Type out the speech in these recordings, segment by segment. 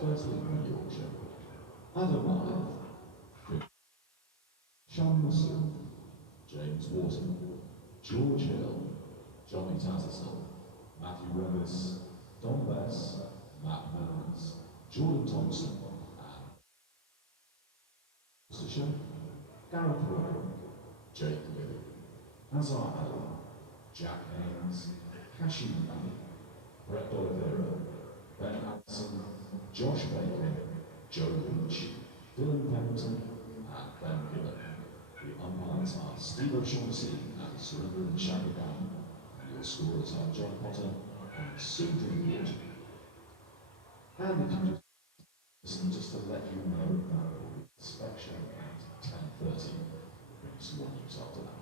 13 for Yorkshire. Headingley, Sean Mussel, James Wharton, George Hill, Johnny Tattersall, Matthew Revis, Don Bess, Matt Mills, Jordan Thompson, and Worcestershire, Gareth Rowe, Jake Lee, Hazar Allen, Jack Haynes, Cashew Manny, Brett D'Oliveira, Ben Allison, Josh Bacon, Joe Leach, Dylan Pemberton, and Ben Gillen. The umpires are Steve O'Shaughnessy and Surrender and Shaggydown, and your scorers are John Potter and Sue Wood. And if you just to let you know that there will be inspection at 10:30, bring some more news after that.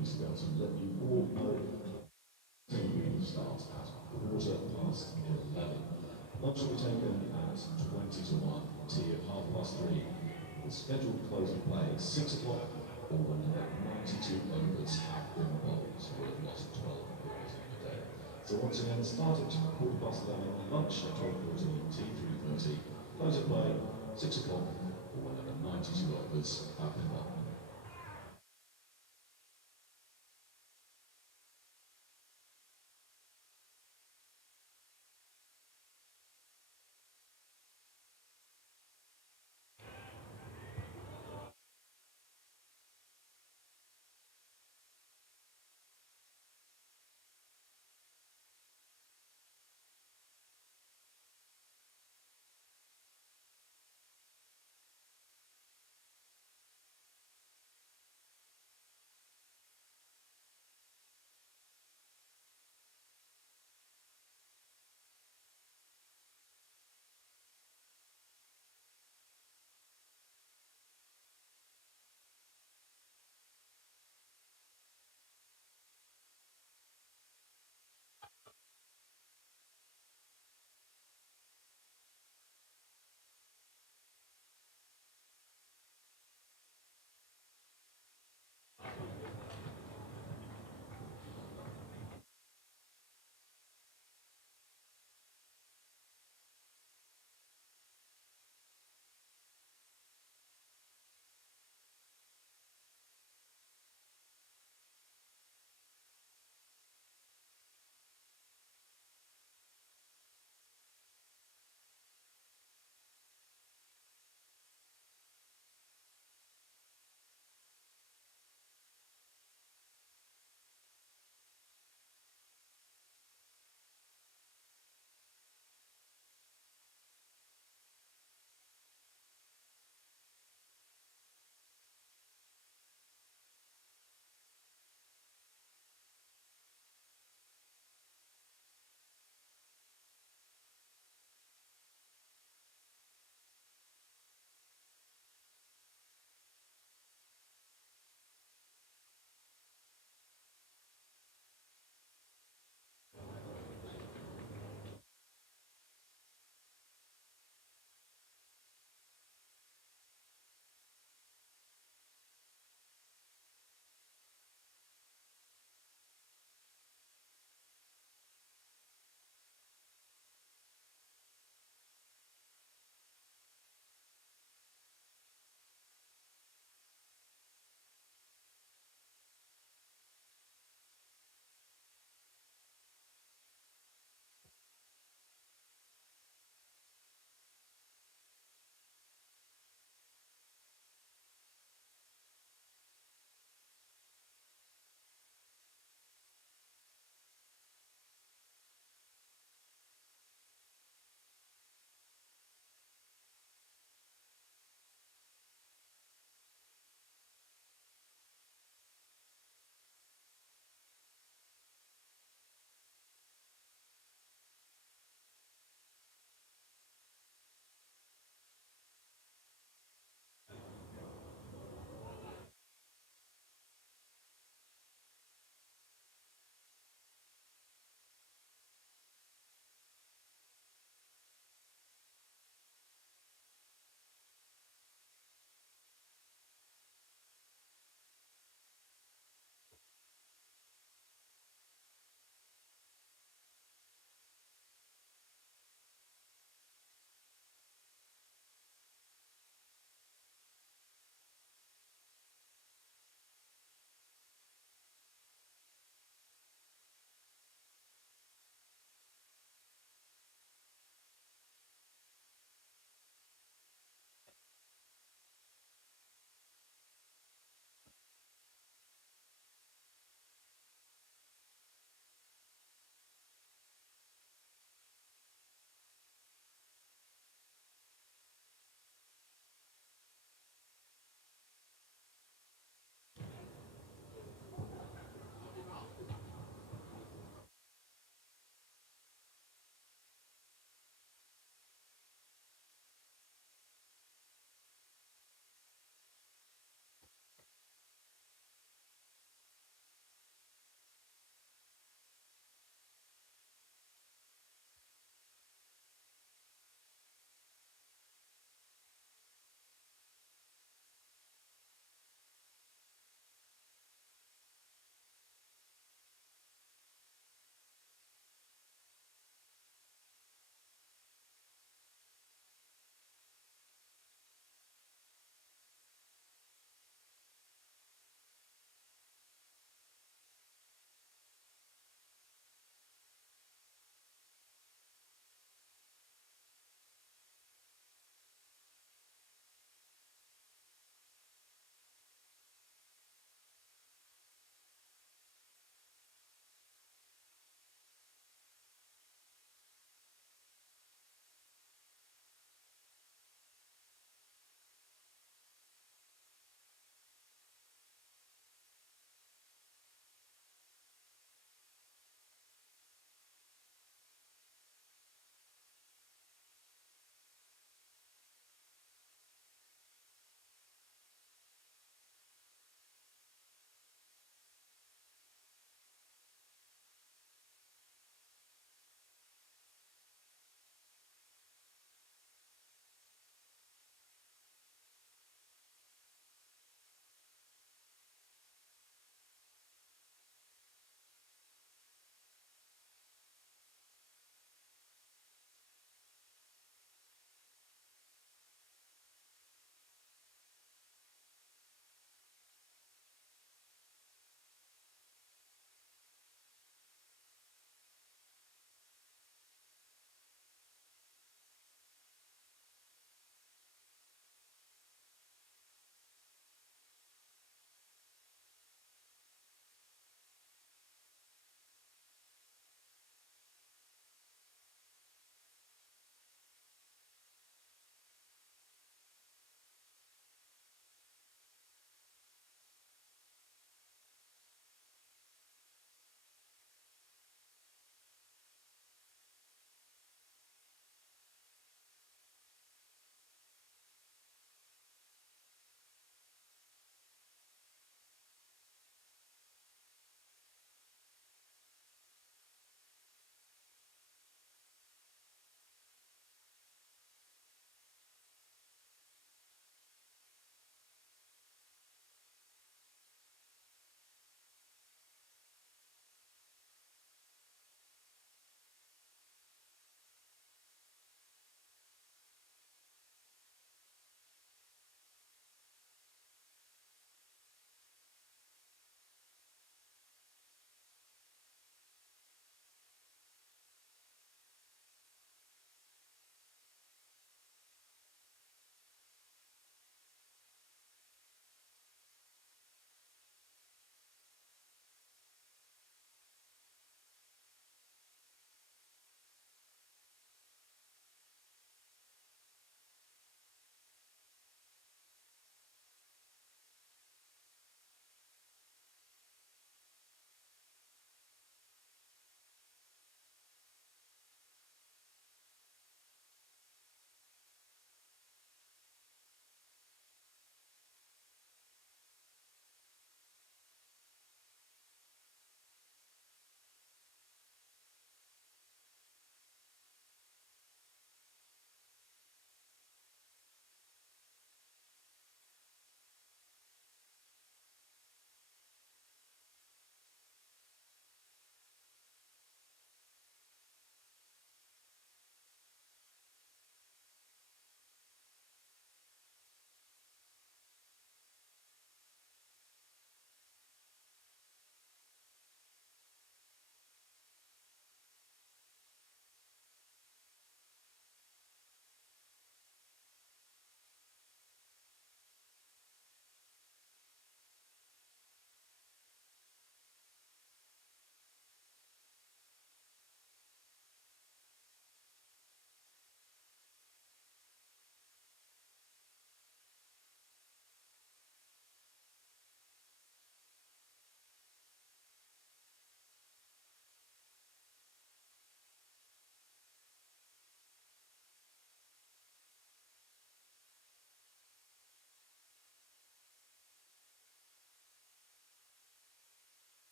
please go to let you all know. Team starts at 11:15. Lunch will be taken at 20 to 1, tea at 3:30. The scheduled close of play at 6 o'clock, or when 92 overs have been bowled, so we've lost 12 overs in the day. So once again, start at 11:15, lunch at 12:40, tea 3:30, close of play 6 o'clock, or whenever 92 overs have been bowled.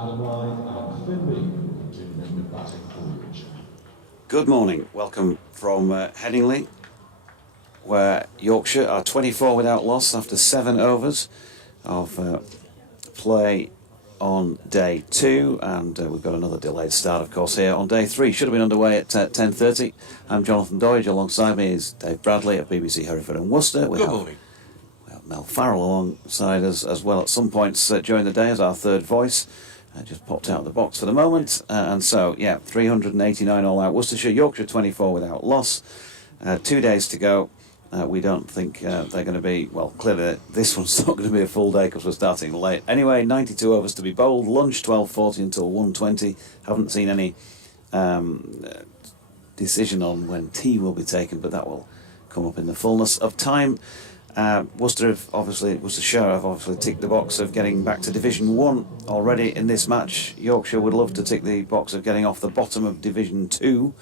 Adam Line and Finley continuing with batting for Yorkshire. Good morning. Welcome from Headingley, where Yorkshire are 24 without loss after 7 overs of play on day 2, and we've got another delayed start, of course, here on day 3. Should have been underway at 10:30. I'm Jonathan Doidge. Alongside me is Dave Bradley of BBC Hereford and Worcester. Good morning. We have Mel Farrell alongside us as well at some points during the day as our third voice. Just popped out of the box for the moment, and so 389 all out. Worcestershire, Yorkshire 24 without loss. 2 days to go. We don't think they're going to be, well, clearly this one's not going to be a full day because we're starting late. Anyway, 92 overs to be bowled, lunch 12:40 until 1:20. Haven't seen any decision on when tea will be taken, but that will come up in the fullness of time. Worcestershire have obviously ticked the box of getting back to Division 1 already in this match. Yorkshire would love to tick the box of getting off the bottom of Division 2,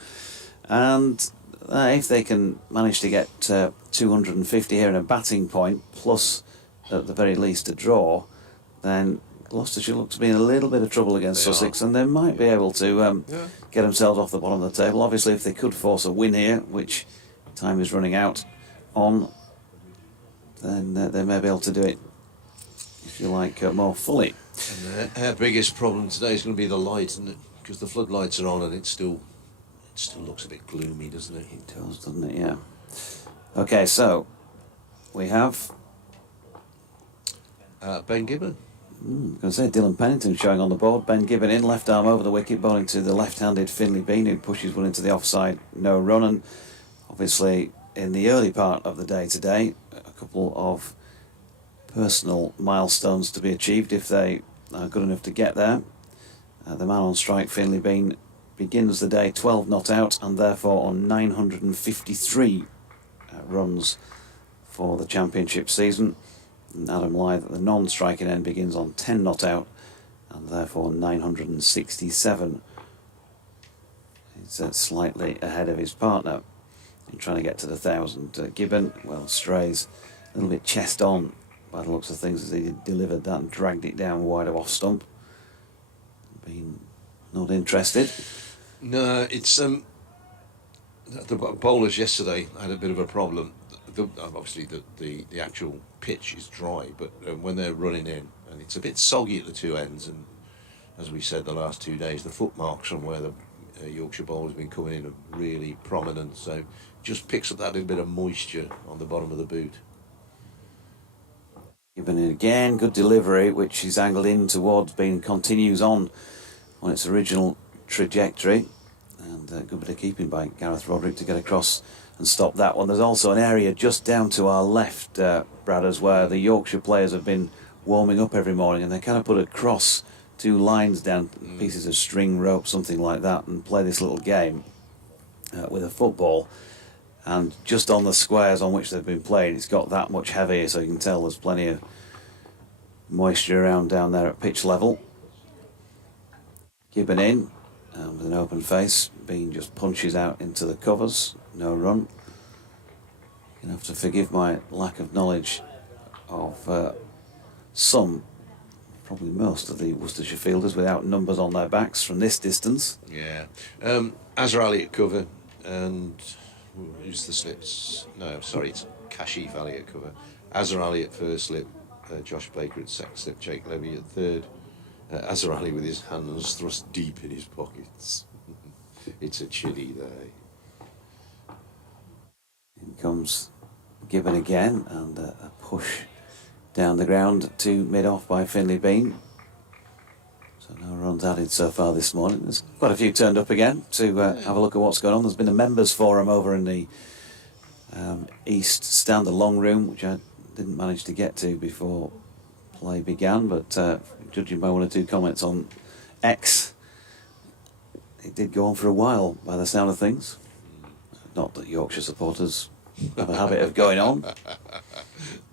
and if they can manage to get 250 here in a batting point, plus at the very least a draw, then Gloucestershire look to be in a little bit of trouble against Sussex, and they might be able to get themselves off the bottom of the table. Obviously, if they could force a win here, which time is running out on, then they may be able to do it, if you like, more fully. And our biggest problem today is going to be the light, isn't it? Because the floodlights are on and it still looks a bit gloomy, doesn't it? It does, doesn't it? Yeah. Okay, so we have Ben Gibbon. I'm going to say Dylan Pennington showing on the board. Ben Gibbon in, left arm over the wicket, bowling to the left-handed Finley Bean, who pushes one into the offside, no run. And obviously, in the early part of the day today, a couple of personal milestones to be achieved if they are good enough to get there. The man on strike, Finley Bean, begins the day 12 not out and therefore on 953 runs for the championship season. And Adam Lyth at the non-striking end begins on 10 not out and therefore 967. He's slightly ahead of his partner in trying to get to the 1,000. Gibbon, well, strays a little bit chest on by the looks of things as he delivered that and dragged it down wide of off stump. Being not interested. No, it's the bowlers yesterday had a bit of a problem. Obviously, the actual pitch is dry, but when they're running in, and it's a bit soggy at the two ends, and as we said the last 2 days, the footmarks from where the Yorkshire bowler's been coming in are really prominent, so just picks up that little bit of moisture on the bottom of the boot. Given it again, good delivery, which is angled in towards Bean, continues on its original trajectory, and good bit of keeping by Gareth Roderick to get across and stop that one. There's also an area just down to our left, Bradders, where the Yorkshire players have been warming up every morning, and they kind of put across 2 lines down, pieces of string rope, something like that, and play this little game with a football. And just on the squares on which they've been playing, it's got that much heavier, so you can tell there's plenty of moisture around down there at pitch level. Gibbon in, with an open face. Bean just punches out into the covers, no run. You're going to have to forgive my lack of knowledge of some, probably most of the Worcestershire fielders without numbers on their backs from this distance. Yeah. Azhar Ali at cover, and who's the slips? No, sorry, it's Kashif Ali at cover. Azhar Ali at first slip, Josh Baker at second slip, Jake Levy at third. Azhar Ali with his hands thrust deep in his pockets. It's a chilly day. In comes Gibbon again, and a push down the ground to mid-off by Finley Bean. So no runs added so far this morning. There's quite a few turned up again to have a look at what's going on. There's been a members forum over in the East Stand, the long room, which I didn't manage to get to before play began, but judging by 1 or 2 comments on X, it did go on for a while by the sound of things. Not that Yorkshire supporters have a habit of going on,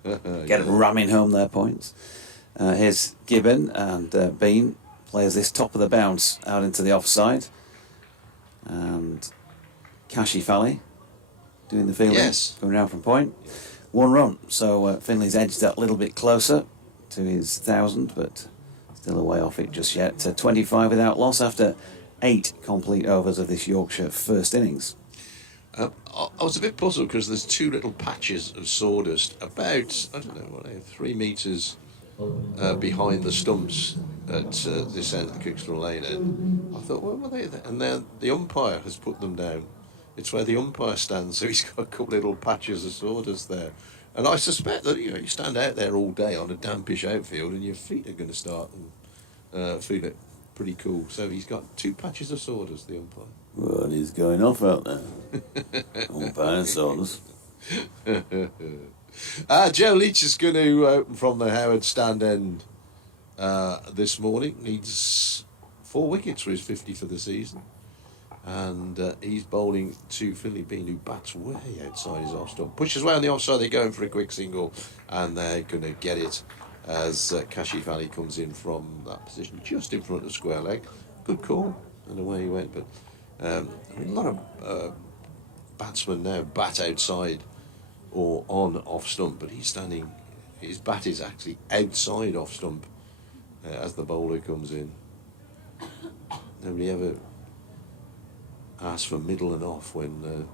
ramming home their points. Here's Gibbon, and Bean plays this top of the bounce out into the offside, and Kashif Ali doing the fielding, going round from point. 1 run, so Finley's edged that a little bit closer to his 1,000, but Still a way off it just yet. 25 without loss after 8 complete overs of this Yorkshire first innings. I was a bit puzzled because there's 2 little patches of sawdust about, I don't know, what are they, 3 metres behind the stumps at this end of the Kickston Lane end. I thought, well, were they there? And then the umpire has put them down. It's where the umpire stands, so he's got a couple little patches of sawdust there. And I suspect that, you stand out there all day on a dampish outfield and your feet are going to start and feel it pretty cool. So he's got 2 patches of sawdust, the umpire. Well, he's going off out there. Umpire sawdust. Joe Leach is going to open from the Howard stand end this morning. Needs 4 wickets for his 50 for the season. And he's bowling to Finley Bean, who bats way outside his off stump. Pushes way on the offside, they're going for a quick single, and they're going to get it as Kashif Ali comes in from that position just in front of square leg. Good call, and away he went. But a lot of batsmen now bat outside or on off stump, but he's standing, his bat is actually outside off stump as the bowler comes in. Nobody ever asked for middle and off when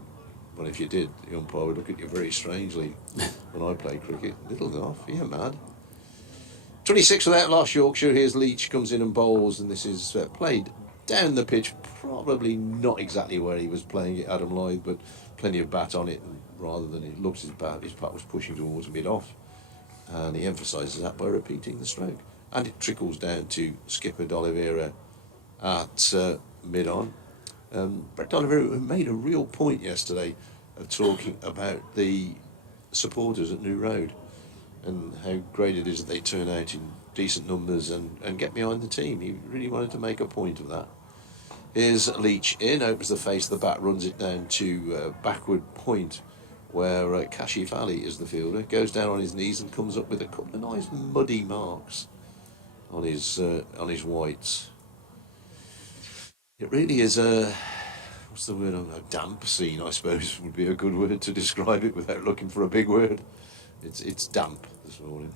if you did, the umpire would look at you very strangely when I played cricket. Middle and off, yeah, mad. 26 without loss, Yorkshire. Here's Leach, comes in and bowls, and this is played down the pitch, probably not exactly where he was playing it, Adam Lloyd, but plenty of bat on it, and rather than it looks his bat was pushing towards mid-off, and he emphasises that by repeating the stroke. And it trickles down to skipper D'Oliveira at mid-on. Brett D'Oliveira made a real point yesterday of talking about the supporters at New Road and how great it is that they turn out in decent numbers and get behind the team. He really wanted to make a point of that. Here's Leach in, opens the face of the bat, runs it down to backward point where Kashif Ali is the fielder, goes down on his knees and comes up with a couple of nice muddy marks on his whites. It really is a, what's the word, a damp scene, I suppose, would be a good word to describe it without looking for a big word. It's damp this morning.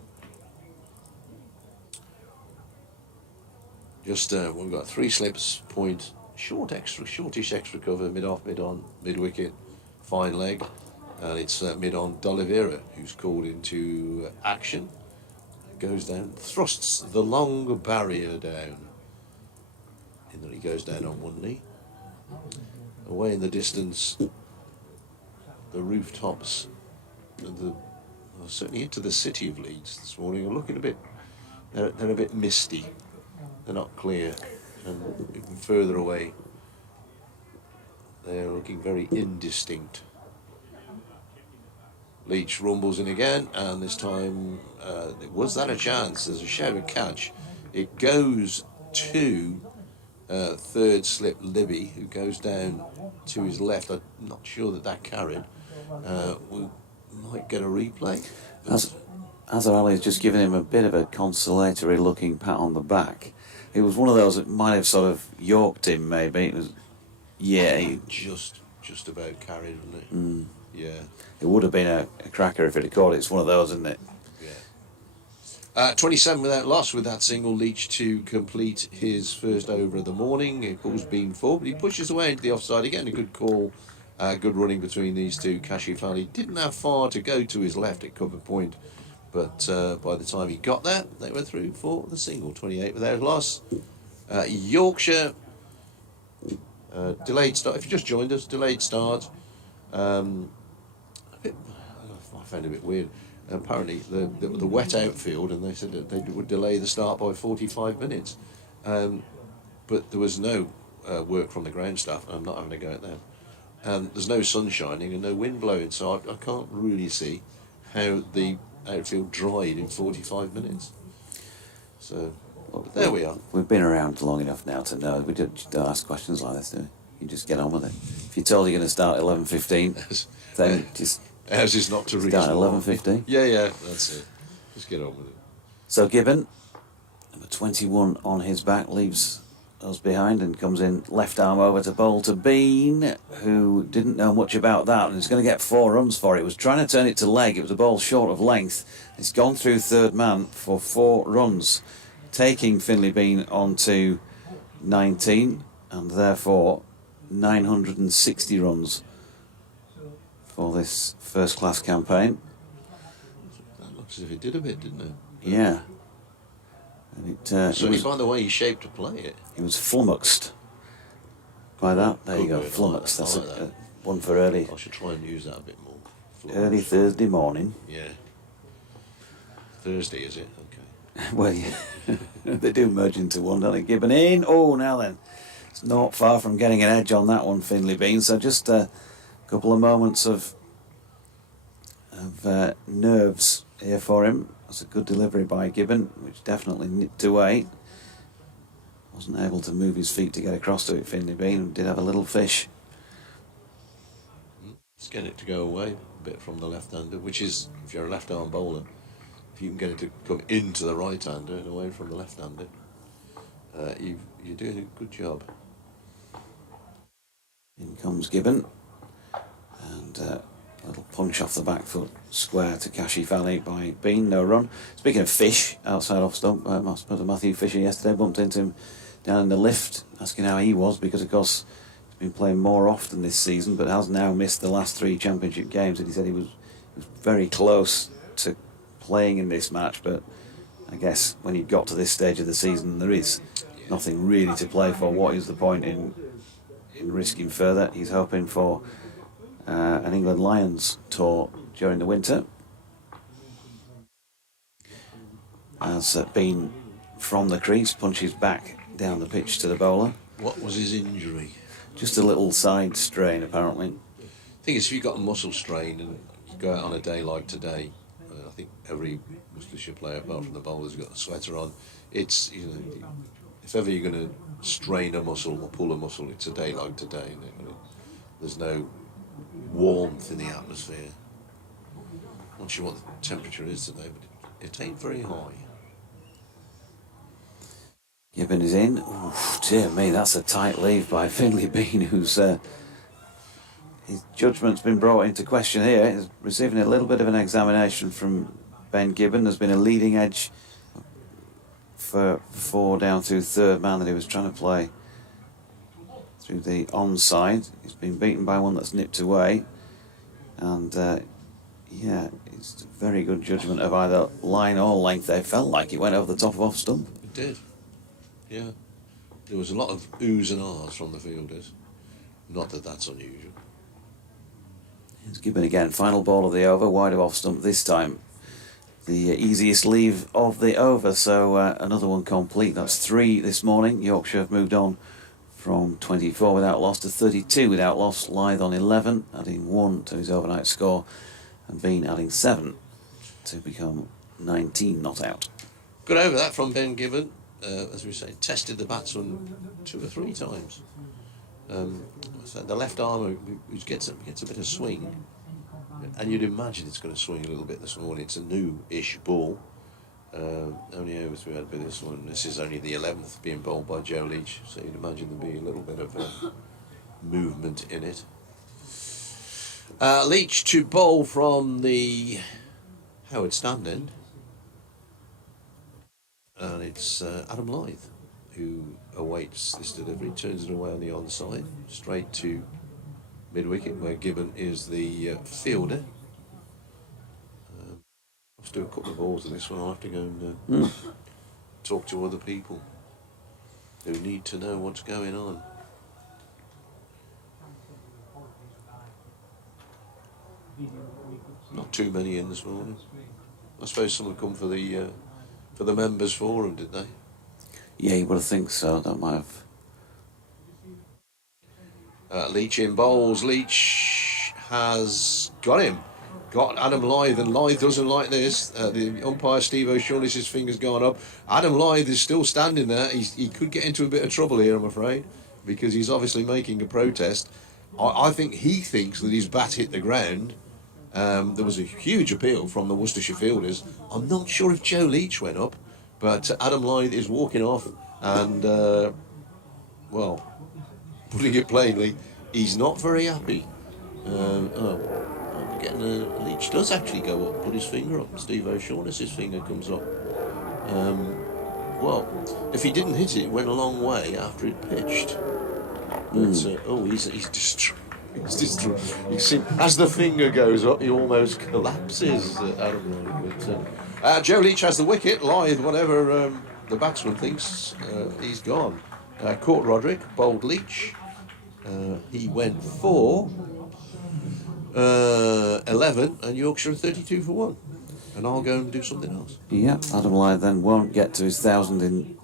Just we've got 3 slips, point, shortish extra cover, mid-off, mid-on, mid-wicket, fine leg, and it's mid-on D'Oliveira who's called into action, goes down, thrusts the long barrier down, in that he goes down on one knee. Away in the distance, the rooftops, certainly into the city of Leeds this morning, are looking a bit, they're a bit misty. They're not clear, and even further away they're looking very indistinct. Leach rumbles in again, and this time was that a chance? There's a shout of catch. It goes to third slip Libby, who goes down to his left. I'm not sure that carried. We might get a replay. Azhar Ali has just given him a bit of a consolatory looking pat on the back. It was one of those that might have sort of yorked him, maybe. It was, yeah. He just about carried, wasn't it? Yeah. It would have been a cracker if it had caught it. It's one of those, isn't it? Yeah. 27 without loss with that single. Leach to complete his first over of the morning. He pulls Bean forward, but he pushes away into the offside again. A good call. Good running between these two. Kashif Ali didn't have far to go to his left at cover point, but by the time he got there, they were through for the single. 28 without loss. Yorkshire, delayed start. If you just joined us, delayed start. I found it a bit weird. Apparently, the wet outfield, and they said that they would delay the start by 45 minutes. But there was no work from the ground staff. I'm not having a go at them. And there's no sun shining and no wind blowing, so I can't really see how the outfield dried in 45 minutes. So, but there we are. We've been around long enough now to know we don't ask questions like this, do we? You just get on with it. If you're told you're going to start at 11:15, then just ours is not to reach. Start at 11:15. Yeah, that's it. Just get on with it. So Gibbon, number 21 on his back, leaves us behind and comes in left arm over to bowl to Bean, who didn't know much about that and is going to get 4 runs for it. Was trying to turn it to leg. It was a ball short of length. It's gone through third man for 4 runs. taking Finley Bean on to 19, and therefore 960 runs for this first-class campaign. That looks as if it did a bit, didn't it? Yeah. And So by the way he shaped to play it. he was flummoxed by that. There you Good go, word, flummoxed. I That's like that. one for early. I should try and use that a bit more. Early Thursday morning. Yeah. Thursday, is it? Okay. Well, yeah. They do merge into one, don't they? Gibbon in. Oh, now then. It's not far from getting an edge on that one, Finley Bean. So just a couple of moments of nerves here for him. That's a good delivery by Gibbon, which definitely nipped away. Wasn't able to move his feet to get across to it, Finley Bean. Did have a little fish. Let's get it to go away a bit from the left-hander, which is, if you're a left-arm bowler, if you can get it to come into the right-hander and away from the left-hander, you're doing a good job. In comes Gibbon. And a little punch off the back foot, square to Kashi Valley by Bean, no run. Speaking of fish, outside off stump, Matthew Fisher yesterday bumped into him down in the lift, asking how he was, because of course he's been playing more often this season, but has now missed the last 3 championship games, and he said he was very close to playing in this match, but I guess when you got to this stage of the season, there is nothing really to play for. What is the point in risking further? He's hoping for an England Lions tour during the winter. As Bean from the crease punches back down the pitch to the bowler. What was his injury? Just a little side strain, apparently. The thing is, if you've got a muscle strain and you go out on a day like today, I think every Worcestershire player, apart from the bowlers, has got a sweater on. It's, if ever you're going to strain a muscle or pull a muscle, it's a day like today. There's no warmth in the atmosphere. I'm not sure what the temperature is today, but it ain't very high. Gibbon is in. Oof, dear me, that's a tight leave by Finley Bean, who's his judgment's been brought into question here. He's receiving a little bit of an examination from Ben Gibbon. There's been a leading edge for 4 down to third man that he was trying to play through the onside. He's been beaten by one that's nipped away, and yeah, it's a very good judgment of either line or length. They felt like it went over the top of off stump. It did. Yeah, there was a lot of oohs and ahs from the fielders. Not that that's unusual. Here's Gibbon again, final ball of the over, wide of off stump this time. The easiest leave of the over, so another one complete. That's 3 this morning. Yorkshire have moved on from 24 without loss to 32 without loss. Lythe on 11, adding 1 to his overnight score, and Bean adding 7 to become 19 not out. Good over that from Ben Gibbon. As we say, tested the batsman 2 or 3 times. So the left arm, which gets a bit of swing, and you'd imagine it's going to swing a little bit this morning. It's a new-ish ball. Only overs we had with this one. This is only the 11th being bowled by Joe Leach, so you'd imagine there'd be a little bit of movement in it. Leach to bowl from the Howard stand end. And it's Adam Lythe who awaits this delivery, turns it away on the onside, straight to mid-wicket where Gibbon is the fielder. I'll have to do a couple of balls of this one. I'll have to go and talk to other people who need to know what's going on. Not too many in this morning. I suppose some have come for the members forum, did they? Yeah, you would think so. That might have. Leach in bowls. Leach has got him. Got Adam Lythe, and Lythe doesn't like this. The umpire Steve O'Shaughnessy's finger's gone up. Adam Lythe is still standing there. He could get into a bit of trouble here, I'm afraid, because he's obviously making a protest. I think he thinks that his bat hit the ground. There was a huge appeal from the Worcestershire fielders. I'm not sure if Joe Leach went up, but Adam Lythe is walking off, and well, putting it plainly, he's not very happy. Leach does actually go up, put his finger up. Steve O'Shaughnessy's finger comes up. Well, if he didn't hit it, it went a long way after it pitched. But, he's destroyed. He's destroyed. You see, as the finger goes up, he almost collapses. Adam Lloyd. But Joe Leach has the wicket. Lyth, whatever the batsman thinks, he's gone. Caught Roderick, bowled Leach. He went for 11, and Yorkshire 32 for 1. And I'll go and do something else. Yeah, Adam Lyth then won't get to his 1,000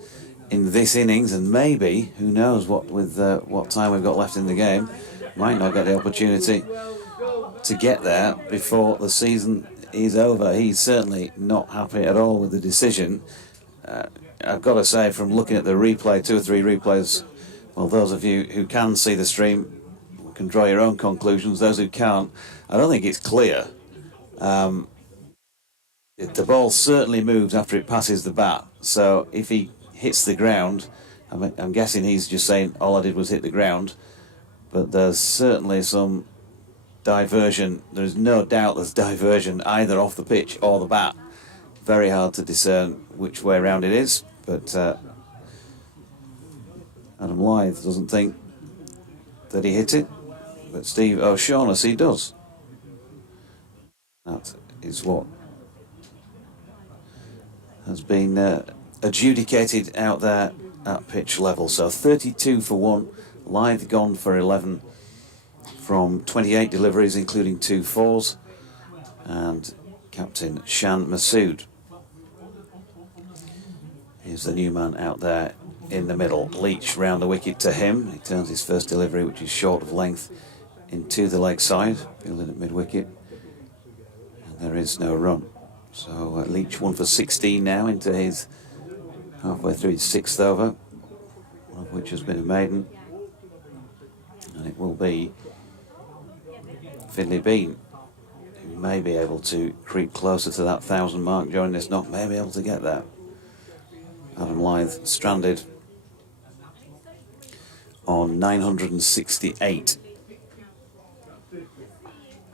in this innings, and maybe, who knows what with what time we've got left in the game, might not get the opportunity to get there before the season is over. He's certainly not happy at all with the decision. I've got to say, from looking at the replay, 2 or 3 replays, well, those of you who can see the stream can draw your own conclusions. Those who can't, I don't think it's clear. The ball certainly moves after it passes the bat, so if he hits the ground, I'm guessing he's just saying all I did was hit the ground, but there's certainly some diversion. There's no doubt there's diversion either off the pitch or the bat. Very hard to discern which way around it is, but Adam Lyth doesn't think that he hit it, but Steve O'Shaughnessy does. That is what has been adjudicated out there at pitch level. So 32 for 1, Lyth gone for 11 from 28 deliveries, including 2 fours, and captain Shan Masood is the new man out there in the middle. Leach round the wicket to him. He turns his first delivery, which is short of length, into the leg side, fielding at mid-wicket, and there is no run. So Leach 1 for 16 now, into his halfway through his 6th over, one of which has been a maiden, and it will be Finley Bean who may be able to creep closer to that 1,000 mark during this knock, may be able to get there. Adam Lyth stranded on 968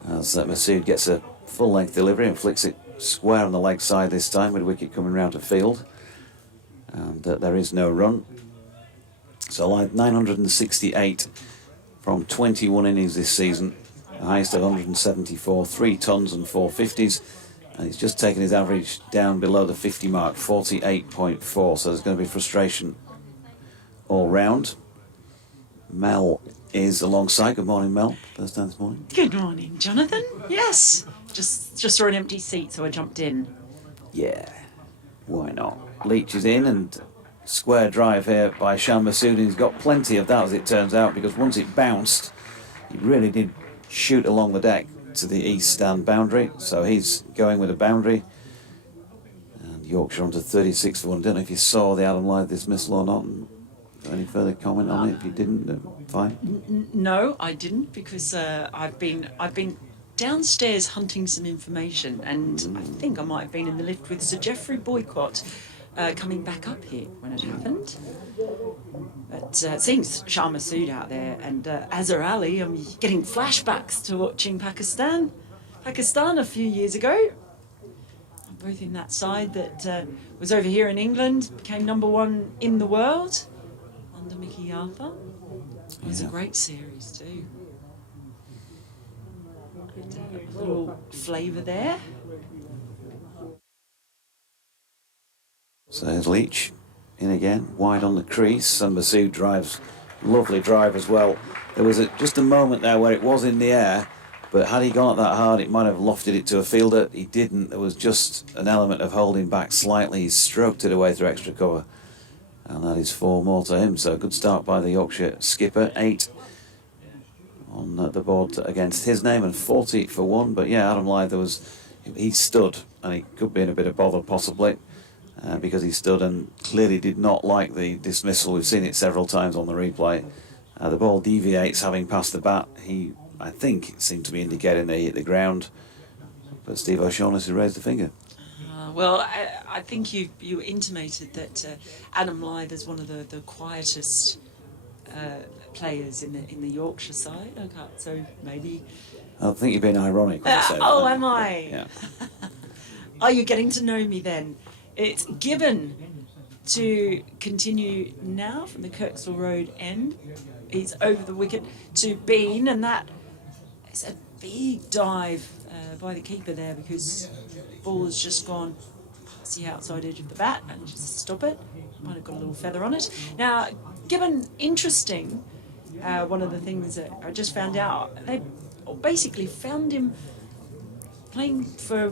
as Masood gets a full length delivery and flicks it square on the leg side this time, with wicket coming round to field, and there is no run. So Lyth 968 from 21 innings this season, the highest of 174, 3 tons and 4 50s, and he's just taken his average down below the 50 mark, 48.4, so there's going to be frustration all round. Mel is alongside. Good morning, Mel. First time this morning. Good morning, Jonathan. Yes, just saw an empty seat, so I jumped in. Yeah, why not? Leach is in, and square drive here by Shan Masood. He's got plenty of that, as it turns out, because once it bounced, he really did shoot along the deck to the east stand boundary, so he's going with a boundary. And Yorkshire on to 36 for 1. I don't know if you saw the Adam Lyth dismissal or not. Any further comment on it? If you didn't, fine. No, I didn't, because I've been downstairs hunting some information, and I think I might have been in the lift with Sir Geoffrey Boycott coming back up here when it happened. But seeing Shah Masood out there and Azhar Ali, I'm getting flashbacks to watching Pakistan a few years ago. Both in that side that was over here in England, became #1 in the world under Mickey Arthur. It was a great series too. A little flavour there. So there's Leach in again, wide on the crease, and Masood drives, lovely drive as well. There was just a moment there where it was in the air, but had he gone at that hard, it might have lofted it to a fielder. He didn't. There was just an element of holding back slightly. He stroked it away through extra cover, and that is 4 more to him. So a good start by the Yorkshire skipper. 8 on the board against his name, and 40 for 1. But yeah, Adam Lyth, he stood, and he could be in a bit of bother possibly, because he stood and clearly did not like the dismissal. We've seen it several times on the replay. The ball deviates having passed the bat. I think it seemed to be indicating that he hit the ground, but Steve O'Shaughnessy raised a finger. Well, I think you intimated that Adam Lyth is one of the quietest players in the Yorkshire side. Okay, so maybe. I think you're being ironic when you say that. Oh, am I? Yeah. Are you getting to know me then? It's given to continue now from the Kirksville Road end. He's over the wicket to Bean, and that is a big dive by the keeper there, because the ball has just gone past the outside edge of the bat and just stop it. Might have got a little feather on it. Now, given interesting, one of the things that I just found out, they basically found him playing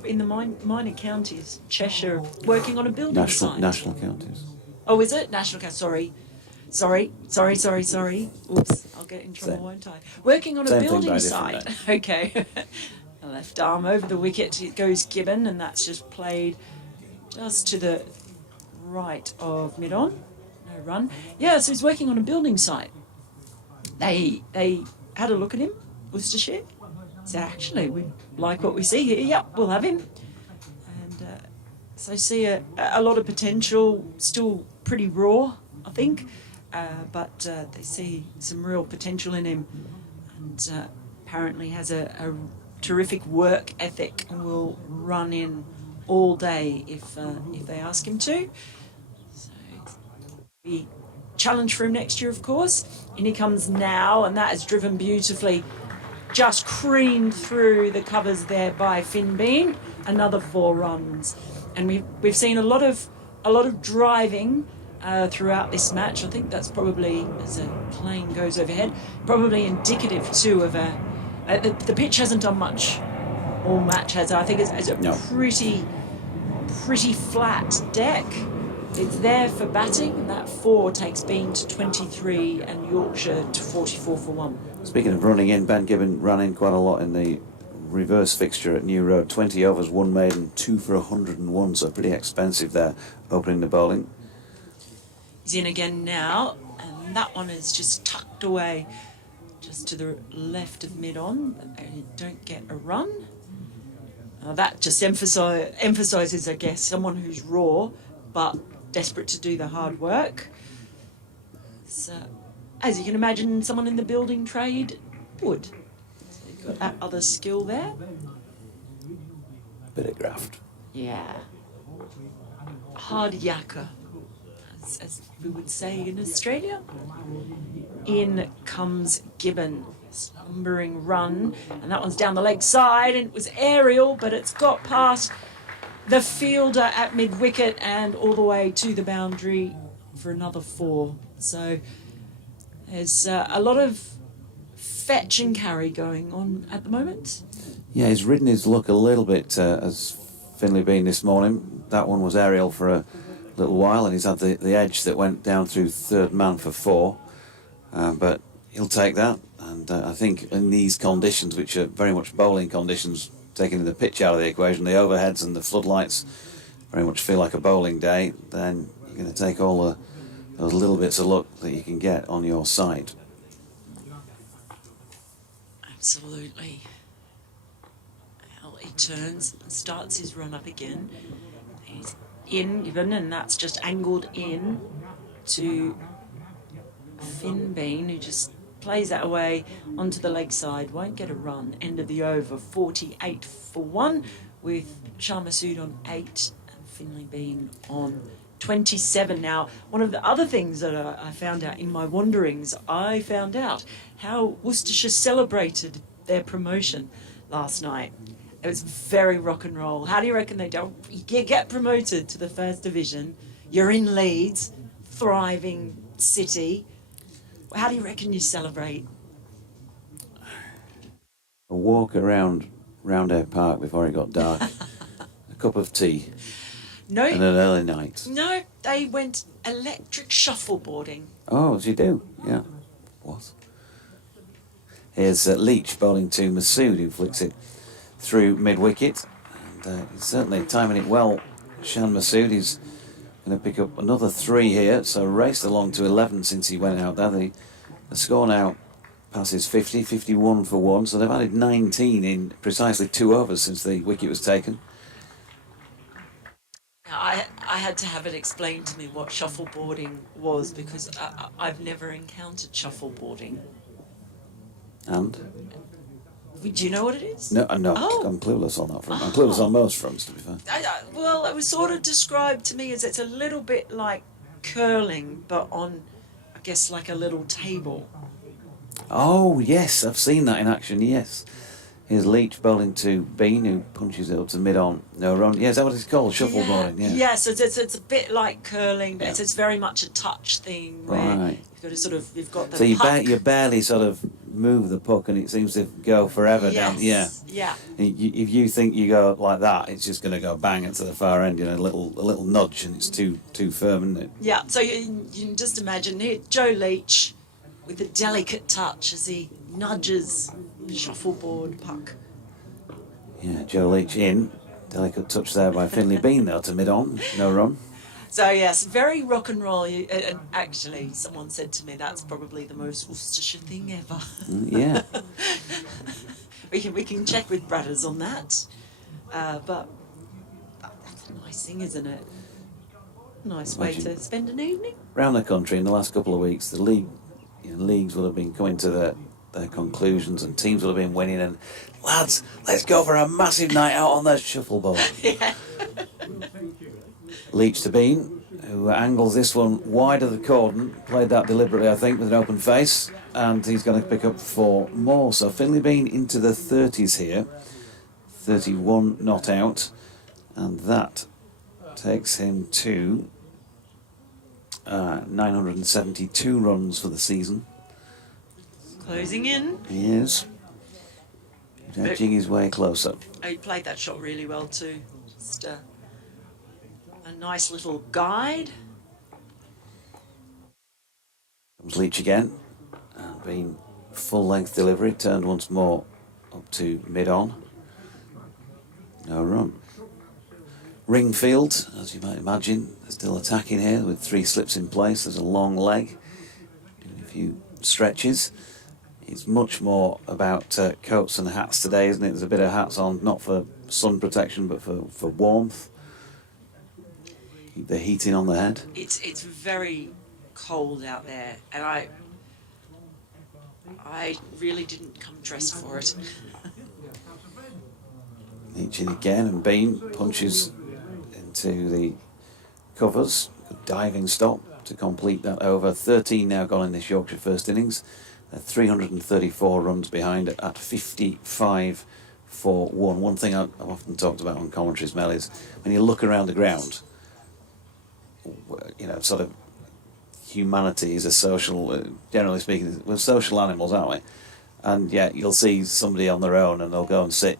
in the minor counties, Cheshire, working on a building site. National counties. Oh, is it? National counties, sorry. Oops, I'll get in trouble, won't I? Working on a building site. Okay. Left arm over the wicket, it goes Gibbon, and that's just played just to the right of mid-on. No run. Yeah, so he's working on a building site. They had a look at him, Worcestershire. Said, actually, we like what we see here. Yep, we'll have him. And so I see a lot of potential, still pretty raw, I think. But they see some real potential in him. And apparently has a terrific work ethic and will run in all day if they ask him to. So be challenge for him next year, of course. In he comes now, and that is driven beautifully, just creamed through the covers there by Finn Bean. Another 4 runs, and we've seen a lot of driving throughout this match. I think that's probably, as a plane goes overhead, probably indicative too of the pitch hasn't done much all match, has it? I think it's a pretty flat deck. It's there for batting, and that 4 takes Bean to 23 and Yorkshire to 44 for 1. Speaking of running in, Ben Gibbon ran in quite a lot in the reverse fixture at New Road. 20 overs, 1 maiden, 2 for 101, so pretty expensive there, opening the bowling. He's in again now, and that one is just tucked away just to the left of mid-on, and you don't get a run. That just emphasises, I guess, someone who's raw, but desperate to do the hard work. So, as you can imagine, someone in the building trade would. So you've got that other skill there. Bit of graft. Yeah. Hard yakka, as we would say in Australia. In comes Gibbon. Slumbering run, and that one's down the leg side, and it was aerial, but it's got past the fielder at mid-wicket and all the way to the boundary for another 4. So there's a lot of fetch and carry going on at the moment. Yeah, he's ridden his luck a little bit, as Finley Bean this morning. That one was aerial for a little while, and he's had the edge that went down through third man for 4. But he'll take that. And I think in these conditions, which are very much bowling conditions, taking the pitch out of the equation, the overheads and the floodlights very much feel like a bowling day, then you're going to take all those little bits of luck that you can get on your side. Absolutely. Well, he turns and starts his run up again. He's in, Gibbon, and that's just angled in to Finn Bean, who just plays that away onto the leg side, won't get a run. End of the over, 48 for 1, with Shah Massoud on 8 and Finley Bean on 27. Now, one of the other things that I found out in my wanderings, I found out how Worcestershire celebrated their promotion last night. It was very rock and roll. How do you reckon they don't? You get promoted to the First Division, you're in Leeds, thriving city. How do you reckon you celebrate? A walk around Roundhead Park before it got dark. A cup of tea. No. And an early night. No, they went electric shuffleboarding. Oh, as you do, yeah. What? Here's Leach bowling to Massoud, who flicks it through mid-wicket. And he's certainly timing it well. Shan Massoud is going to pick up another 3 here, so raced along to 11 since he went out there. The score now passes 50, 51 for 1, so they've added 19 in precisely 2 overs since the wicket was taken. I had to have it explained to me what shuffleboarding was, because I've never encountered shuffleboarding. And? Do you know what it is? No, Oh. I'm clueless on that front. I'm clueless on most fronts, to be fair. Well, it was sort of described to me as it's a little bit like curling, but on, I guess, like a little table. Oh, yes, I've seen that in action, yes. Here's Leach bowling to Bean, who punches it up to mid-on, no run. Yeah, is that what it's called? Shuffleboarding, yeah. Yes, it's a bit like curling, but Yeah. it's very much a touch thing where Right. you've got to sort of, you've got the So puck. you barely sort of move the puck and it seems to go forever down. Yeah. Yeah. And if you think you go like that, it's just going to go bang into the far end, a little nudge, and it's too firm, isn't it? Yeah, so you can just imagine here, Joe Leach with a delicate touch as he nudges the shuffleboard puck. Yeah, Joe Leach in. Delicate touch there by Finley Bean, though, to mid-on. No run. So yes, very rock and roll. Actually, someone said to me that's probably the most Worcestershire thing ever. Yeah. we can check with Bradders on that. But that's a nice thing, isn't it? Nice way to spend an evening. Around the country in the last couple of weeks, the leagues will have been coming to their conclusions, and teams will have been winning, and lads, let's go for a massive night out on the shuffleboard. Yeah. Leach to Bean, who angles this one wide of the cordon, played that deliberately, I think, with an open face, and he's going to pick up 4 more. So Finley Bean into the 30s here, 31 not out, and that takes him to 972 runs for the season. Closing in. He is edging his way closer. Oh, he played that shot really well too. Just a nice little guide. Comes Leach again, and Bean full length delivery, turned once more up to mid-on. No run. Ringfield, as you might imagine, still attacking here with 3 slips in place. There's a long leg, doing a few stretches. It's much more about coats and hats today, isn't it? There's a bit of hats on, not for sun protection, but for warmth. Keep the heating on the head. It's very cold out there, and I really didn't come dressed for it. Leach in again, and Bean punches into the covers. Good diving stop to complete that over. 13 now gone in this Yorkshire first innings. They're 334 runs behind at 55 for 1. One thing I've often talked about on commentaries, Mel, is when you look around the ground, sort of humanity is a social, generally speaking, we're social animals, aren't we? And yet you'll see somebody on their own and they'll go and sit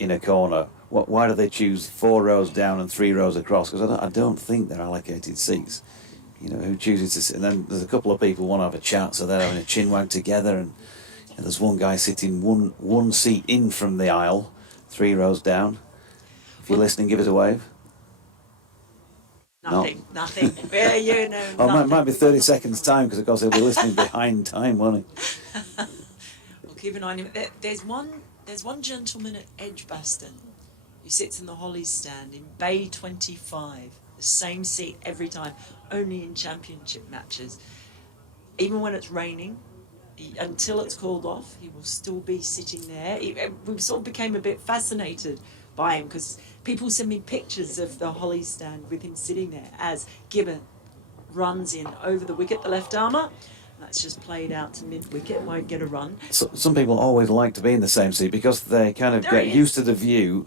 in a corner. Why do they choose 4 rows down and 3 rows across? Because I don't think they're allocated seats. Who chooses to sit? And then there's a couple of people want to have a chat, so they're having a chinwag together, and there's one guy sitting one seat in from the aisle, 3 rows down. If you're listening, give us a wave. Nothing. Yeah, Oh, nothing. it might be 30 seconds time, because of course he'll be listening behind time, won't he? We'll keep an eye on him. There's one gentleman at Edgbaston who sits in the Hollies stand in Bay 25, the same seat every time, only in championship matches. Even when it's raining, until it's called off, he will still be sitting there. We sort of became a bit fascinated by him because people send me pictures of the Hollies stand with him sitting there as Gibbon runs in over the wicket, the left armour. That's just played out to mid-wicket, won't get a run. So, some people always like to be in the same seat because they kind of There get he is. used to the view.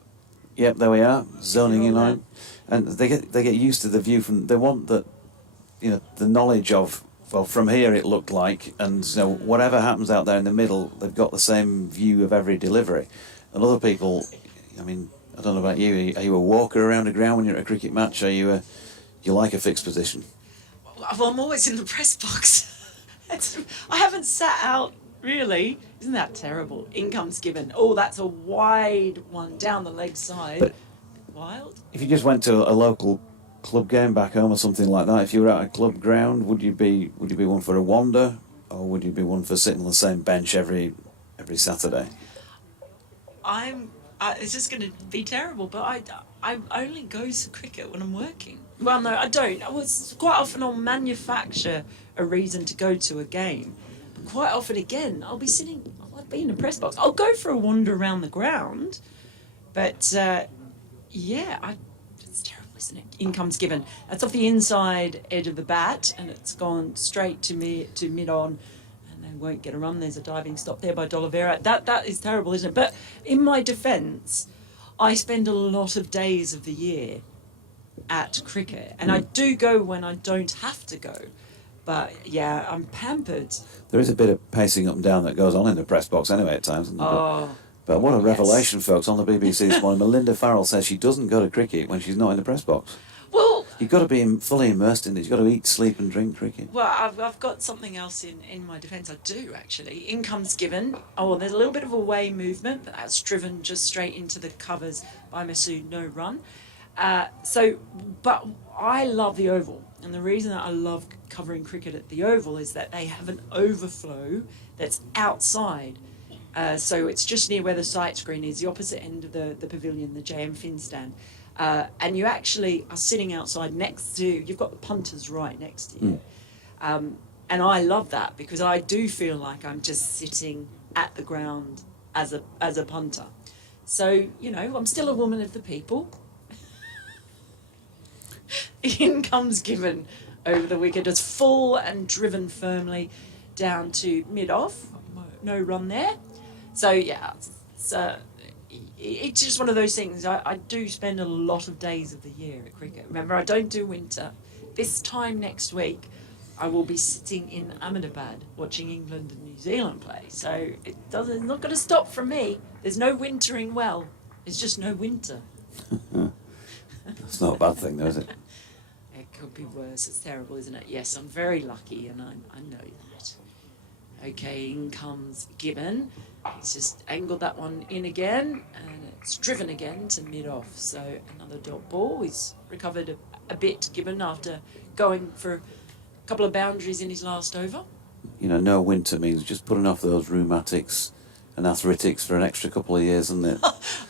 Yep, there we are, zoning in on it. And they get used to the view they want the knowledge of, well, from here it looked like, and whatever happens out there in the middle, they've got the same view of every delivery. And other people, I mean, I don't know about you, are you a walker around the ground when you're at a cricket match? Are you like a fixed position? Well, I'm always in the press box. I haven't sat out, really. Isn't that terrible? In comes Gibbon. Oh, that's a wide one down the leg side. But Wild. if you just went to a local club game back home or something like that, if you were at a club ground, would you be one for a wander, or would you be one for sitting on the same bench every Saturday? It's just going to be terrible, but I only go to cricket when I'm working. Well, no, I don't. Quite often I'll manufacture a reason to go to a game. But quite often, again, I'll be in a press box. I'll go for a wander around the ground, but it's terrible, isn't Yes, and in comes Gibbon. That's off the inside edge of the bat, and it's gone straight to mid on, and they won't get a run. There's a diving stop there by D'Oliveira. That is terrible, isn't it? But in my defence, I spend a lot of days of the year at cricket, and I do go when I don't have to go. But yeah, I'm pampered. There is a bit of pacing up and down that goes on in the press box anyway at times. Isn't there? Oh. But what a Yes. revelation, folks, on the BBC this morning. Melinda Farrell says she doesn't go to cricket when she's not in the press box. Well, You've got to be fully immersed in it. You've got to eat, sleep and drink cricket. well, I've got something else in my defence. I do, actually. In comes Gibbon. Oh, well, there's a little bit of away movement, but that's driven just straight into the covers by Masood, no run. But I love the Oval. And the reason that I love covering cricket at the Oval is that they have an overflow that's outside. So it's just near where the sight screen is, the opposite end of the pavilion, the JM Fin stand. And you actually are sitting outside next to, you've got the punters right next to you. And I love that because I do feel like I'm just sitting at the ground as a punter. So, you know, I'm still a woman of the people. In comes Gibbon over the wicket, just full and driven firmly down to mid-off. No run there. So, yeah, it's just one of those things. I do spend a lot of days of the year at cricket. Remember, I don't do winter. This time next week, I will be sitting in Ahmedabad watching England and New Zealand play. So it's not going to stop from me. There's no wintering well. There's just no winter. That's not a bad thing, though, is it? It could be worse. It's terrible, isn't it? Yes, I'm very lucky, and I know that. Okay, in comes Gibbon. He's just angled that one in again, and it's driven again to mid-off. So another dot ball. He's recovered a bit, Gibbon, after going for a couple of boundaries in his last over. You know, no winter means just putting off those rheumatics and arthritics for an extra couple of years, isn't it?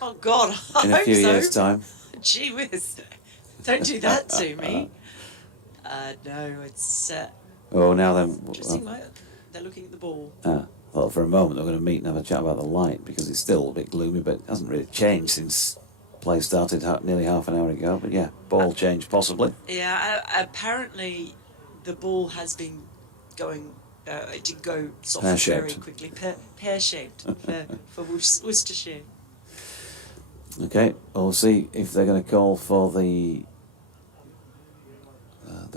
Oh, God, I In a hope few so. years' time. Gee whiz. Don't do that to me. No, it's... Oh, now then. interesting, right? They're looking at the ball. Well, for a moment they're going to meet and have a chat about the light because it's still a bit gloomy, but it hasn't really changed since play started nearly half an hour ago. But yeah, ball change possibly. Yeah, apparently the ball has been going... it did go soft very quickly. Pear-shaped for Worcestershire. Okay, well, we'll see if they're going to call for the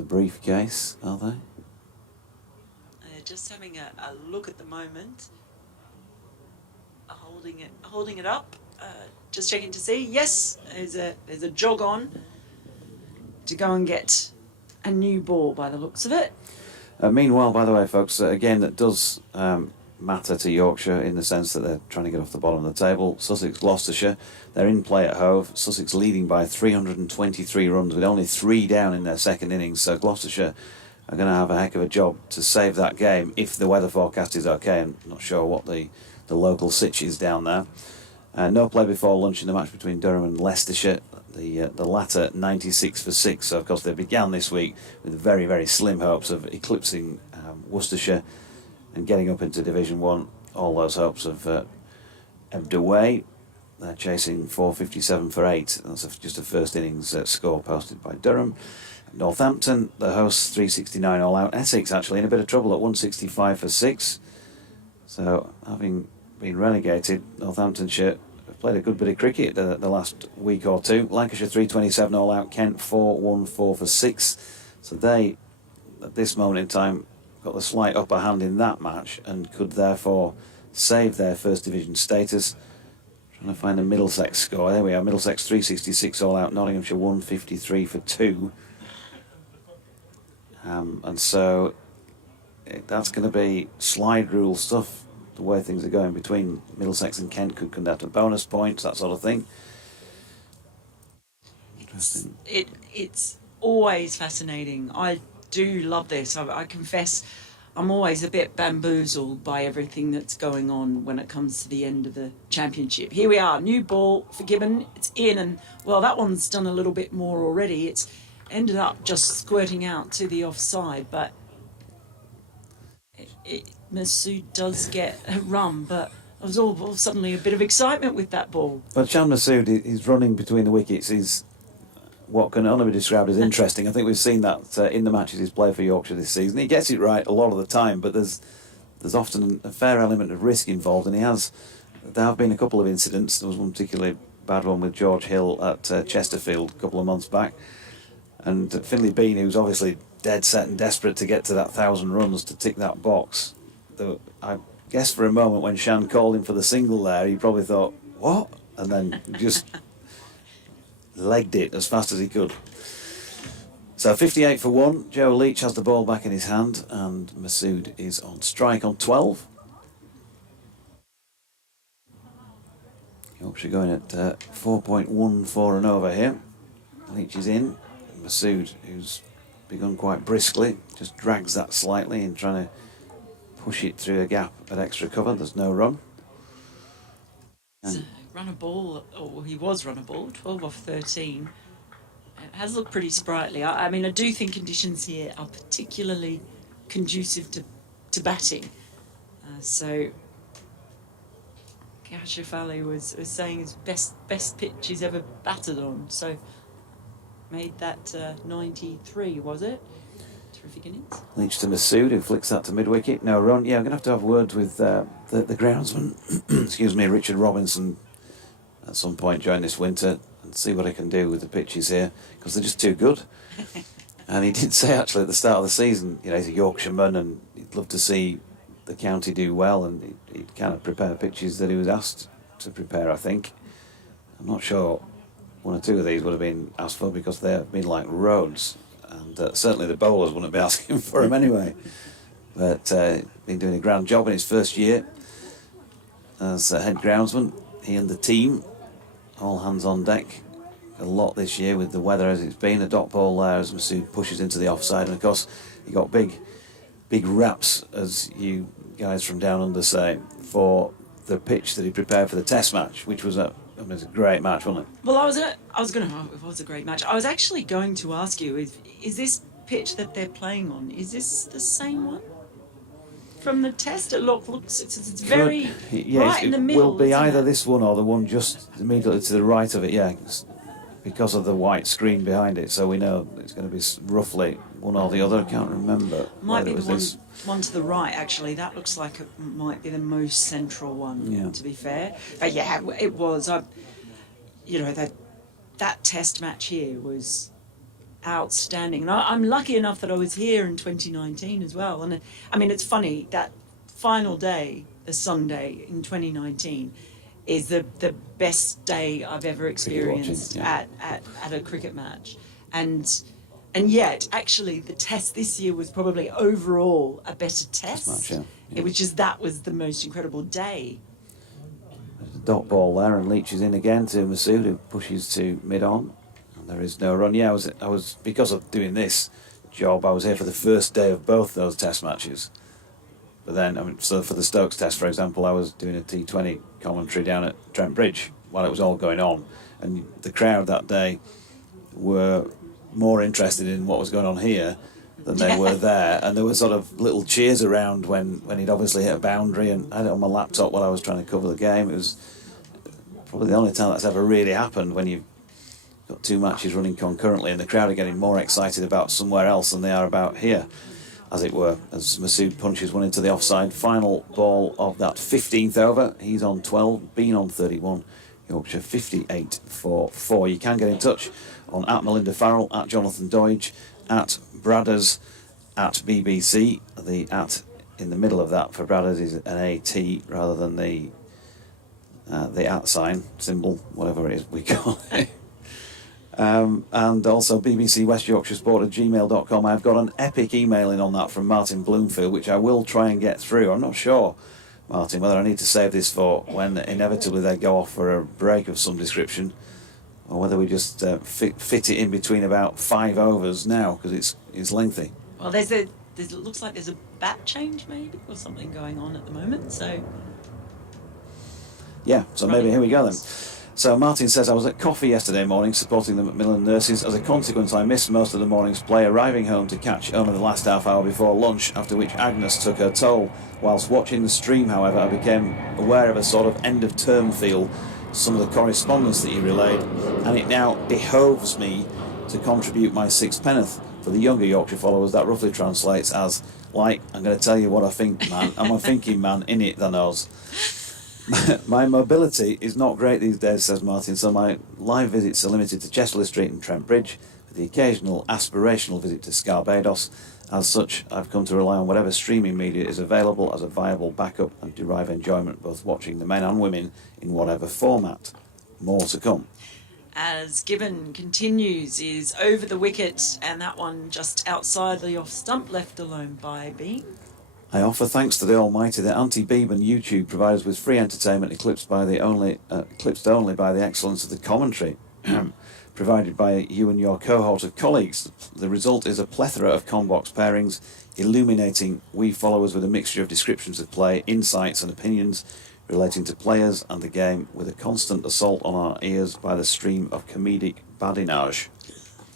briefcase, are they? They're just having a look at the moment. Holding it up. Just checking to see. Yes, there's a jog on to go and get a new ball by the looks of it. Meanwhile, by the way, folks, again, that does matter to Yorkshire in the sense that they're trying to get off the bottom of the table. Sussex, Gloucestershire, they're in play at Hove. Sussex leading by 323 runs with only 3 down in their second innings. So Gloucestershire are going to have a heck of a job to save that game if the weather forecast is okay. I'm not sure what the local sitch is down there. No play before lunch in the match between Durham and Leicestershire. The latter 96 for 6. So of course they began this week with very, very slim hopes of eclipsing Worcestershire and getting up into Division 1. All those hopes have ebbed away. They're chasing 457 for 8. That's just a first innings score posted by Durham. Northampton, the hosts, 369 all out. Essex actually in a bit of trouble at 165 for 6. So having been relegated, Northamptonshire have played a good bit of cricket the last week or two. Lancashire 327 all out. Kent 414 for 6. So they, at this moment in time, got the slight upper hand in that match and could therefore save their first division status. Trying to find a Middlesex score. There we are. Middlesex 366 all out. Nottinghamshire 153 for 2. And so that's going to be slide rule stuff. The way things are going between Middlesex and Kent could come down to bonus points, that sort of thing. Interesting. It's always fascinating. I do love this. I confess I'm always a bit bamboozled by everything that's going on when it comes to the end of the championship. Here we are, new ball for Gibbon. It's in, and well, that one's done a little bit more already. It's ended up just squirting out to the offside, but Masood does get a run, but there was all suddenly a bit of excitement with that ball. But Shan Masood is running between the wickets. He's what can only be described as interesting. I think we've seen that in the matches he's played for Yorkshire this season. He gets it right a lot of the time, but there's often a fair element of risk involved, and there have been a couple of incidents. There was one particularly bad one with George Hill at Chesterfield a couple of months back, and Finley Bean, who's obviously dead set and desperate to get to that 1,000 runs to tick that box. I guess for a moment when Shan called him for the single there, he probably thought, what? And then just legged it as fast as he could. So 58 for 1. Joe Leach has the ball back in his hand, and Masood is on strike on 12. Yorkshire going at 4.14 and over here. Leach is in. Masood, who's begun quite briskly, just drags that slightly in trying to push it through a gap at extra cover. There's no run. Run a ball, or he was run a ball, 12 off 13. It has looked pretty sprightly. I mean, I do think conditions here are particularly conducive to batting. So Kashif was saying his best pitch he's ever batted on. So made that 93, was it? Terrific innings. Leach to Masood, who flicks that to mid-wicket. No run. Yeah, I'm going to have words with the groundsman, excuse me, Richard Robinson, at some point during this winter, and see what I can do with the pitches here, because they're just too good. And he did say, actually, at the start of the season, he's a Yorkshireman, and he'd love to see the county do well, and he'd kind of prepare pitches that he was asked to prepare, I think. I'm not sure one or two of these would have been asked for, because they've been like roads, and certainly the bowlers wouldn't be asking for him anyway. But been doing a grand job in his first year as head groundsman. He and the team, all hands on deck. A lot this year with the weather as it's been. A dot ball there as Masood pushes into the offside, and of course he got big raps, as you guys from down under say, for the pitch that he prepared for the Test match, which was it was a great match, wasn't it? Well, it was a great match. I was actually going to ask you, is this pitch that they're playing on, is this the same one from the Test? It looks it's very right in the middle. It will be either this one or the one just immediately to the right of it, yeah, because of the white screen behind it. So we know it's going to be roughly one or the other. I can't remember. Might be the one to the right, actually. That looks like it might be the most central one, to be fair. But yeah, it was. That Test match here was outstanding. And I'm lucky enough that I was here in 2019 as well. And I mean, it's funny, that final day, the Sunday in 2019, is the best day I've ever experienced at a cricket match. And yet, actually, the Test this year was probably overall a better Test. It was just, that was the most incredible day. There's a dot ball there, and Leach is in again to Masood, who pushes to mid-on. And there is no run. Yeah, I was because of doing this job, I was here for the first day of both those Test matches. But then, so for the Stokes Test, for example, I was doing a T20 commentary down at Trent Bridge while it was all going on. And the crowd that day were more interested in what was going on here than they were there, and there were sort of little cheers around when he'd obviously hit a boundary, and I had it on my laptop while I was trying to cover the game. It was probably the only time that's ever really happened, when you've got two matches running concurrently and the crowd are getting more excited about somewhere else than they are about here, as it were, as Masood punches one into the offside. Final ball of that 15th over. He's on 12, Bean on 31. Yorkshire 58 for 4. You can get in touch on at Melinda Farrell, at Jonathan Doidge, at Bradders, at BBC. The at in the middle of that for Bradders is an AT rather than the at sign symbol, whatever it is we call it. And also BBC West Yorkshire Sport at gmail.com. I've got an epic email in on that from Martin Bloomfield, which I will try and get through. I'm not sure, Martin, whether I need to save this for when inevitably they go off for a break of some description, or whether we just fit it in between about 5 overs now, because it's lengthy. Well, it looks like there's a bat change maybe, or something going on at the moment, so... Yeah, so maybe here we go then. So Martin says, I was at coffee yesterday morning supporting the Macmillan nurses. As a consequence, I missed most of the morning's play, arriving home to catch only the last half hour before lunch, after which Agnes took her toll. Whilst watching the stream, however, I became aware of a sort of end-of-term feel to some of the correspondence that you relayed, and it now behoves me to contribute my sixpenneth. For the younger Yorkshire followers, that roughly translates as, like, I'm going to tell you what I think, man. I'm a thinking man, in it, the nose. My mobility is not great these days, says Martin, so my live visits are limited to Chesterley Street and Trent Bridge, with the occasional aspirational visit to Scarbados. As such, I've come to rely on whatever streaming media is available as a viable backup and derive enjoyment both watching the men and women in whatever format. More to come. As Gibbon continues, is over the wicket, and that one just outside the off stump, left alone by Bean. I offer thanks to the Almighty that Anti-Beeb and YouTube provide us with free entertainment eclipsed only by the excellence of the commentary provided by you and your cohort of colleagues. The result is a plethora of Combox pairings, illuminating we followers with a mixture of descriptions of play, insights and opinions relating to players and the game, with a constant assault on our ears by the stream of comedic badinage.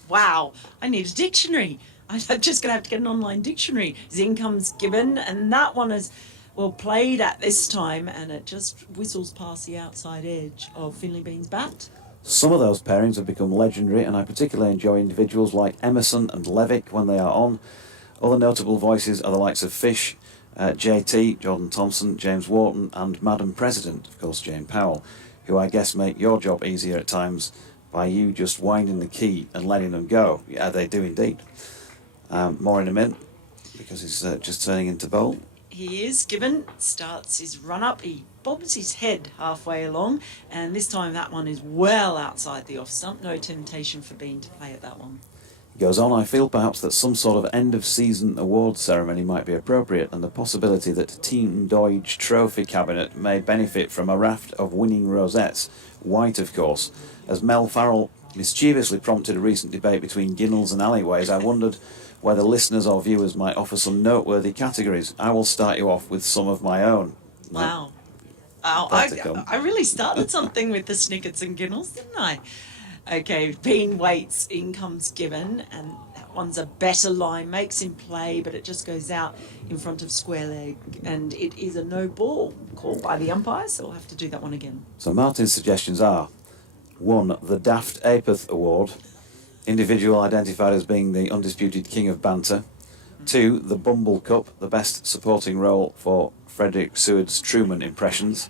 Wow, I need a dictionary. I'm just going to have to get an online dictionary. In comes Gibbon, and that one is, well, played at this time, and it just whistles past the outside edge of Finley Bean's bat. Some of those pairings have become legendary, and I particularly enjoy individuals like Emerson and Levick when they are on. Other notable voices are the likes of Fish, JT, Jordan Thompson, James Wharton, and Madam President, of course, Jane Powell, who I guess make your job easier at times by you just winding the key and letting them go. Yeah, they do indeed. More in a minute, because he's just turning into bowl. He is. Gibbon starts his run up. He bobs his head halfway along, and this time that one is well outside the off stump. No temptation for Bean to play at that one. He goes on, I feel perhaps that some sort of end-of-season award ceremony might be appropriate, and the possibility that Team Deutsch Trophy Cabinet may benefit from a raft of winning rosettes, white of course. As Mel Farrell mischievously prompted a recent debate between Ginnells and Alleyways, I wondered whether listeners or viewers might offer some noteworthy categories. I will start you off with some of my own. Wow. I really started something with the Snickets and Ginnells, didn't I? Okay, Bean waits, in comes Gibbon, and that one's a better line, makes him play, but it just goes out in front of square leg, and it is a no ball called by the umpire, so we'll have to do that one again. So Martin's suggestions are: 1, the Daft Apeth Award, individual identified as being the undisputed king of banter. 2, the Bumble Cup, the best supporting role for Frederick Seward's Truman impressions.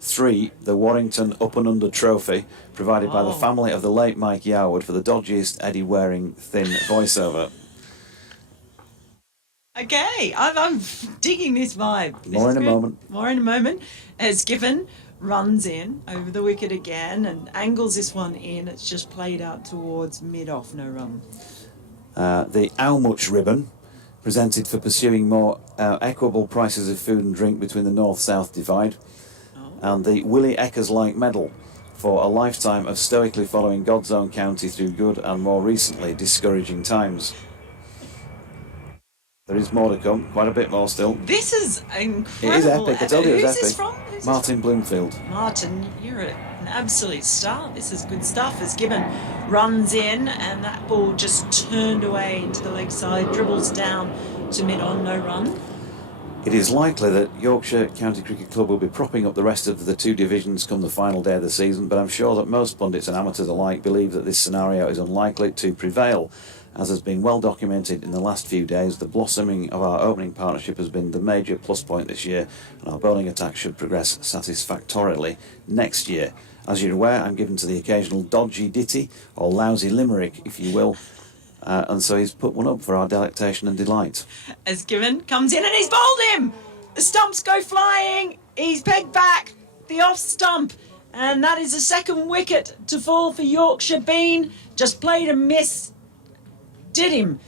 3, the Warrington Up and Under Trophy, provided by the family of the late Mike Yarwood for the dodgiest Eddie Waring thin voiceover. Okay, I'm digging this vibe. More in a moment. More in a moment. As Gibbon runs in over the wicket again and angles this one in. It's just played out towards mid-off, no run. The How Much ribbon, presented for pursuing more equitable prices of food and drink between the North-South divide. And the Willie Eckers-like medal for a lifetime of stoically following God's own county through good and more recently discouraging times. There is more to come, quite a bit more still. This is incredible. It is epic, I told you it was epic. Who's this from? Martin Bloomfield. Martin, you're an absolute star. This is good stuff. As Gibbon runs in, and that ball just turned away into the leg side, dribbles down to mid-on, no run. It is likely that Yorkshire County Cricket Club will be propping up the rest of the two divisions come the final day of the season, but I'm sure that most pundits and amateurs alike believe that this scenario is unlikely to prevail. As has been well documented in the last few days, the blossoming of our opening partnership has been the major plus point this year, and our bowling attack should progress satisfactorily next year. As you're aware, I'm given to the occasional dodgy ditty, or lousy limerick, if you will, and so he's put one up for our delectation and delight. As Gibbon comes in and he's bowled him! The stumps go flying, he's pegged back, the off stump, and that is a second wicket to fall for Yorkshire. Bean just played a miss, did him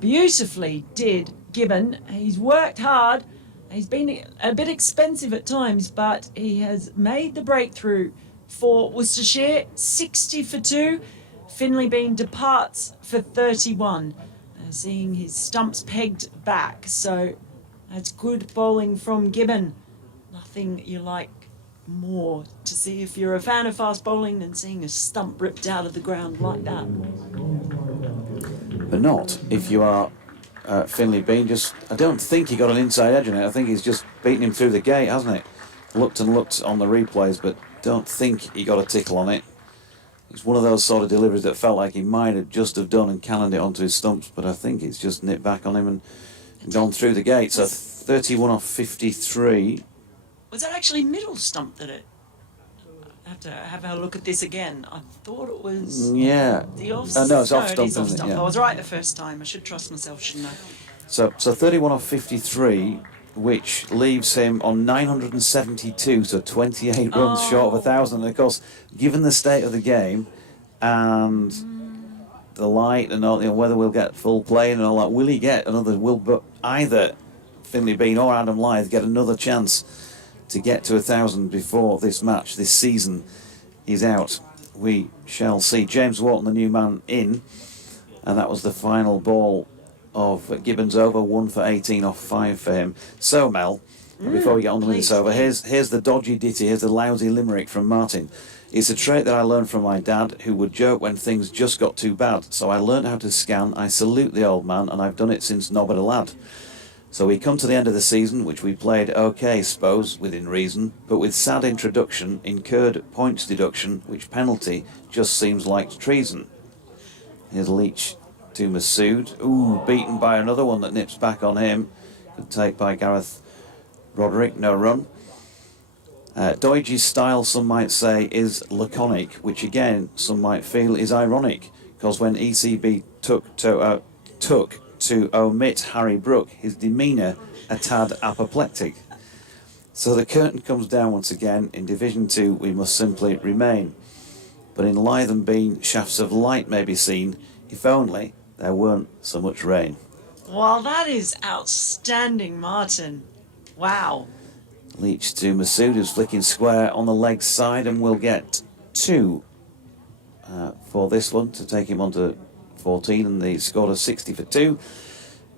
beautifully, did Gibbon. He's worked hard, he's been a bit expensive at times, but he has made the breakthrough for Worcestershire. 60 for 2. Finley Bean departs for 31, seeing his stumps pegged back. So that's good bowling from Gibbon. Nothing you like more to see if you're a fan of fast bowling than seeing a stump ripped out of the ground like that. But not if you are Finley Bean. I don't think he got an inside edge on it. I think he's just beaten him through the gate, hasn't it? Looked and looked on the replays, but don't think he got a tickle on it. It's one of those sort of deliveries that felt like he might have just have done and cannoned it onto his stumps, but I think it's just nipped back on him and gone through the gate. So 31 off 53. Was that actually middle stump that it? I have to have a look at this again. I thought it was Yeah. the off. No, it's off it stump, is off isn't it? stump. Yeah. I was right the first time. I should trust myself, shouldn't I? So 31 off 53, which leaves him on 972, so 28 runs short of 1,000. And of course, given the state of the game and the light and all, whether we'll get full play and all that, will he get another? Will either Finley Bean or Adam Lyth get another chance to get to 1,000 before this match, this season is out? We shall see. James Wharton, the new man, in, and that was the final ball of Gibbons over, 1 for 18 off 5 for him. So, Mel, before we get on the minutes over, here's the dodgy ditty, here's the lousy limerick from Martin. It's a trait that I learned from my dad, who would joke when things just got too bad. So I learned how to scan, I salute the old man, and I've done it since nobbed a lad. So we come to the end of the season, which we played okay, suppose, within reason, but with sad introduction, incurred points deduction, which penalty just seems like treason. Here's Leach to Masood. Ooh, beaten by another one that nips back on him. Good take by Gareth Roderick, no run. Doidge's style, some might say, is laconic, which again, some might feel is ironic, because when ECB took to omit Harry Brook, his demeanour a tad apoplectic. So the curtain comes down once again. In Division 2 we must simply remain. But in Lyth and Bean, shafts of light may be seen, if only there weren't so much rain. Well, that is outstanding, Martin. Wow. Leach to Masood, who's flicking square on the leg side, and will get 2 for this one to take him on to 14, and he scored a 60 for 2.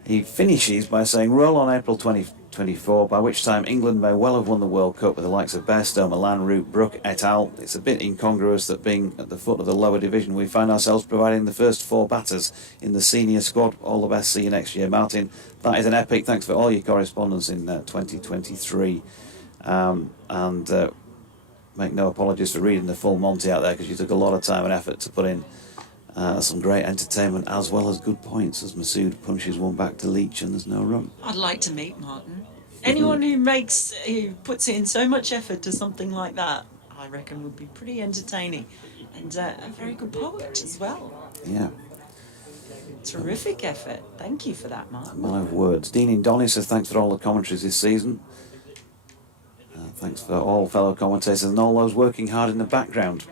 He finishes by saying, roll on April 2024, by which time England may well have won the World Cup with the likes of Bairstow, Milan, Root, Brook et al. It's a bit incongruous that being at the foot of the lower division, we find ourselves providing the first 4 batters in the senior squad. All the best, see you next year, Martin. That is an epic. Thanks for all your correspondence in 2023. Make no apologies for reading the full Monty out there, because you took a lot of time and effort to put in some great entertainment as well as good points, as Masood punches one back to Leach and there's no run. I'd like to meet Martin. Anyone who puts in so much effort to something like that, I reckon would be pretty entertaining, and a very good poet as well. Yeah. Terrific effort. Thank you for that, Martin. Man of words. Dean in Donny says thanks for all the commentaries this season. Thanks for all fellow commentators and all those working hard in the background.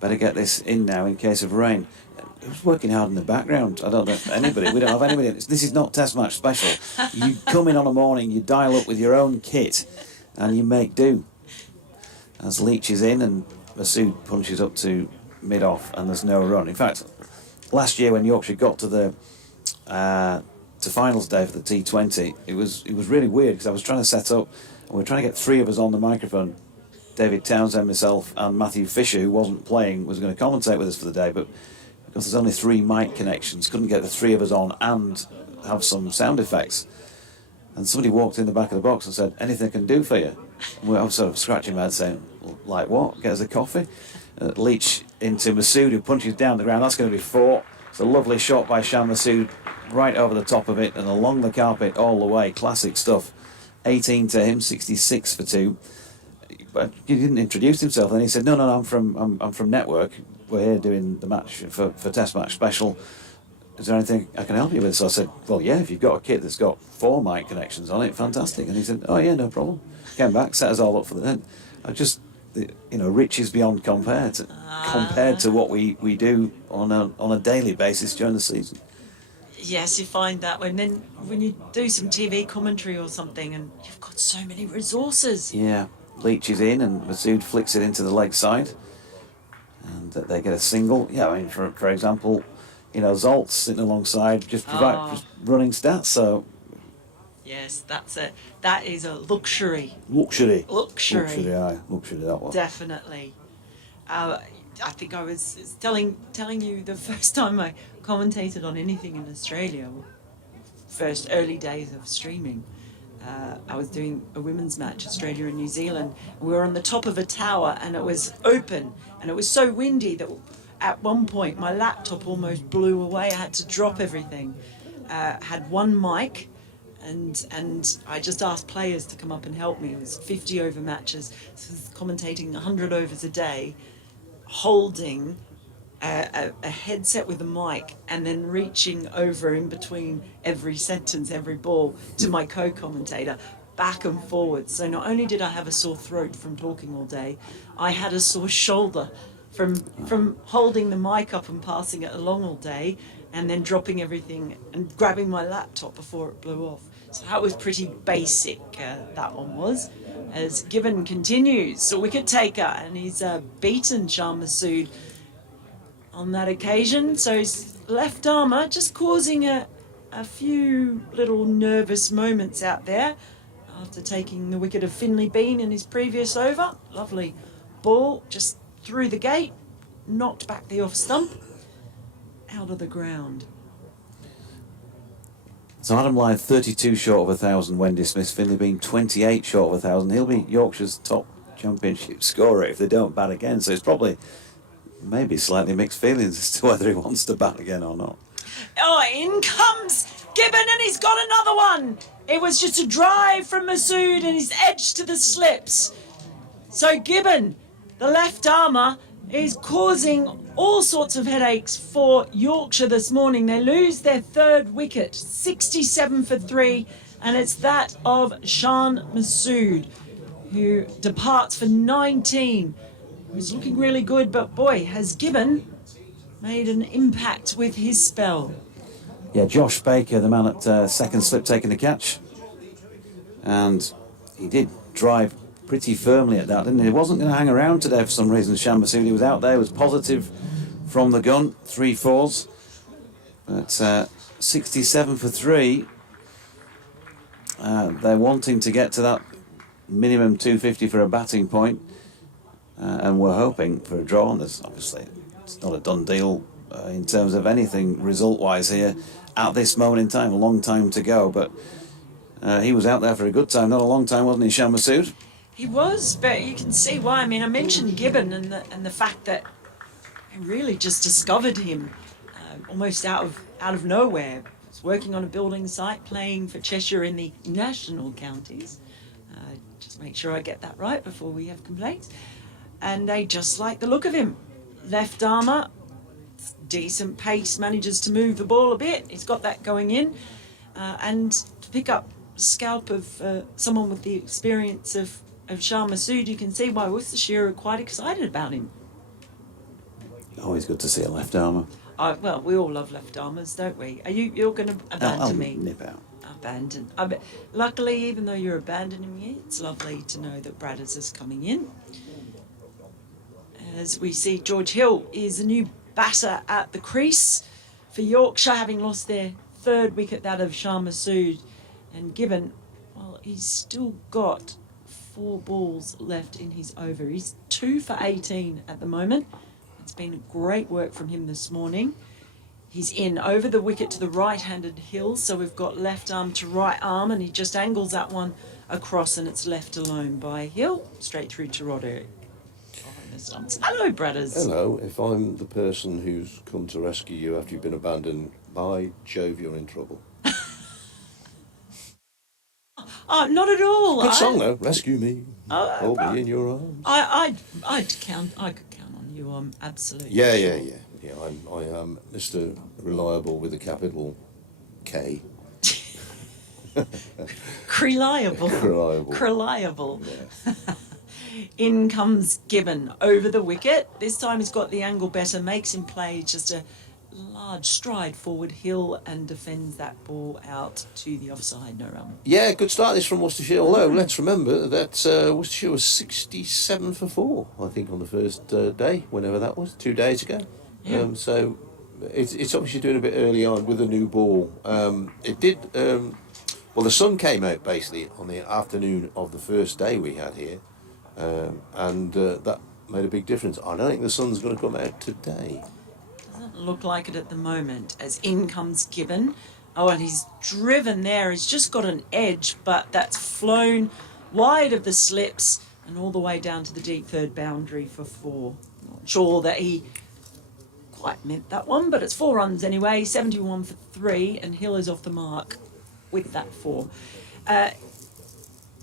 Better get this in now in case of rain. Who's working hard in the background? I don't know anybody. We don't have anybody. This is not Test Match Special. You come in on a morning, you dial up with your own kit, and you make do. As Leach is in and Masood punches up to mid-off, and there's no run. In fact, last year when Yorkshire got to the to finals day for the T20, it was really weird, because I was trying to set up, and we were trying to get 3 of us on the microphone. David Townsend, myself, and Matthew Fisher, who wasn't playing, was going to commentate with us for the day, but because there's only 3 mic connections, couldn't get the 3 of us on and have some sound effects. And somebody walked in the back of the box and said, anything I can do for you? And I was sort of scratching my head saying, like what? Get us a coffee? Leach into Masood, who punches down the ground. That's going to be 4. It's a lovely shot by Shan Masood, right over the top of it and along the carpet all the way. Classic stuff. 18 to him, 66 for 2. But he didn't introduce himself. Then he said, "No, I'm from Network. We're here doing the match for Test Match Special. Is there anything I can help you with?" So I said, "Well, yeah, if you've got a kit that's got 4 mic connections on it, fantastic." And he said, "Oh yeah, no problem." Came back, set us all up for the end. I just, riches beyond compared to what we do on a daily basis during the season. Yes, you find that when you do some TV commentary or something, and you've got so many resources. Yeah. Leach is in and Masood flicks it into the leg side, and they get a single. Yeah, I mean, for example, Zolt's sitting alongside just running stats. So yes, that is a luxury. Luxury, Luxury, that one. Definitely. I think I was telling you the first time I commentated on anything in Australia, first early days of streaming. I was doing a women's match, Australia and New Zealand. We were on the top of a tower, and it was open, and it was so windy that at one point, my laptop almost blew away. I had to drop everything. Had one mic, and I just asked players to come up and help me. It was 50 over matches, so commentating 100 overs a day, holding a headset with a mic and then reaching over in between every sentence, every ball to my co-commentator, back and forward. So not only did I have a sore throat from talking all day, I had a sore shoulder from holding the mic up and passing it along all day, and then dropping everything and grabbing my laptop before it blew off. So that was pretty basic, that one was. As Gibbon continues, a wicket taker, and he's beaten Shah Massoud on that occasion. So his left armour just causing a few little nervous moments out there after taking the wicket of Finley Bean in his previous over. Lovely ball just through the gate, knocked back the off stump, out of the ground. So Adam Lyth 32 short of 1,000 when dismissed. Finley Bean 28 short of 1,000. He'll be Yorkshire's top championship scorer if they don't bat again. So it's probably maybe slightly mixed feelings as to whether he wants to bat again or not. Oh, in comes Gibbon, and he's got another one. It was just a drive from Massoud and he's edged to the slips. So Gibbon, the left armour, is causing all sorts of headaches for Yorkshire this morning. They lose their third wicket, 67 for 3, and it's that of Shah Massoud, who departs for 19. Who's looking really good, but boy, has Gibbon made an impact with his spell. Yeah, Josh Baker, the man at second slip, taking the catch. And he did drive pretty firmly at that, didn't he? He wasn't going to hang around today for some reason. Shah Massoud, he was out there, was positive from the gun, 3 fours. But 67 for 3. They're wanting to get to that minimum 250 for a batting point. And we're hoping for a draw. And there's obviously, it's not a done deal in terms of anything result-wise here at this moment in time. A long time to go, but he was out there for a good time, not a long time, wasn't he, Shah Massoud? He was, but you can see why. I mean, I mentioned Gibbon and the fact that I really just discovered him almost out of nowhere. He was working on a building site, playing for Cheshire in the national counties. Just make sure I get that right before we have complaints. And they just like the look of him. Left armour, decent pace, manages to move the ball a bit. He's got that going in. And to pick up the scalp of someone with the experience of Shah Massoud, you can see why Worcestershire are quite excited about him. Always good to see a left armour. Well, we all love left armours, don't we? You're going to abandon I'll me? Nip out. Abandon. Luckily, even though you're abandoning me, it's lovely to know that Bradders is coming in. As we see, George Hill is a new batter at the crease for Yorkshire, having lost their third wicket, that of Shah Massoud. And Gibbon, well, he's still got 4 balls left in his over. He's 2 for 18 at the moment. It's been great work from him this morning. He's in over the wicket to the right-handed Hill, so we've got left arm to right arm, and he just angles that one across, and it's left alone by Hill, straight through to Roderick. Hello, Bradders. Hello. If I'm the person who's come to rescue you after you've been abandoned, by Jove, you're in trouble. Not at all. Good song though. Rescue me. Hold me in your arms. I could count on you. Absolutely. Yeah. I am Mr. Reliable with a capital K. Reliable. Reliable. Yeah. In comes Gibbon over the wicket. This time he's got the angle better, makes him play just a large stride forward Hill and defends that ball out to the offside, no run. Yeah, good start this from Worcestershire, although let's remember that Worcestershire was 67 for 4, I think, on the first day, whenever that was, 2 days ago. Yeah. So it's obviously doing a bit early on with a new ball. It did, well, the sun came out basically on the afternoon of the first day we had here, and that made a big difference. I don't think the sun's going to come out today. Doesn't look like it at the moment, as in comes Gibbon. Oh, and he's driven there. He's just got an edge, but that's flown wide of the slips and all the way down to the deep third boundary for 4. Not sure that he quite meant that one, but it's 4 runs anyway, 71 for 3, and Hill is off the mark with that 4.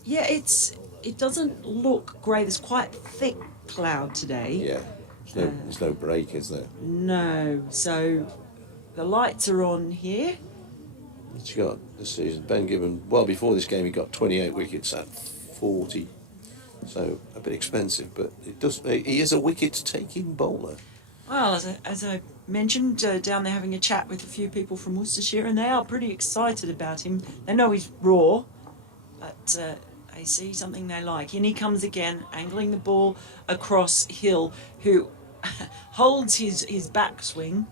Yeah, it doesn't look great. There's quite thick cloud today. Yeah, there's no break, is there? No, so the lights are on here. What you got this season? Ben Gibbon, well, before this game he got 28 wickets at 40, so a bit expensive, but he is a wicket-taking bowler. Well, as I mentioned, down there having a chat with a few people from Worcestershire, and they are pretty excited about him. They know he's raw, but they see something they like. In he comes again, angling the ball across Hill, who holds his backswing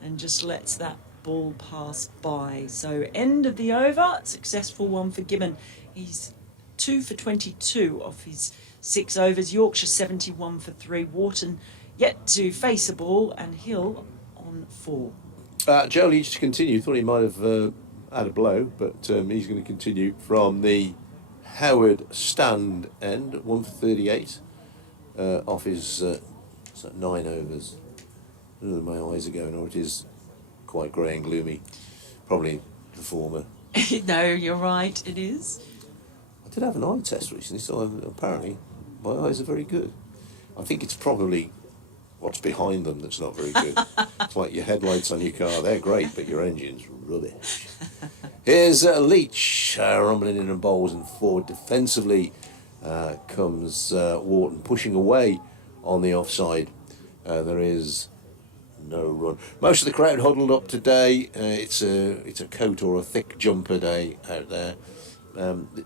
and just lets that ball pass by. So end of the over, successful one for Gibbon. He's 2 for 22 off his 6 overs. Yorkshire 71 for 3. Wharton yet to face a ball, and Hill on 4. Joe Leach to continue. Thought he might have had a blow, but he's going to continue from the Howard stand end, 1 for 38 off his 9 overs. I don't know whether my eyes are going, or it is quite grey and gloomy. Probably the former. No, you're right, it is. I did have an eye test recently, so apparently my eyes are very good. I think it's probably what's behind them that's not very good. It's like your headlights on your car, they're great, but your engine's rubbish. Here's Leach rumbling in and bowls, and forward defensively comes Wharton pushing away on the offside. There is no run. Most of the crowd huddled up today. It's a coat or a thick jumper day out there.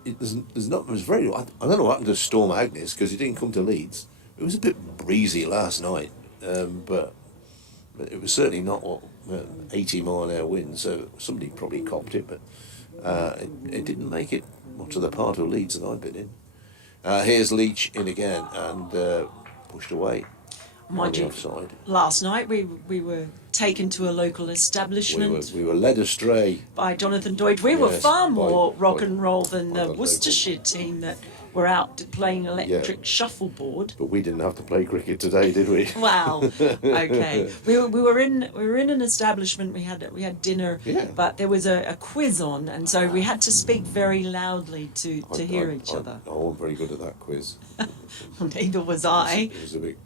It was very. I don't know what happened to Storm Agnes, because it didn't come to Leeds. It was a bit breezy last night, but it was certainly not what 80 mile an hour wind. So somebody probably copped it, but it didn't make it much of the part of Leeds that I've been in. Here's Leach in again and pushed away. Mind you, last night we were taken to a local establishment. We were led astray by Jonathan Doyd. We were far more rock and roll than the Worcestershire team that were out playing electric shuffleboard. But we didn't have to play cricket today, did we? Wow. Okay. We were in an establishment. We had dinner, but there was a quiz on, and so we had to speak very loudly to hear each other. I wasn't very good at that quiz. Neither was I. It was a bit.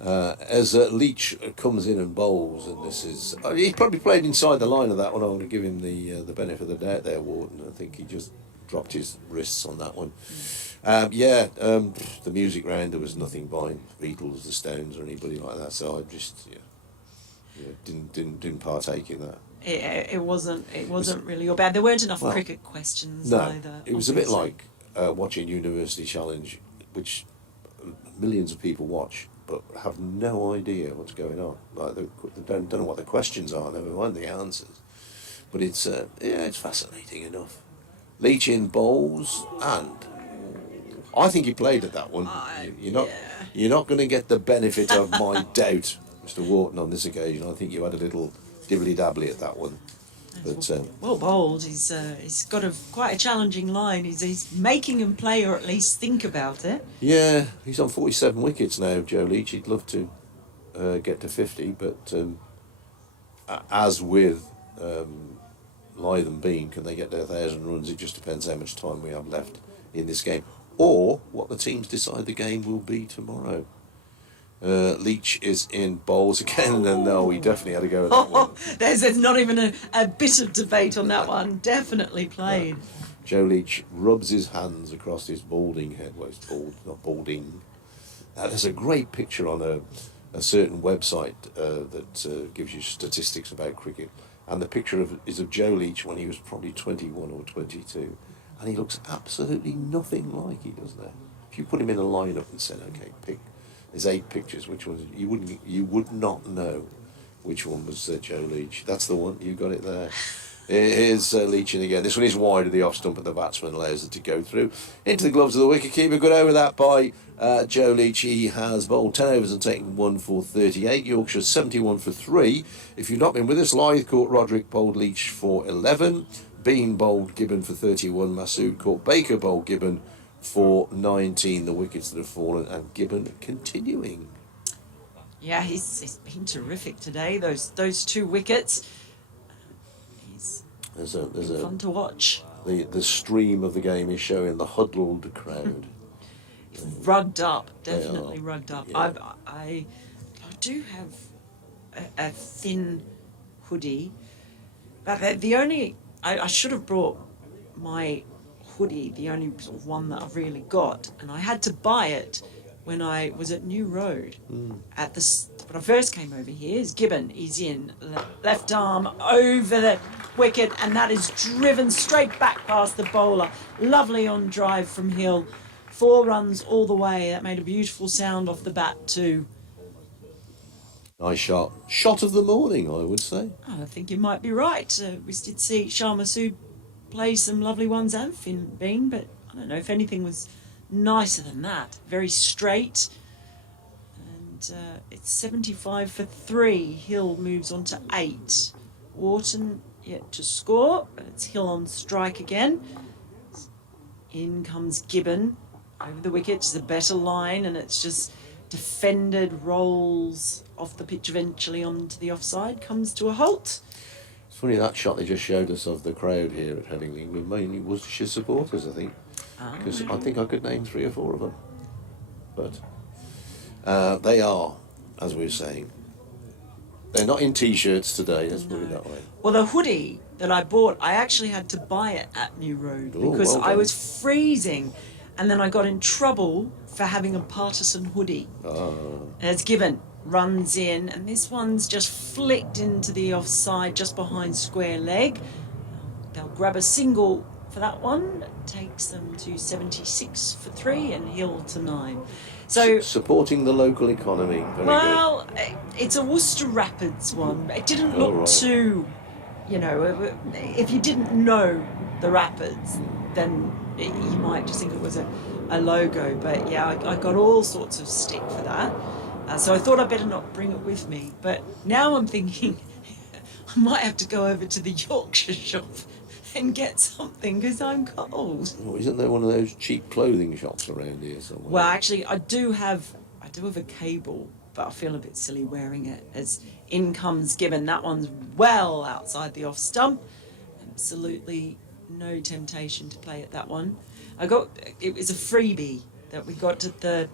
As Leach comes in and bowls, and this is he probably played inside the line of that one. I want to give him the benefit of the doubt there, Wharton. I think he just dropped his wrists on that one. The music round, there was nothing by Beatles, the Stones, or anybody like that. So I just didn't partake in that. It wasn't really all bad. There weren't enough cricket questions either. It was a bit like watching University Challenge, which millions of people watch but have no idea what's going on. Like they don't know what the questions are, never mind the answers. But it's fascinating enough. Leach in bowls, and I think he played at that one. You're not going to get the benefit of my doubt, Mr. Wharton, on this occasion. I think you had a little dibbly dabbly at that one. But well bowled. He's got quite a challenging line. He's making him play, or at least think about it. Yeah, he's on 47 wickets now, Joe Leach. He'd love to get to 50, but as with Lyth and Bean, can they get their 1,000 runs? It just depends how much time we have left in this game, or what the teams decide the game will be tomorrow. Leach is in bowls again, and no, he definitely had to go with that one. There's not even a bit of debate on that one. Definitely played. Joe Leach rubs his hands across his balding head. Well, it's bald, not balding. There's a great picture on a certain website that gives you statistics about cricket, and the picture is of Joe Leach when he was probably 21 or 22, and he looks absolutely nothing like he does now. If you put him in a lineup and said, "Okay, pick," there's 8 pictures. Which one? You would not know which one was Joe Leach. That's the one. You got it there. Here's Leach in again. This one is wide of the off stump, and the batsman allows it to go through into the gloves of the wicketkeeper. Good over that by Joe Leach. He has bowled 10 overs and taken 1 for 38. Yorkshire 71 for 3. If you've not been with us, Lyth caught Roderick, bowled Leach for 11. Bean bowled Gibbon for 31. Masood caught Baker, bowled Gibbon for 19. The wickets that have fallen, and Gibbon continuing. Yeah, he's been terrific today. Those 2 wickets. He's There's a fun to watch. the stream of the game is showing the huddled crowd. Rugged up, They definitely are, rugged up. yeah. I do have a thin hoodie, but the only I should have brought my hoodie, the only sort of one that I've really got, and I had to buy it when I was at New Road. At this, when I first came over here, is Gibbon. He's in left arm over the wicket, and that is driven straight back past the bowler. Lovely on drive from Hill. 4 runs all the way. That made a beautiful sound off the bat too. Nice shot. Shot of the morning, I would say. Oh, I think you might be right. We did see Sharma Sood play some lovely ones and Finn Bean, but I don't know if anything was nicer than that. Very straight. And it's 75 for 3. Hill moves on to 8. Wharton yet to score, but it's Hill on strike again. In comes Gibbon. Over the wickets, the better line, and it's just defended, rolls off the pitch eventually onto the offside, comes to a halt. It's funny, that shot they just showed us of the crowd here at Headingley were mainly Worcestershire supporters, I think. Because I think I could name 3 or 4 of them. But they are, as we were saying, they're not in T-shirts today, let's put it that way. Well, the hoodie that I bought, I actually had to buy it at New Road Oh, because well I done. was freezing, and then I got in trouble for having a partisan hoodie. And it's Gibbon, runs in, and this one's just flicked into the offside just behind square leg. They'll grab a single for that one, takes them to 76 for 3 and Hill to 9. So supporting the local economy, very well, it's a Worcester Rapids one. It didn't look right. too, you know, if you didn't know the Rapids, then you might just think it was a logo. But yeah, I got all sorts of stick for that. So I thought I'd better not bring it with me. But now I'm thinking I might have to go over to the Yorkshire shop and get something because I'm cold. good. Oh, isn't there one of those cheap clothing shops around here somewhere? Well, actually, I do have a cable, but I feel a bit silly wearing it. As in comes Gibbon, that one's well outside the off stump. Absolutely no temptation to play at that one. It was a freebie that we got at the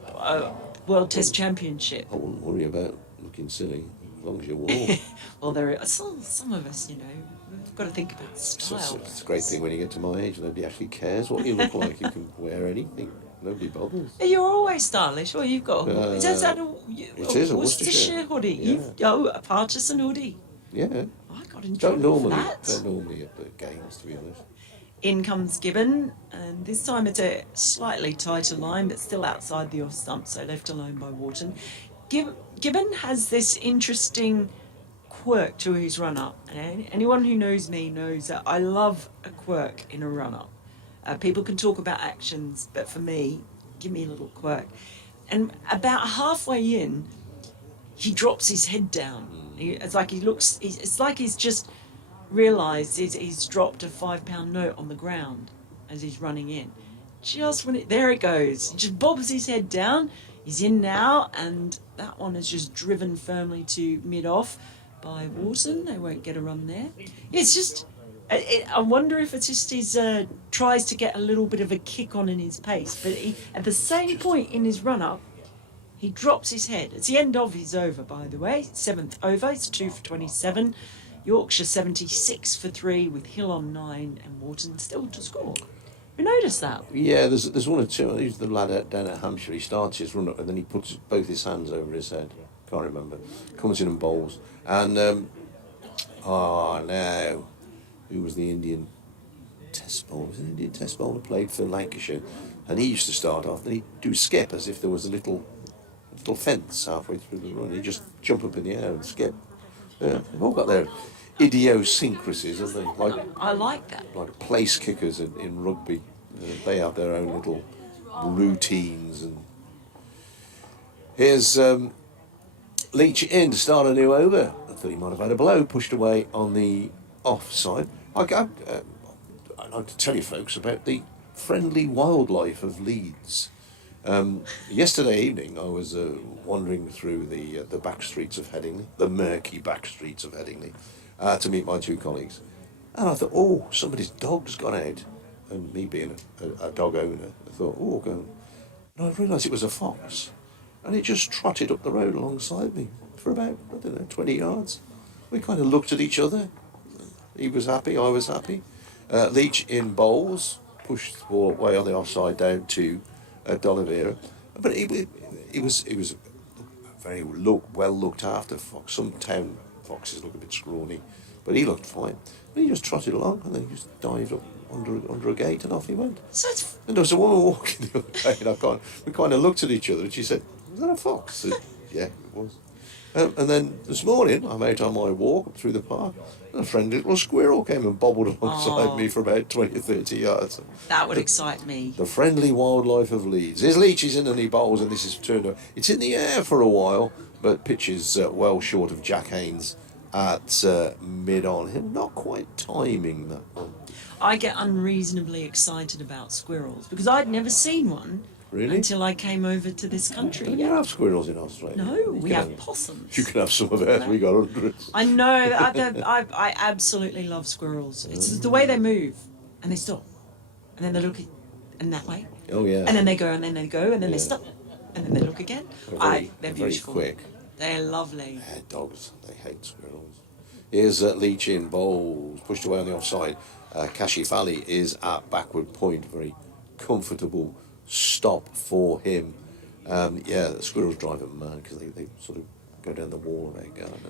World Test Championship. I wouldn't worry about looking silly, as long as you're warm. Well, there are some of us, you know, we've got to think about style. It's a great thing when you get to my age, nobody actually cares what you look like. You can wear anything. Nobody bothers. You're always stylish. Well, you've got is that a is a Worcestershire hoodie. Yeah. A partisan hoodie. Yeah. I got in Don't trouble for normally, that. don't normally at the games, to be honest. In comes Gibbon, and this time it's a slightly tighter line, but still outside the off stump, so left alone by Wharton. Gibbon has this interesting quirk to his run-up, and anyone who knows me knows that I love a quirk in a run-up. People can talk about actions, but for me, give me a little quirk. And about halfway in, he drops his head down. It's like it's like he's just realised he's dropped a £5 note on the ground as he's running in. Just when there it goes. He just bobs his head down. He's in now, and that one is just driven firmly to mid-off by Wharton. They won't get a run there. It's just, I wonder if it's just his tries to get a little bit of a kick on in his pace, but at the same point in his run-up, he drops his head. It's the end of his over, by the way. 7th over. It's 2 for 27. Yorkshire 76 for 3 with Hill on 9 and Wharton still to score. You noticed that? Yeah, there's one or two. He's the lad down at Hampshire. He starts his run up and then he puts both his hands over his head. Can't remember. Comes in and bowls. And now, who was the Indian test bowler? Was it an Indian test bowler played for Lancashire? And he used to start off and he'd do skip as if there was a little fence halfway through the run. He'd just jump up in the air and skip. Yeah, they've all got their idiosyncrasies, haven't they? I like that. Like place kickers in rugby. They have their own little routines. And here's Leach in to start a new over. I thought he might have had a blow, pushed away on the offside. I'd like to tell you folks about the friendly wildlife of Leeds. Yesterday evening, I was wandering through the back streets of Headingley, the murky back streets of Headingley, to meet my two colleagues, and I thought, oh, somebody's dog's gone out, and me being a dog owner, I thought, oh, go. And I realised it was a fox, and it just trotted up the road alongside me for about, I don't know, 20 yards. We kind of looked at each other. He was happy, I was happy. Leach in bowls, pushed the ball way on the offside down to D'Oliveira. But it was a very well looked after fox. Some town foxes look a bit scrawny, but he looked fine. And he just trotted along, and then he just dived up under a gate, and off he went. So it's And there was a woman walking the other way, and we kind of looked at each other, and she said, "Was that a fox?" I said, "Yeah, it was." And then this morning, I'm out on my walk up through the park, and a friendly little squirrel came and bobbled alongside me for about 20 or 30 yards. that would excite me. The friendly wildlife of Leeds. His Leach is in and he bowls, and this is turned up. It's in the air for a while, but pitches well short of Jack Haynes at mid-on. Him not quite timing that one. I get unreasonably excited about squirrels because I'd never seen one Really? until I came over to this country. Don't you have squirrels in Australia? No, You we can have possums. You can have some of ours. We got hundreds. I know. I absolutely love squirrels. It's the way they move, and they stop, and then they look, and that way, Oh yeah. and then they go, and then they go, and then they Yeah. stop, and then they look again. They're very beautiful. quick. They're lovely. Yeah, dogs, they hate squirrels. Here's Leach in bowls, pushed away on the offside. Kashi Fali is at backward point, very comfortable stop for him. Yeah, the squirrels drive him mad because they sort of go down the wall of our garden.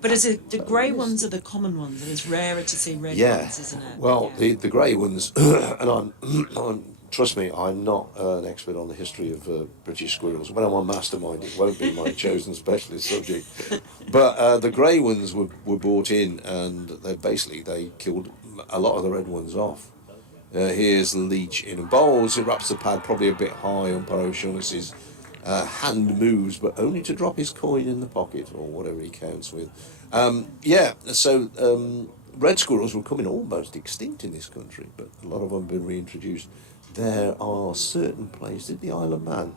But the grey ones are the common ones, and it's rarer to see red Yeah, ones, isn't it? well, Yeah. the grey ones, and trust me, I'm not an expert on the history of British squirrels. When I'm on Mastermind, it won't be my chosen specialist subject. But the grey ones were brought in, and they killed a lot of the red ones off. Here's Leach in bowls. He wraps the pad probably a bit high on O'Shaughnessy's hand moves, but only to drop his coin in the pocket or whatever he counts with. Red squirrels were coming almost extinct in this country, but a lot of them have been reintroduced. There are certain places, the Isle of Man,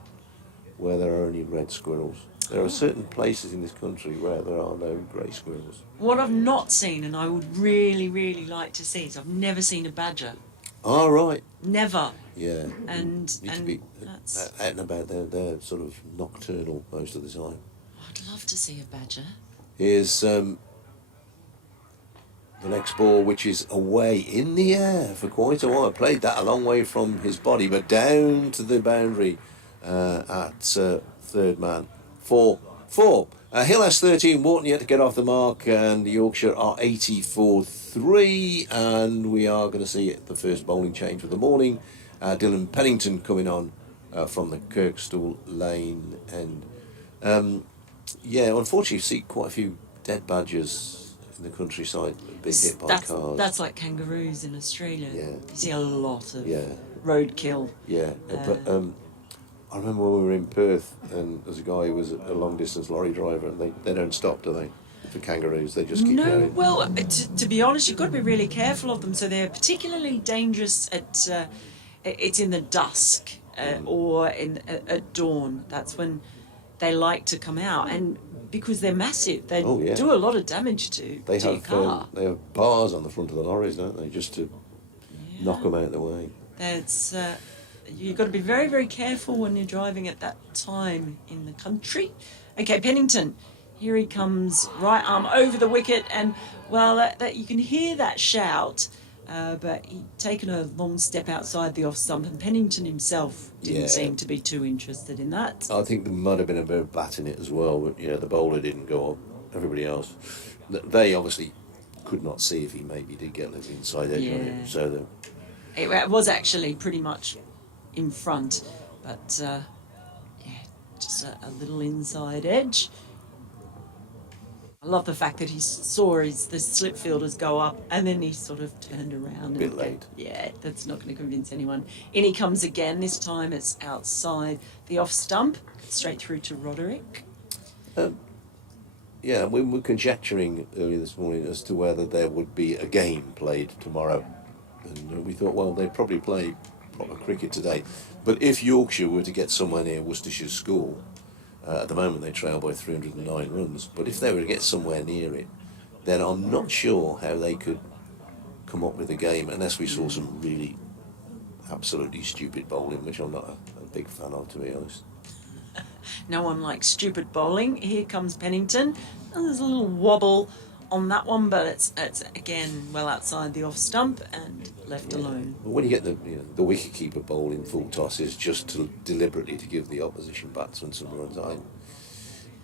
where there are only red squirrels. There are certain places in this country where there are no grey squirrels. What I've not seen, and I would really, really like to see, is I've never seen a badger. All right. Never. Yeah. And Need to be that's. out and about. They're sort of nocturnal most of the time. I'd love to see a badger. Here's the next ball, which is away in the air for quite a while. Played that a long way from his body, but down to the boundary at third man. 4-4. Hill has 13, Wharton yet to get off the mark, and Yorkshire are 84-3, and we are going to see the first bowling change of the morning. Dylan Pennington coming on from the Kirkstall Lane end. Unfortunately, you see quite a few dead badgers in the countryside, big hit by cars. That's like kangaroos in Australia. Yeah. You see a lot of Yeah. roadkill. Yeah, but I remember when we were in Perth, and there's a guy who was a long distance lorry driver, and they don't stop, do they? The kangaroos, they just keep No, going. well, to be honest, you've got to be really careful of them. So they're particularly dangerous it's in the dusk or at dawn. That's when they like to come out, and because they're massive, they do a lot of damage to your car. They have bars on the front of the lorries, don't they, just to knock them out of the way. That's you've got to be very, very careful when you're driving at that time in the country. Okay, Pennington, here he comes, right arm over the wicket, and well, that you can hear that shout, but he'd taken a long step outside the off stump, and Pennington himself didn't seem to be too interested in that. I think there might have been a bit of bat in it as well, but the bowler didn't go up. Everybody else, they obviously could not see if he maybe did get the inside edge on it. So it was actually pretty much in front, but just a little inside edge. I love the fact that he saw the slip fielders go up, and then he sort of turned around. A bit late. Yeah, that's not going to convince anyone. In he comes again. This time it's outside the off stump, straight through to Roderick. We were conjecturing earlier this morning as to whether there would be a game played tomorrow. And we thought, well, they'd probably play proper cricket today. But if Yorkshire were to get somewhere near Worcestershire's score, at the moment they trail by 309 runs, but if they were to get somewhere near it, then I'm not sure how they could come up with a game unless we saw some really absolutely stupid bowling, which I'm not a big fan of, to be honest. No one likes stupid bowling. Here comes Pennington. And there's a little wobble on that one, but it's again well outside the off stump and left alone. Well, when you get the wicketkeeper bowling full tosses just to deliberately to give the opposition batsman some runs,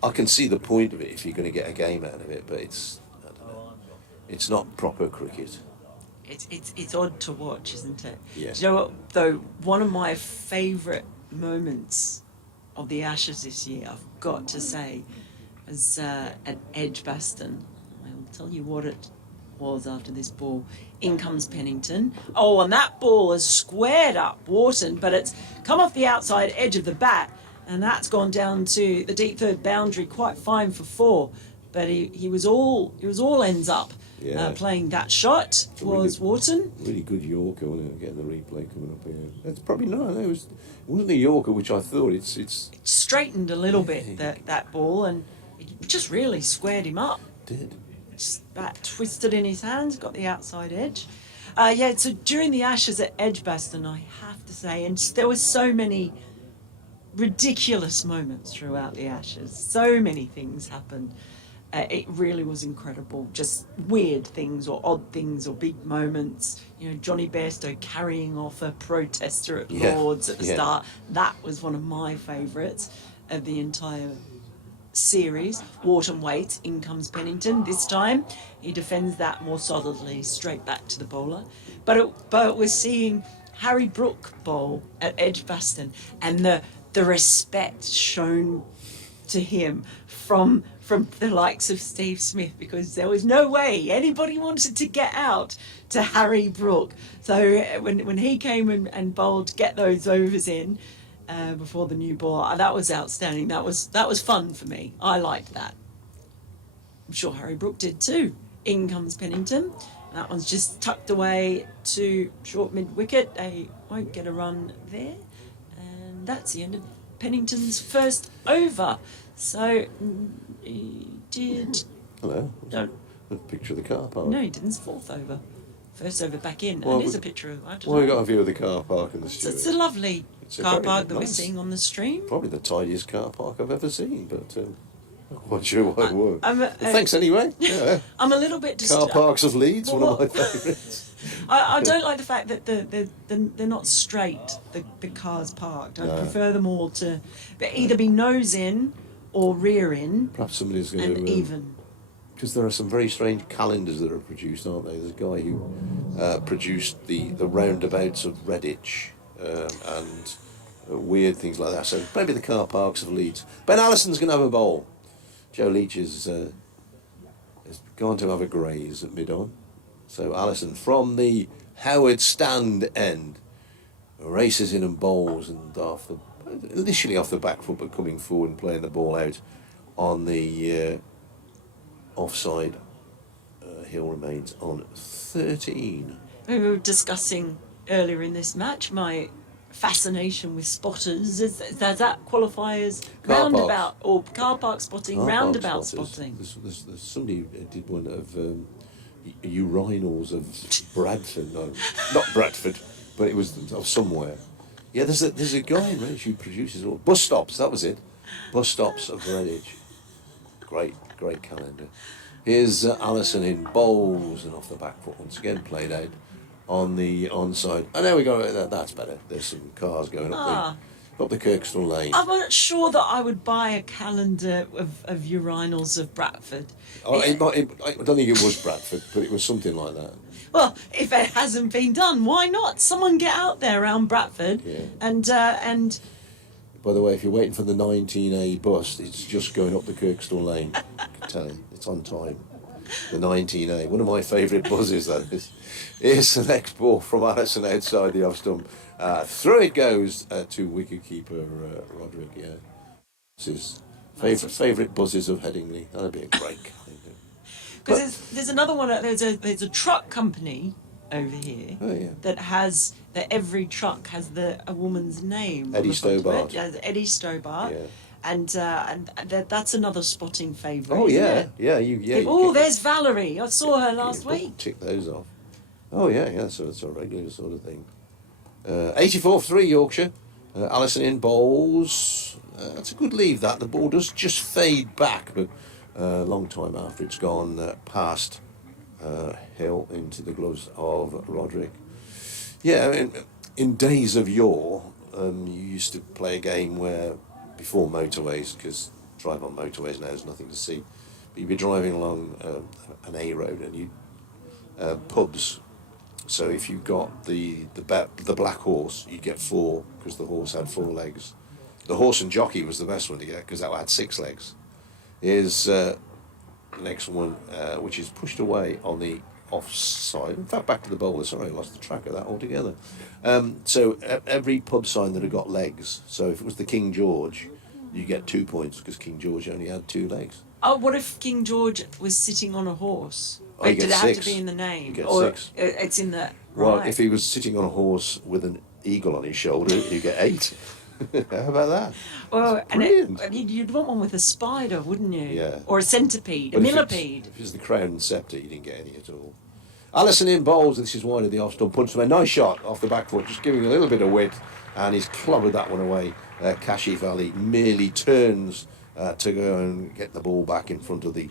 I can see the point of it if you're going to get a game out of it, but I don't know, it's not proper cricket. It's odd to watch, isn't it? Yeah. Do you know what, though? One of my favourite moments of the Ashes this year, I've got to say, was at Edgbaston. I'll tell you what it was after this ball. In comes Pennington. Oh, and that ball has squared up Wharton, but it's come off the outside edge of the bat, and that's gone down to the deep third boundary, quite fine for 4. But he was all ends up. Yeah. Playing that shot was Wharton. Really good Yorker, wasn't it? Getting the replay coming up here. It's probably not. It wasn't the Yorker, which I thought it's. It straightened a little bit that ball, and it just really squared him up. Did. Just bat twisted in his hands, got the outside edge. So during the Ashes at Edgbaston, I have to say, and there were so many ridiculous moments throughout the Ashes. So many things happened. It really was incredible. Just weird things or odd things or big moments. You know, Johnny Bairstow carrying off a protester at Lord's at the start. That was one of my favourites of the entire series. Wharton waits, in comes Pennington. This time he defends that more solidly, straight back to the bowler. But we're seeing Harry Brook bowl at Edgbaston, and the respect shown to him from the likes of Steve Smith, because there was no way anybody wanted to get out to Harry Brook. So when he came and bowled, get those overs in before the new ball, that was outstanding. That was fun for me. I liked that. I'm sure Harry Brook did too. In comes Pennington. That one's just tucked away to short mid wicket. They won't get a run there, and that's the end of Pennington's first over. So he did. Hello. No, A picture of the car park. no, he didn't. 4th over. First over back in. Well, And there's a picture of. I don't Well, we know. got a view of the car park in the It's a studio. lovely It's a car very park that we're nice- seeing on the stream. Probably the tidiest car park I've ever seen, but not quite sure why it worked. I'm, Thanks anyway. Yeah. I'm a little bit Car distracted. parks of Leeds, one of my Well, favourites. I don't like the fact that they're not straight, the cars parked. I No. prefer them all to either be nose in or rear in Perhaps somebody's going and to even. because there are some very strange calendars that are produced, aren't there? There's a guy who produced the roundabouts of Redditch and weird things like that. So maybe the car parks of Leeds. Ben Allison's going to have a bowl. Joe Leach has gone to have a graze at mid-on. So Allison from Howard stand end races in and bowls, and initially off the back foot, but coming forward and playing the ball out on the offside. Hill remains on 13. We were discussing earlier in this match my fascination with spotters. Does that qualify as Car roundabout parks. or car park spotting, Car park roundabout spotters. spotting? There's somebody did one of urinals of Bradford. No, not Bradford, but it was of somewhere. Yeah, there's a guy in Redditch who produces all bus stops. That was it, bus stops of Redditch. Great calendar. Here's Allison in bowls and off the back foot once again, played out on the onside. And there we go. That's better. There's some cars going up the Kirkstall Lane. I'm not sure that I would buy a calendar of urinals of Bradford. I don't think it was Bradford, but it was something like that. Well, if it hasn't been done, why not? Someone get out there around Bradford Yeah. and By the way, if you're waiting for the 19A bus, it's just going up the Kirkstall Lane. I can tell you, it's on time. The 19A, one of my favourite buzzes, that is. Here's the next ball from Allison outside the off stump. Through it goes to wicketkeeper Roderick. Yeah, it's his favourite buzzes of Headingley. That'd be a great calendar. because there's another one. There's a truck company over here Oh, yeah. that every truck has a woman's name. Eddie on the front of it. Stobart. Yeah, Eddie Stobart. Yeah. And that's another spotting favourite. Oh, isn't yeah. it? Yeah, you Oh, get- there's Valerie. I saw her last week. Tick those off. Oh, yeah, so it's a regular sort of thing. 84-3 Yorkshire. Allison in bowls. That's a good leave, that. The ball does just fade back, but a long time after it's gone past Hill into the gloves of Roderick. Yeah, in days of yore, you used to play a game where, before motorways, because drive on motorways now there's nothing to see, but you'd be driving along an A road and you pubs. So if you got the black horse, you'd get 4 because the horse had 4 legs. The horse and jockey was the best one to get because that had 6 legs. Here's the next one, which is pushed away on the offside. In fact, back to the bowler. Sorry, I lost the track of that altogether. So every pub sign that had got legs. So if it was the King George, you get 2 points because King George only had 2 legs. Oh, what if King George was sitting on a horse? Oh, you Did it get have 6. to be in the name? You get or 6. It's in the Well, right. if he was sitting on a horse with an eagle on his shoulder, you get 8. How about that? Well, Brilliant. you'd want one with a spider, wouldn't you? Yeah. Or a centipede, But a if millipede. If it's the crown and sceptre, you didn't get any at all. Allison in bowls. This is wide of the off stump. Punts away. Nice shot off the back foot, just giving a little bit of width, and he's clobbered that one away. Kashif Ali merely turns to go and get the ball back in front of the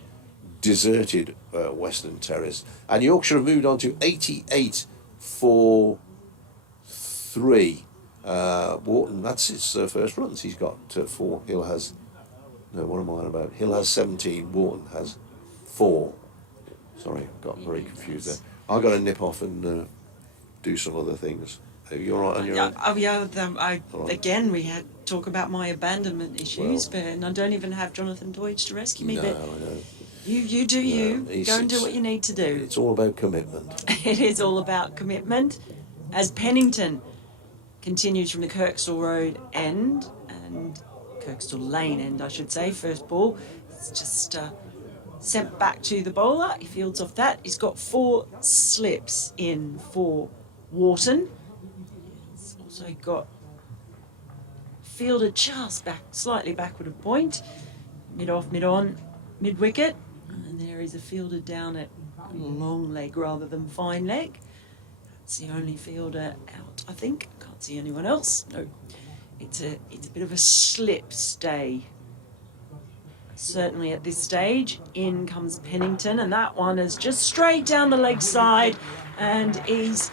deserted Western Terrace. And Yorkshire have moved on to 88-3. Wharton, that's his first runs. He's got 4. Hill has, no, what am I on about? Hill has 17. Wharton has 4. Sorry, got very confused there. I've got to nip off and do some other things. Are you all right on your own? Again, we had talk about my abandonment issues, and I don't even have Jonathan Deutsch to rescue me. No, But I know. you do you. he's- Go and do it's- what you need to do. It's all about commitment. It is all about commitment. As Pennington continues from the Kirkstall Road end and Kirkstall Lane end, I should say. First ball, it's just sent back to the bowler. He fields off that. He's got 4 slips in for Wharton. He's also got fielded just back, slightly backward of point. Mid off, mid on, mid wicket. And there is a fielder down at long leg rather than fine leg. It's the only fielder out, I think. Can't see anyone else. No. It's a bit of a slip stay. Certainly at this stage. In comes Pennington, and that one is just straight down the leg side, and he's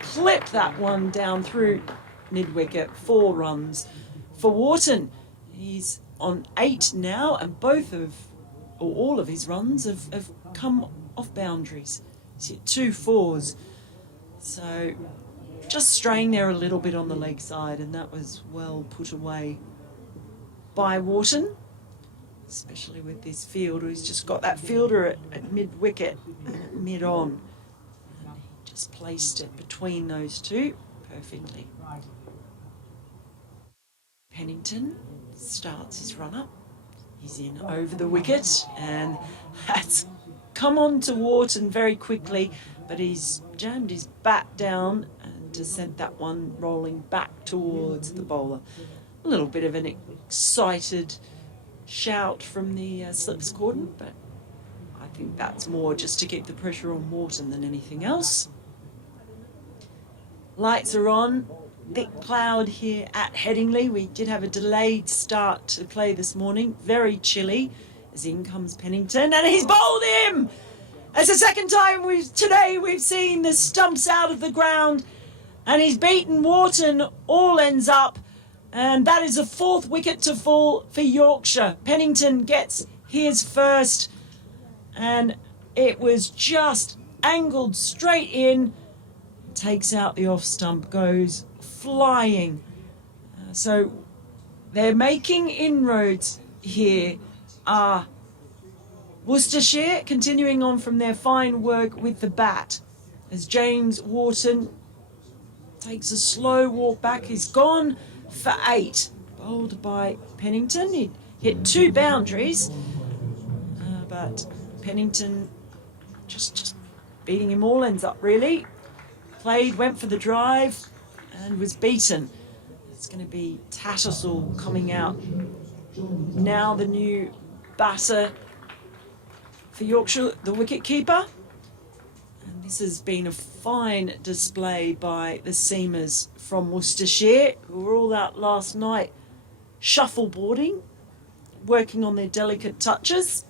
clipped that one down through mid-wicket. 4 runs for Wharton. He's on 8 now, and all of his runs have come off boundaries. He's hit 2 4s. So just straying there a little bit on the leg side, and that was well put away by Wharton, especially with this fielder who's just got that fielder at mid-wicket and at mid-on. And he just placed it between those two perfectly. Pennington starts his run-up. He's in over the wicket, and that's come on to Wharton very quickly, but he's jammed his bat down and just sent that one rolling back towards the bowler. A little bit of an excited shout from the slips cordon, but I think that's more just to keep the pressure on Wharton than anything else. Lights are on. Thick cloud here at Headingley. We did have a delayed start to play this morning. Very chilly. As in comes Pennington, and he's bowled him! It's the second time today we've seen the stumps out of the ground, and he's beaten Wharton all ends up, and that is the 4th wicket to fall for Yorkshire. Pennington gets his first, and it was just angled straight in, takes out the off stump, goes flying. So they're making inroads here. Worcestershire continuing on from their fine work with the bat as James Wharton takes a slow walk back. He's gone for 8, bowled by Pennington. He hit 2 boundaries, but Pennington just beating him all ends up really. played, went for the drive, and was beaten. It's going to be Tattersall coming out. Now the new batter for Yorkshire, the wicket keeper. And this has been a fine display by the seamers from Worcestershire, who were all out last night shuffleboarding, working on their delicate touches.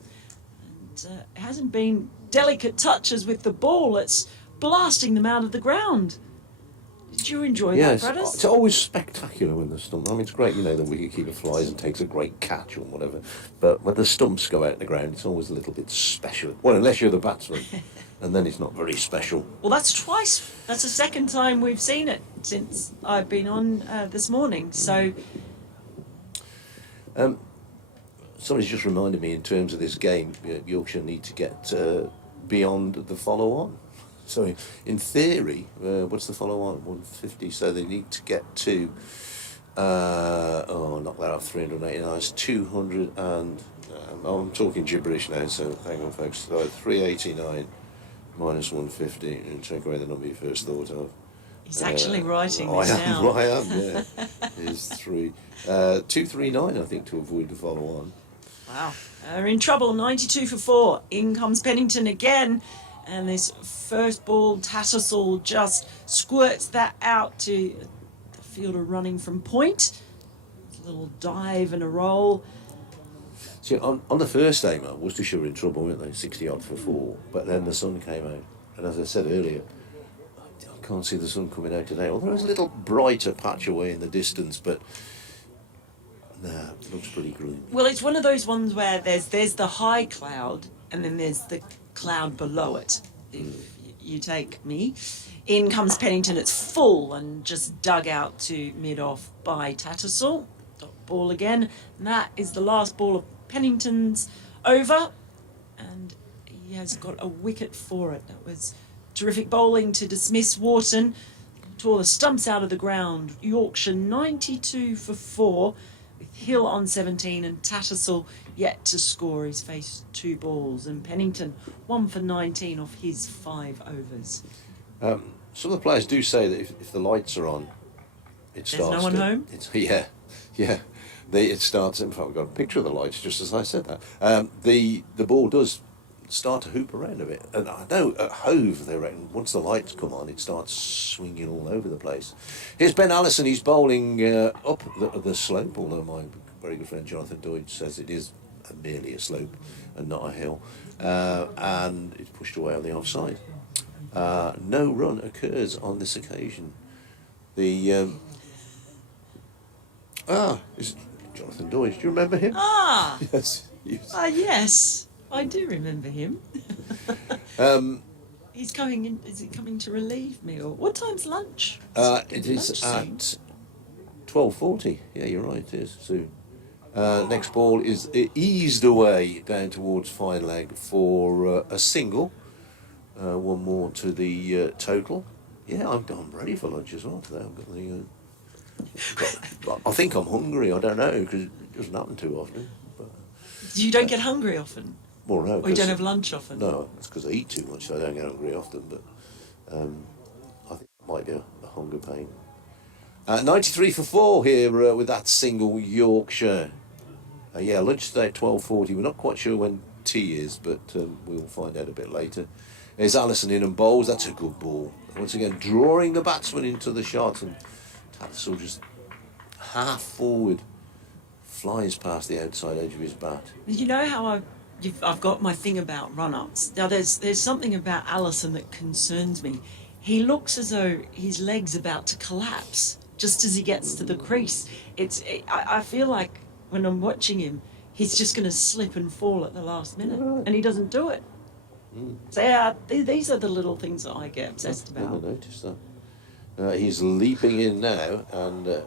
And it hasn't been delicate touches with the ball, it's blasting them out of the ground. Did you enjoy that, brothers? It's always spectacular when the stump. I mean, it's great, you know, the wicketkeeper flies and takes a great catch or whatever. But when the stumps go out the ground, it's always a little bit special. Well, unless you're the batsman, and then it's not very special. Well, that's twice. That's the second time we've seen it since I've been on this morning. So, Somebody's just reminded me in terms of this game, Yorkshire need to get beyond the follow-on. So in theory, what's the follow-on? 150. So they need to get to, knock that off 389. It's 200 and, I'm talking gibberish now, so hang on folks. So 389 minus 150, and take away the number you first thought of. he's actually writing this down. I am, yeah. Is 239, I think, to avoid the follow-on. Wow. They're in trouble, 92 for 4. In comes Pennington again. And this first ball, Tattersall just squirts that out to the fielder running from point. A little dive and a roll. See, on the first day, man, Worcestershire were in trouble, weren't they? 60 odd for 4. But then the sun came out. And as I said earlier, I can't see the sun coming out today. Although there's a little brighter patch away in the distance, but nah, it looks pretty green. Well, it's one of those ones where there's the high cloud and then there's the cloud below it, if you take me. In comes Pennington, it's full and just dug out to mid-off by Tattersall. Dot ball again, and that is the last ball of Pennington's over, and he has got a wicket for it. That was terrific bowling to dismiss Wharton, tore the stumps out of the ground. Yorkshire 92 for 4, with Hill on 17 and Tattersall yet to score. He's faced 2 balls, and Pennington 1 for 19 off his 5 overs. Some of the players do say that if the lights are on, it starts. There's no one home? Yeah. It starts. In fact, we've got a picture of the lights just as I said that. The ball does start to hoop around a bit, and I know at Hove they reckon once the lights come on, it starts swinging all over the place. Here's Ben Allison. He's bowling up the slope, although my very good friend Jonathan Deutsch says it is merely a slope and not a hill, and it's pushed away on the offside. No run occurs on this occasion. Is Jonathan Deutsch. Do you remember him? Ah! Yes. Yes, I do remember him. He's coming in. Is he coming to relieve me, or what time's lunch? It is at 12:40. Yeah, you're right. It is soon. Next ball is eased away down towards fine leg for a single. One more to the total. Yeah, I'm ready for lunch as well today. I've got the. I think I'm hungry. I don't know because it doesn't happen too often. But, You don't get hungry often, well, no. or you don't have lunch often. No, it's because I eat too much, so I don't get hungry often. But I think it might be a hunger pain. 93 for 4 here with that single Yorkshire. Lunch today at 12:40. We're not quite sure when tea is, but we'll find out a bit later. There's Allison in and bowls. That's a good ball. Once again, drawing the batsman into the shot, and Tattersall just half forward flies past the outside edge of his bat. You know how I've got my thing about run-ups. Now there's something about Allison that concerns me. He looks as though his leg's about to collapse just as he gets to the crease. I feel like when I'm watching him, he's just going to slip and fall at the last minute, and he doesn't do it. So yeah, these are the little things that I get obsessed I about. never noticed that. He's leaping in now, and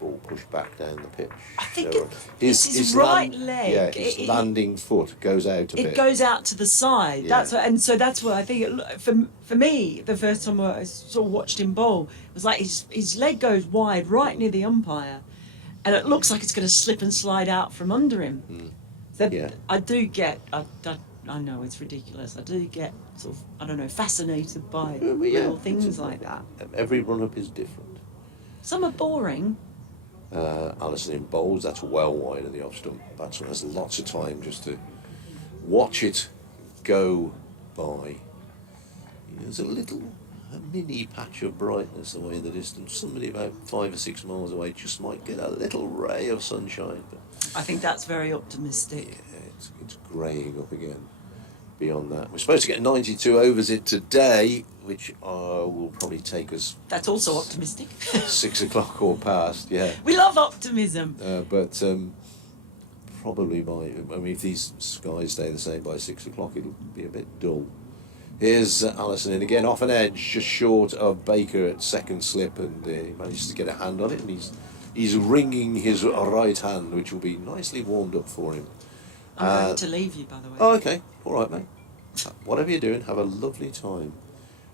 ball pushed back down the pitch. I think So, his right leg. Yeah, his landing foot goes out a bit. It goes out to the side. Yeah. That's what I think. For me, the first time I sort of watched him bowl, it was like his leg goes wide right near the umpire, and it looks like it's going to slip and slide out from under him. So Yeah. I do get. I know it's ridiculous. I do get sort of, I don't know, fascinated by Yeah, little things like that. Every run-up is different. Some are boring. Alison in bowls, that's well wide of the off stump. Batsman has lots of time just to watch it go by. There's a mini patch of brightness away in the distance. Somebody about 5 or 6 miles away just might get a little ray of sunshine. But I think that's very optimistic. yeah, it's greying up again. Beyond that, we're supposed to get 92 overs in today, which will probably take us. That's also optimistic. 6 o'clock or past, yeah. We love optimism. But probably if these skies stay the same by 6 o'clock, it'll be a bit dull. Here's Allison in again, off an edge, just short of Baker at second slip, and he manages to get a hand on it, and he's wringing his right hand, which will be nicely warmed up for him. I'm going to leave you, by the way. Oh, okay. All right, mate. Whatever you're doing, have a lovely time.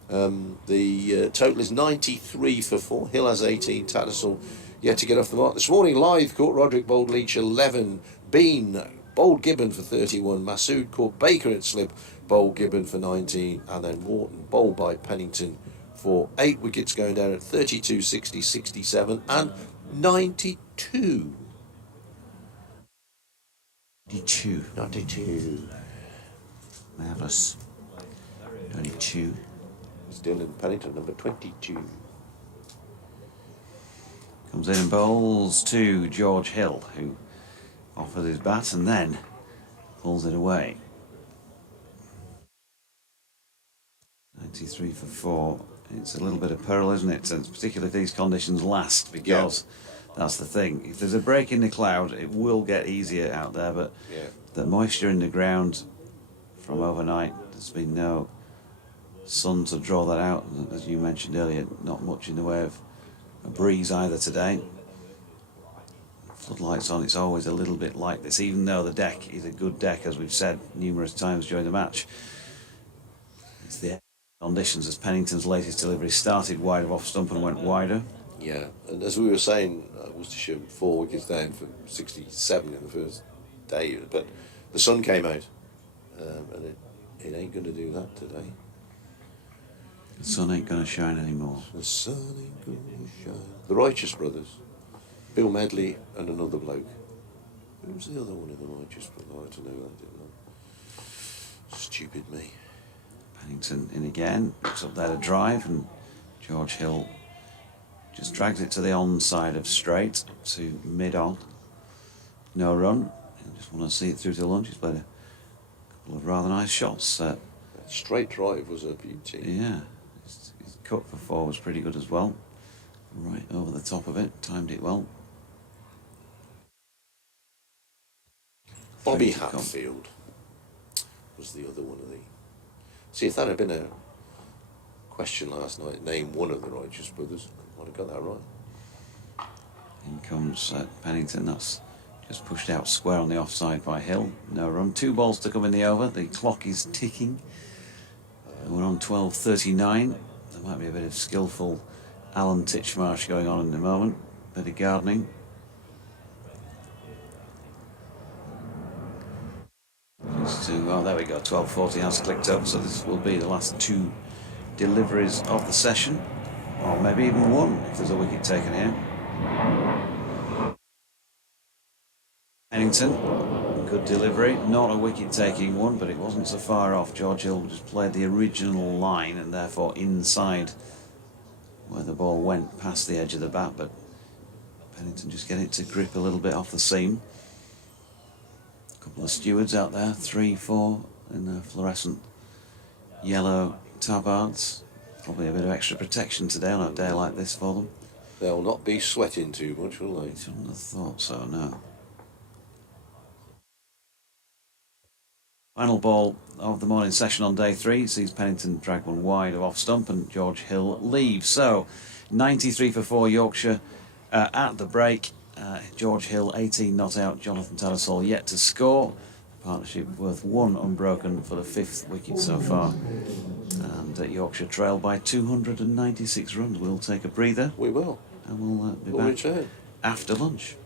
The total is 93 for 4. Hill has 18. Tattersall yet to get off the mark. This morning, live caught Roderick bowled Leach 11. Bean bowled Gibbon for 31. Masood caught Baker at slip, bowled Gibbon for 19. And then Morton bowled by Pennington for 8 wickets, going down at 32, 60, 67 and 92. 92. Marvellous. 22. Still in Pennington, number 22. Comes in and bowls to George Hill, who offers his bat and then pulls it away. 93 for 4. It's a little bit of peril, isn't it? And particularly if these conditions last, because that's the thing. If there's a break in the cloud, it will get easier out there, but the moisture in the ground from overnight, there's been no sun to draw that out. As you mentioned earlier, not much in the way of a breeze either today. Floodlights on, it's always a little bit like this, even though the deck is a good deck, as we've said numerous times during the match. It's the conditions, as Pennington's latest delivery started wide of off stump and went wider. Yeah, and as we were saying, Worcestershire 4 wickets down for 67 in the first day, but the sun came out, and it ain't going to do that today. The sun ain't going to shine anymore. The sun ain't going to shine. The Righteous Brothers, Bill Medley and another bloke. Who was the other one in the Righteous Brothers? I had to know that, didn't I? Stupid me. Pennington in again, picks up there to drive, and George Hill just drags it to the on-side of straight to mid-on. No run. I just want to see it through to lunge. He's played a couple of rather nice shots. That straight drive was a beauty. Yeah, his cut for 4 was pretty good as well. Right over the top of it, timed it well. Bobby Hatfield was the other one of the... See, if that had been a question last night, name one of the Righteous Brothers, I'd have got that right. In comes Pennington, that's just pushed out square on the offside by Hill. No run. 2 balls to come in the over. The clock is ticking. We're on 12:39. There might be a bit of skillful Alan Titchmarsh going on in the moment. Bit of gardening. There we go, 12:40 has clicked up, so this will be the last 2 deliveries of the session, or maybe even 1 if there's a wicket taken here. Pennington, good delivery, not a wicket taking one, but it wasn't so far off. George Hill just played the original line and therefore inside where the ball went past the edge of the bat, but Pennington just getting it to grip a little bit off the seam. Couple of stewards out there, 3, 4 in the fluorescent yellow tabards. Probably a bit of extra protection today on a day like this for them. They'll not be sweating too much, will they? I shouldn't have thought so, no. Final ball of the morning session on day 3 sees Pennington drag one wide of off stump and George Hill leave. So 93 for 4 Yorkshire at the break. George Hill 18 not out, Jonathan Tattersall yet to score. Partnership worth 1 unbroken for the 5th wicket so far. And Yorkshire trail by 296 runs. We'll take a breather. We will. And we'll be We'll back return after lunch.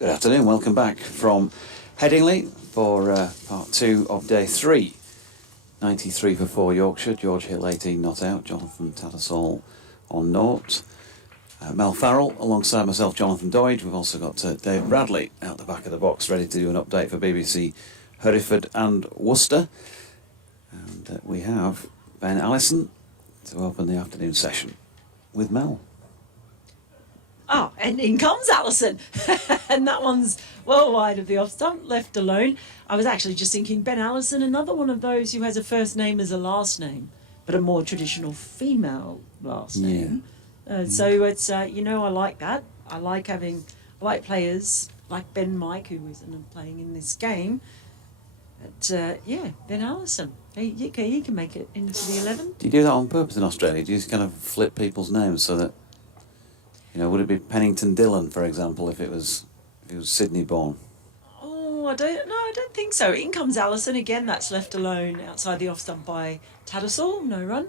Good afternoon, welcome back from Headingley for part 2 of day 3. 93 for 4 Yorkshire, George Hill 18 not out, Jonathan Tattersall on naught. Mel Farrell alongside myself, Jonathan Doidge. We've also got Dave Bradley out the back of the box ready to do an update for BBC Hereford and Worcester. And we have Ben Allison to open the afternoon session with Mel. Oh, and in comes Alison. And that one's well wide of the off stump, left alone. I was actually just thinking Ben Allison, another one of those who has a first name as a last name, but a more traditional female last name. So it's, I like that. I like players like Ben Mike, who isn't playing in this game. But, Ben Allison. He can make it into the 11. Do you do that on purpose in Australia? Do you just kind of flip people's names so that, would it be Pennington Dillon, for example, if it was Sydney born? Oh, I don't think so. In comes Allison again. That's left alone outside the off stump by Tattersall. No run.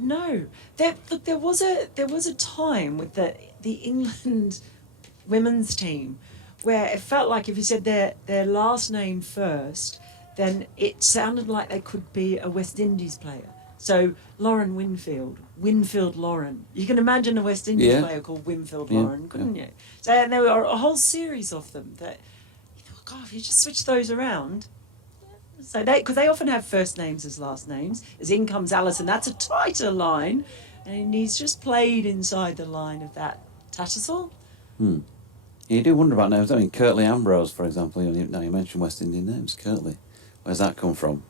No. There was a time with the England women's team where it felt like if you said their last name first, then it sounded like they could be a West Indies player. So Lauren Winfield Lauren. You can imagine a West Indies player called Winfield Lauren, couldn't you? So and there were a whole series of them that you thought, God, if you just switch those around. So because they often have first names as last names. As in comes Allison, that's a tighter line, and he's just played inside the line of that Tattersall. You do wonder about names. I mean, Curtly Ambrose, for example. Now you mentioned West Indian names. Curtly, where's that come from?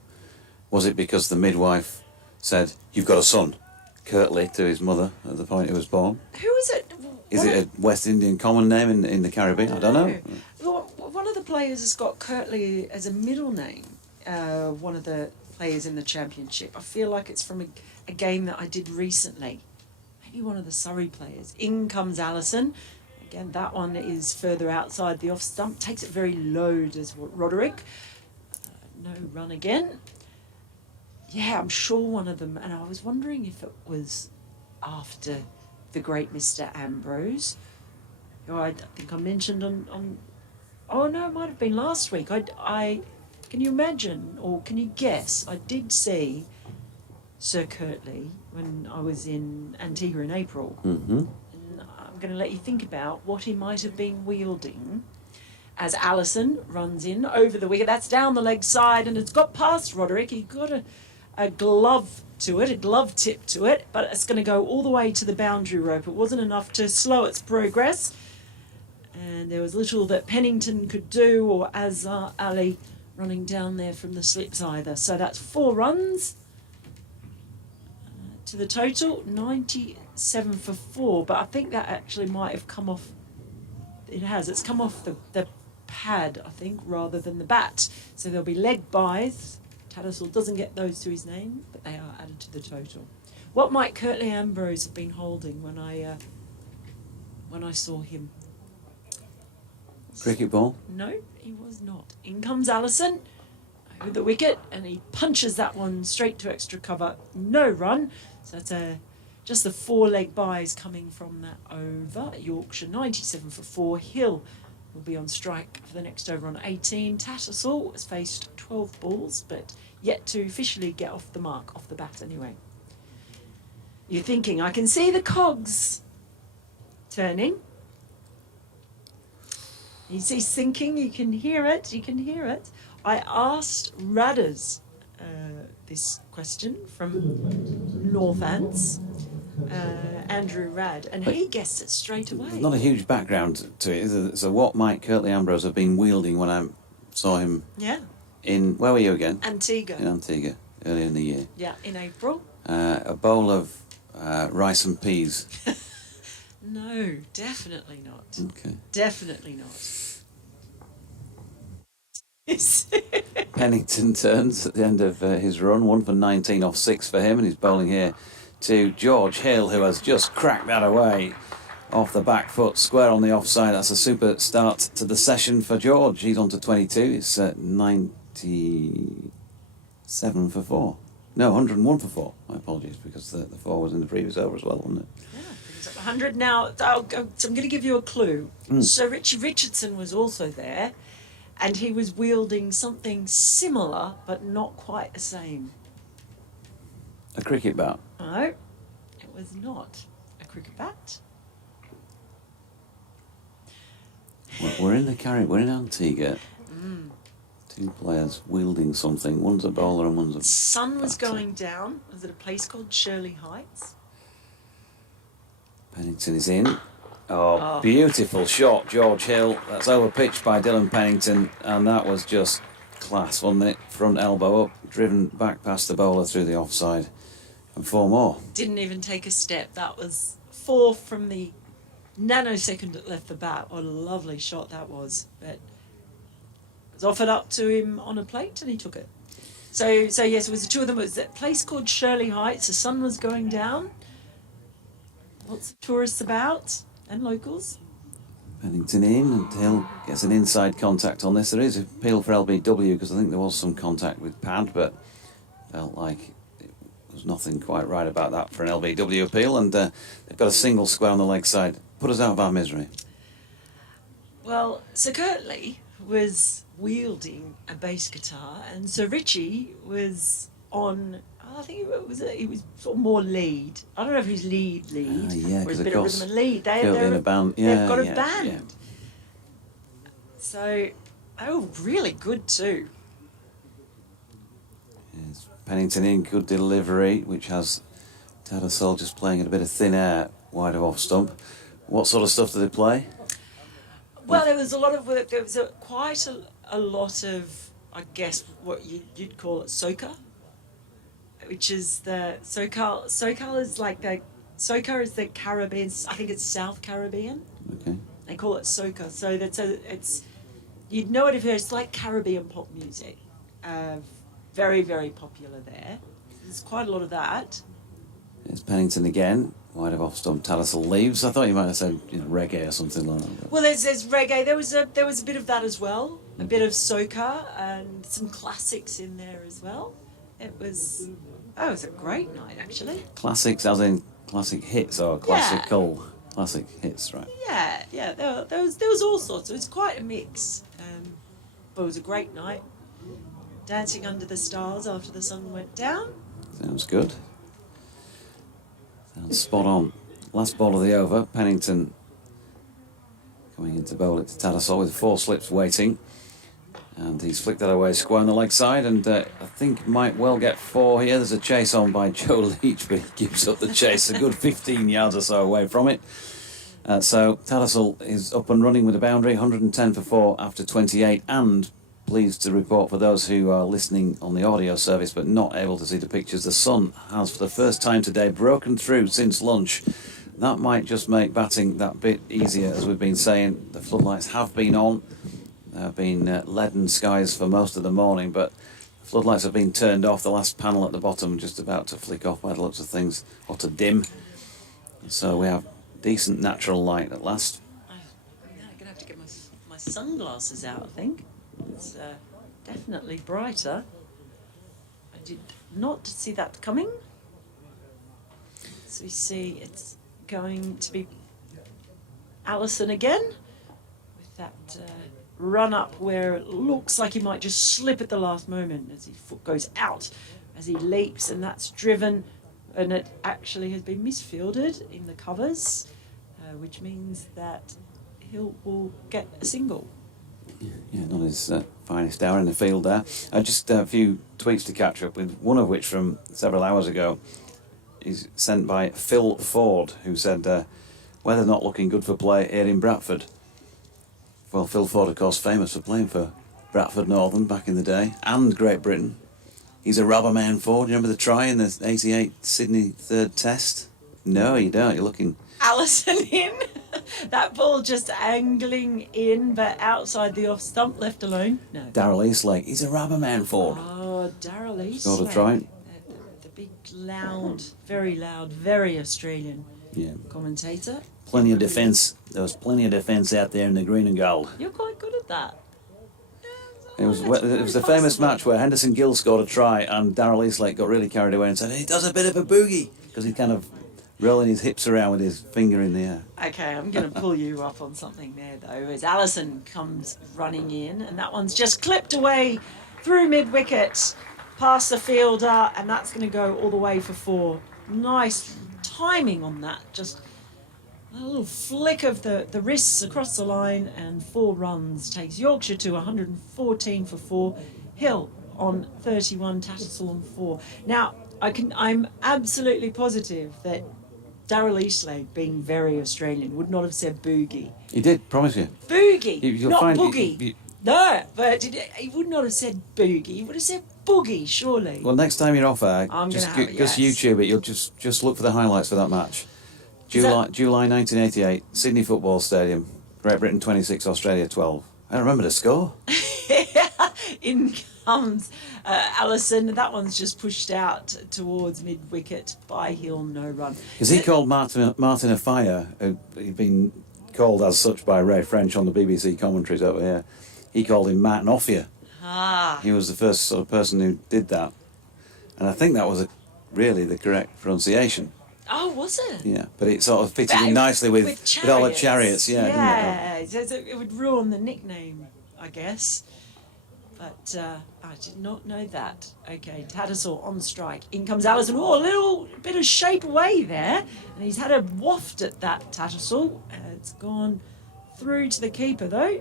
Was it because the midwife said, "You've got a son," curtly to his mother at the point he was born? Who is it? Is it a West Indian common name in the Caribbean? I don't know. Well, one of the players has got Curtly as a middle name. One of the players in the championship. I feel like it's from a game that I did recently. Maybe one of the Surrey players. In comes Allison. Again, that one is further outside the off stump. Takes it very low, does Roderick. No run again. Yeah, I'm sure one of them. And I was wondering if it was after the great Mr. Ambrose, who I think I mentioned on oh no, it might have been last week. I can you imagine or can you guess? I did see Sir Curtly when I was in Antigua in April. Mm-hmm. And I'm going to let you think about what he might have been wielding as Allison runs in over the wicket. That's down the leg side and it's got past Roderick. He got a glove to it, a glove tip to it, but it's going to go all the way to the boundary rope. It wasn't enough to slow its progress. And there was little that Pennington could do or Azhar Ali running down there from the slips either. So that's 4 runs to the total, 97 for 4. But I think that actually might have come off, it's come off the pad, I think, rather than the bat. So there'll be leg byes. Tattersall doesn't get those to his name, but they are added to the total. What might Curtly Ambrose have been holding when I saw him? Cricket ball? No, he was not. In comes Allison over the wicket, and he punches that one straight to extra cover. No run. So that's just the 4 leg byes coming from that over. Yorkshire 97 for 4. Hill will be on strike for the next over on 18. Tattersall has faced 12 balls, but yet to officially get off the mark, off the bat anyway. You're thinking, I can see the cogs turning. He's thinking, you can hear it. I asked Radders this question from Northants, Andrew Radd, and he guessed it straight away. There's not a huge background to it, is there? So what might Curtly Ambrose have been wielding when I saw him in, where were you again? Antigua. In Antigua, earlier in the year. Yeah, in April. A bowl of rice and peas. No, definitely not. Okay. Definitely not. Pennington turns at the end of his run, 1 for 19 off 6 for him, and he's bowling here to George Hill, who has just cracked that away off the back foot, square on the offside. That's a super start to the session for George. He's on to 22. It's 97 for 4. No, 101 for 4. My apologies, because the 4 was in the previous over as well, wasn't it? Yeah, pretty 100 now. So I'm going to give you a clue. Sir Richie Richardson was also there, and he was wielding something similar, but not quite the same. A cricket bat. No, it was not a cricket bat. We're in the Caribbean. We're in Antigua. Two players wielding something. One's a bowler and one's a Sun was batter. going down. Was it a place called Shirley Heights? Pennington is in. Oh, beautiful shot, George Hill. That's over pitched by Dylan Pennington, and that was just class, wasn't it? Front elbow up, driven back past the bowler through the offside, and 4 more. Didn't even take a step. That was 4 from the nanosecond that left the bat. What a lovely shot that was. But it was offered up to him on a plate, and he took it. So yes, it was the two of them. It was that place called Shirley Heights. The sun was going down. Lots of tourists about and locals. Pennington in, and Hill gets an inside contact on this. There is appeal for LBW because I think there was some contact with pad, but felt like there was nothing quite right about that for an LBW appeal, and they've got a single square on the leg side. Put us out of our misery. Well, Sir Kirtley was wielding a bass guitar, and Sir Richie was on. I think he was sort of more lead. I don't know if he's lead, yeah, or 'cause a of bit of course, rhythm and lead. Kirtley in a band. Yeah, They've got a yeah, band. yeah. So they were really good too. Yes, Pennington in, good delivery, which has Tattersall just playing at a bit of thin air, wide of off stump. What sort of stuff do they play? Well, there was a lot of work. There was quite a lot of, I guess, what you'd call it soca, which is the SoCal. SoCal is like the soca is the Caribbean. I think it's South Caribbean. Okay. They call it soca. So it's you'd know it if it's like Caribbean pop music. Very, very popular there. There's quite a lot of that. It's Pennington again, wide of off stump. Tattersall leaves. I thought you might have said reggae or something like that. Well, there's reggae. There was a bit of that as well. A bit of soca and some classics in there as well. It was a great night actually. Classics, as in classic hits or classical classic hits, right? Yeah. There was all sorts. It was quite a mix. But it was a great night. Dancing under the stars after the sun went down. Sounds good. Sounds spot on. Last ball of the over. Pennington coming in to bowl it to Tattersall with 4 slips waiting. And he's flicked that away square on the leg side, and I think might well get 4 here. There's a chase on by Joe Leach, but he gives up the chase a good 15 yards or so away from it. So Tattersall is up and running with a boundary, 110 for 4 after 28, and pleased to report for those who are listening on the audio service but not able to see the pictures, the sun has for the first time today broken through since lunch. That might just make batting that bit easier, as we've been saying. The floodlights have been on. There have been leaden skies for most of the morning, but the floodlights have been turned off. The last panel at the bottom just about to flick off by the looks of things, or to dim. So we have decent natural light at last. I'm going to have to get my sunglasses out, I think. It's definitely brighter. I did not see that coming. So you see it's going to be Allison again with that run up where it looks like he might just slip at the last moment as his foot goes out as he leaps, and that's driven, and it actually has been misfielded in the covers, which means that he will get a single. Yeah, not his finest hour in the field there. Just a few tweets to catch up with, one of which from several hours ago is sent by Phil Ford, who said, weather not looking good for play here in Bradford. Well, Phil Ford, of course, famous for playing for Bradford Northern back in the day, and Great Britain. He's a robber man, Ford. You remember the try in the 88 Sydney third test? No, you don't. You're looking... Allison in. That ball just angling in, but outside the off stump, left alone. No. Darryl Eastlake. He's a rubber man, Ford. Oh, Darryl Eastlake. Scored a try. The big, loud, very Australian commentator. Plenty of defence. There was plenty of defence out there in the green and gold. You're quite good at that. It was a famous match where Henderson Gill scored a try and Darryl Eastlake got really carried away and said, he does a bit of a boogie, because he kind of rolling his hips around with his finger in the air. Okay, I'm going to pull you up on something there, though, as Allison comes running in, and that one's just clipped away through mid-wicket, past the fielder, and that's going to go all the way for 4. Nice timing on that, just a little flick of the wrists across the line, and 4 runs takes Yorkshire to 114 for 4. Hill on 31, Tattersall on 4. Now, I'm absolutely positive that Darryl Eastlake, being very Australian, would not have said boogie. He did, promise you. Boogie, You'll not find boogie. No, but he would not have said boogie. He would have said boogie, surely. Well, next time you're off air, I'm just gonna have it, just yes. YouTube it. You'll just look for the highlights for that match. Is that- July 1988, Sydney Football Stadium, Great Britain 26, Australia 12. I remember the score. In comes Allison. That one's just pushed out towards mid-wicket by Hill, no run. Because he called Martin Afire, who'd been called as such by Ray French on the BBC commentaries over here. He called him Martin Offia. Ah, He was the first sort of person who did that. And I think that was really the correct pronunciation. oh, was it? Yeah, but it sort of fitted But in nicely with all the chariots. Yeah, Yeah, so it would ruin the nickname, I guess. But I did not know that. Okay, Tattersall on strike. In comes Allison. Oh, a little bit of shape away there. And he's had a waft at that Tattersall. It's gone through to the keeper, though.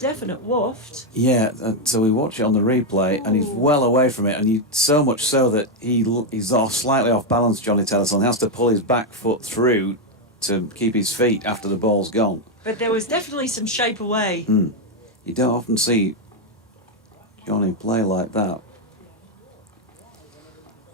Definite waft. Yeah, so we watch it on the replay, and he's well away from it, and so much so that he's slightly off balance, Johnny Tattersall, and has to pull his back foot through to keep his feet after the ball's gone. But there was definitely some shape away. You don't often see Johnny play like that.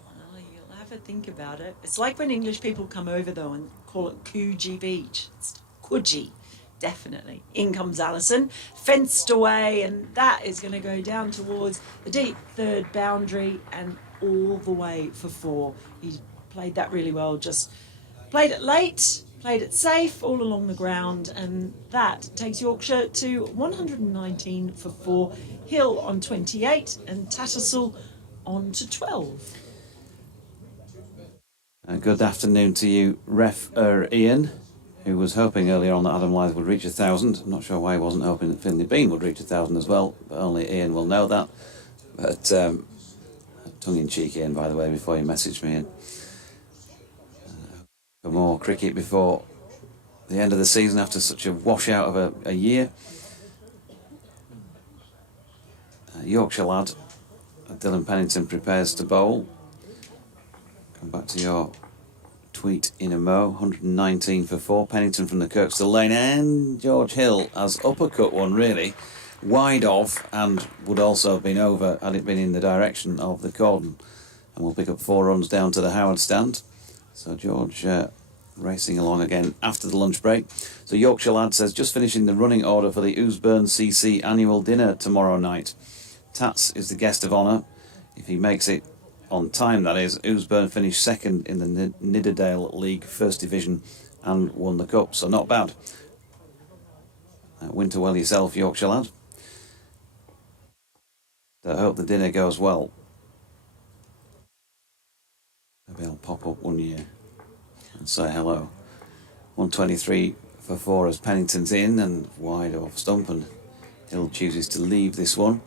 Well, you'll have to think about it. It's like when English people come over, though, and call it Coogee Beach. It's Coogee, definitely. In comes Allison, fenced away, and that is going to go down towards the deep third boundary and all the way for 4. He played that really well, just played it late, played it safe all along the ground, and that takes Yorkshire to 119 for 4. Hill on 28 and Tattersall on to 12. Good afternoon to you, Ref Ian, who was hoping earlier on that Adam Lyth would reach 1,000. I'm not sure why he wasn't hoping that Finley Bean would reach 1,000 as well, but only Ian will know that. But tongue-in-cheek, Ian, by the way, before you messaged me in. For more cricket before the end of the season after such a washout of a year. Yorkshire lad, Dylan Pennington prepares to bowl. Come back to your tweet in a mo. 119 for 4. Pennington from the Kirkstall lane, and George Hill has uppercut one really wide off, and would also have been over had it been in the direction of the cordon, and we'll pick up 4 runs down to the Howard stand. So George racing along again after the lunch break. So Yorkshire lad says, just finishing the running order for the Ousburn CC annual dinner tomorrow night. Tats is the guest of honour. If he makes it on time, that is. Ousburn finished second in the Nidderdale League First Division and won the cup, so not bad. Winter well yourself, Yorkshire lad. I hope the dinner goes well. Maybe I'll pop up one year and say hello. 123 for 4 as Pennington's in and wide off stump, and Hill chooses to leave this one.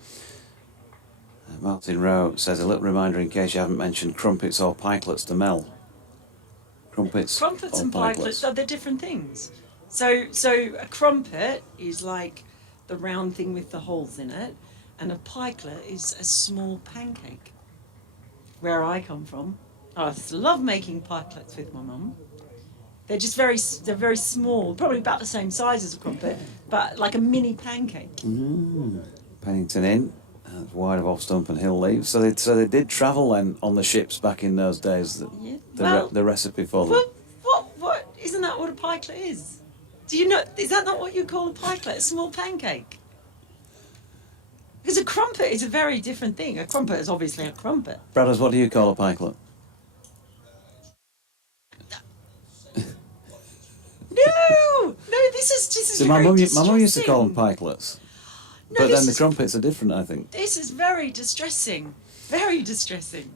Martin Rowe says, a little reminder in case you haven't mentioned crumpets or pikelets to Mel. Crumpets or and pikelets, they're different things. So a crumpet is like the round thing with the holes in it, and a pikelet is a small pancake. Where I come from, I love making pikelets with my mum. They're just very small, probably about the same size as a crumpet, but like a mini pancake. Pennington in. Wide of off stump and Hill leaves. So they did travel then on the ships back in those days. The recipe for them. What? Isn't that what a pikelet is? Do you know? Is that not what you call a pikelet? A small pancake? Because a crumpet is a very different thing. A crumpet is obviously a crumpet. Brothers, what do you call a pikelet? No, this is So very my mum distressing. used to call them pikelets. No, But this then the is- crumpets are different, I think. This is very distressing. Very distressing.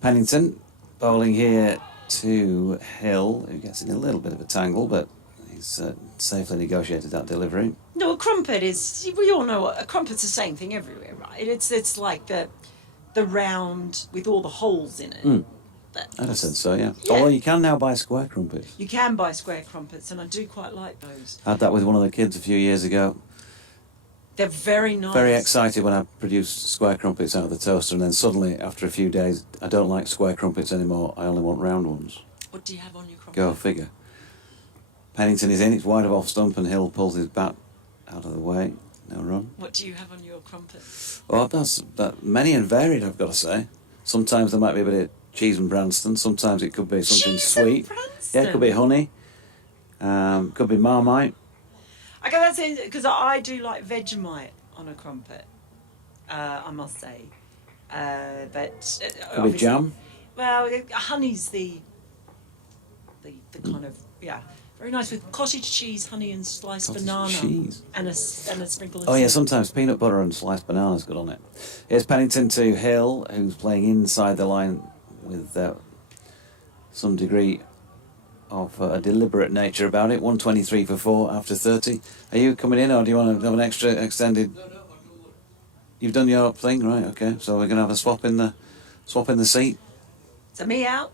Pennington bowling here to Hill, who gets in a little bit of a tangle, but he's safely negotiated that delivery. No, a crumpet is. We all know a crumpet's the same thing everywhere, right? It's like the round with all the holes in it. I'd have said so, yeah. Yeah. Although you can now buy square crumpets. You can buy square crumpets, and I do quite like those. I had that with one of the kids a few years ago. They're very nice. Very excited when I produced square crumpets out of the toaster, and then suddenly, after a few days, I don't like square crumpets anymore. I only want round ones. What do you have on your crumpet? Go figure. Pennington is in, it's wide of off stump, and Hill pulls his bat out of the way. No run. What do you have on your crumpet? Well, that's many and varied, I've got to say. Sometimes there might be a bit of cheese and Branston, sometimes it could be something Cheese sweet. and Branston? Yeah, it could be honey. Could be Marmite. Okay, that's it, because I do like Vegemite on a crumpet, I must say. But Could be jam. Well, honey's the kind of, yeah, very nice with cottage cheese, honey, and sliced Cottage banana. cheese. And a sprinkle of Oh yeah, cinnamon. sometimes peanut butter and sliced banana's good on it. Here's Pennington to Hill, who's playing inside the line with some degree of a deliberate nature about it. 123 for 4 after 30. Are you coming in, or do you want to have an extra extended? You've done your thing, right? Okay, so we're going to have a swap in the seat. So me out.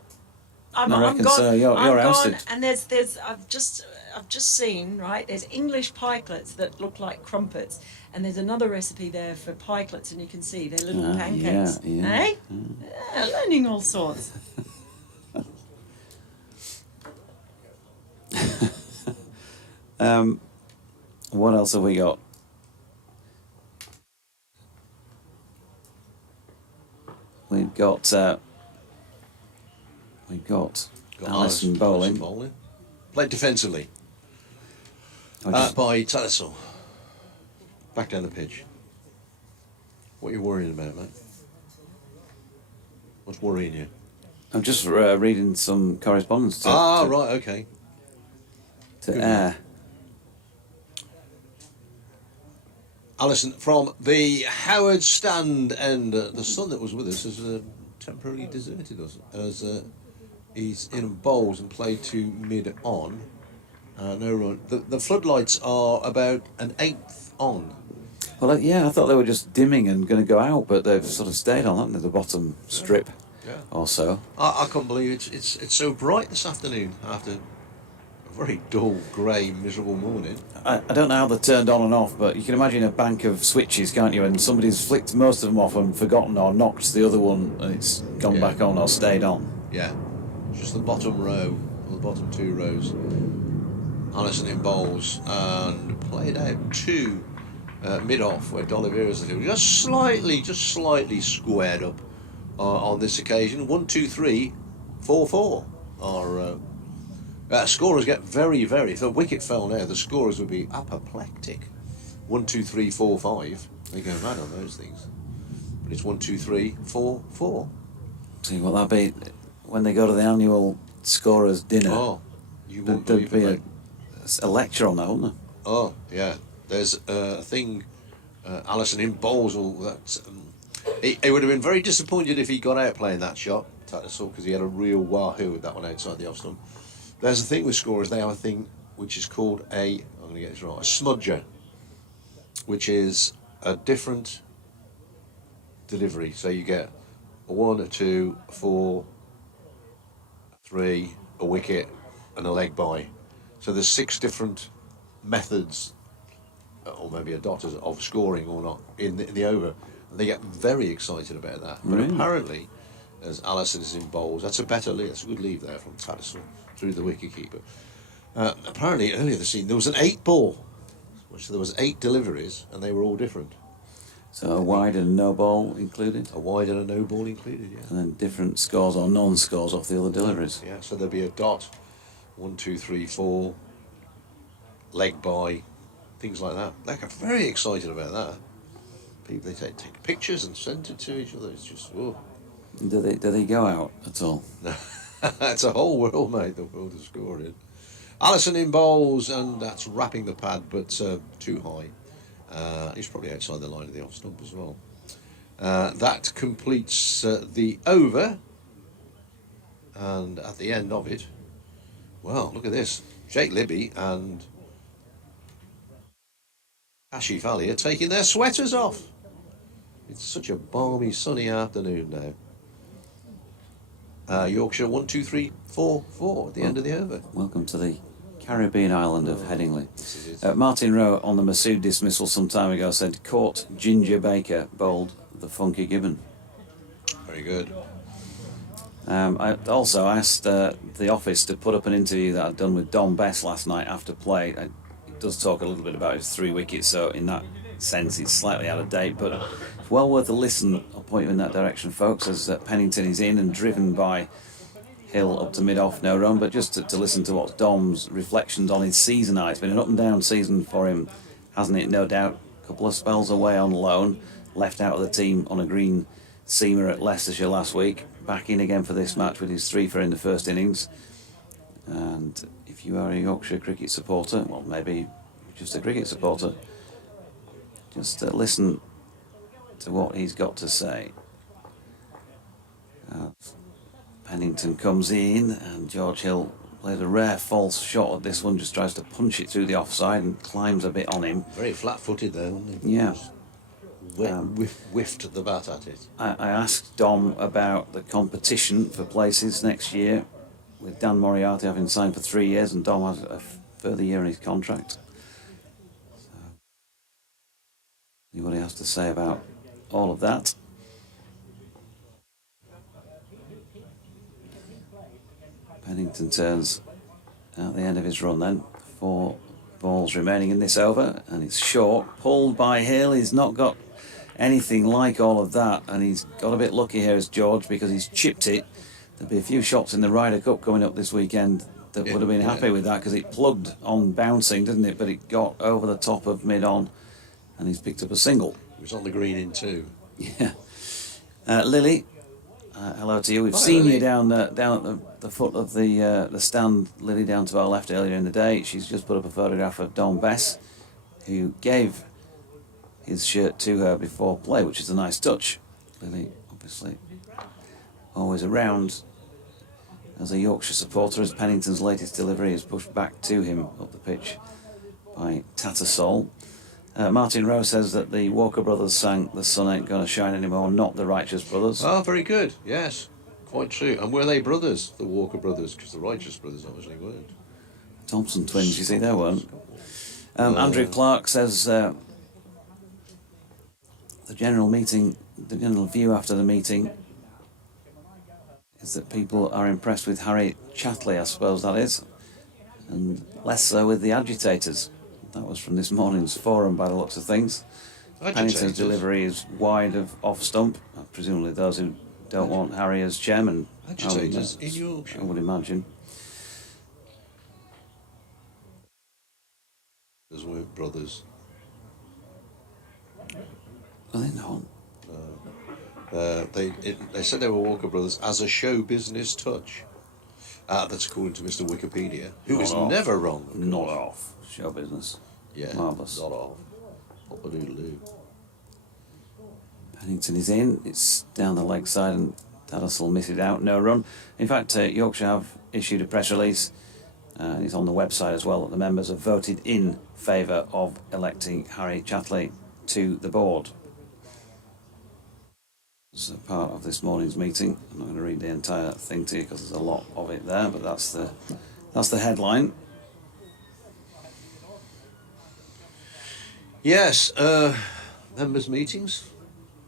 I I'm reckon gone. so. You're I'm ousted. gone, and there's I've just seen, right, there's English pikelets that look like crumpets, and there's another recipe there for pikelets, and you can see they're little pancakes. Yeah. Eh? Yeah, learning all sorts. What else have we got? We've got Alison bowling. Played defensively by Tattersall. Back down the pitch. What are you worrying about, mate? What's worrying you? I'm just reading some correspondence Right, okay. to Good air. Alison from the Howard Stand, and the son that was with us has temporarily deserted us as he's in bowls and played to mid on. No run. The floodlights are about an eighth on. Well, yeah, I thought they were just dimming and going to go out, but they've sort of stayed on, haven't they, the bottom strip or so. I can't believe it's so bright this afternoon after a very dull, grey, miserable morning. I don't know how they're turned on and off, but you can imagine a bank of switches, can't you? And somebody's flicked most of them off and forgotten or knocked the other one, and it's gone back on or stayed on. Yeah, just the bottom row, or the bottom 2 rows. Alison in bowls and played out to mid-off where D'Oliveira's just slightly squared up on this occasion. 1, 2, 3, 4, 4 are scorers get very, very. If the wicket fell now, the scorers would be apoplectic. 1, 2, 3, 4, 5. They go mad on those things. But it's 1, 2, 3, 4, 4. See what that'd be when they go to the annual scorers dinner. Oh, you won't believe there'd be it. a lecture on that, wouldn't there? Oh, yeah. There's a thing, Alison in bowls. He would have been very disappointed if he got out playing that shot, Tattersall, because he had a real wahoo with that one outside the off stump. There's a thing with scorers. They have a thing which is called I'm going to get this right, a smudger, which is a different delivery. So you get a 1, a 2, a 4, a 3, a wicket, and a leg by. So there's 6 different methods, or maybe a dot of scoring or not in the over. And they get very excited about that. But Really? apparently, as Alison is in bowls, that's a better lead. That's a good lead there from Tattersall through the wicket-keeper. Apparently, earlier this season, there was an 8 ball, which there was 8 deliveries, and they were all different. So a wide and no ball included, A wide and a no ball included, yeah. and then different scores or non-scores off the other deliveries. Yeah, so there'd be a dot, 1, 2, 3, 4, leg by, things like that. They get very excited about that. People, they take pictures and send it to each other. It's just, whoa. Do they go out at all? It's a whole world, mate, the world of scoring. Alison in bowls, and that's wrapping the pad, but too high. He's probably outside the line of the off stump as well. That completes the over. And at the end of it, well, look at this. Jake Libby and Ashley Valley are taking their sweaters off. It's such a balmy, sunny afternoon now. Yorkshire 1, 2, 3, 4, 4 at the end of the over. Welcome to the Caribbean island of Headingley. This is it. Martin Rowe on the Masood dismissal some time ago said, "Caught Ginger Baker, bowled the Funky Gibbon." Very good. I also asked the office to put up an interview that I'd done with Dom Bess last night after play. It does talk a little bit about his 3 wickets, so in that sense it's slightly out of date, but it's well worth a listen. I'll point you in that direction, folks, as Pennington is in and driven by Hill up to mid-off, no run, but just to listen to what Dom's reflections on his season are. It's been an up and down season for him, hasn't it? No doubt. A couple of spells away on loan, left out of the team on a green seamer at Leicestershire last week, back in again for this match with his 3 for in the first innings. And if you are a Yorkshire cricket supporter, well, maybe just a cricket supporter, just listen to what he's got to say. Pennington comes in and George Hill plays a rare false shot at this one, just tries to punch it through the offside and climbs a bit on him. Very flat-footed though, wasn't he? Yeah. Whiffed the bat at it. I asked Dom about the competition for places next year, with Dan Moriarty having signed for 3 years and Dom has a further year in his contract. So, see what he has to say about all of that. Pennington turns at the end of his run then. 4 balls remaining in this over, and it's short, pulled by Hill. He's not got anything like all of that, and he's got a bit lucky here as George, because he's chipped it. There'll be a few shots in the Ryder Cup coming up this weekend that would have been happy with that, because it plugged on bouncing, didn't it? But it got over the top of mid-on, and he's picked up a single. It was on the green in 2. Yeah. Lily, hello to you. We've seen you down at the foot of the stand, Lily, down to our left earlier in the day. She's just put up a photograph of Dom Bess, who gave his shirt to her before play, which is a nice touch. Lily, obviously, always around as a Yorkshire supporter, as Pennington's latest delivery is pushed back to him up the pitch by Tattersall. Martin Rowe says that the Walker brothers sang "The Sun Ain't Gonna Shine Anymore," not the Righteous Brothers. Oh, very good. Yes, quite true. And were they brothers, the Walker brothers? Because the Righteous brothers obviously weren't. Thompson twins, you see, they weren't. Andrew Clark says the general view after the meeting is that people are impressed with Harry Chatley, I suppose that is, and less so with the agitators. That was from this morning's forum by the looks of things. Pennington's delivery is wide of off stump. Presumably those who don't want Harry as chairman. Agitators in Yorkshire. I would imagine. Those weren't brothers. Well, they're not. They said they were Walker brothers as a show business touch. That's according to Mr. Wikipedia, who is never wrong. Not off. Show business. Yeah, marvellous. not off. Pop-a-doodle-doo. Pennington is in. It's down the leg side and Tattersall misses out. No run. In fact, Yorkshire have issued a press release. And it's on the website as well, that the members have voted in favour of electing Harry Chatley to the board. It's a part of this morning's meeting. I'm not going to read the entire thing to you because there's a lot of it there, but that's the headline. Yes, members' meetings,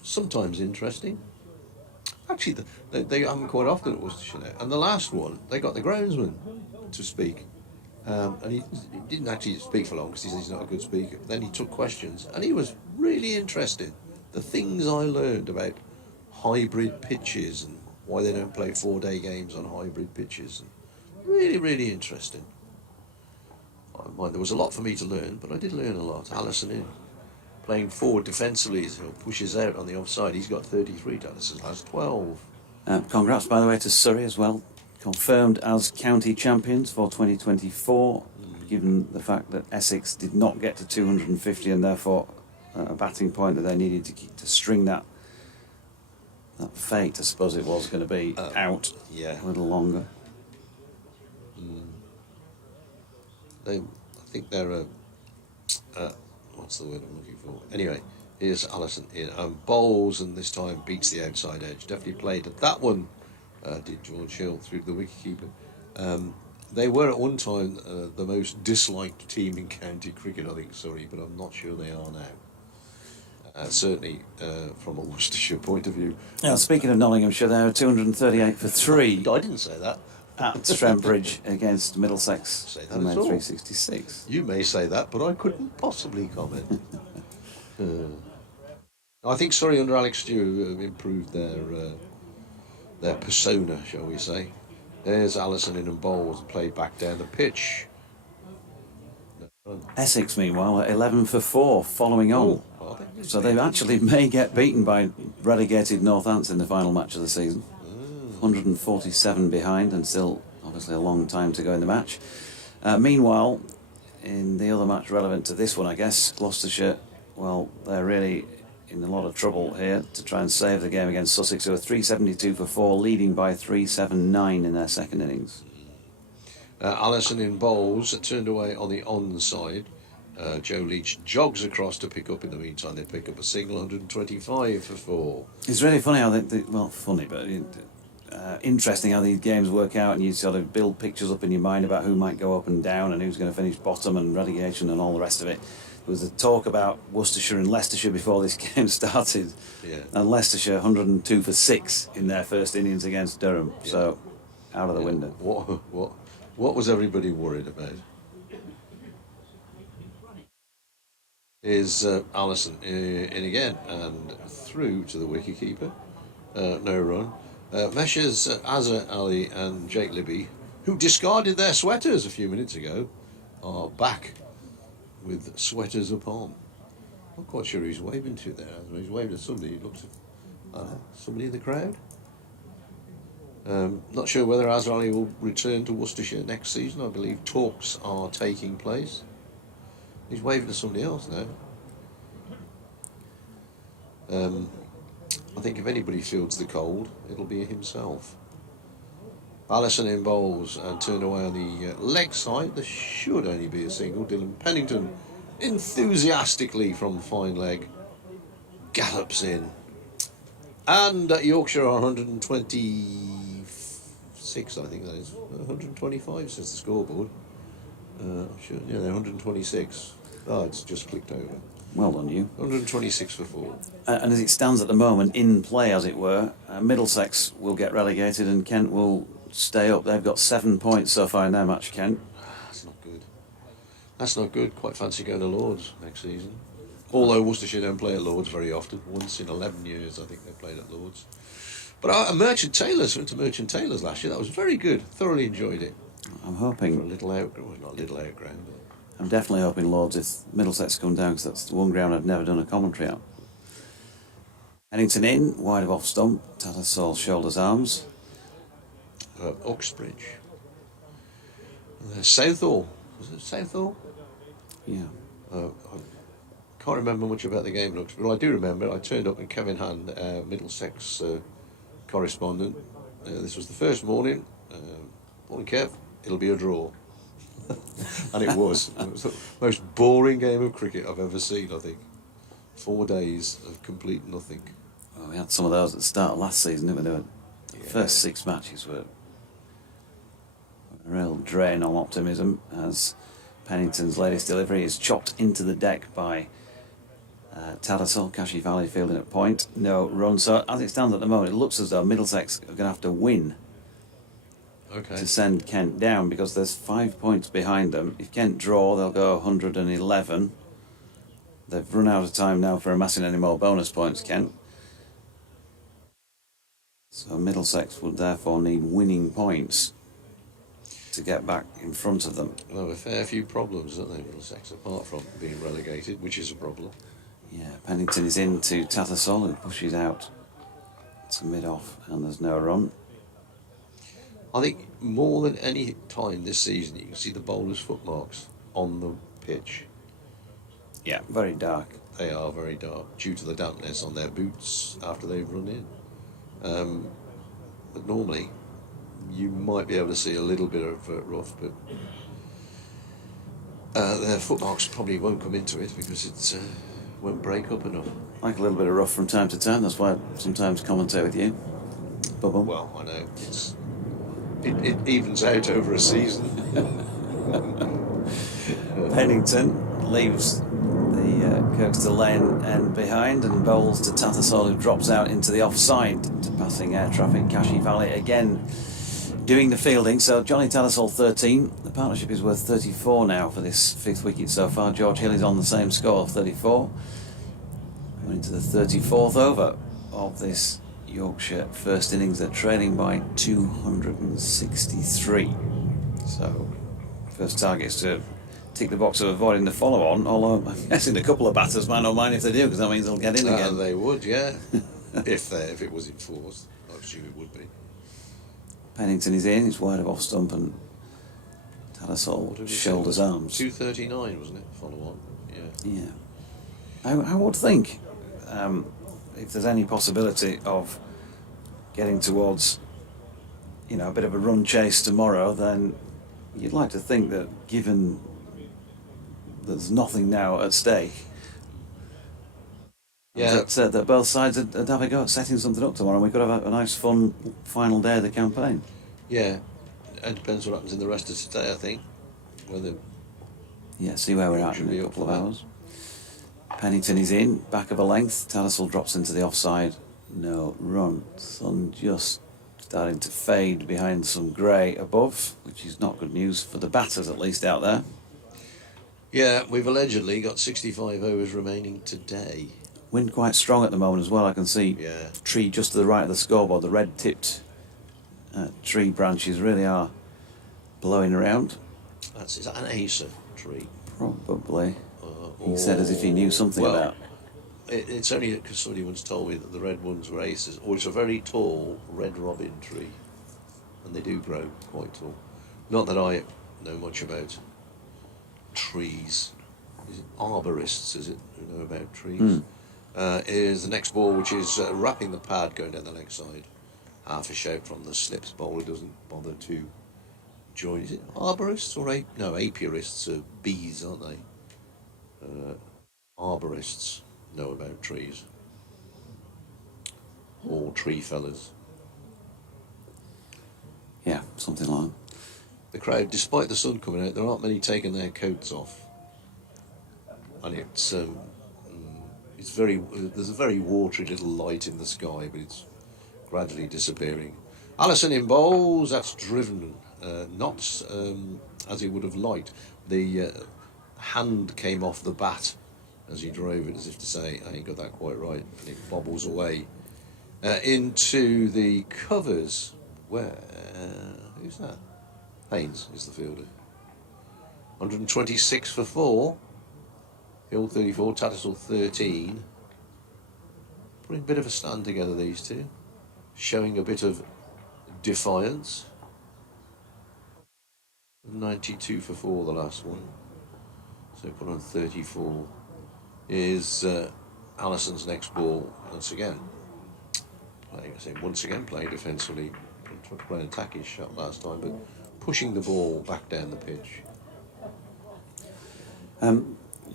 sometimes interesting. Actually, they happen quite often at Worcestershire. And the last one, they got the groundsman to speak. And he didn't actually speak for long because he's not a good speaker. Then he took questions, and he was really interested. The things I learned about hybrid pitches and why they don't play 4-day games on hybrid pitches. And really, really interesting. There was a lot for me to learn, but I did learn a lot. Allison in, playing forward defensively, so pushes out on the offside. He's got 33, Allison has 12. Congrats, by the way, to Surrey as well. Confirmed as county champions for 2024, given the fact that Essex did not get to 250 and therefore a batting point that they needed to string that that fate, I suppose it was going to be out Yeah. a little longer. I think they're what's the word I'm looking for? Anyway, here's Allison in bowls, and this time beats the outside edge. Definitely played at that one. Did George Hill through the wicketkeeper. They were at one time the most disliked team in county cricket, I think, sorry, but I'm not sure they are now. Certainly from a Worcestershire point of view. Now, speaking of Nottinghamshire, they were 238 for 3 I didn't say that. at Trembridge against Middlesex. Say that and at made all. 366. You may say that, but I couldn't possibly comment. I think Surrey under Alex Stew have improved their persona, shall we say. There's Allison in and bowls, played back down the pitch. Essex, meanwhile, at 11 for 4, following on. Are they? So they actually may get beaten by relegated Northants in the final match of the season. 147 behind, and still obviously a long time to go in the match. Meanwhile, in the other match relevant to this one, I guess, Gloucestershire, well, they're really in a lot of trouble here to try and save the game against Sussex, who are 372 for 4, leading by 379 in their second innings. Allison in bowls, turned away on the onside. Joe Leach jogs across to pick up. In the meantime, they pick up a single, 125 for 4. It's really funny how well, funny, but interesting how these games work out, and you sort of build pictures up in your mind about who might go up and down and who's going to finish bottom and relegation and all the rest of it. There was a talk about Worcestershire and Leicestershire before this game started, and Leicestershire 102 for 6 in their first innings against Durham, so out of the window. What was everybody worried about? Is Allison in again and through to the wicketkeeper. No run. Meshes Azza Ali and Jake Libby, who discarded their sweaters a few minutes ago, are back with sweaters upon. Not quite sure who he's waving to there. He's waving at somebody. He looks at somebody in the crowd. Not sure whether Azza will return to Worcestershire next season. I believe talks are taking place. He's waving to somebody else now. I think if anybody feels the cold, it'll be himself. Allison in bowls and turned away on the leg side. There should only be a single. Dylan Pennington enthusiastically from fine leg gallops in. And Yorkshire are 126, I think that is. 125 says the scoreboard. Sure, yeah, they're 126. Oh, it's just clicked over. Well done, you. 126 for 4. And as it stands at the moment, in play as it were, Middlesex will get relegated and Kent will stay up. They've got 7 points so far in their match, Kent. That's not good. That's not good. Quite fancy going to Lords next season. Although Worcestershire don't play at Lords very often. Once in 11 years, I think they played at Lords. But Merchant Taylors, went to Merchant Taylors last year. That was very good. Thoroughly enjoyed it. I'm For a hoping, little out, well, not a little outground. I'm definitely hoping Lords if Middlesex come down, because that's the one ground I've never done a commentary at. Headington in, wide of off stump, Tattersall shoulders arms. Uxbridge. Southall. Was it Southall? Yeah. I can't remember much about the game, but I do remember I turned up and Kevin Hand, Middlesex correspondent. This was the first morning. Morning, Kev. It'll be a draw. And it was. It was the most boring game of cricket I've ever seen, I think. 4 days of complete nothing. Well, we had some of those at the start of last season, didn't we? The first 6 matches were a real drain on optimism, as Pennington's latest delivery is chopped into the deck by Tattersall. Kashi Valley fielding at point. No run. So as it stands at the moment, it looks as though Middlesex are going to have to win to send Kent down, because there's 5 points behind them. If Kent draw, they'll go 111. They've run out of time now for amassing any more bonus points, Kent. So Middlesex would therefore need winning points to get back in front of them. Well, a fair few problems, don't they, Middlesex, apart from being relegated, which is a problem. Yeah, Pennington is into Tattersall, who pushes out to mid-off, and there's no run. I think more than any time this season, you can see the bowlers' footmarks on the pitch. Yeah, very dark. They are very dark due to the dampness on their boots after they've run in. But normally, you might be able to see a little bit of rough, but their footmarks probably won't come into it because it won't break up enough. Like a little bit of rough from time to time. That's why I sometimes commentate with you. Bubble. Well, I know it evens out over a season. Pennington leaves the Kirkstall Lane end behind and bowls to Tattersall, who drops out into the offside to passing air traffic. Kashi Valley again doing the fielding. So Johnny Tattersall 13. The partnership is worth 34 now for this 5th wicket so far. George Hill is on the same score, 34. Going into the 34th over of this Yorkshire first innings. They're trailing by 263. So first target is to tick the box of avoiding the follow-on, although I'm guessing a couple of batters might not mind if they do, because that means they'll get in again. They would, yeah. if it was enforced, I assume it would be. Pennington is in, he's wide of off stump, and Tattersall shoulders arms. 239, wasn't it? Follow on, yeah. I would think if there's any possibility of getting towards, a bit of a run chase tomorrow, then you'd like to think that, given there's nothing now at stake, that both sides would have a go at setting something up tomorrow, and we could have a nice fun final day of the campaign. Yeah, it depends what happens in the rest of today, I think. Whether see where we're at in a couple of hours. Pennington is in, back of a length. Tattersall drops into the offside. No run. Sun just starting to fade behind some grey above, which is not good news for the batters, at least out there. Yeah, we've allegedly got 65 overs remaining today. Wind quite strong at the moment as well. I can see tree just to the right of the scoreboard. The red-tipped tree branches really are blowing around. Is that an Acer tree? Probably. He said as if he knew something about. It's only because somebody once told me that the red ones were Acers. Or it's a very tall red robin tree, and they do grow quite tall. Not that I know much about trees. Is it arborists? Is it who know about trees? Is the next ball, which is wrapping the pad going down the leg side. Half a shout from the slips bowler, doesn't bother to join. Is it arborists or apiarists are bees, aren't they? Arborists know about trees. All tree fellas. Yeah, something like that. The crowd, despite the sun coming out, there aren't many taking their coats off. And it's there's a very watery little light in the sky, but it's gradually disappearing. Allison in bowls, that's driven, not as he would have liked. The hand came off the bat as he drove it, as if to say, I ain't got that quite right, and it bobbles away into the covers, where, who's that? Haynes is the fielder. 126 for 4. Hill 34, Tattersall 13. Putting a bit of a stand together, these two. Showing a bit of defiance. 92 for 4, the last one. So put on 34. Is Allison's next ball once again. Playing defensively. Tried to play an attacking shot last time, but pushing the ball back down the pitch.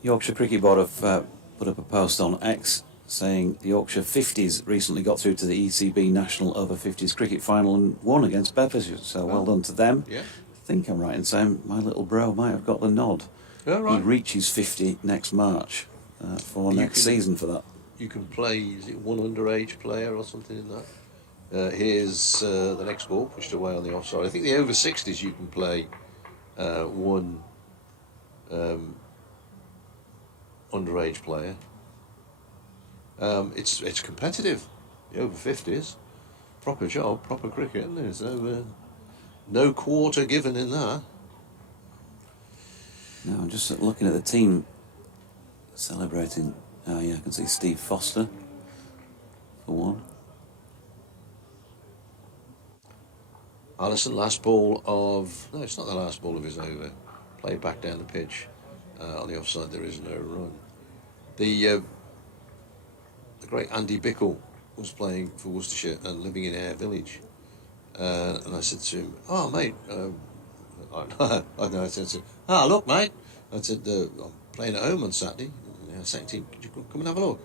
Yorkshire Cricket Board have put up a post on X saying the Yorkshire 50s recently got through to the ECB National Over 50s cricket final and won against Bedfordshire, so well done to them. Yeah. I think I'm right in saying my little bro might have got the nod. Yeah, right. He reaches 50 next March for next season for that. You can play, is it one underage player or something in that? Here's the next ball, pushed away on the offside. I think the over 60s you can play one underage player. It's competitive. The over 50s, proper job, proper cricket. And there's no quarter given in that. No, I'm just looking at the team celebrating. Oh yeah, I can see Steve Foster for one. Allison, last ball of... No, it's not the last ball of his over. Played back down the pitch. On the offside, there is no run. The great Andy Bickle was playing for Worcestershire and living in Ayr Village. And I said to him, "Oh, mate," I said to him, "Ah, look, mate," I said, "I'm playing at home on Saturday. Second team, could you come and have a look?"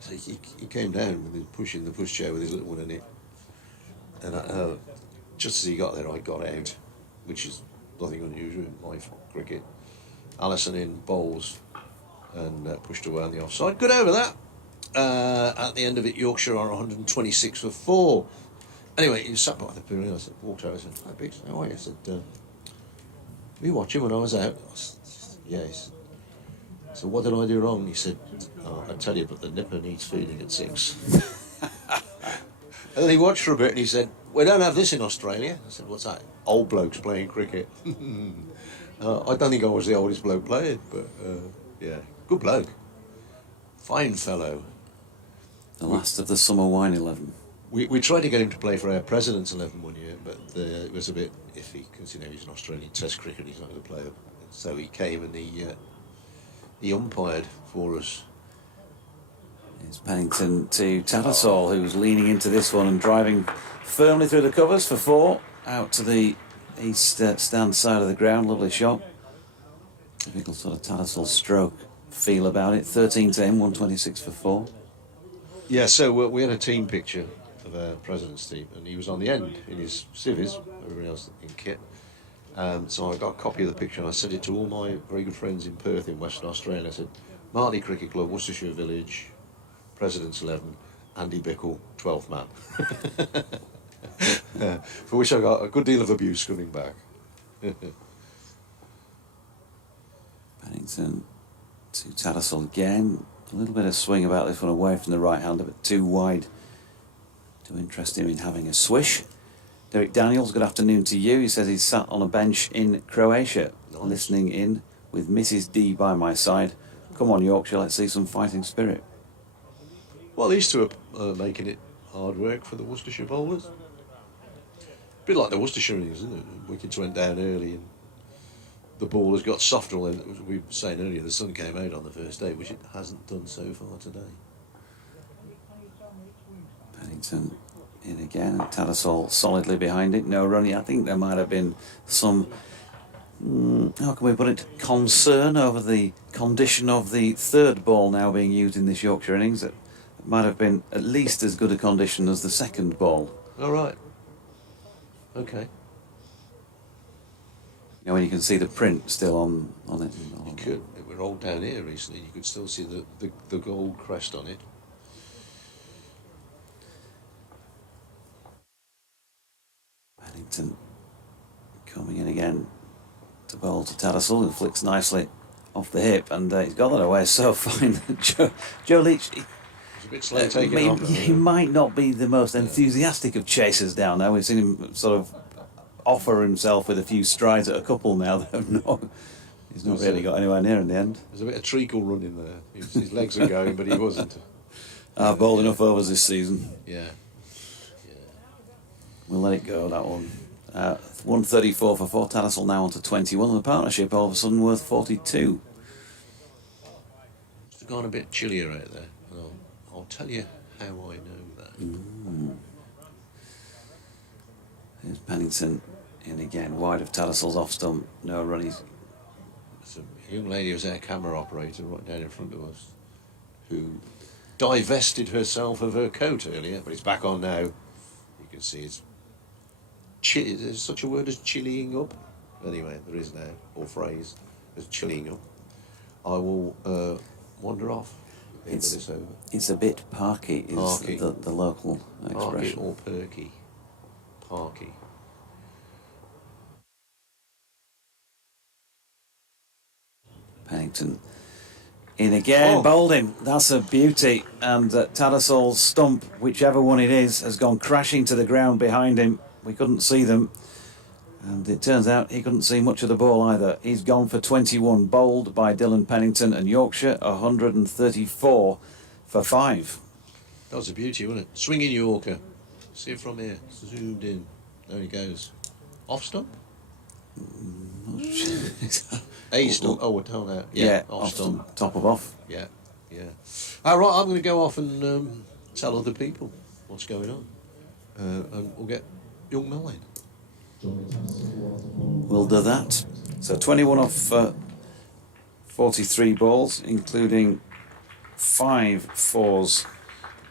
So he came down with pushing the pushchair with his little one in it. And just as he got there, I got out, which is nothing unusual in my cricket. Allison in bowls and pushed away on the offside. Good over that. At the end of it, Yorkshire are 126 for 4. Anyway, he sat by the pool. I said, walked over. I said, "Hi, Biggs, how are you?" I said, "Were you watching when I was out?" I said, "Yes." So what did I do wrong? He said, "Oh, I tell you, but the nipper needs feeding at 6. And then he watched for a bit and he said, "We don't have this in Australia." I said, "What's that?" "Old blokes playing cricket." I don't think I was the oldest bloke playing, but yeah, good bloke. Fine fellow. The last of the summer wine 11. We tried to get him to play for our President's 11 one year, but it was a bit iffy because he's an Australian Test cricket. He's not going to play. So he came and he umpired for us. It's Pennington to Tattersall, who's leaning into this one and driving firmly through the covers for 4 out to the east stand side of the ground. Lovely shot. Typical sort of Tattersall stroke feel about it. 13 to him, 126 for 4. Yeah, so we had a team picture of our President's team, and he was on the end in his civvies, everybody else in kit. So I got a copy of the picture and I sent it to all my very good friends in Perth in Western Australia. I said, "Martley Cricket Club, Worcestershire Village, President's 11, Andy Bickle, 12th man." For which I got a good deal of abuse coming back. Pennington to Tattersall again. A little bit of swing about this one away from the right-hander, but too wide to interest him in having a swish. Derek Daniels, good afternoon to you. He says he's sat on a bench in Croatia, listening in with Mrs. D by my side. Come on, Yorkshire, let's see some fighting spirit. Well, these two are making it hard work for the Worcestershire bowlers. A bit like the Worcestershire innings, isn't it? Wickets went down early and the ball has got softer. We were saying earlier, the sun came out on the first day, which it hasn't done so far today. Pennington in again, and Tattersall solidly behind it. No running. I think there might have been some, how can we put it, concern over the condition of the third ball now being used in this Yorkshire innings. It might have been at least as good a condition as the second ball. All right. Okay. You know, when you can see the print still on it. You could. It were rolled down here recently. You could still see the gold crest on it. Pennington coming in again to bowl to Tattersall, who flicks nicely off the hip, and he's got that away so fine that Joe Leach, It's a bit slow taking it off. he might not be the most enthusiastic of chasers down there. We've seen him sort of offer himself with a few strides at a couple now. He's not really got anywhere near in the end. There's a bit of treacle running there. His legs are going, but he wasn't. I've bowled enough overs this season. Yeah. We'll let it go, that one. 134 for 4. Tattersall now on to 21, and the partnership all of a sudden worth 42. It's gone a bit chillier out there. I'll tell you how I know that. Here's Pennington in again, wide of Tattersall's off stump. No run. There's a young lady who's our camera operator right down in front of us who divested herself of her coat earlier, but it's back on now. You can see it's there's such a word as chillying up. Anyway, there is now, or phrase, as chillying up. I will wander off. It's a bit parky, is Parky. The local expression. Parky or perky. Parky. Pennington in again, bowled him. That's a beauty. And Tattersall's stump, whichever one it is, has gone crashing to the ground behind him. We couldn't see them. And it turns out he couldn't see much of the ball either. He's gone for 21, bowled by Dylan Pennington, and Yorkshire 134 for 5. That was a beauty, wasn't it? Swinging Yorker. See it from here. Zoomed in. There he goes. Off stump? A stump. Oh, we're told that. Yeah, off stump. Top of off. Yeah. All right, I'm going to go off and tell other people. what's going on, and we'll get young Mel in. We'll do that. So 21 off 43 balls, including 5 fours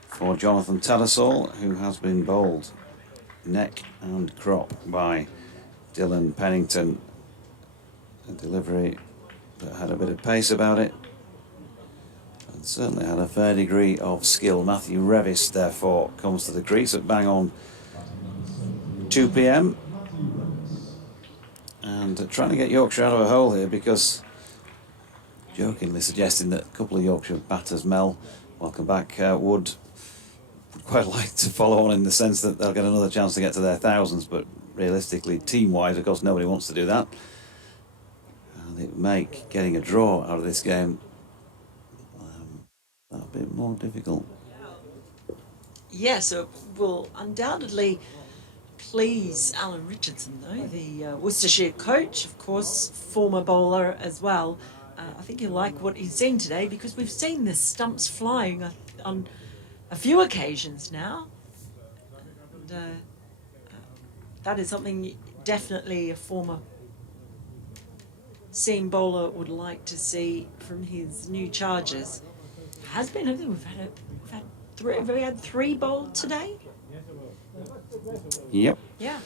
for Jonathan Tattersall, who has been bowled neck and crop by Dylan Pennington. A delivery that had a bit of pace about it, and certainly had a fair degree of skill. Matthew Revis, therefore, comes to the crease at bang on 2 p.m. and trying to get Yorkshire out of a hole here, because jokingly suggesting that a couple of Yorkshire batters, Mel, welcome back, would quite like to follow on, in the sense that they'll get another chance to get to their thousands, but realistically, team-wise, of course, nobody wants to do that. And it would make getting a draw out of this game that bit more difficult. Yes, it will undoubtedly please Alan Richardson, though, the Worcestershire coach, of course, former bowler as well. I think he'll like what he's seen today, because we've seen the stumps flying on a few occasions now. And that is something definitely a former seam bowler would like to see from his new charges. Has been, I think we've had 3 bowled today. Yep. Yeah.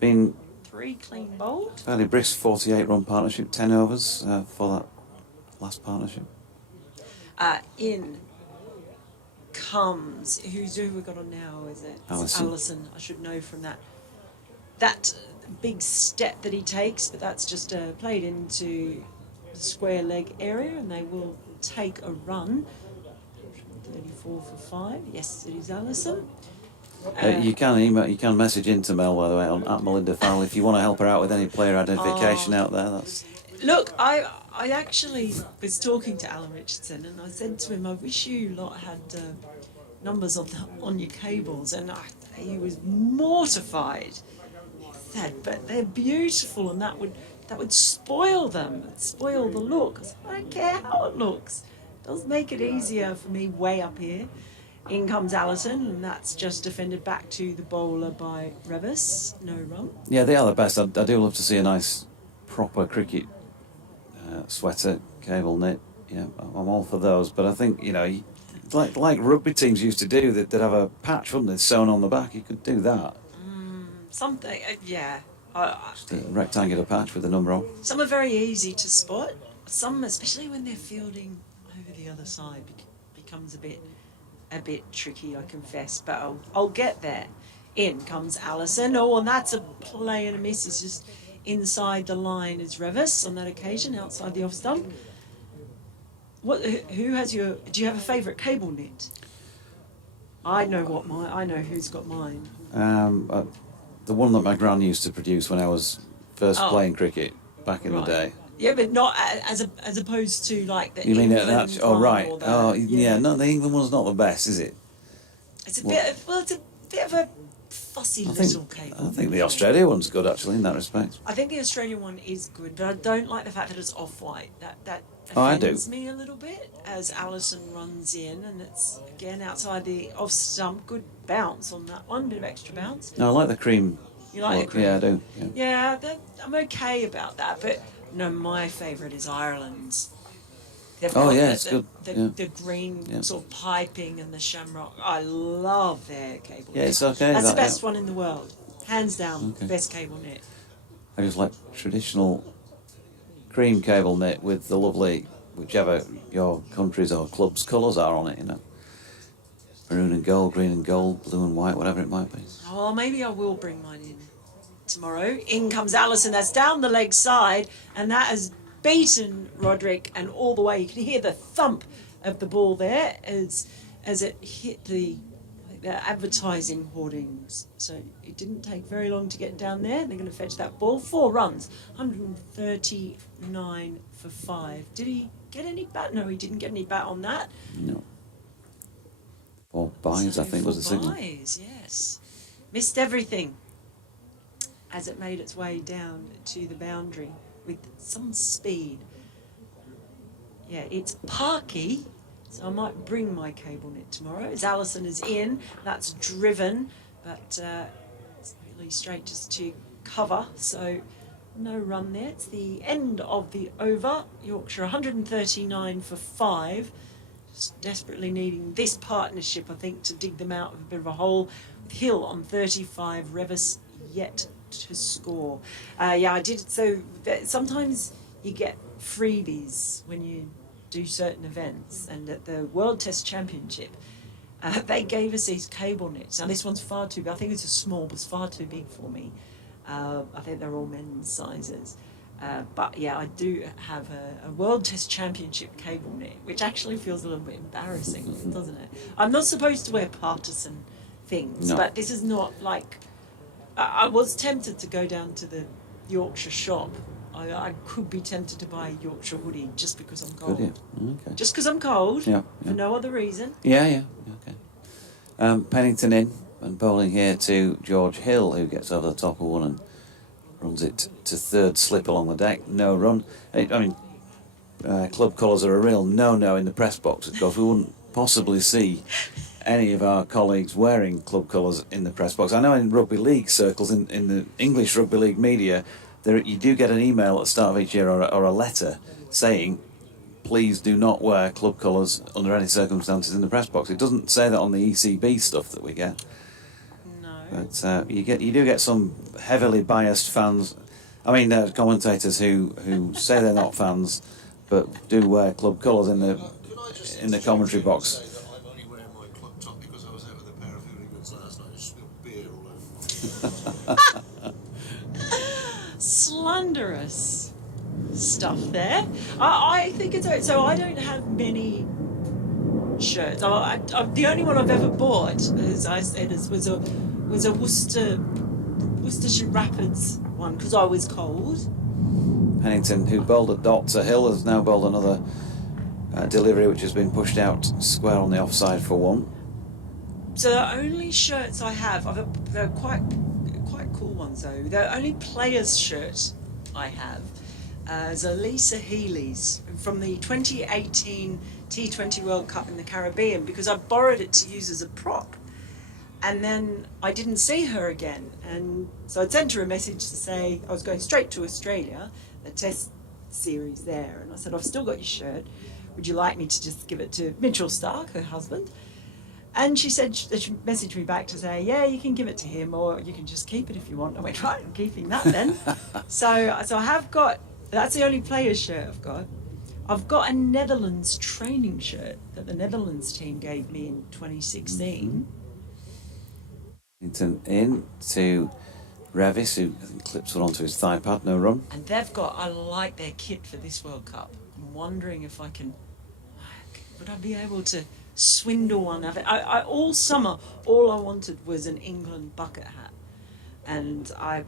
Been 3 clean bowled. fairly brisk 48 run partnership, 10 overs for that last partnership. In comes, who we got on now, is it? Allison. I should know from that big step that he takes, but that's just played into the square leg area, and they will take a run. 34 for 5. Yes, it is Allison. You can message into Mel, by the way, on @MelindaFarrell, if you want to help her out with any player identification out there. That's Look, I actually was talking to Alan Richardson, and I said to him, I wish you lot had numbers on your cables, and he was mortified. He said, but they're beautiful, and that would spoil them, spoil the look. I said, I don't care how it looks. It does make it easier for me way up here. In comes Allison, and that's just defended back to the bowler by Revis. No run. Yeah, they are the best. I do love to see a nice, proper cricket sweater, cable knit. Yeah, I'm all for those. But I think, like rugby teams used to do, they'd have a patch, wouldn't they, sewn on the back. You could do that. Something, yeah. Just a rectangular patch with the number on. Some are very easy to spot. Some, especially when they're fielding over the other side, becomes a bit tricky, I confess, but I'll get there. In comes Allison. Oh, and that's a play and a miss. It's just inside the line is Revis on that occasion, outside the off stump. Who has do you have a favourite cable knit? I know who's got mine. The one that my gran used to produce when I was first playing cricket back in the day. Yeah, but not as opposed to like the. You mean England that? Oh, right. or the, Oh, yeah. No, the England one's not the best, is it? It's a bit of a fussy little cable. I think the Australia one's good, actually, in that respect. I think the Australian one is good, but I don't like the fact that it's off-white. That I do. offends me a little bit as Allison runs in, and it's again outside the off stump. Good bounce on that one, bit of extra bounce. No, I like the cream. You like the cream? Yeah, I do. Yeah, I'm okay about that, but no, my favourite is Ireland's. They've got it's good. The green sort of piping and the shamrock. I love their cable Yeah, knit. it's okay. That's the best one in the world. Hands down, Okay. best cable knit. I just like traditional cream cable knit with the lovely, whichever your country's or club's colours are on it, Maroon and gold, green and gold, blue and white, whatever it might be. Oh, maybe I will bring mine in tomorrow. In comes Allison. That's down the leg side, and that has beaten Roderick and all the way. You can hear the thump of the ball there as it hit the advertising hoardings. So it didn't take very long to get down there. They're going to fetch that ball. 4 runs, 139 for 5. Did he get any bat? No, he didn't get any bat on that. No. 4 buys, I think, was the signal. 4 buys, yes. Missed everything as it made its way down to the boundary with some speed. Yeah, it's Parky So I might bring my cable net tomorrow. As Alison is in, that's driven, but it's really straight just to cover, so no run there. It's the end of the over. Yorkshire 139 for 5. Just desperately needing this partnership, I think, to dig them out of a bit of a hole. With Hill on 35, Revis yet to score. Yeah, I did. So sometimes you get freebies when you do certain events, and at the World Test Championship, they gave us these cable nets. Now this one's far too big. I think it's a small, but it's far too big for me. I think they're all men's sizes. But yeah, I do have a World Test Championship cable net, which actually feels a little bit embarrassing, doesn't it? I'm not supposed to wear partisan things, No. but this is not like... I was tempted to go down to the Yorkshire shop. I could be tempted to buy a Yorkshire hoodie just because I'm cold. Good, yeah. Okay. Just because I'm cold, Yeah, for yeah. no other reason. Yeah, okay. Pennington in and bowling here to George Hill, who gets over the top of one and runs it to third slip along the deck. No run. Club colours are a real no-no in the press box, of course. We wouldn't possibly see any of our colleagues wearing club colours in the press box. I know in rugby league circles, in the English rugby league media, you do get an email at the start of each year or a letter saying, please do not wear club colours under any circumstances in the press box. It doesn't say that on the ECB stuff that we get. No. But you do get some heavily biased fans. Commentators who say they're not fans, but do wear club colours in the commentary box. I'm only wearing my club top because I was out with a pair of hooligans last night. I spilled beer all over. Slanderous stuff there. I think it's so. I don't have many shirts. The only one I've ever bought, as I said, was a Worcestershire Rapids one because I was cold. Pennington, who bowled a dot to Hill, has now bowled another delivery which has been pushed out square on the offside for one. So the only shirts I have, they're quite cool ones though. The only players' shirt I have is a Lisa Healy's from the 2018 T20 World Cup in the Caribbean because I borrowed it to use as a prop. And then I didn't see her again. And so I sent her a message to say I was going straight to Australia, the test series there. And I said, I've still got your shirt. Would you like me to just give it to Mitchell Stark, her husband? And she said, she messaged me back to say, yeah, you can give it to him or you can just keep it if you want. I went, right, I'm keeping that then. So I have got, that's the only player's shirt I've got. I've got a Netherlands training shirt that the Netherlands team gave me in 2016. Pennington in to Revis, who I think clips one onto his thigh pad, no run. And I like their kit for this World Cup. I'm wondering if would I be able to swindle one of it? All summer, all I wanted was an England bucket hat. And I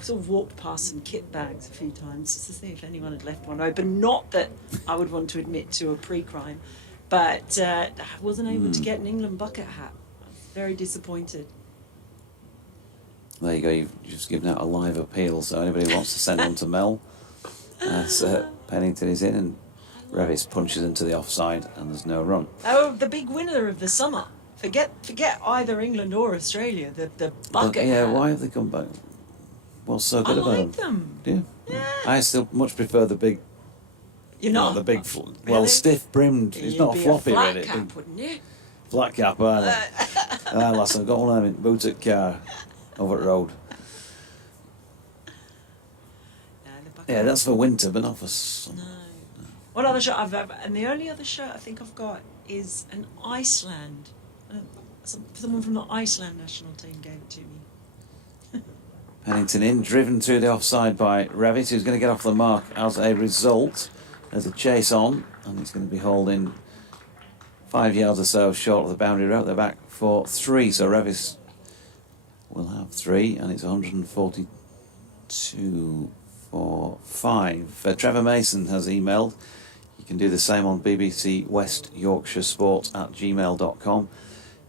sort of walked past some kit bags a few times just to see if anyone had left one open. Not that I would want to admit to a pre-crime, but I wasn't able to get an England bucket hat. I was very disappointed. There you go, you've just given out a live appeal, so anybody wants to send one to Mel. Pennington is in and Revis punches into the offside and there's no run. Oh, the big winner of the summer. Forget either England or Australia. The bucket hat. Why have they come back? What's so good I about like them? them. Do you? Yeah. I still much prefer the big. You're not the big, really? stiff brimmed. It's You'd not be floppy, a flat really. cap, wouldn't you? Flat cap, either. Lass, I've got one of them in booted car over the road. The bucket Yeah, that's for winter, but not for summer. No. What other shirt and the only other shirt I think I've got is an Iceland. Someone from the Iceland national team gave it to me. Pennington in, driven through the offside by Revis, who's going to get off the mark as a result. There's a chase on, and it's going to be hauled in 5 yards or so short of the boundary route. They're back for 3, so Revis will have 3, and it's 142 for 5. Trevor Mason has emailed. You can do the same on BBC West Yorkshire Sport at gmail.com.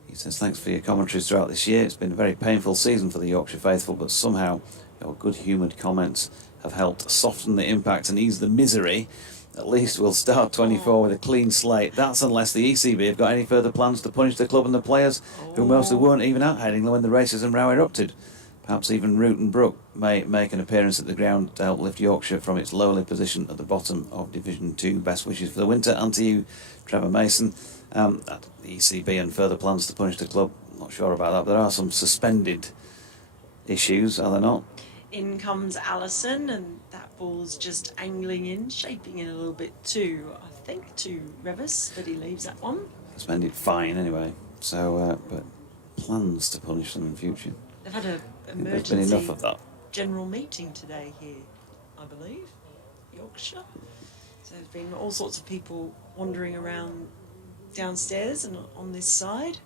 He says, thanks for your commentaries throughout this year. It's been a very painful season for the Yorkshire faithful, but somehow your good-humoured comments have helped soften the impact and ease the misery at least will start 24 with a clean slate. That's unless the ECB have got any further plans to punish the club and the players who mostly weren't even at Headingley when the racism row erupted. Perhaps even Root and Brook may make an appearance at the ground to help lift Yorkshire from its lowly position at the bottom of Division 2. Best wishes for the winter, and to you, Trevor Mason. The ECB and further plans to punish the club, not sure about that, but there are some suspended issues, are there not? In comes Allison, and that ball's just angling in, shaping in a little bit too, I think, to Revis, but he leaves that one. Suspended fine anyway, so, but plans to punish them in future. They've had an There's been enough emergency of that. general meeting today here, I believe, Yorkshire. So there's been all sorts of people wandering around downstairs and on this side.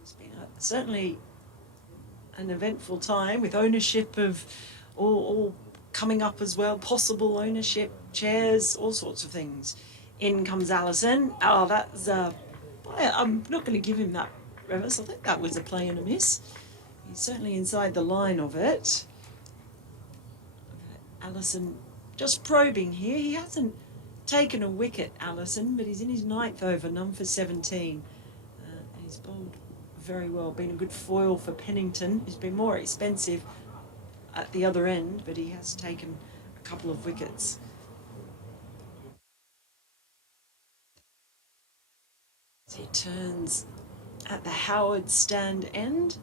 It's been certainly an eventful time with ownership of all coming up as well, possible ownership, chairs, all sorts of things. In comes Allison. Oh, that's I'm not going to give him that, Revis. I think that was a play and a miss. He's certainly inside the line of it. Allison just probing here. He hasn't taken a wicket, Allison, but he's in his 9th over, none for 17. And he's bowled very well, been a good foil for Pennington. He's been more expensive at the other end, but he has taken a couple of wickets. So he turns at the Howard stand end.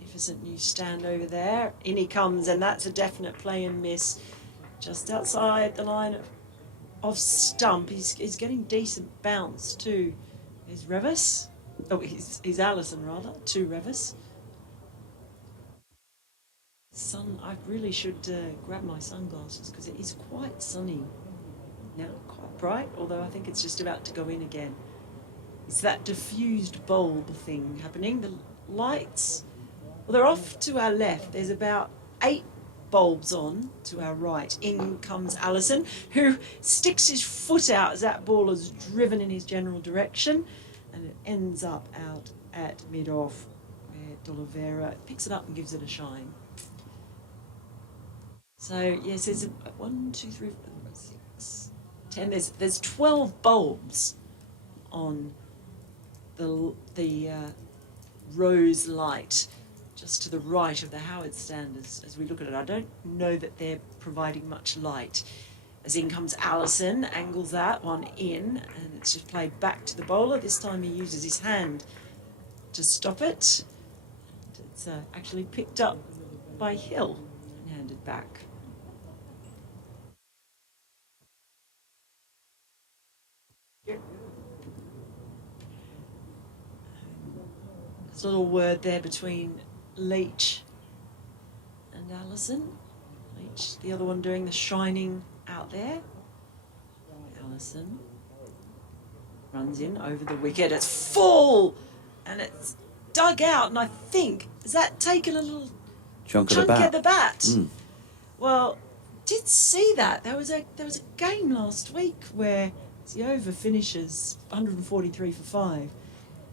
Magnificent new stand over there. In he comes, and that's a definite play and miss. Just outside the line of stump. He's getting decent bounce too. He's Revis. Oh, he's Allison rather, to Revis. Sun, I really should grab my sunglasses because it is quite sunny now, quite bright, although I think it's just about to go in again. It's that diffused bulb thing happening. The lights, well, they're off to our left. There's about 8 bulbs on to our right. In comes Allison, who sticks his foot out as that ball is driven in his general direction, and it ends up out at mid-off, where D'Oliveira picks it up and gives it a shine. So yes, there's 1, 2, 3, 4, 5, 6, 10. There's 12 bulbs on the rose light just to the right of the Howard stand as we look at it. I don't know that they're providing much light. As in comes Allison, angles that one in, and it's just played back to the bowler. This time he uses his hand to stop it. And it's actually picked up by Hill and handed back. There's a little word there between Leach and Allison. Leach, the other one doing the shining out there. Allison runs in over the wicket. It's full, and it's dug out. And I think, has that taken a little Chunk of the bat. Mm. Well, did see that. There was a game last week where the over finishes 143 for 5,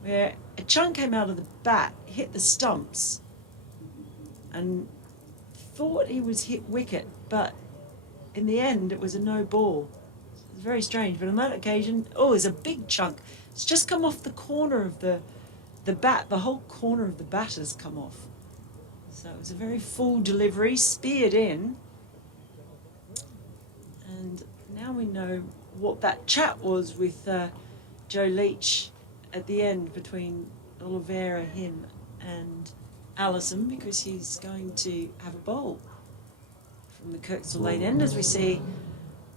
where a chunk came out of the bat, hit the stumps, and thought he was hit wicket, but in the end it was a no ball. It was very strange, but on that occasion, there's a big chunk. It's just come off the corner of the bat. The whole corner of the bat has come off. So it was a very full delivery, speared in, and now we know what that chat was with Joe Leach at the end between Oliveira, him and Allison, because he's going to have a bowl from the Kirkstall Lane end as we see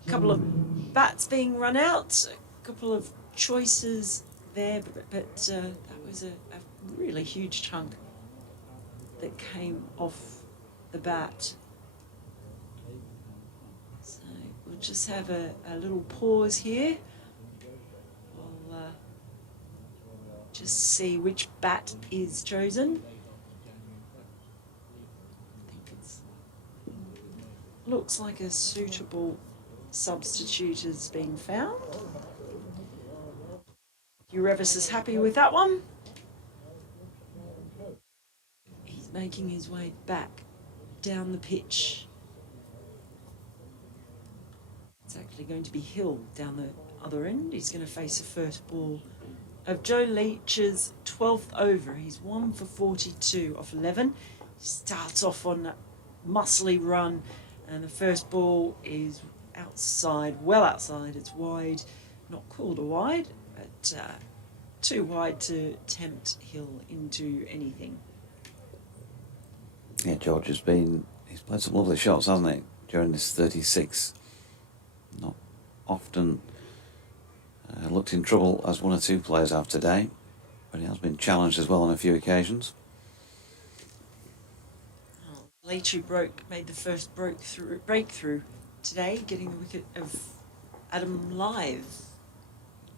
a couple of bats being run out, a couple of choices there, but that was a really huge chunk that came off the bat. So we'll just have a little pause here. We'll just see which bat is chosen. I think looks like a suitable substitute has been found. Revis is happy with that one. He's making his way back down the pitch. It's actually going to be Hill down the other end. He's going to face the first ball of Joe Leach's 12th over. He's 1 for 42 off 11. He starts off on that muscly run, and the first ball is outside, well outside. It's wide, not called a wide, but too wide to tempt Hill into anything. Yeah, George he's played some lovely shots, hasn't he, during this 36. Not often looked in trouble as one or two players have today, but he has been challenged as well on a few occasions. Leach, who made the first breakthrough today, getting the wicket of Adam Live.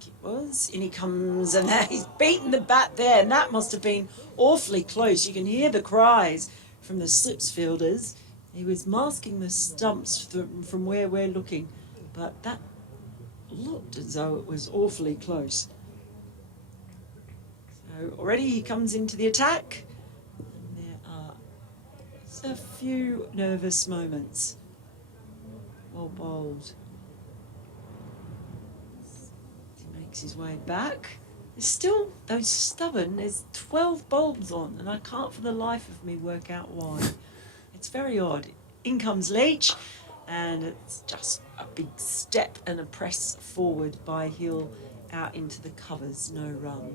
It was. In he comes, and he's beaten the bat there, and that must have been awfully close. You can hear the cries from the slips fielders. He was masking the stumps from where we're looking, but that looked as though it was awfully close. So already he comes into the attack, and there are just a few nervous moments. Well bowled. He makes his way back. There's still those stubborn, there's 12 bulbs on, and I can't for the life of me work out why. It's very odd. In comes Leach, and it's just a big step and a press forward by Hill out into the covers. No run.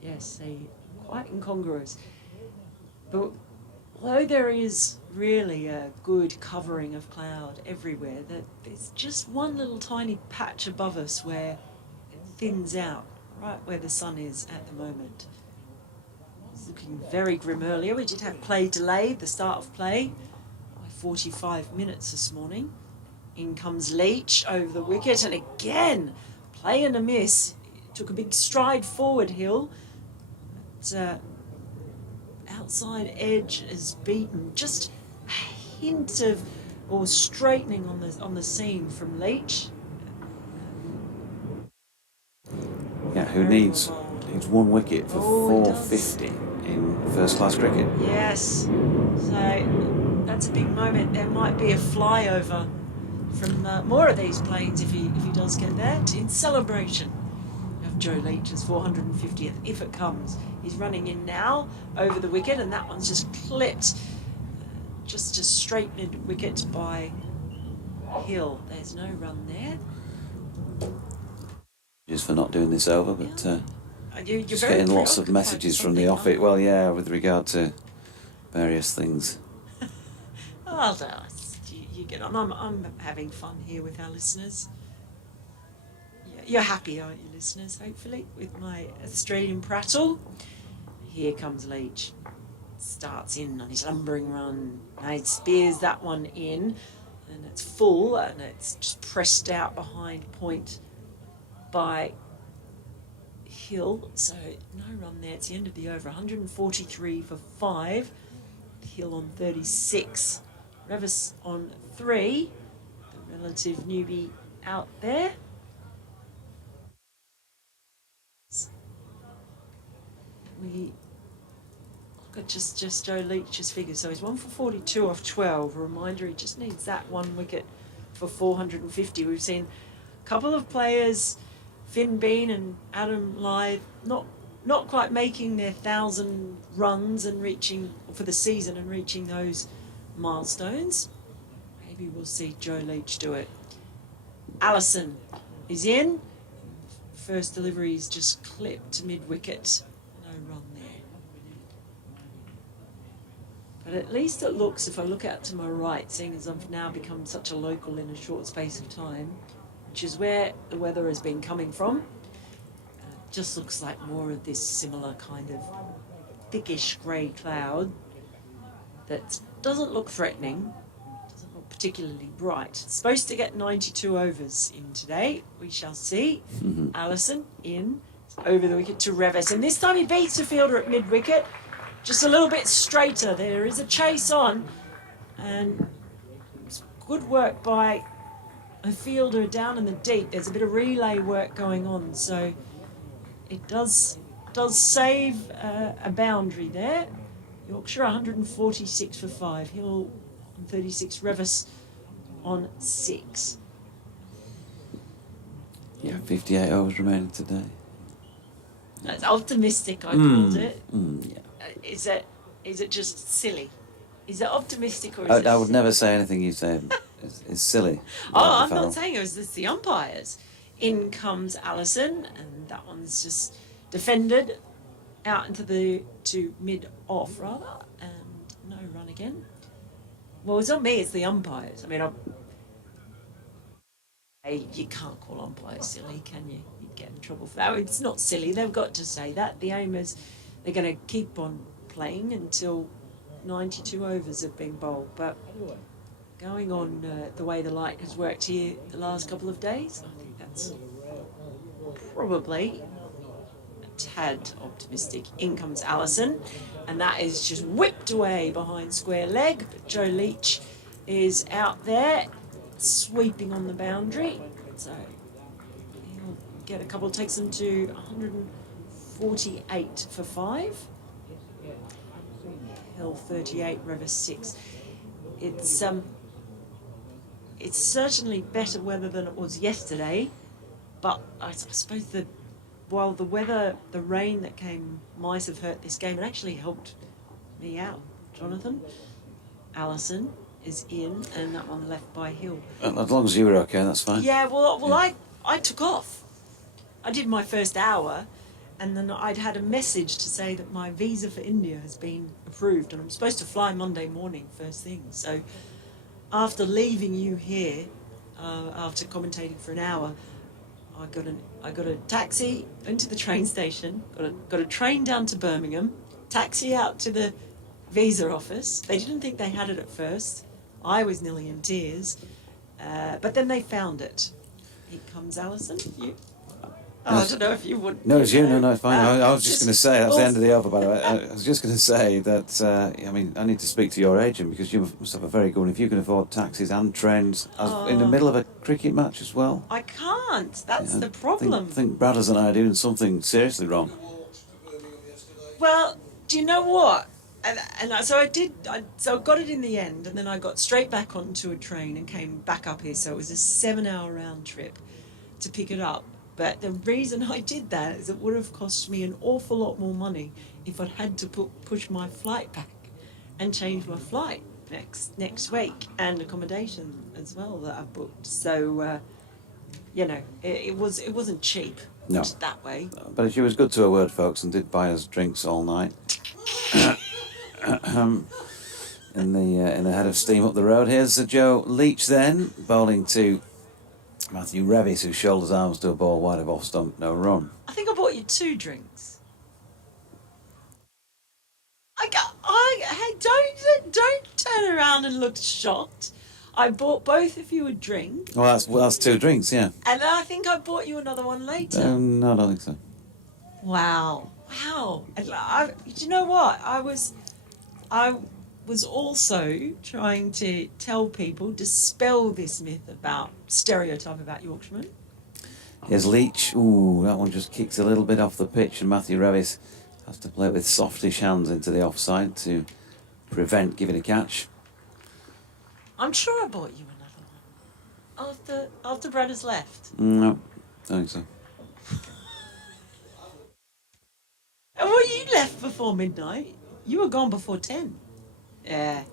Yes, quite incongruous. But although there is really a good covering of cloud everywhere, there's just one little tiny patch above us where it thins out, right where the sun is at the moment. It's looking very grim earlier. We did have play delayed, the start of play, by 45 minutes this morning. In comes Leach over the wicket, and again, play and a miss. Took a big stride forward, Hill. But, outside edge is beaten. Just a hint of or straightening on the seam from Leach. Yeah, who needs one wicket for 450 in first class cricket? Yes. So that's a big moment. There might be a flyover from more of these planes if he does get that, in celebration of Joe Leach's 450th, if it comes. He's running in now over the wicket, and that one's just clipped. Just a straightened wicket by Hill. There's no run there. Just for not doing this over, but You're just very getting lots of preoccupied messages with from the something, office. Well, yeah, with regard to various things. Oh, no, you get on. I'm having fun here with our listeners. You're happy, aren't you, listeners, hopefully, with my Australian prattle? Here comes Leach. Starts in on his lumbering run. Now he spears that one in, and it's full, and it's just pressed out behind point by Hill. So no run there. It's the end of the over. 143 for 5. Hill on 36. Revis on 3. The relative newbie out there. We look at just Joe Leach's figures. So he's 1 for 42 off 12. A reminder, he just needs that one wicket for 450. We've seen a couple of players, Finn Bean and Adam Live, not quite making their 1,000 runs and reaching for the season and reaching those milestones. Maybe we'll see Joe Leach do it. Allison is in. First delivery is just clipped mid-wicket. No run there. But at least it looks, if I look out to my right, seeing as I've now become such a local in a short space of time, which is where the weather has been coming from, just looks like more of this similar kind of thickish grey cloud that doesn't look threatening, doesn't look particularly bright. It's supposed to get 92 overs in today. We shall see. Allison in, over the wicket to Revis, and this time he beats the fielder at mid-wicket, just a little bit straighter. There is a chase on, and it's good work by a fielder down in the deep. There's a bit of relay work going on, so it does save a boundary there. Yorkshire 146 for 5. Hill on 36. Revis on 6. Yeah, 58 overs remaining today. That's optimistic, I called it. Yeah. Is it just silly? Is it optimistic or is it I would silly? never say anything you say is silly. Oh, I'm not saying it was just the umpires. In comes Allison, and that one's just defended out to mid off rather, and no run again. Well, it's not me; it's the umpires. I mean, you can't call umpires silly, can you? You'd get in trouble for that. It's not silly. They've got to say that. The aim is they're going to keep on playing until 92 overs have been bowled, but going on the way the light has worked here the last couple of days, I think that's probably a tad optimistic. In comes Allison, and that is just whipped away behind square leg, but Joe Leach is out there sweeping on the boundary, so he'll get a couple, takes them to 148 for 5. Hill 38, River 6. It's certainly better weather than it was yesterday, but I suppose while the weather, the rain that came might have hurt this game, it actually helped me out. Jonathan, Allison is in, and that one left by Hill. As long as you were okay, that's fine. Yeah, I took off. I did my first hour, and then I'd had a message to say that my visa for India has been approved, and I'm supposed to fly Monday morning first thing. So after leaving you here, after commentating for an hour, I got a taxi into the train station, got a train down to Birmingham, taxi out to the visa office. They didn't think they had it at first. I was nearly in tears, but then they found it. Here comes Alison. You. Oh, I don't know if you would. No, it's you. No, it's fine. I was just going to say, that's the end of the over, by the way. I was just going to say that, I mean, I need to speak to your agent because you must have a very good one if you can afford taxis and trains in the middle of a cricket match as well. I can't. That's the problem. I think Bradders and I are doing something seriously wrong. Well, do you know what? So I did. So I got it in the end, and then I got straight back onto a train and came back up here. So it was a 7-hour round trip to pick it up. But the reason I did that is it would have cost me an awful lot more money if I'd had to push my flight back and change my flight next week, and accommodation as well that I've booked. So it wasn't cheap. No. Put it that way. But she was good to her word, folks, and did buy us drinks all night. In the head of steam up the road. Here's Joe Leach then, bowling to Matthew Revis, who shoulders arms to a ball wide of off stump, no run. I think I bought you 2 drinks. Hey, don't turn around and look shocked. I bought both of you a drink. Well, that's 2 drinks, yeah. And I think I bought you another one later. No, I don't think so. Wow. And do you know what? I was also trying to tell people, dispel this stereotype about Yorkshiremen. Here's Leach. Ooh, that one just kicks a little bit off the pitch, and Matthew Revis has to play it with softish hands into the offside to prevent giving a catch. I'm sure I bought you another one after Brenner's left. No, I don't think so. And well, you left before midnight. You were gone before 10. Yeah.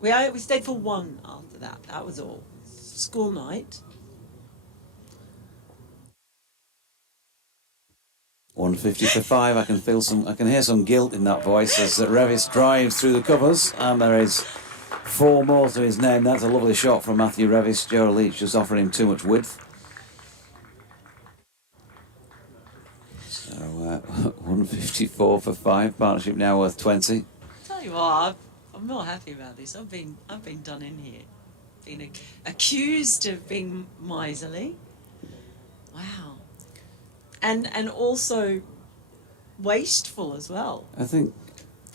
We stayed for 1 after that. That was all. School night. 150 for 5. I can hear some guilt in that voice as Revis drives through the covers, and there is 4 more to his name. That's a lovely shot from Matthew Revis. Joe Leach just offering him too much width. So 154 for 5. Partnership now worth 20. Tell you what, I'm not happy about this. I've been done in here. Been accused of being miserly. Wow. And also wasteful as well. I think,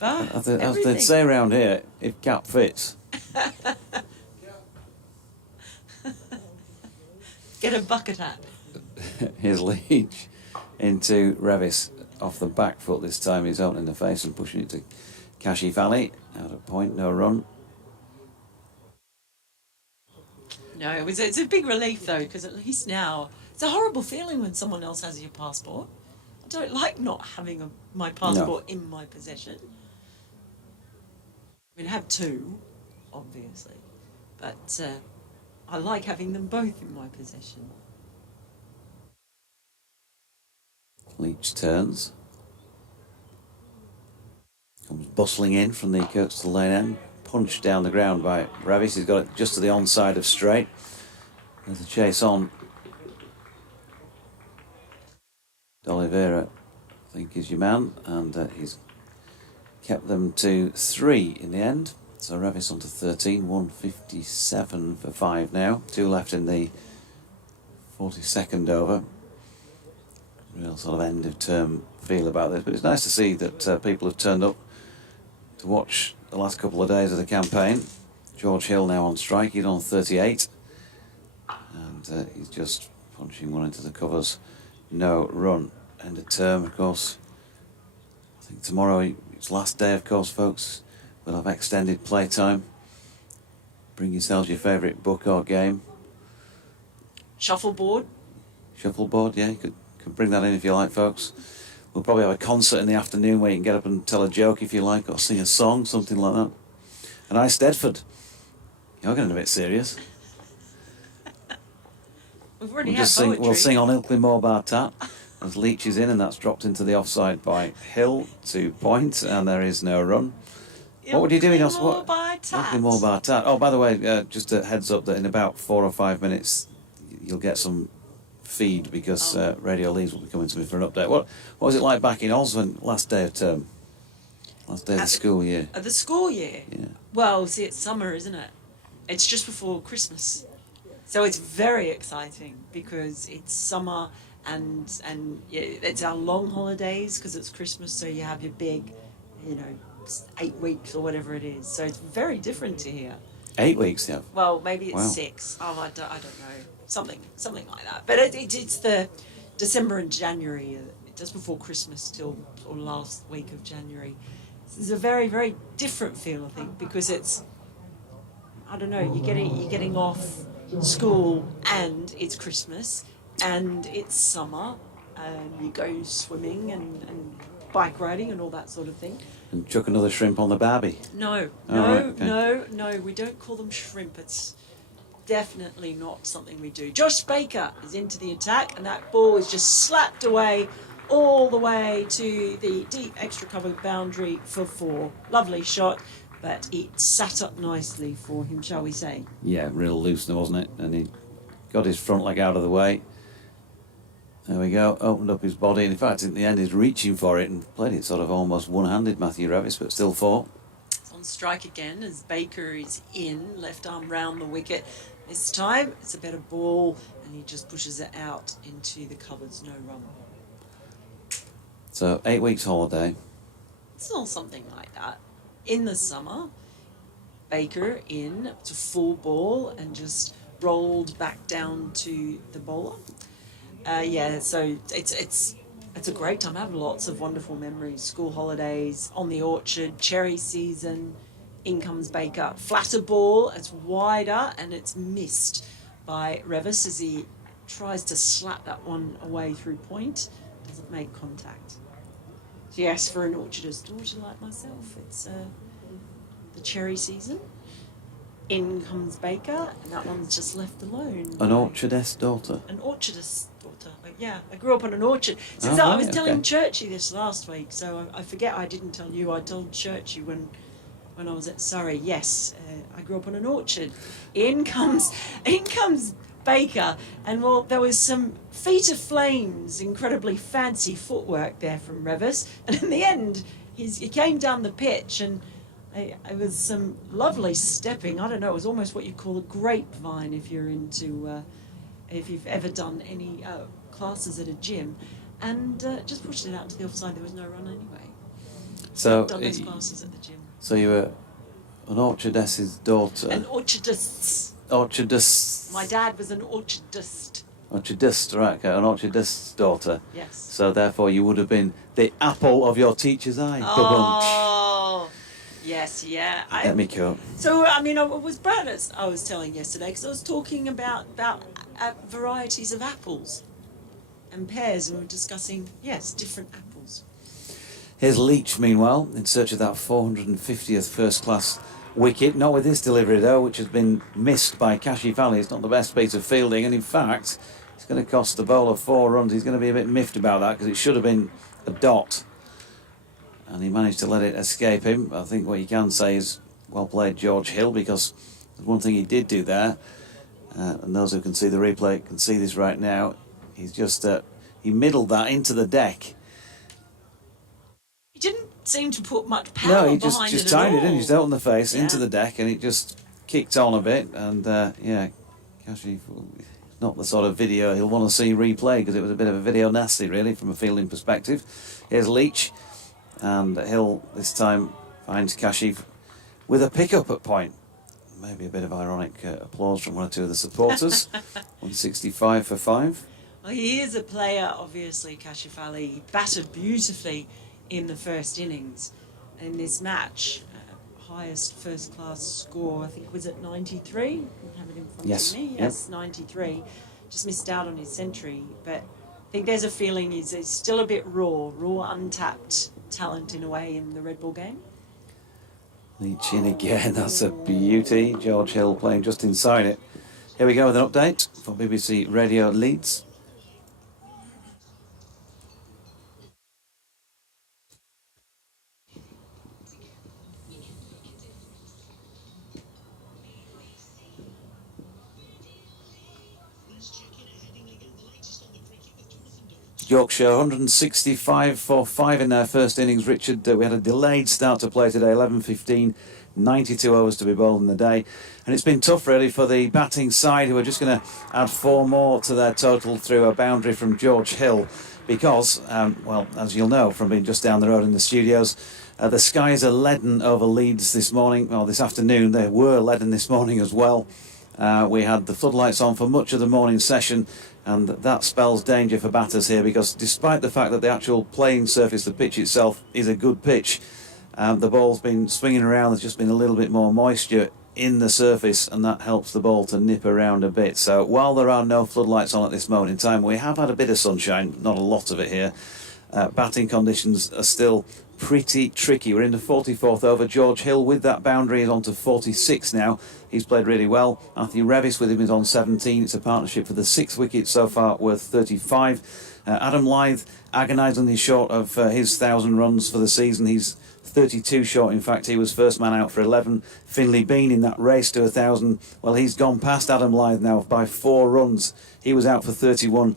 as everything. they'd say around here, if cap fits. Get a bucket hat. Here's Leach into Revis off the back foot this time. He's opening the face and pushing it to Kashif Ali. Out of point, no run. No, it's a big relief though, because at least now it's a horrible feeling when someone else has your passport. I don't like not having my passport in my possession. I mean, I have two, obviously, but I like having them both in my possession. Leach turns. Comes bustling in from the Kirkstall Lane end. Punched down the ground by Ravis. He's got it just to the onside of straight. There's a chase on. D'Oliveira, I think, is your man, and he's kept them to 3 in the end. So Ravis on to 13, 157 for 5 now. 2 left in the 42nd over. Real sort of end of term feel about this, but it's nice to see that people have turned up to watch the last couple of days of the campaign. George Hill now on strike, he's on 38, and he's just punching one into the covers. No run. End of term, of course. I think tomorrow, it's last day, of course, folks. We'll have extended playtime. Bring yourselves your favourite book or game. Shuffleboard. Shuffleboard, yeah, you could bring that in if you like, folks. We'll probably have a concert in the afternoon where you can get up and tell a joke if you like, or sing a song, something like that. And I, Stedford. You're getting a bit serious. We've already had poetry. We'll sing on Ilkley Moor Bar Tat as Leach is in, and that's dropped into the offside by Hill to point, and there is no run. What would you do in Ilkley Moor Bar Tat? Oh, by the way, just a heads up that in about 4 or 5 minutes you'll get some feed, because Radio Leeds will be coming to me for an update. What was it like back in Oswin last day of term? Last day of the school year? The school year? Yeah. Well, see, it's summer, isn't it? It's just before Christmas. So it's very exciting because it's summer and yeah, it's our long holidays because it's Christmas, so you have your big, 8 weeks or whatever it is. So it's very different to here. 8 weeks, yeah. Well, maybe it's 6. Oh, I don't know. Something like that. But it's the December and January, just before Christmas till or last week of January. It's a very, very different feel, I think, because it's, I don't know, you're getting off school and it's Christmas and it's summer and you go swimming and bike riding and all that sort of thing. And chuck another shrimp on the barbie? No, we don't call them shrimp. It's definitely not something we do. Josh Baker is into the attack, and that ball is just slapped away all the way to the deep extra covered boundary for 4. Lovely shot, but it sat up nicely for him, shall we say. Yeah, real loosener, wasn't it? And he got his front leg out of the way. There we go, opened up his body, and in fact in the end he's reaching for it and played it sort of almost one-handed, Matthew Ravis, but still 4. On strike again as Baker is in, left arm round the wicket. This time it's a better ball and he just pushes it out into the covers, no run. So 8 weeks holiday. It's not something like that. In the summer, Baker in to full ball and just rolled back down to the bowler. So it's a great time. I have lots of wonderful memories. School holidays, on the orchard, cherry season. In comes Baker. Flatter ball, it's wider and it's missed by Revis as he tries to slap that one away through point. Doesn't make contact. So yes, for an orchardist daughter like myself, it's the cherry season. In comes Baker, and that one's just left alone. An orchardist daughter? An orchardist daughter. Yeah, I grew up on an orchard. Since I was telling Churchy this last week, so I forget I didn't tell you. I told Churchy when I was at Surrey. Yes, I grew up on an orchard. In comes Baker, and well, there was some feet of flames, incredibly fancy footwork there from Revis, and in the end, he came down the pitch and. It was some lovely stepping. I don't know. It was almost what you call a grapevine if you're into, if you've ever done any classes at a gym, and just pushed it out to the offside. There was no run anyway. So I've done those classes at the gym. So you were an orchardess's daughter. An orchardist. Orchardist. My dad was an orchardist. Orchardist, right? Okay, an orchardist's daughter. Yes. So therefore, you would have been the apple of your teacher's eye. Oh. Yes, yeah. Let me go. So, I mean, I was Brad, as I was telling yesterday, because I was talking about varieties of apples and pears, and we were discussing, yes, different apples. Here's Leach, meanwhile, in search of that 450th first-class wicket. Not with this delivery, though, which has been missed by Kashi Valley. It's not the best piece of fielding, and in fact, it's going to cost the bowler 4 runs. He's going to be a bit miffed about that, because it should have been a dot. And he managed to let it escape him. I think what you can say is, well played, George Hill, because there's one thing he did do there, and those who can see the replay can see this right now. He's just, he middled that into the deck. He didn't seem to put much power No, he behind just it timed at it in, all. just out on the face, Yeah. into the deck, and it just kicked on a bit. And yeah, Kashi, not the sort of video he'll want to see replay, because it was a bit of a video nasty, really, from a fielding perspective. Here's Leach, and Hill this time finds Kashi with a pick-up at point. Maybe a bit of ironic applause from one or two of the supporters. 165 for 5. Well, he is a player, obviously, Kashifali. He batted beautifully in the first innings. In this match, highest first-class score, I think, was at 93. I have it in front Yes. of me. Yep. Yes, 93. Just missed out on his century. But I think there's a feeling he's still a bit raw, untapped talent in a way in the red ball game. Leach in again, that's a beauty. George Hill playing just inside it. Here we go with an update for BBC Radio Leeds. Yorkshire 165 for 5 in their first innings. Richard, we had a delayed start to play today, 11:15, 92 overs to be bowled in the day. And it's been tough, really, for the batting side, who are just going to add 4 more to their total through a boundary from George Hill. Because, well, as you'll know from being just down the road in the studios, the skies are leaden over Leeds this morning, or this afternoon. They were leaden this morning as well. We had the floodlights on for much of the morning session, and that spells danger for batters here, because despite the fact that the actual playing surface, the pitch itself, is a good pitch, the ball's been swinging around. There's just been a little bit more moisture in the surface, and that helps the ball to nip around a bit. So while there are no floodlights on at this moment in time, we have had a bit of sunshine, not a lot of it here. Batting conditions are still pretty tricky. We're in the 44th over. George Hill with that boundary is on to 46 now. He's played really well. Anthony Revis with him is on 17. It's a partnership for the 6th wicket so far, worth 35. Adam Lyth agonisingly short of his 1,000 runs for the season. He's 32 short, in fact. He was first man out for 11. Finley Bean in that race to 1,000. Well, he's gone past Adam Lyth now by 4 runs. He was out for 31.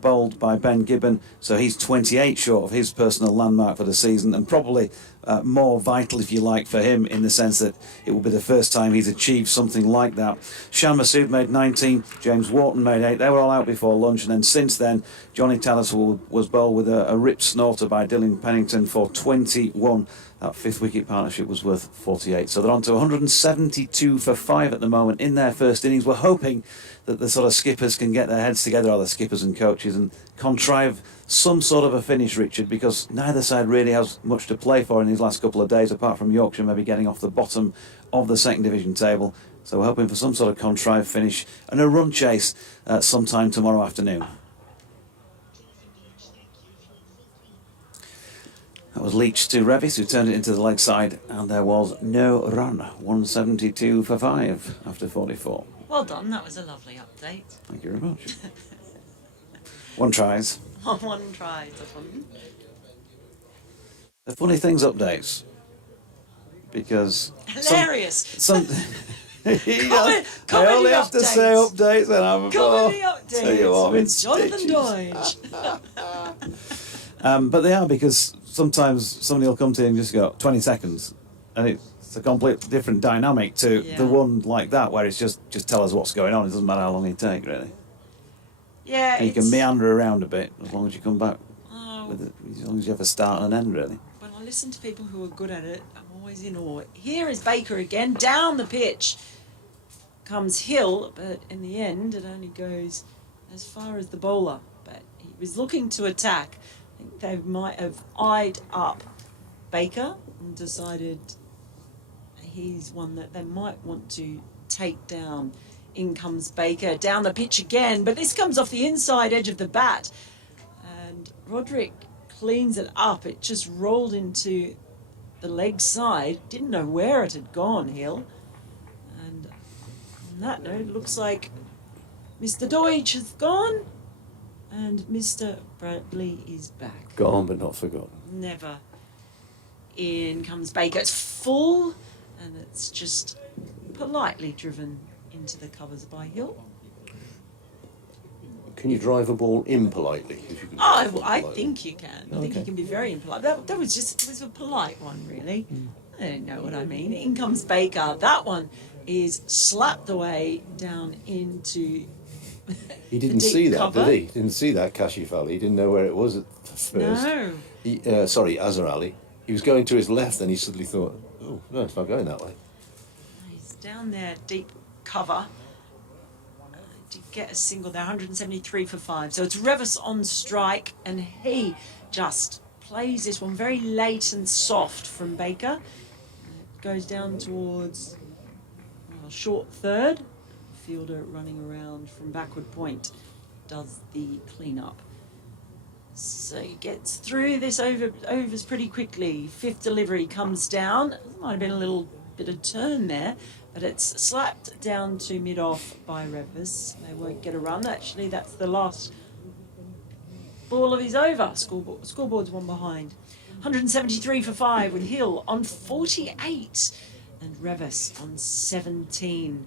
Bowled by Ben Gibbon, so he's 28 short of his personal landmark for the season, and probably more vital, if you like, for him, in the sense that it will be the first time he's achieved something like that. Shan Masood made 19, James Wharton made 8. They were all out before lunch, and then since then Johnny Tallis was bowled with a ripped snorter by Dylan Pennington for 21. That 5th wicket partnership was worth 48. So they're on to 172 for 5 at the moment in their first innings. We're hoping that the sort of skippers can get their heads together, or the skippers and coaches, and contrive some sort of a finish, Richard, because neither side really has much to play for in these last couple of days, apart from Yorkshire maybe getting off the bottom of the 2nd Division table. So we're hoping for some sort of contrived finish and a run chase sometime tomorrow afternoon. That was Leach to Revis, who turned it into the leg side, and there was no run. 172 for 5 after 44. Well done, that was a lovely update. Thank you very much. One tries. One try, that one. The funny things updates, because Hilarious. some Comedy I only have to say updates, and I'm Comedy tell you what, I'm in updates with Jonathan stitches. Deutsch. But they are, because sometimes somebody will come to you and just go 20 seconds, and it's a completely different dynamic to Yeah. the one like that, where it's just tell us what's going on. It doesn't matter how long you take, really. Yeah, And you can meander around a bit as long as you come back Oh, with it, as long as you have a start and an end, really. when I listen to people who are good at it, I'm always in awe. Here is Baker again, down the pitch. Comes Hill, but in the end it only goes as far as the bowler. But he was looking to attack. I think they might have eyed up Baker and decided he's one that they might want to take down. In comes Baker, down the pitch again, but this comes off the inside edge of the bat. And Roderick cleans it up. It just rolled into the leg side. Didn't know where it had gone, Hill. And on that note, it looks like Mr. Deutsch has gone and Mr. Bradley is back. Gone but not forgotten. Never. In comes Baker. It's full and it's just politely driven into the covers by Hill. Can you drive a ball impolitely? If you can Oh, drive it I politely? think you can. I think you Okay. can be very impolite. That was just, it was a polite one, really. I don't know what I mean. In comes Baker. That one is slapped away down into He didn't deep see that, cover. did he? Didn't see that Kashif Ali. He didn't know where it was at first. No. Sorry, Azhar Ali. He was going to his left, and he suddenly thought, "Oh no, it's not going that way." He's down there, deep cover. Did get a single there, 173 for 5. So it's Revis on strike, and he just plays this one very late and soft from Baker. It goes down towards short third. Fielder running around from backward point does the clean-up. So he gets through this overs pretty quickly. Fifth delivery comes down. Might have been a little bit of turn there, but it's slapped down to mid-off by Revis. They won't get a run. Actually, that's the last ball of his over. Scoreboard's one behind. 173 for 5 with Hill on 48 and Revis on 17.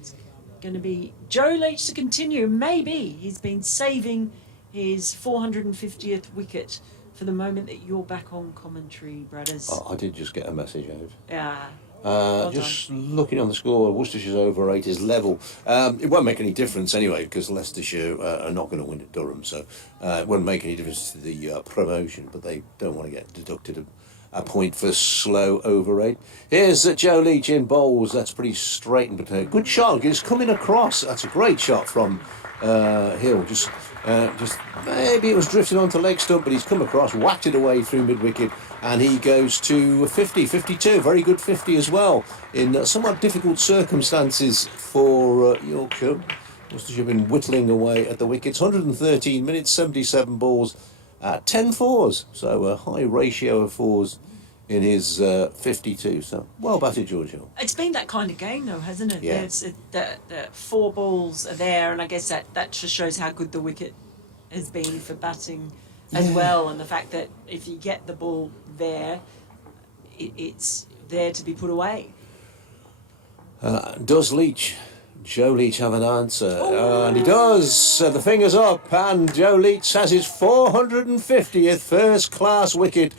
It's going to be Joe Leach to continue. Maybe he's been saving his 450th wicket for the moment that you're back on commentary, Bradders. Oh, I did just get a message out. Yeah. Well Just looking on the score, Worcestershire's over 8 is level. It won't make any difference anyway, because Leicestershire are not going to win at Durham, so it won't make any difference to the promotion, but they don't want to get deducted a point for slow over 8. Here's Joe Leach in bowls. That's pretty straight and good shot. It's coming across. That's a great shot from Hill. Just maybe it was drifted onto leg stump, but he's come across, whacked it away through mid-wicket, and he goes to 50, 52, very good 50 as well, in somewhat difficult circumstances for Yorkshire. Worcestershire have been whittling away at the wickets. 113 minutes, 77 balls, 10 fours, so a high ratio of fours in his 52. So well batted, George Hill. It's been that kind of game, though, hasn't it? Yeah. The 4 balls are there, and I guess that just shows how good the wicket has been for batting as well, and the fact that if you get the ball there, it's there to be put away. Does Joe Leach have an answer? And he does. The fingers up, and Joe Leach has his 450th first-class wicket.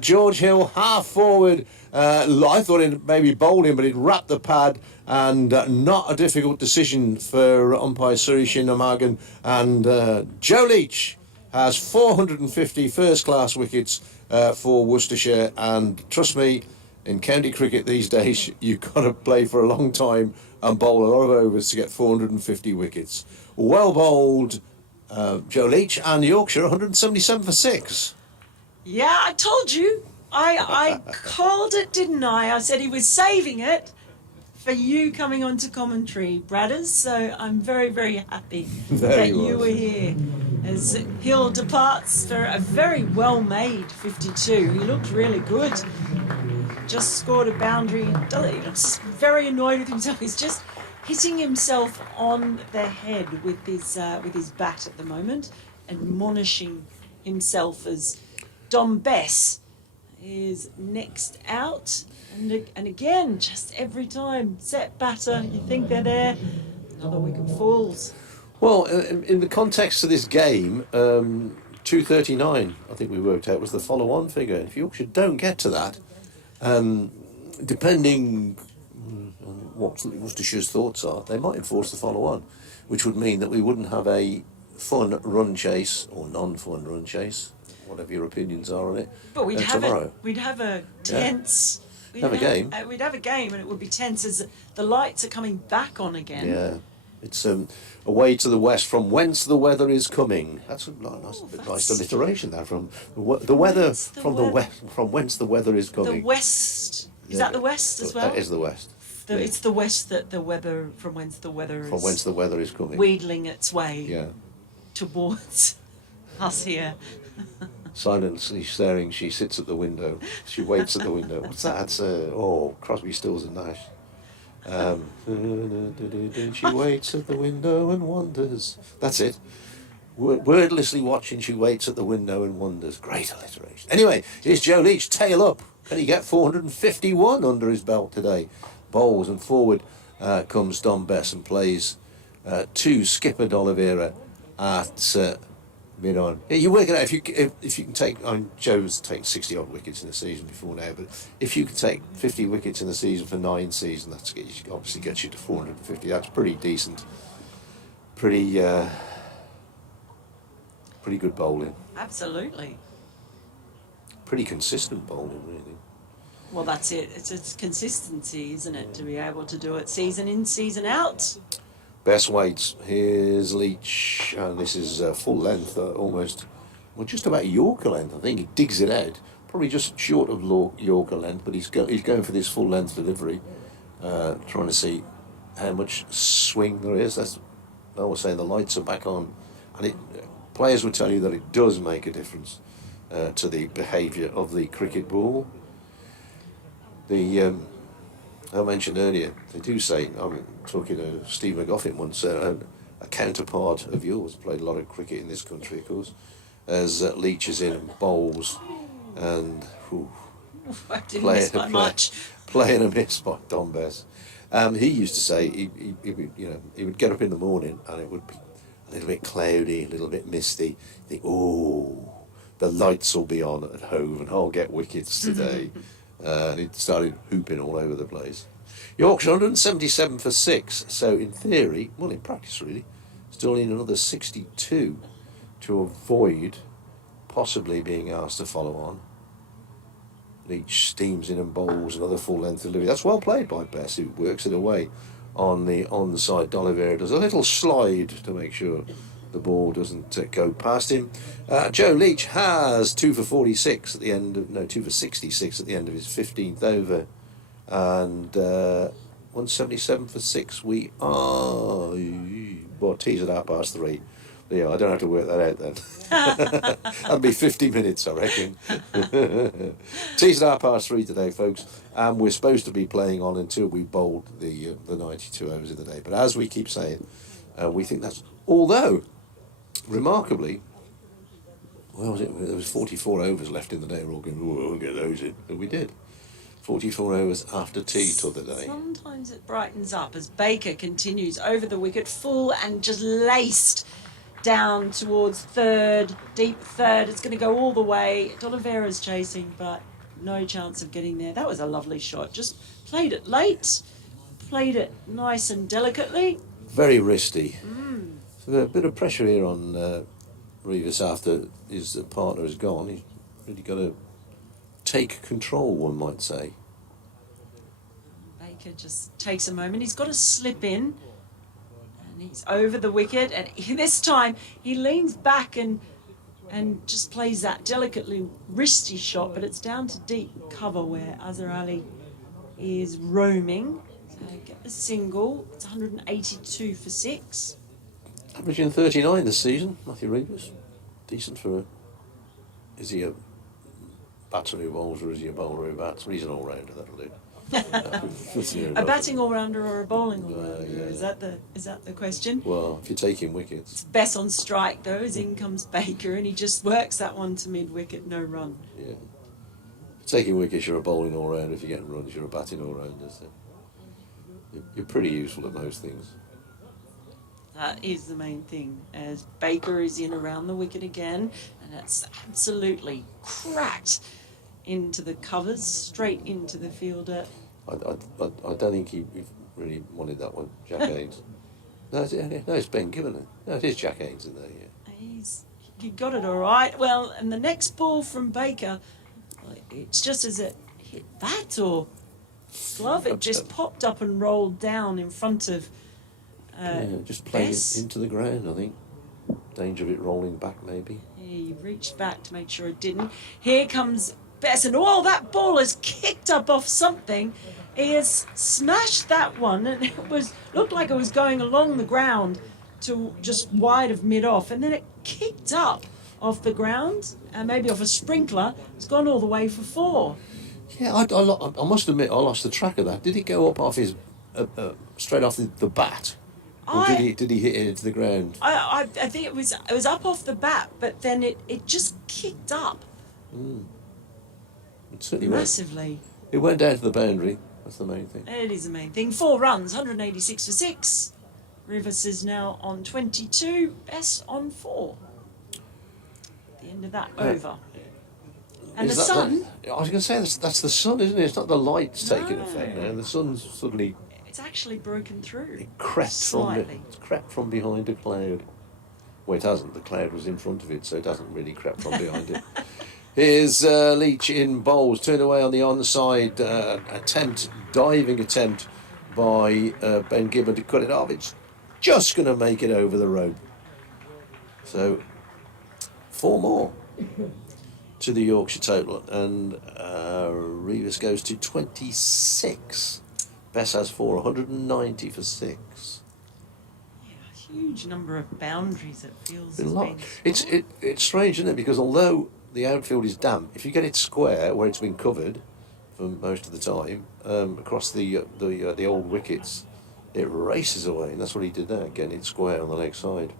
George Hill half forward. I thought it maybe bowled him, but it wrapped the pad, and not a difficult decision for umpire Suresh Namagan. And Joe Leach has 450 first-class wickets for Worcestershire, and trust me, in county cricket these days, you've got to play for a long time and bowl a lot of overs to get 450 wickets. Well bowled, Joe Leach, and Yorkshire 177 for 6. Yeah, I told you. I called it, didn't I? I said he was saving it for you coming on to commentary, Bradders. So I'm very, very happy that you were here. As Hill departs for a very well-made 52. He looked really good. Just scored a boundary. He looks very annoyed with himself. He's just hitting himself on the head with his bat at the moment, admonishing himself as Dom Bess is next out. And again, just every time, set batter, you think they're there, another wicket falls. Well, in the context of this game, 239, I think we worked out, was the follow-on figure. If Yorkshire don't get to that, depending on what Worcestershire's thoughts are, they might enforce the follow-on, which would mean that we wouldn't have a fun run chase or non-fun run chase, whatever your opinions are on it. But we'd have tomorrow. we'd have a tense. We'd have a game. We'd have a game, and it would be tense as the lights are coming back on again. Yeah, it's away to the west from whence the weather is coming. That's a nice alliteration there. From the weather Whence the from weather- the west from whence the weather is The coming. west Is that the west as well? That is the west. It's the west that the weather, from whence the weather From whence the weather is coming. wheedling its way Yeah. towards us here. Silently staring, she sits at the window. She waits at the window. What's that? It's, oh, Crosby, Stills and Nash. She waits at the window and wonders. That's it. Wordlessly watching, she waits at the window and wonders. Great alliteration. Anyway, here's Joe Leach, tail up. Can he get 451 under his belt today? Bowls and forward comes Don Bess and plays to Skipper D'Oliveira at mid-on. Yeah, you work it out if you can take. Joe's taken 60 odd wickets in the season before now, but if you can take 50 wickets in the season for 9 seasons, that's obviously gets you to 450. That's pretty decent. Pretty good bowling. Absolutely. Pretty consistent bowling, really. Well, that's it. It's consistency, isn't it, to be able to do it season in, season out. Best weights. Here's Leach, and this is full length, almost, well, just about Yorker length. I think he digs it out, probably just short of Yorker length, but he's going for this full length delivery, trying to see how much swing there is. That's, I was saying, the lights are back on, and players will tell you that it does make a difference to the behaviour of the cricket ball. I mentioned earlier, they do say, I'm talking to Steve McGoffin once, a counterpart of yours, played a lot of cricket in this country, of course, as Leach is in and bowls, and I didn't miss by much. Playing a miss by Don Bess. He used to say he would get up in the morning and it would be a little bit cloudy, a little bit misty. Think, oh, the lights will be on at Hove and I'll get wickets today. And it started hooping all over the place. Yorkshire 177 for 6, so in theory, well, in practice really, still need another 62 to avoid possibly being asked to follow on. Leach steams in and bowls another full length delivery. That's well played by Bess, who works it away on the side. D'Oliveira does a little slide to make sure the ball doesn't go past him. Joe Leach has 2 for 46 at the end of 2 for 66 at the end of his 15th over, and 177 for 6. We are teased at 3:30. Yeah, I don't have to work that out then. That'll be 50 minutes, I reckon. Teased at 3:30 today, folks, and we're supposed to be playing on until we bowled the 92 overs of the day. But as we keep saying, we think that's, although remarkably, well, there was 44 overs left in the day. We're all going, we'll get those in, and we did. 44 overs after tea till the day. Sometimes it brightens up as Baker continues over the wicket, full and just laced down towards third, deep third. It's going to go all the way. D'Oliveira's chasing, but no chance of getting there. That was a lovely shot. Just played it late, played it nice and delicately. Very wristy. So a bit of pressure here on Revis after his partner has gone. He's really got to take control, one might say. Baker just takes a moment. He's got to slip in, and he's over the wicket. And this time he leans back and just plays that delicately wristy shot, but it's down to deep cover where Azhar Ali is roaming. So get the single. It's 182 for 6. Averaging 39 this season, Matthew Revis. Decent for is he a batsman who bowls or is he a bowler who bats? Well, he's an all-rounder, that'll do. A batting all-rounder or a bowling all-rounder? Yeah. Is that the question? Well, if you're taking wickets. It's Bess on strike though, as in comes Baker, and he just works that one to mid-wicket, no run. Yeah. Taking wickets, you're a bowling all-rounder. If you're getting runs, you're a batting all-rounder. So you're pretty useful at most things. That is the main thing, as Baker is in around the wicket again, and that's absolutely cracked into the covers, straight into the fielder. I don't think he really wanted that one, Jack Haynes. No, it's Ben Gibbon. No, it is Jack Haynes in there, yeah. He got it all right. Well, and the next ball from Baker, it's just as it hit bat or glove, it just popped up and rolled down in front of just playing it into the ground, I think. Danger of it rolling back, maybe. He reached back to make sure it didn't. Here comes Bess, and that ball has kicked up off something. He has smashed that one, and looked like it was going along the ground to just wide of mid-off, and then it kicked up off the ground, and maybe off a sprinkler. It's gone all the way for 4. Yeah, I must admit I lost the track of that. Did he go up off his straight off the bat, or did he hit it into the ground? I think it was up off the bat, but then it just kicked up It certainly massively. It went down to the boundary. That's the main thing. It is the main thing. 4 runs, 186 for 6. Rivers is now on 22. Bess on 4. At the end of that over. And Is the that sun. I was going to say that's the sun, isn't it? It's not the light's taking No. effect now. The sun's suddenly It's actually broken through. crept It's crept from behind a cloud. Well, it hasn't. The cloud was in front of it, so it hasn't really crept from behind it. Here's Leach in bowls, turned away on the onside diving attempt by Ben Gibbon to cut it off. It's just going to make it over the rope. So 4 more to the Yorkshire total, and Rivas goes to 26. Bess has 4, 190 for 6. Yeah, a huge number of boundaries it feels. A has lot. been It's strange, isn't it? Because although the outfield is damp, if you get it square where it's been covered for most of the time, across the old wickets, it races away, and that's what he did there, getting it square on the leg side.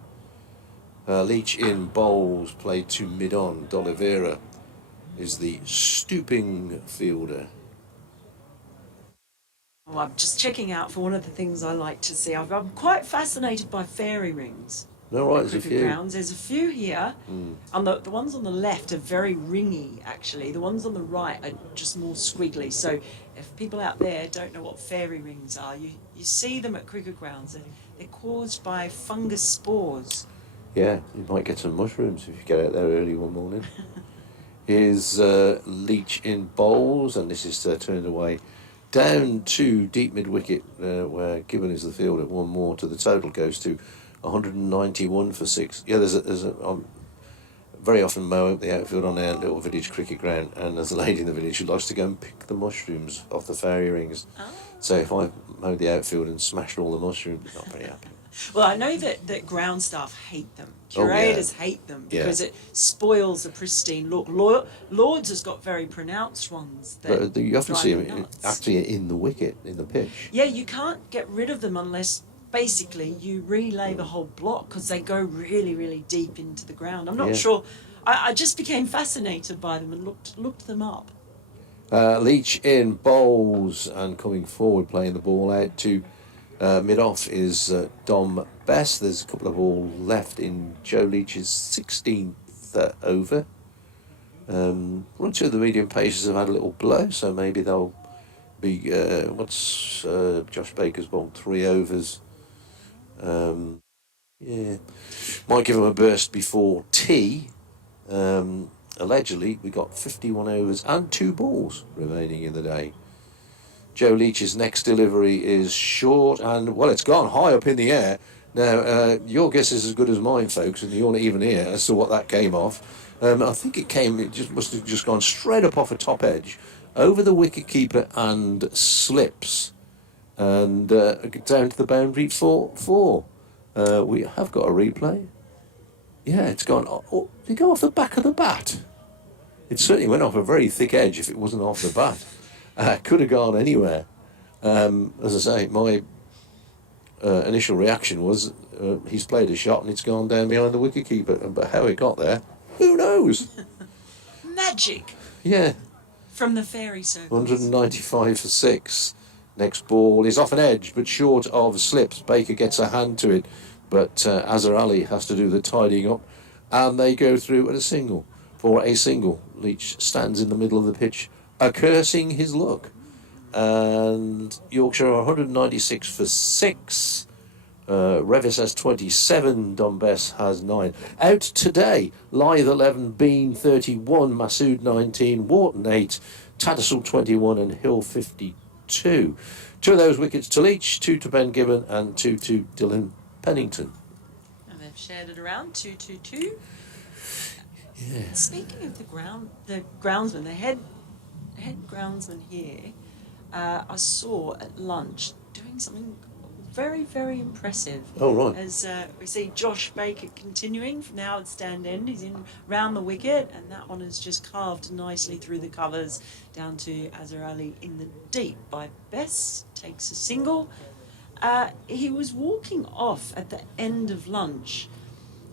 Leach in bowls, played to mid-on. D'Oliveira is the stooping fielder. Oh, I'm just checking out for one of the things I like to see. I'm quite fascinated by fairy rings. No, right, there's a Cricket few. grounds. There's a few here. And the ones on the left are very ringy, actually. The ones on the right are just more squiggly. So if people out there don't know what fairy rings are, you see them at cricket grounds. They're caused by fungus spores. Yeah, you might get some mushrooms if you get out there early one morning. Here's Leach in bowls, and this is turned away down to deep mid-wicket, where Gibbon is the fielder. 1 more to the total, goes to 191 for 6. Yeah, there's a very often mow up the outfield on our little village cricket ground, and there's a lady in the village who likes to go and pick the mushrooms off the fairy rings. Oh. So if I mowed the outfield and smashed all the mushrooms, not very happy. Well, I know that ground staff hate them. Oh, yeah. Curators hate them because it spoils a pristine look. Lords has got very pronounced ones. That But you often drive see me them nuts. actually in the wicket, in the pitch. Yeah, you can't get rid of them unless basically you relay the whole block because they go really, really deep into the ground. I'm not Yeah. sure. I just became fascinated by them and looked them up. Leach in bowls and coming forward, playing the ball out to mid-off is Dom Bess. There's a couple of all left in Joe Leach's 16th over. 1 or 2 of the medium pacers have had a little blow, so maybe they'll be. Josh Baker's bowled 3 overs. Yeah, might give him a burst before tea. Allegedly, we got 51 overs and 2 balls remaining in the day. Joe Leach's next delivery is short, and well, it's gone high up in the air. Now, your guess is as good as mine, folks, and you're not even here as to what that came off. I think it must have just gone straight up off a top edge, over the wicket-keeper and slips, and down to the boundary for 4. We have got a replay. Yeah, it's gone. Oh, did it go off the back of the bat? It certainly went off a very thick edge if it wasn't off the bat. Could have gone anywhere. As I say, my initial reaction was he's played a shot and it's gone down behind the wicketkeeper. But how it got there, who knows? Magic Yeah, from the fairy circles. 195 for 6. Next ball is off an edge, but short of slips. Baker gets a hand to it, but Azhar Ali has to do the tidying up, and they go through at a single. For a single, Leach stands in the middle of the pitch, accursing his luck. And Yorkshire are 196 for 6. Revis has 27, Dom Bess has 9. Out today, Lythe 11, Bean 31, Masood 19, Wharton 8, Tattersall 21 and Hill 52. 2 of those wickets to Leach, 2 to Ben Gibbon and 2 to Dylan Pennington. And they've shared it around 2-2-2. Yeah. Speaking of the groundsman, the head groundsman here, I saw at lunch doing something very, very impressive. Oh, right. As we see Josh Baker continuing from the outstand end, he's in round the wicket, and that one is just carved nicely through the covers down to Azhar Ali in the deep by Bess, takes a single. He was walking off at the end of lunch.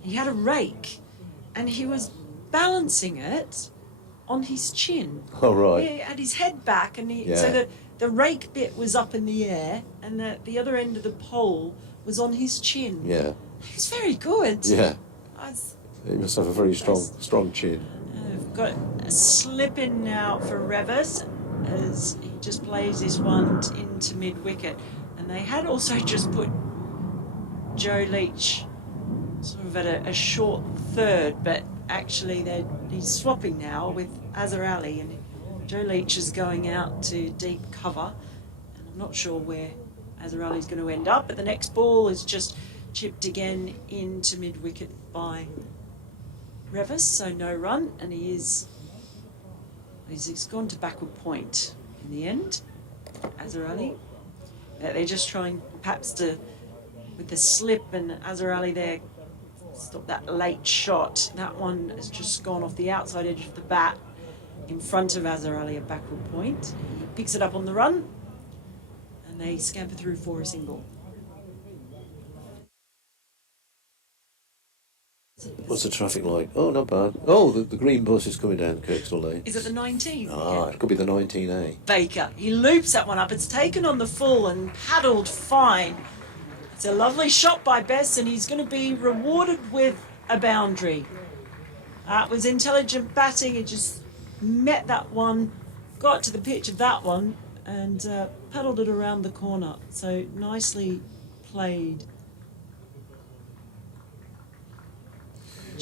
He had a rake, and he was balancing it on his chin. Oh, right. He had his head back, and Yeah. so the rake bit was up in the air, and the other end of the pole was on his chin. Yeah. It's very good. Yeah. I was, He must have a very strong chin. I've got a slip in now for Revis as he just plays this one into mid wicket, and they had also just put Joe Leach sort of at a short third, but actually he's swapping now with Azhar Ali, and Joe Leach is going out to deep cover, and I'm not sure where Azhar Ali's going to end up, but the next ball is just chipped again into mid wicket by Revis, so no run, and he's gone to backward point in the end, Azhar Ali. They're just trying perhaps to, with the slip and Azhar Ali there, stop that late shot. That one has just gone off the outside edge of the bat in front of Azhar Ali at backward point. He picks it up on the run, and they scamper through for a single. What's the traffic like? Oh, not bad. Oh, the green bus is coming down Kirkstall Lane. Is it the 19th? Ah, it could be the 19A. Baker. He loops that one up. It's taken on the full and paddled fine. It's a lovely shot by Bess, and he's going to be rewarded with a boundary. It was intelligent batting. It just met that one, got to the pitch of that one, and paddled it around the corner. So nicely played.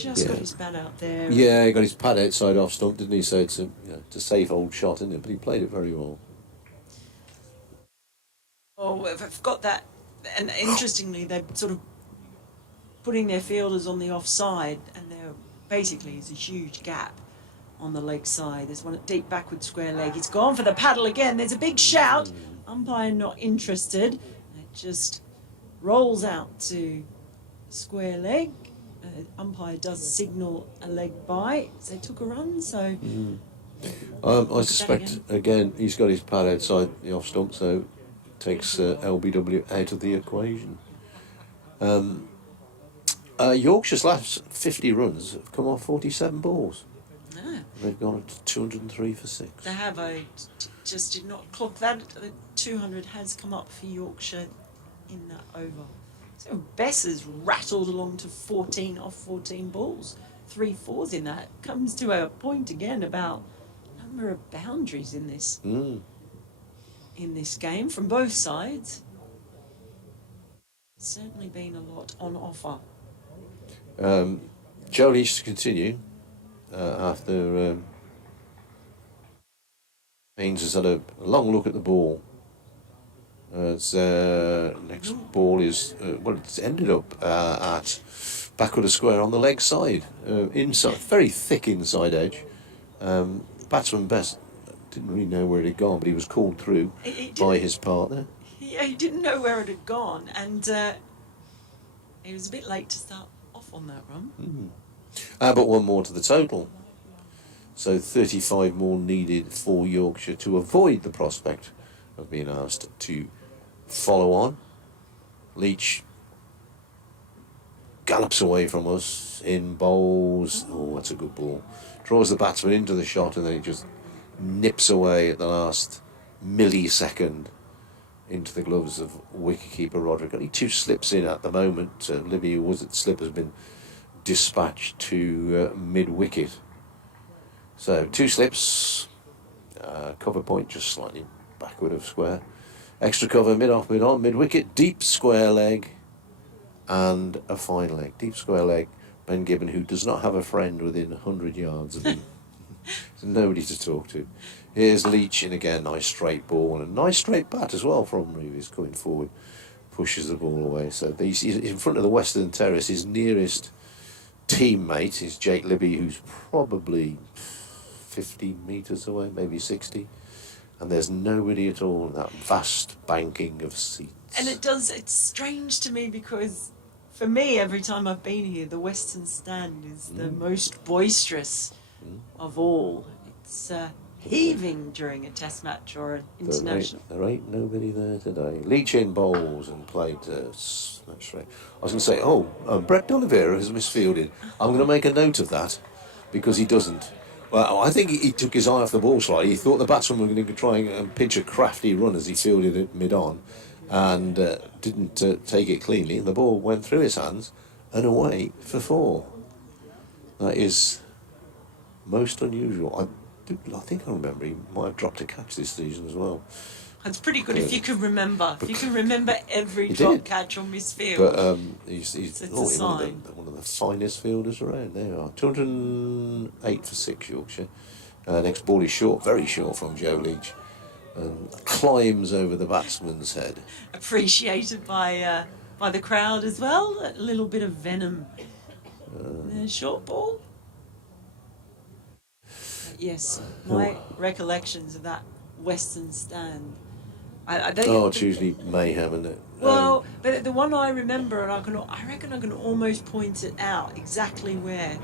Got his bat out there. Yeah, he got his pad outside off stump, didn't he? So it's a safe old shot, isn't it? But he played it very well. Oh, I've got that. And interestingly, they're sort of putting their fielders on the offside, and basically it's a huge gap on the leg side. There's one at deep backward square leg. It's gone for the paddle again. There's a big shout. Umpire not interested. It just rolls out to square leg. Umpire does signal a leg by. So they took a run. So I suspect again he's got his pad outside the off stump, so takes LBW out of the equation. Yorkshire's last 50 runs have come off 47 balls. Ah. They've gone up to 203 for 6. They have. I just did not clock that. The 200 has come up for Yorkshire in that over. So Bess has rattled along to 14 off 14 balls. 3 fours in that. Comes to a point again about number of boundaries in this game from both sides. Certainly been a lot on offer. Joe Leach to continue after Haynes has had a long look at the ball. Next ball is it's ended up at backward of square on the leg side, inside, very thick inside edge. Batsman Best didn't really know where it had gone, but he was called through by his partner. Yeah, he didn't know where it had gone, and he was a bit late to start off on that run. But one more to the total. So 35 more needed for Yorkshire to avoid the prospect of being asked to follow on. Leach gallops away from us, in bowls. Oh, that's a good ball. Draws the batsman into the shot, and then he just nips away at the last millisecond into the gloves of wicketkeeper Roderick. Only 2 slips in at the moment. Libby Woods' slip has been dispatched to mid-wicket. So 2 slips, cover point just slightly backward of square. Extra cover mid-off, mid-on, mid-wicket, deep square leg, and a fine leg. Deep square leg, Ben Gibbon, who does not have a friend within 100 yards of him. There's nobody to talk to. Here's Leach in again, nice straight ball, and a nice straight bat as well from Reeves coming forward. Pushes the ball away. So he's in front of the Western Terrace, his nearest teammate is Jake Libby, who's probably 50 metres away, maybe 60. And there's nobody at all in that vast banking of seats. And it's strange to me because for me, every time I've been here, the Western Stand is the most boisterous of all. It's heaving during a test match or an international. There ain't nobody there today. Leach-in bowls and played match three. I was going to say, Brett D'Oliveira has misfielded. I'm going to make a note of that because he doesn't. Well, I think he took his eye off the ball slightly. He thought the batsman were going to try and pinch a crafty run as he fielded it mid-on and didn't take it cleanly. And the ball went through his hands and away for 4. That is most unusual. I think I remember he might have dropped a catch this season as well. It's pretty good if you can remember. If you can remember every He drop, did. catch or misfield. But he's It's a one sign. of the finest fielders around. There you are. 208 for 6 Yorkshire. Next ball is short, very short from Joe Leach. And climbs over the batsman's head. Appreciated by the crowd as well. A little bit of venom. Short ball. But yes, my recollections of that Western Stand. I don't. It's usually mayhem, isn't it? Well, but the one I remember, and I reckon I can almost point it out exactly where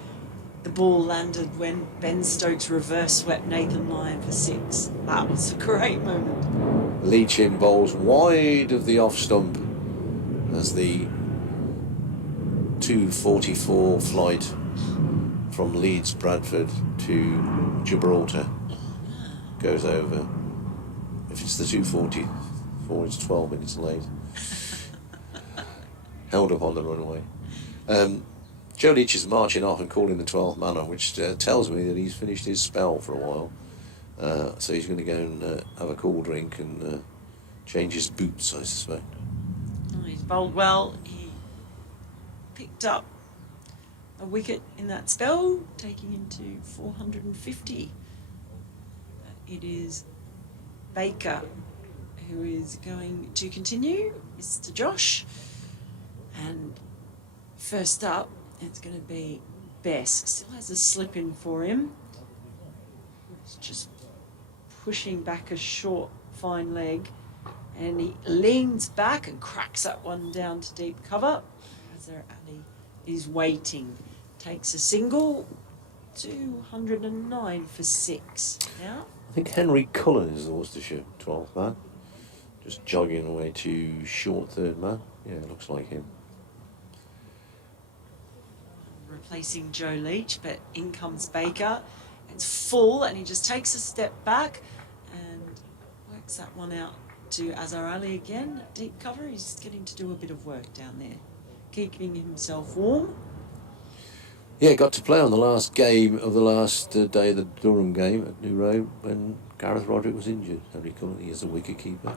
the ball landed when Ben Stokes reverse swept Nathan Lyon for 6. That was a great moment. Leach-in bowls wide of the off stump as the 2:44 flight from Leeds Bradford to Gibraltar goes over. If it's the 2:44, it's 12 minutes late. Held up on the runway. Joe Leach is marching off and calling the 12th man on, which tells me that he's finished his spell for a while. So he's going to go and have a cool drink and change his boots, I suspect. Oh, he's bowled well. He picked up a wicket in that spell, taking him to 450. It is Baker who is going to continue, Mr. Josh. And first up, it's going to be Bess. Still has a slip in for him. It's just pushing back a short, fine leg. And he leans back and cracks that one down to deep cover. Azhar Ali is waiting. Takes a single. 209 for 6 now. I think Henry Cullen is the Worcestershire 12th man. Just jogging away to short 3rd man. Yeah, it looks like him. Replacing Joe Leach, but in comes Baker. It's full, and he just takes a step back and works that one out to Azhar Ali again. Deep cover, he's getting to do a bit of work down there, keeping himself warm. Yeah, got to play on the last game of the last day of the Durham game at New Road when Gareth Roderick was injured. Henry Cullen, he is a wicket keeper.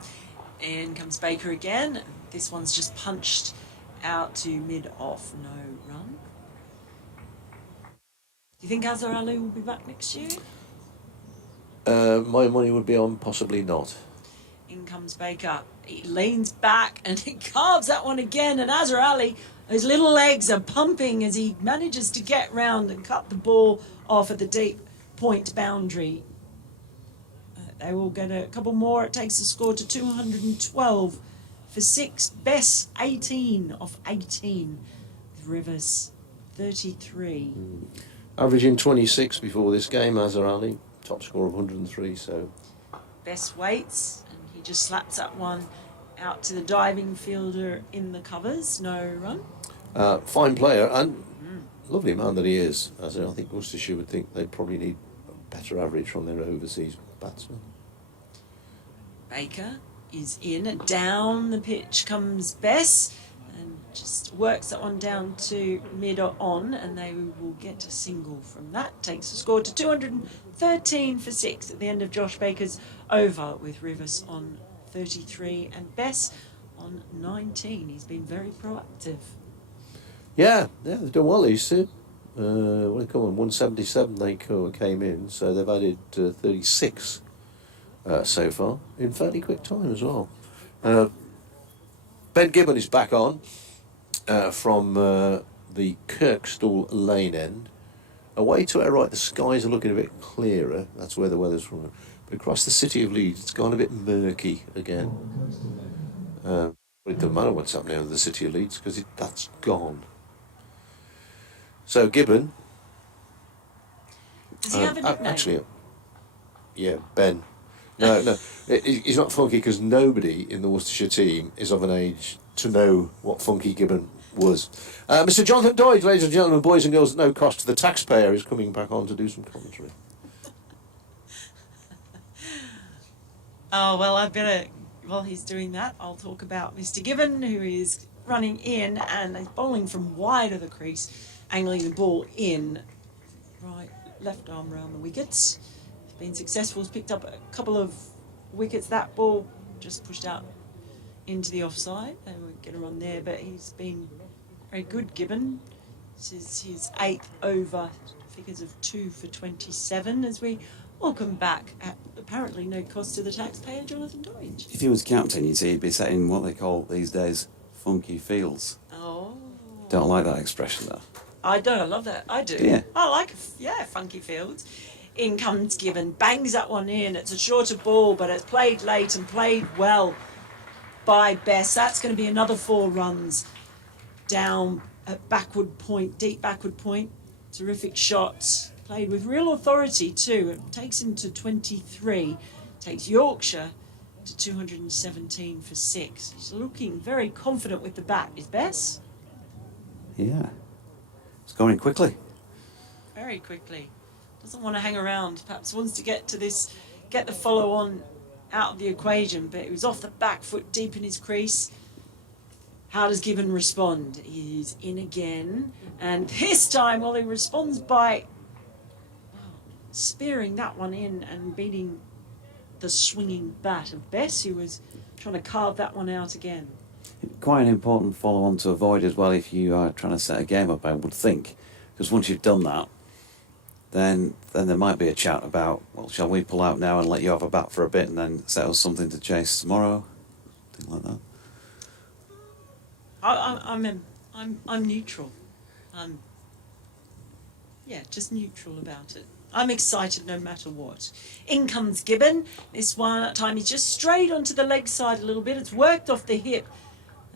In comes Baker again. This one's just punched out to mid-off, no run. Do you think Azhar Ali will be back next year? My money would be on possibly not. In comes Baker. He leans back and he carves that one again. And Azhar Ali, his little legs are pumping as he manages to get round and cut the ball off at the deep point boundary. They will get a couple more. It takes the score to 212 for 6. Bess 18 off 18. Rivers 33. Averaging 26 before this game, Azhar Ali, top score of 103. So Bess waits and he just slaps that one out to the diving fielder in the covers. No run. fine player and lovely man that he is. As I think Worcestershire would think they probably need a better average from their overseas batsmen. Baker is in, and down the pitch comes Bess and just works that one down to mid-on, and they will get a single from that. Takes the score to 213 for 6 at the end of Josh Baker's over, with Rivers on 33 and Bess on 19. He's been very proactive. Yeah, they've done well, these two. What do they call them? 177 they came in, so they've added 36 so far in fairly quick time as well. Ben Gibbon is back on from the Kirkstall Lane end. Away to our right, the skies are looking a bit clearer. That's where the weather's from. But across the city of Leeds, it's gone a bit murky again. It doesn't matter what's happening in the city of Leeds because that's gone. So Gibbon. Does he have a nickname? Actually, yeah, Ben. No, he's not Funky because nobody in the Worcestershire team is of an age to know what Funky Gibbon was. Mr. Jonathan Doyle, ladies and gentlemen, boys and girls at no cost to the taxpayer, is coming back on to do some commentary. Oh, well, while he's doing that, I'll talk about Mr. Gibbon, who is running in and is bowling from wide of the crease, angling the ball in, right, left arm round the wickets. He's been successful, he's picked up a couple of wickets. That ball just pushed out into the offside. They won't get a run there, but he's been very good, Gibbon. This is his 8th over, figures of 2 for 27, as we welcome back at apparently no cost to the taxpayer, Jonathan Doidge. If he was captain, you'd see he'd be setting what they call these days funky fields. Oh. Don't like that expression though. I don't, I love that. I do. Yeah. I like, funky fields. In comes Gibbon, bangs that one in. It's a shorter ball, but it's played late and played well by Bess. That's going to be another 4 runs down at backward point, deep backward point. Terrific shots. Played with real authority too. It takes him to 23. Takes Yorkshire to 217 for 6. He's looking very confident with the bat. Is Bess? Yeah. It's going quickly. Very quickly. Doesn't want to hang around. Perhaps wants to get to this, get the follow on out of the equation, but it was off the back foot deep in his crease. How does Gibbon respond? He's in again, and this time, well, he responds by spearing that one in and beating the swinging bat of Bess, who was trying to carve that one out again. Quite an important follow-on to avoid as well if you are trying to set a game up, I would think. Because once you've done that, then there might be a chat about, well, shall we pull out now and let you have a bat for a bit and then settle something to chase tomorrow? Something like that. I'm neutral. Just neutral about it. I'm excited no matter what. In comes Gibbon. This one time he's just strayed onto the leg side a little bit. It's worked off the hip.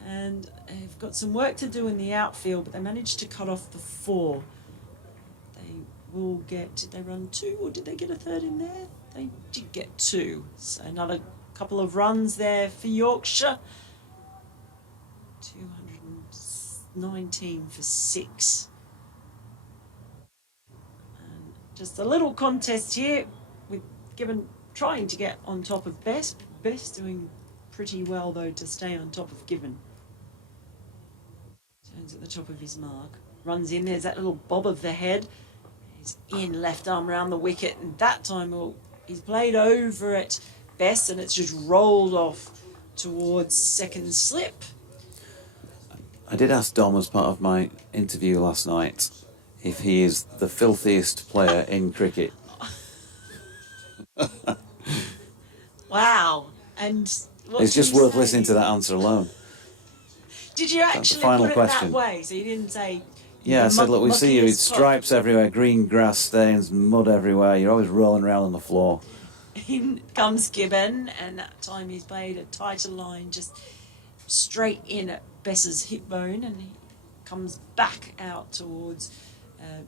And they've got some work to do in the outfield, but they managed to cut off the 4. They will get, did they run 2 or did they get a 3rd in there? They did get 2. So another couple of runs there for Yorkshire. 219 for 6. And just a little contest here with Gibbon trying to get on top of Bess. Bess doing pretty well though to stay on top of Gibbon. Turns at the top of his mark. Runs in, there's that little bob of the head. He's in, left arm round the wicket, and that time he's played over at Bess and it's just rolled off towards second slip. I did ask Dom as part of my interview last night if he is the filthiest player in cricket. Wow. And it's just worth listening to that answer alone. Did you actually final put it question. that way? So you didn't say... Yeah, I said, look, we see you, it's muckiest stripes everywhere, green grass stains, mud everywhere, you're always rolling around on the floor. In comes Gibbon, and that time he's played a tighter line, just straight in at Bess's hip bone, and he comes back out towards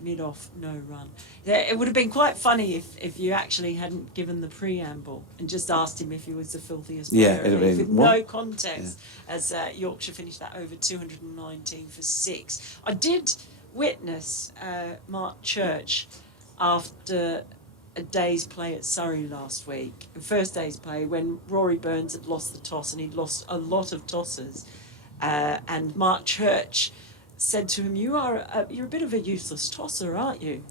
mid-off, no run. It would have been quite funny if you actually hadn't given the preamble and just asked him if he was the filthiest player. Yeah, it'd have been... With no context, as Yorkshire finished that over 219 for 6. I did witness Mark Church after a day's play at Surrey last week, the first day's play, when Rory Burns had lost the toss and he'd lost a lot of tosses, and Mark Church said to him, you're a bit of a useless tosser, aren't you?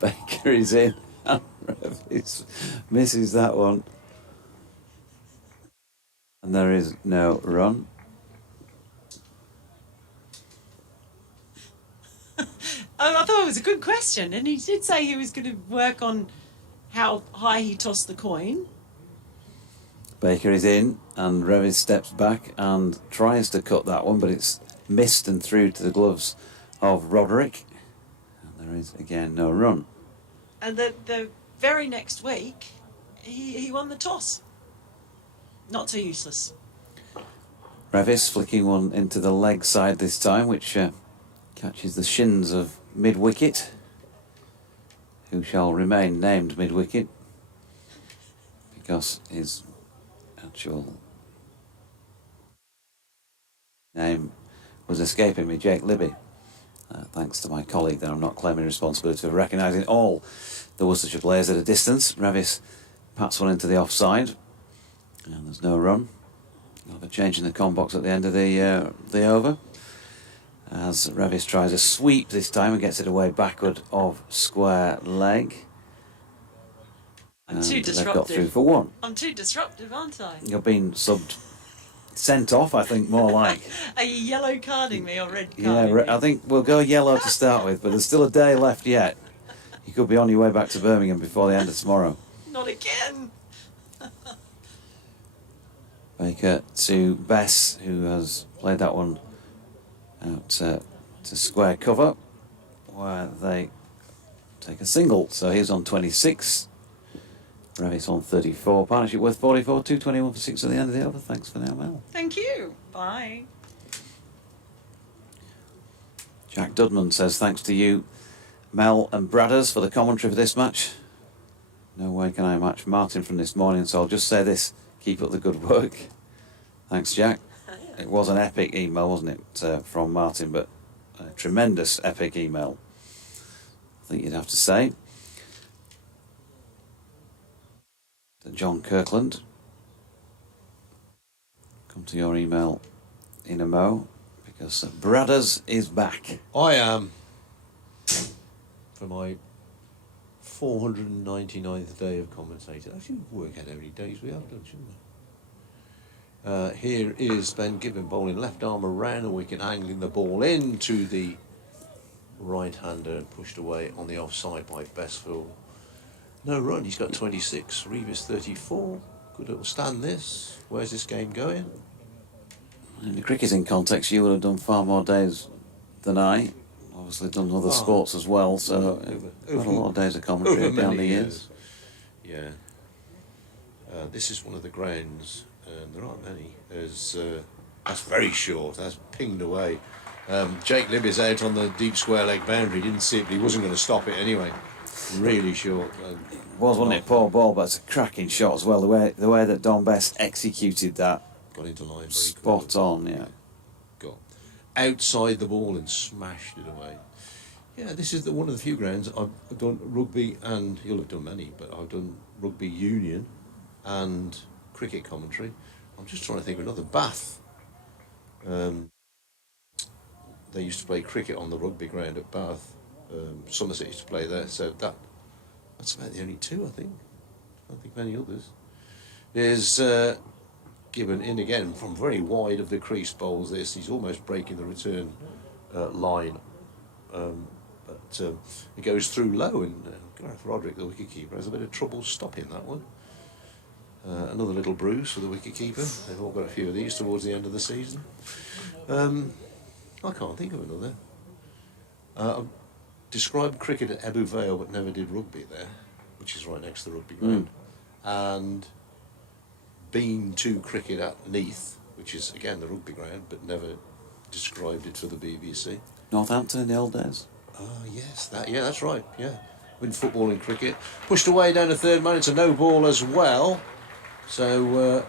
Baker is in. Misses that one. And there is no run. I thought it was a good question, and he did say he was going to work on how high he tossed the coin. Baker is in, and Revis steps back and tries to cut that one, but it's missed and through to the gloves of Roderick. And there is again no run. And the very next week, he won the toss. Not too useless. Revis flicking one into the leg side this time, which catches the shins of mid-wicket, who shall remain named mid-wicket because his actual name was escaping me, Jake Libby. Thanks to my colleague there, I'm not claiming responsibility for recognising all the Worcestershire players at a distance. Revis pats one into the offside, and there's no run. We'll have a change in the com box at the end of the over, as Revis tries a sweep this time and gets it away backward of square leg. I'm too They've got through disruptive. for one. I'm too disruptive, aren't I? You're being sent off, I think, more like. Are you yellow carding me or red Yeah, carding me? I think we'll go yellow to start with, but there's still a day left yet. You could be on your way back to Birmingham before the end of tomorrow. Not again. Baker to Bess, who has played that one out to square cover, where they take a single. So he's on 26. Revis on 34. Partnership worth 44. 221 for 6 at the end of the over. Thanks for now, Mel. Thank you. Bye. Jack Dudman says thanks to you, Mel and Bradders, for the commentary for this match. No way can I match Martin from this morning, so I'll just say this: keep up the good work. Thanks, Jack. It was an epic email, wasn't it, from Martin, but a tremendous epic email, I think you'd have to say. To John Kirkland, come to your email in a mo, because Bradders is back. I am, for my 499th day of commentating. I should work out how many days we have done, shouldn't we? Here is Ben Gibbon bowling left arm around the wicket, angling the ball into the right-hander and pushed away on the offside by Bestfield. No run, he's got 26, Revis 34. Could it stand this? Where's this game going? In the cricketing context, you would have done far more days than I. Obviously done other sports as well, so got a lot of days of commentary down the years. Yeah. This is one of the grounds, and there aren't many. That's very short, that's pinged away. Jake Libby's out on the deep square leg boundary, didn't see it, but he wasn't going to stop it anyway. Really short. It was, wasn't it? Poor ball, but it's a cracking shot as well. The way that Don Best executed that, Got into line very spot quickly. on, yeah. Got outside the ball and smashed it away. Yeah, this is one of the few grounds I've done rugby, and you'll have done many, but I've done rugby union and cricket commentary. I'm just trying to think of another. Bath. They used to play cricket on the rugby ground at Bath. Somerset used to play there, so that's about the only two, I think. I don't think of any others. There's Gibbon in again from very wide of the crease bowls this. He's almost breaking the return line. But it goes through low, and Gareth Roderick, the wicketkeeper, has a bit of trouble stopping that one. Another little bruise for the wicketkeeper. They've all got a few of these towards the end of the season. I can't think of another. I've described cricket at Ebbw Vale, but never did rugby there, which is right next to the rugby ground. And been to cricket at Neath, which is again the rugby ground, but never described it for the BBC. Northampton in the old days. Yes, that's right. Yeah, been football and cricket. Pushed away down the third man. It's a no ball as well. So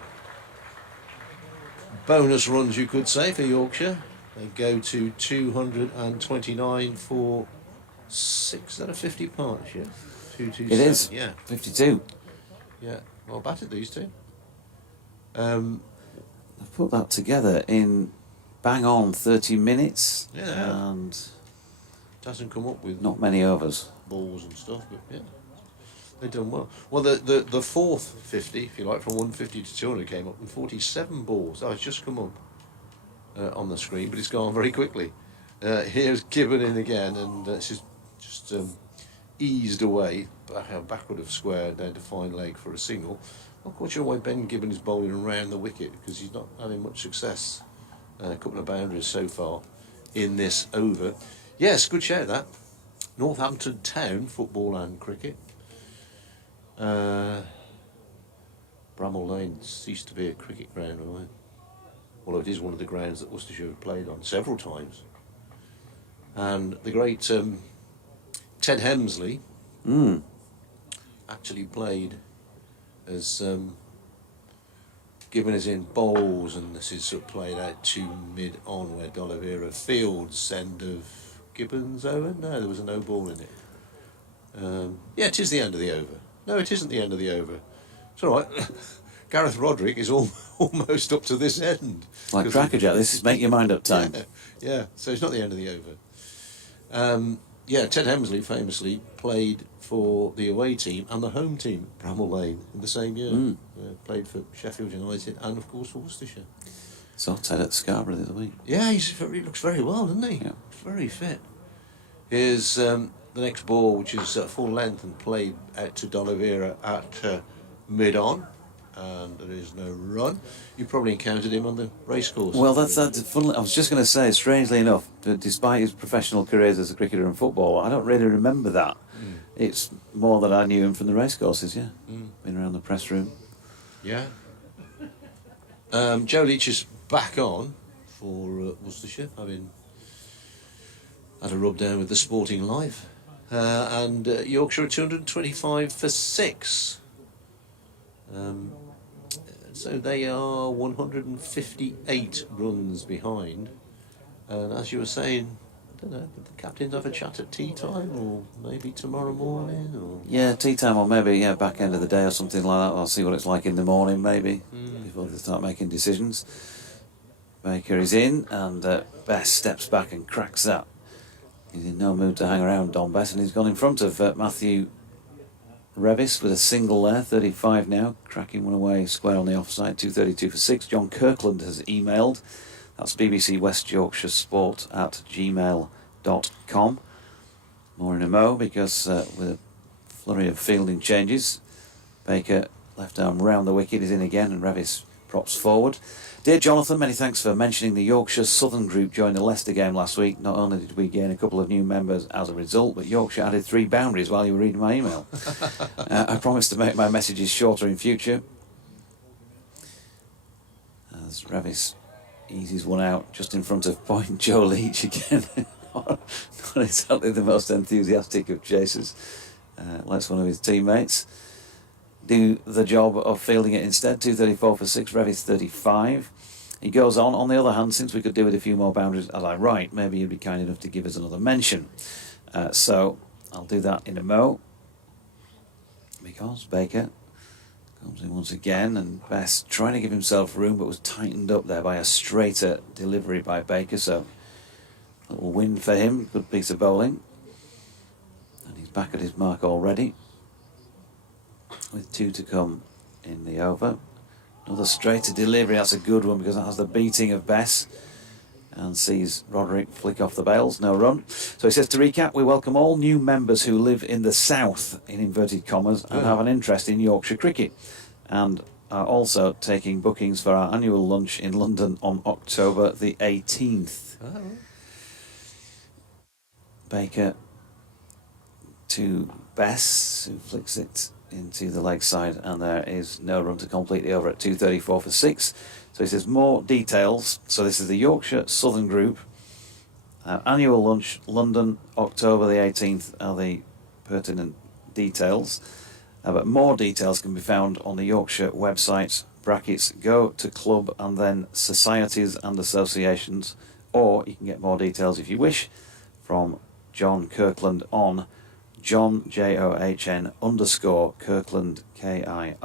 bonus runs, you could say, for Yorkshire. They go to 229 for 6. Is that a 50 partnership? 227. It is. Yeah. 52. Yeah. Well batted, these two. I've put that together in bang on 30 minutes. Yeah. And It hasn't come up with not many overs. balls and stuff, but yeah, they've done well. Well, the fourth 50, if you like, from 150 to 200 came up with 47 balls. Oh, it's just come up on the screen, but it's gone very quickly. Here's Gibbon in again, and it's just eased away backward of square down to fine leg for a single. Not quite sure why Ben Gibbon is bowling around the wicket, because he's not having much success A couple of boundaries so far in this over. Yes, good shout that. Northampton Town, football and cricket. Bramall Lane ceased to be a cricket ground, right? Although it is one of the grounds that Worcestershire have played on several times. And the great Ted Hemsley actually played as given as in bowls, and this is sort of played out to mid-on where D'Oliveira fields, end of Gibbons over? No, there was a no ball in it. Yeah, it is the end of the over. No, it isn't the end of the over. It's all right. Gareth Roderick is almost up to this end. Like crackerjack, this is make your mind up time. Yeah, so it's not the end of the over. Yeah, Ted Hemsley famously played for the away team and the home team, Bramall Lane, in the same year. Played for Sheffield United and, of course, for Worcestershire. Saw Ted at Scarborough the other week. Yeah, he looks very well, doesn't he? Yeah. Very fit. Here's the next ball, which is full length and played out to D'Oliveira at mid-on. And there is no run. You probably encountered him on the racecourse. Well, that's funnily, I was just going to say, strangely enough, that despite his professional careers as a cricketer and footballer, I don't really remember that. It's more that I knew him from the racecourses, yeah. Been around the press room. Yeah. Joe Leach is back on for Worcestershire, having had a rub down with the Sporting Life. And Yorkshire at 225 for 6. So they are 158 runs behind. And as you were saying, I don't know, did the captains have a chat at tea time or maybe tomorrow morning? Or? Yeah, tea time or maybe back end of the day or something like that. I'll see what it's like in the morning maybe before they start making decisions. Baker is in and Bess steps back and cracks that. He's in no mood to hang around, Don Bess, and he's gone in front of Matthew Revis with a single there, 35 now, cracking one away square on the offside, 232 for 6. John Kirkland has emailed. That's BBC West Yorkshire Sport at gmail.com. More in a mo, because with a flurry of fielding changes, Baker left arm round the wicket is in again and Revis props forward. Dear Jonathan, many thanks for mentioning the Yorkshire Southern group joined the Leicester game last week. Not only did we gain a couple of new members as a result, but Yorkshire added 3 boundaries while you were reading my email. I promise to make my messages shorter in future. As Revis eases one out just in front of point Joe Leach again. Not exactly the most enthusiastic of chasers. Lets one of his teammates do the job of fielding it instead. 234 for 6, Revis 35. He goes on the other hand, since we could do with a few more boundaries as I write, maybe you'd be kind enough to give us another mention. So I'll do that in a mo. Because Baker comes in once again, and Bess trying to give himself room, but was tightened up there by a straighter delivery by Baker, so a little win for him, good piece of bowling. And he's back at his mark already, with 2 to come in the over. Another straighter delivery, that's a good one because that has the beating of Bess and sees Roderick flick off the bails, no run. So he says, to recap, we welcome all new members who live in the south, in inverted commas, and have an interest in Yorkshire cricket, and are also taking bookings for our annual lunch in London on October the 18th. Baker to Bess, who flicks it into the leg side, and there is no run to complete the over at 234 for 6. So he says more details. So this is the Yorkshire Southern Group. Annual lunch, London, October the 18th are the pertinent details. But more details can be found on the Yorkshire website, brackets, go to club and then societies and associations, or you can get more details if you wish from John Kirkland on John, John _ Kirkland, KIRKLAND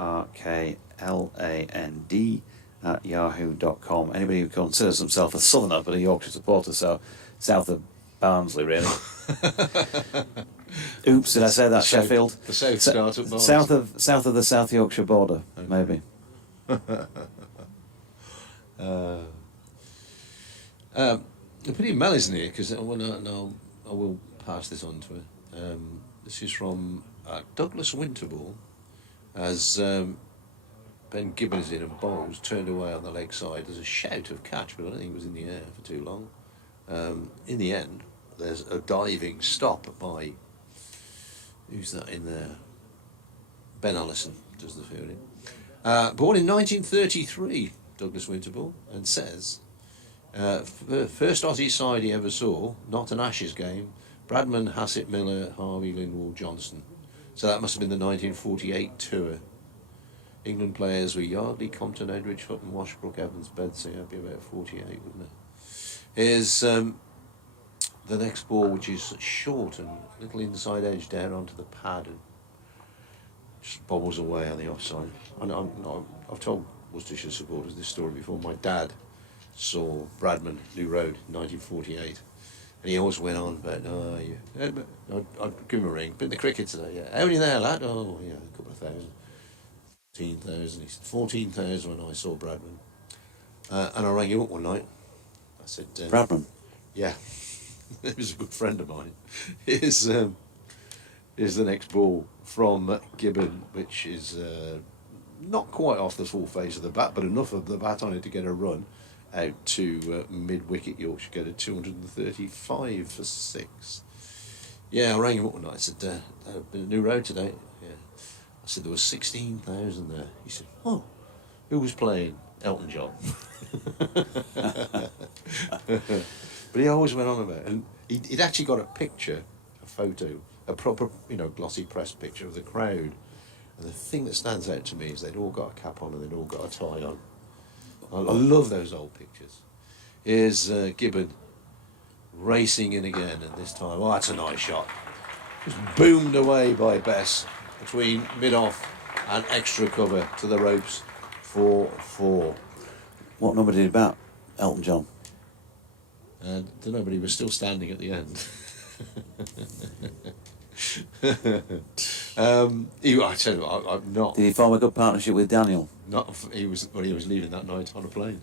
at yahoo.com. Anybody who considers himself a southerner but a Yorkshire supporter, so south of Barnsley really. Oops, did I say that? Sheffield? The south start at Barnsley. South of the South Yorkshire border, okay. Maybe. Put in Mel isn't here, because I will pass this on to her. This is from Douglas Winterball, as Ben Gibbon is in and bowls, turned away on the leg side. There's a shout of catch, but I don't think it was in the air for too long. In the end, there's a diving stop by, who's that in there? Ben Allison does the fielding. Born in 1933, Douglas Winterbull, and says, first Aussie side he ever saw, not an Ashes game, Bradman, Hassett, Miller, Harvey, Lindwall, Johnson. So that must have been the 1948 tour. England players were Yardley, Compton, Edridge, Hutton, Washbrook, Evans, Bedsing. That'd be about 48, wouldn't it? Here's the next ball, which is short and little inside edge down onto the pad and just bobbles away on the offside. I've told Worcestershire supporters this story before. My dad saw Bradman, New Road, 1948. And he always went on about, I'd give him a ring. Been in the cricket today, yeah. How many there, lad? Oh, yeah, a couple of thousand. 14,000. He said, 14,000 when I saw Bradman. And I rang him up one night. I said... Bradman? Yeah. He was a good friend of mine. Here's the next ball from Gibbon, which is not quite off the full face of the bat, but enough of the bat on it to get a run out to mid-wicket Yorkshire, get a 235 for 6. Yeah, I rang him up one night. I said, been a New Road today. Yeah. I said, there was 16,000 there. He said, oh, who was playing? Elton John. But he always went on about it. And he'd actually got a picture, a photo, a proper, glossy press picture of the crowd. And the thing that stands out to me is they'd all got a cap on and they'd all got a tie on. I love those old pictures. Here's Gibbon racing in again, and this time, oh, that's a nice shot. Just boomed away by Bess between mid-off and extra cover to the ropes for 4. What number did he bat, Elton John? And don't know, but he was still standing at the end. I tell you, I'm not. Did he form a good partnership with Daniel? He was leaving that night on a plane.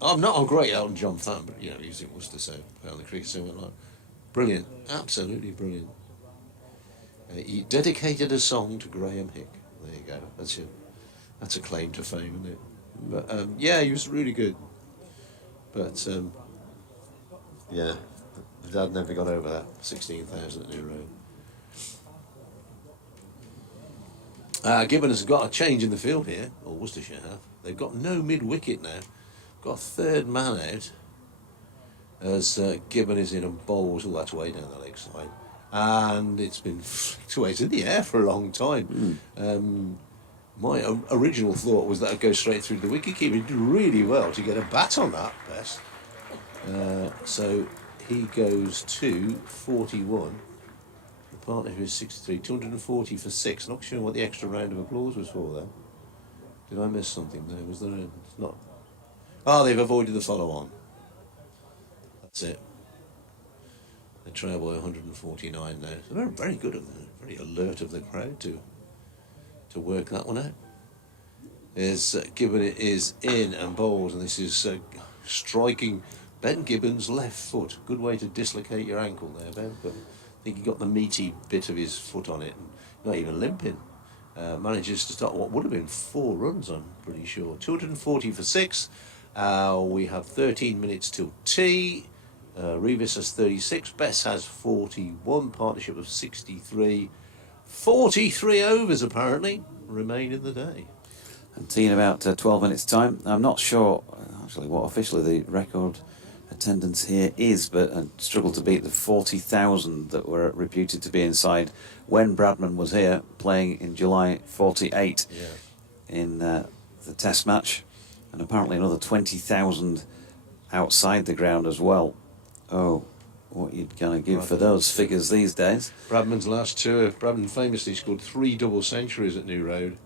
I'm not a great Elton John fan, but he was in Worcester, so on the cricket, so went like brilliant, absolutely brilliant. He dedicated a song to Graham Hick. There you go. That's a claim to fame, isn't it? But yeah, he was really good. But yeah, the dad never got over that 16,000 at New Road. Gibbon has got a change in the field here, or Worcestershire have. They've got no mid-wicket now. Got a third man out as Gibbon is in and bowls all that way down the leg side. And it's been flicked away. It's in the air for a long time. My original thought was that it'd go straight through the wicketkeeper. He did really well to get a bat on that, Bess. So he goes to 41. The partner who is 63, 240 for 6. Not sure what the extra round of applause was for, though. Did I miss something there? Was there it's not... Oh, they've avoided the follow-on. That's it. They trail by 149 now. So they're very good of them, very alert of the crowd to work that one out. Gibbon is in and bowls, and this is striking Ben Gibbon's left foot. Good way to dislocate your ankle there, Ben, but I think he got the meaty bit of his foot on it, and not even limping. Manages to start what would have been 4 runs, I'm pretty sure. 240 for 6. We have 13 minutes till tea. Revis has 36. Bess has 41. Partnership of 63. 43 overs apparently remain in the day. And tea in about 12 minutes time. I'm not sure actually what officially the record attendance here is, but I struggled to beat the 40,000 that were reputed to be inside when Bradman was here playing in July 48 in the test match, and apparently another 20,000 outside the ground as well. Oh, what you're going to give for those figures these days. Bradman's last tour, Bradman famously scored 3 double centuries at New Road,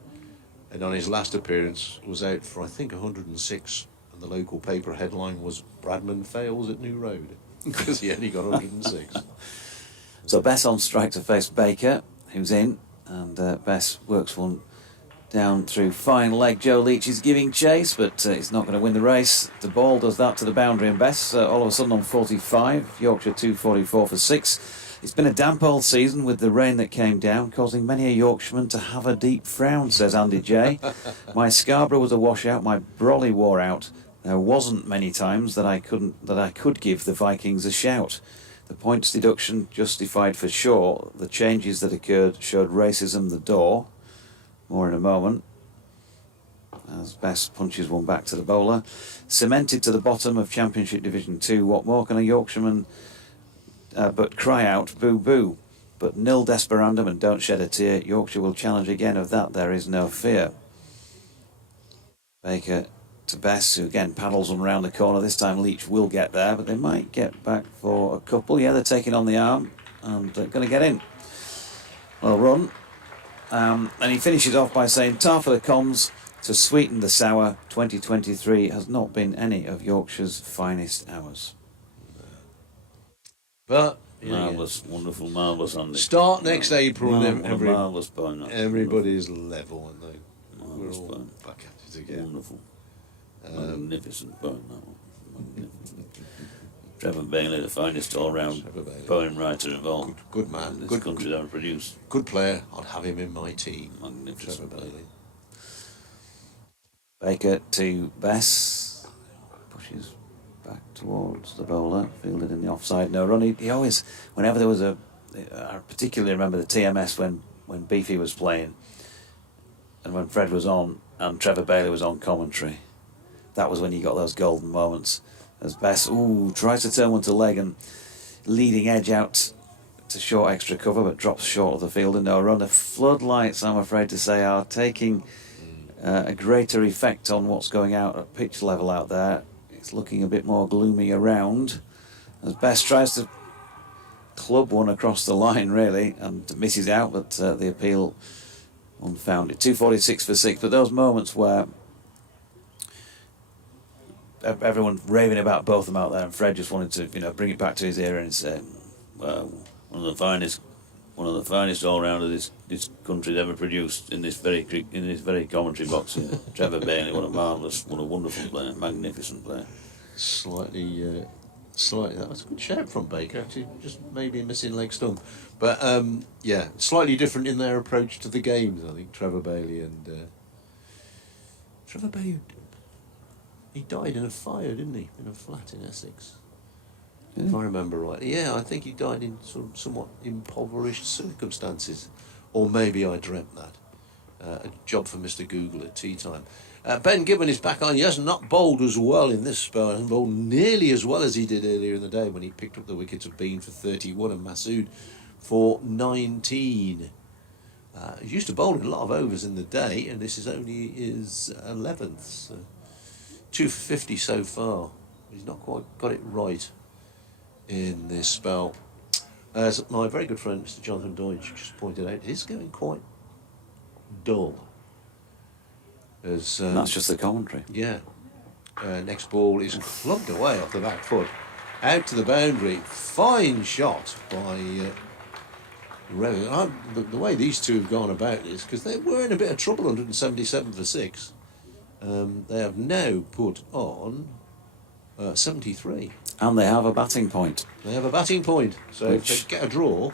and on his last appearance was out for I think 106, and the local paper headline was Bradman fails at New Road because he only got 106. So Bess on strike to face Baker, who's in, and Bess works one down through fine leg. Joe Leach is giving chase, but he's not going to win the race. The ball does that to the boundary, and Bess all of a sudden on 45. Yorkshire 244 for 6. It's been a damp old season with the rain that came down, causing many a Yorkshireman to have a deep frown, says Andy J. My Scarborough was a washout, my Brolly wore out. There wasn't many times that I could give the Vikings a shout. The points deduction justified for sure. The changes that occurred showed racism the door. More in a moment. As Best punches one back to the bowler. Cemented to the bottom of Championship Division 2. What more can a Yorkshireman but cry out, boo boo. But nil desperandum and don't shed a tear. Yorkshire will challenge again, of that there is no fear. Baker to Bess, who again paddles them around the corner. This time Leach will get there, but they might get back for a couple. Yeah, they're taking on the arm and they're going to get in. Well run. And he finishes off by saying, tar for the comms, to sweeten the sour, 2023 has not been any of Yorkshire's finest hours. But Marvellous, wonderful, marvellous, Andy. Start next April and Marvellous poem. everybody's level, and we're Marvellous all poem. back at it again. Wonderful. Magnificent poem, that one. Magnificent. Trevor Bailey, the finest all-round poem writer involved. Good man. This country's ever produced. Good player. I'd have him in my team. Magnificent. Trevor Bailey. Baker to Bess. Pushes back towards the bowler. Fielded in the offside. No run. He always, whenever there was I particularly remember the TMS when Beefy was playing and when Fred was on and Trevor Bailey was on commentary. That was when you got those golden moments. As Bess, tries to turn one to leg and leading edge out to short extra cover, but drops short of the fielder. No run. The floodlights, I'm afraid to say, are taking a greater effect on what's going out at pitch level out there. It's looking a bit more gloomy around. As Bess tries to club one across the line, really, and misses out, but the appeal unfounded. 246 for 6, but those moments where everyone raving about both of them out there, and Fred just wanted to, bring it back to his ear and say, well, one of the finest all-rounders this country's ever produced in this very commentary box here. Trevor Bailey, what a wonderful player, magnificent player. Slightly, that was a good shout from Baker, actually, just maybe a missing leg stump. But, slightly different in their approach to the games, I think, Trevor Bailey and... Trevor Bailey, he died in a fire, didn't he? In a flat in Essex. Yeah. If I remember rightly. Yeah, I think he died in somewhat impoverished circumstances. Or maybe I dreamt that. A job for Mr. Google at tea time. Ben Gibbon is back on. He has not bowled as well in this spell. He hasn't bowled nearly as well as he did earlier in the day when he picked up the wickets of Bean for 31 and Masood for 19. He used to bowl in a lot of overs in the day, and this is only his 11th. So 2 for 50 so far. He's not quite got it right in this spell. As my very good friend Mr. Jonathan Deutsch just pointed out, it is going quite dull. That's just the commentary. Yeah. Next ball is clubbed away off the back foot. Out to the boundary. Fine shot by Revan. The way these two have gone about this, because they were in a bit of trouble, 177 for 6. They have now put on 73. And they have a batting point. They have a batting point. So if they get a draw...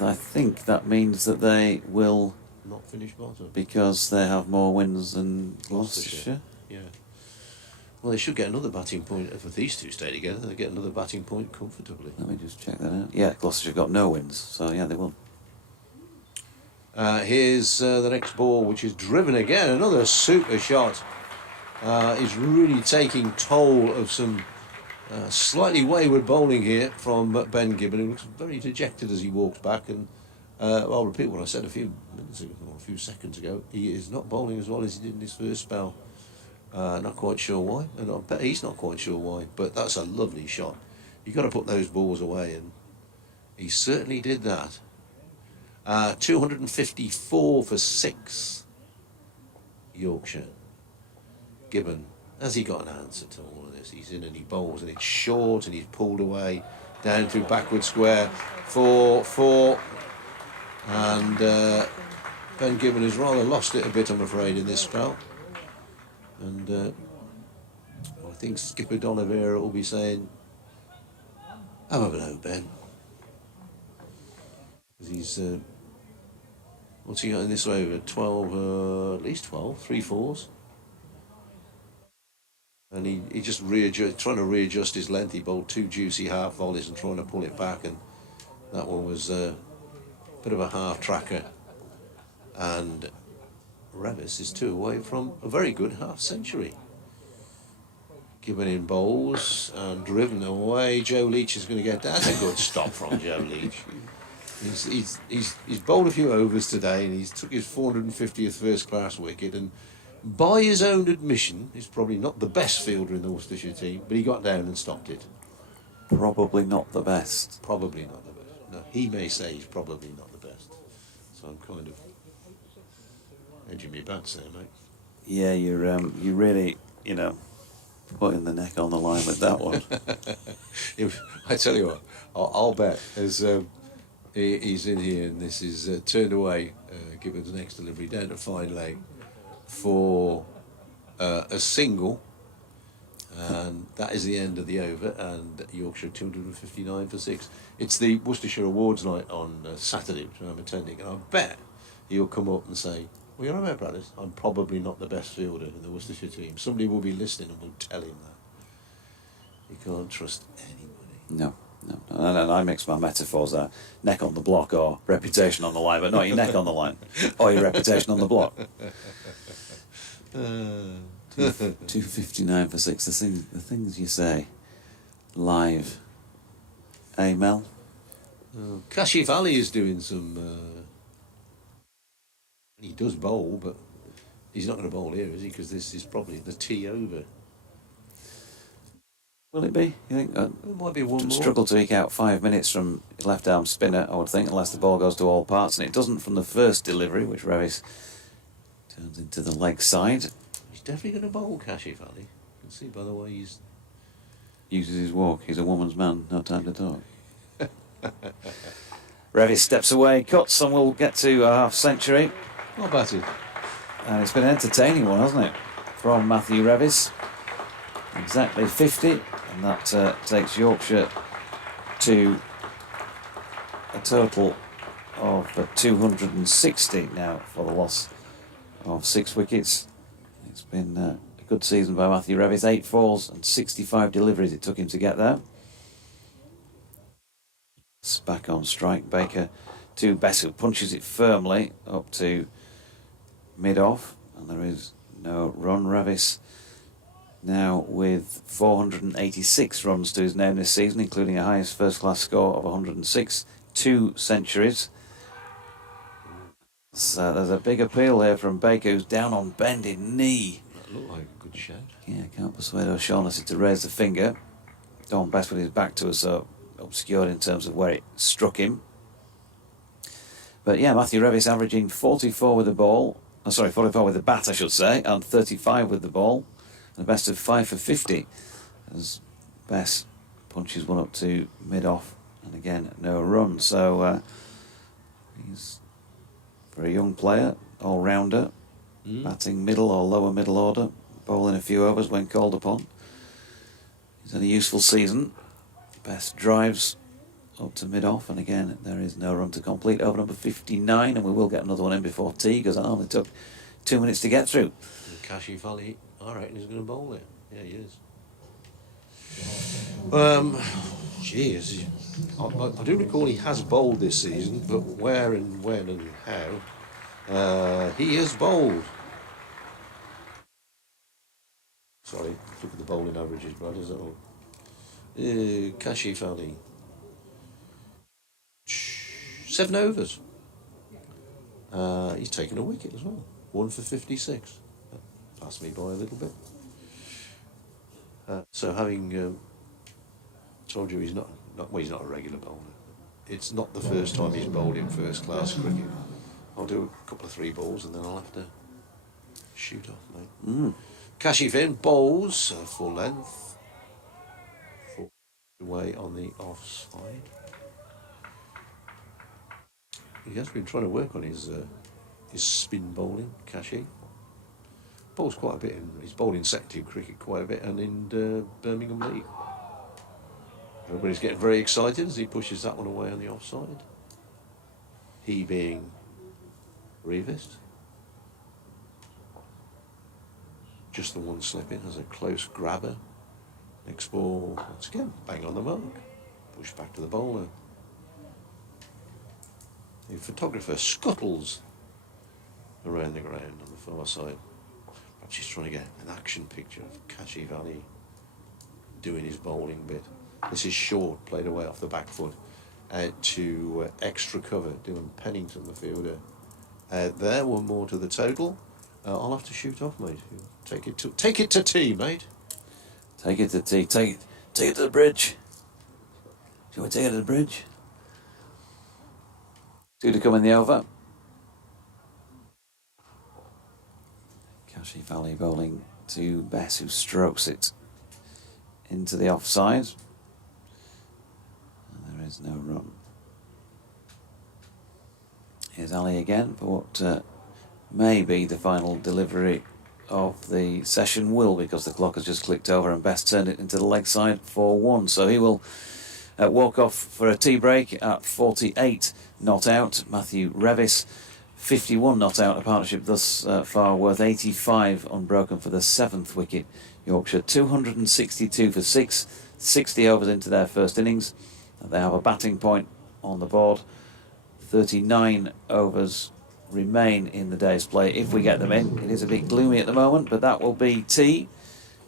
I think that means that they will... not finish bottom. Because they have more wins than Gloucestershire. Yeah. Well, they should get another batting point. If these two stay together, they get another batting point comfortably. Let me just check that out. Yeah, Gloucestershire got no wins, so yeah, they will. Here's the next ball, which is driven again. Another super shot. Is really taking toll of some slightly wayward bowling here from Ben Gibbon, who looks very dejected as he walks back. And I'll repeat what I said a few minutes ago, or a few seconds ago. He is not bowling as well as he did in his first spell. Not quite sure why, and I bet he's not quite sure why. But that's a lovely shot. You've got to put those balls away, and he certainly did that. 254 for 6. Yorkshire. Gibbon, has he got an answer to all of this? He's in and he bowls, and it's short, and he's pulled away down through backward square for 4. And Ben Gibbon has rather lost it a bit, I'm afraid, in this spell. And I think Skipper Don Oliveira will be saying, "Have a go, Ben." he's what's he got in this over? 12, at least 12, 3 fours. And he just trying to readjust his length. He bowled 2 juicy half volleys and trying to pull it back, and that one was a bit of a half tracker. And Revis is 2 away from a very good half century. Given in bowls and driven away. Joe Leach is going to get. That's a good stop from Joe Leach. He's bowled a few overs today, and he's took his 450th first class wicket, and by his own admission, he's probably not the best fielder in the Worcestershire team, but he got down and stopped it. Probably not the best. Probably not the best. No, he may say he's probably not the best. So I'm kind of edging me bats there, mate. Yeah, you really, putting the neck on the line with that one. I tell you what, I'll bet as he's in here and this is turned away, given the next delivery down to fine leg for a single, and that is the end of the over, and Yorkshire 259 for 6. It's the Worcestershire Awards night on Saturday, which I'm attending, and I bet he'll come up and say, well, you know what, brothers, I'm probably not the best fielder in the Worcestershire team. Somebody will be listening and will tell him that. You can't trust anybody. No. And I mix my metaphors there. Neck on the block or reputation on the line, but not your neck on the line or your reputation on the block. 259 for 6. The things you say live. Hey, Mel? Kashi Valley is doing some... he does bowl, but he's not going to bowl here, is he? Because this is probably the tee over. Will it be? You think? It might be one more. Struggle to eke out 5 minutes from left arm spinner, I would think, unless the ball goes to all parts, and it doesn't from the first delivery, which Revis turns into the leg side. He's definitely going to bowl Kashi Valley. You can see by the way he's... Uses his walk. He's a woman's man. No time to talk. Revis steps away, cuts, and we'll get to a half century. Not batted. And it's been an entertaining one, hasn't it? From Matthew Revis. Exactly 50, and that takes Yorkshire to a total of 260 now for the loss of 6 wickets. It's been a good season by Matthew Revis. 8 falls and 65 deliveries it took him to get there. It's back on strike. Baker to Bess, who punches it firmly up to mid-off, and there is no run. Revis now with 486 runs to his name this season, including a highest first-class score of 106, 2 centuries. So there's a big appeal here from Baker, who's down on bended knee. That looked like a good shout. Yeah, can't persuade O'Shaughnessy to raise the finger. Don Best with his back to us, so obscured in terms of where it struck him. But yeah, Matthew Revis averaging 44 with the ball. 44 with the bat, I should say, and 35 with the ball. And a best of 5 for 50 as Bess punches one up to mid-off, and again, no run. So he's, for a young player, all-rounder, batting middle or lower middle order, bowling a few overs when called upon. He's had a useful season. Bess drives up to mid-off, and again, there is no run to complete. Over number 59, and we will get another one in before tea, because it only took 2 minutes to get through. Kashi Valley, I reckon he's going to bowl it. Yeah, he is. Geez, I do recall he has bowled this season, but where and when and how, he has bowled. Sorry, look at the bowling averages, Brad, is that all? Kashi Valley. 7 overs. He's taken a wicket as well. 1 for 56. That passed me by a little bit. So having told you he's not a regular bowler. It's not the first time he's bowled in first class cricket. I'll do a couple of 3 balls and then I'll have to shoot off, mate. Kashi Finn bowls full length. 4 away on the offside. He has been trying to work on his spin bowling, Kashi. Bowls quite a bit he's bowled in second team cricket quite a bit, and in Birmingham League. Everybody's getting very excited as he pushes that one away on the offside. He being Revist. Just the one slip in as a close grabber. Next ball, once again, bang on the mark. Push back to the bowler. The photographer scuttles around the ground on the far side. Perhaps he's trying to get an action picture of Kashi Valley doing his bowling bit. This is short, played away off the back foot to extra cover. Dylan Pennington, the fielder. There, one more to the total. I'll have to shoot off, mate. Take it to tea, mate. Take it to tea. Take it to the bridge. Do you want to take it to the bridge? 2 to come in the over. Kashi Valley bowling to Bess, who strokes it into the offside. And there is no run. Here's Ali again for what may be the final delivery of the session. Will, because the clock has just clicked over and Bess turned it into the leg side for 1. So he will walk off for a tea break at 48 not out. Matthew Revis, 51 not out. A partnership thus far worth 85 unbroken for the 7th wicket. Yorkshire 262 for 6, 60 overs into their first innings. They have a batting point on the board. 39 overs remain in the day's play if we get them in. It is a bit gloomy at the moment, but that will be tea,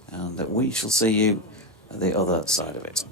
and we shall see you at the other side of it.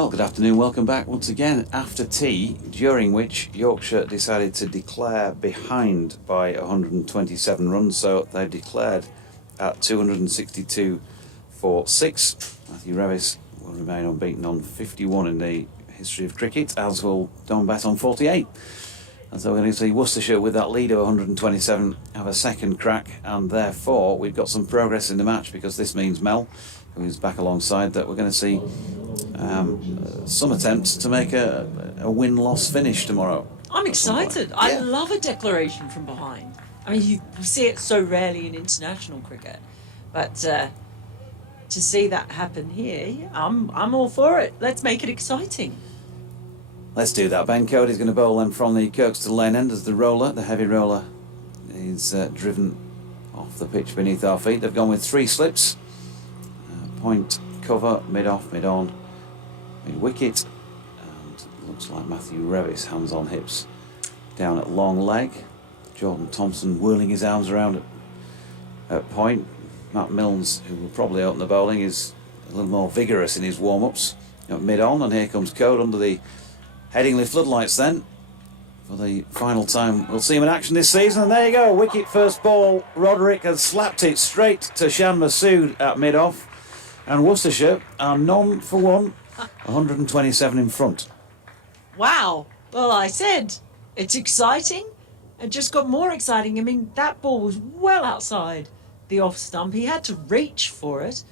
Well, good afternoon, welcome back once again after tea, during which Yorkshire decided to declare behind by 127 runs, so they've declared at 262 for 6. Matthew Revis will remain unbeaten on 51 in the history of cricket, as will Don Bett on 48. And so we're going to see Worcestershire with that lead of 127 have a second crack, and therefore we've got some progress in the match, because this means Mel, who is back alongside, that we're going to see some attempts to make a win-loss finish tomorrow. I'm excited. I love a declaration from behind. I mean, you see it so rarely in international cricket, but to see that happen here, yeah, I'm all for it. Let's make it exciting. Let's do that. Ben Cody's going to bowl them from the Kirkstone lane end as the roller, the heavy roller, is driven off the pitch beneath our feet. They've gone with 3 slips. Point, cover, mid-off, mid-on, mid-wicket, and looks like Matthew Revis, hands on hips, down at long leg. Jordan Thompson whirling his arms around at point. Matt Milnes, who will probably open the bowling, is a little more vigorous in his warm-ups at mid-on, and here comes Code under the Headingley floodlights then. For the final time, we'll see him in action this season, and there you go, wicket first ball. Roderick has slapped it straight to Shan Masood at mid-off. And Worcestershire are none for one, 127 in front. Wow. Well, I said it's exciting. It just got more exciting. I mean, that ball was well outside the off stump. He had to reach for it.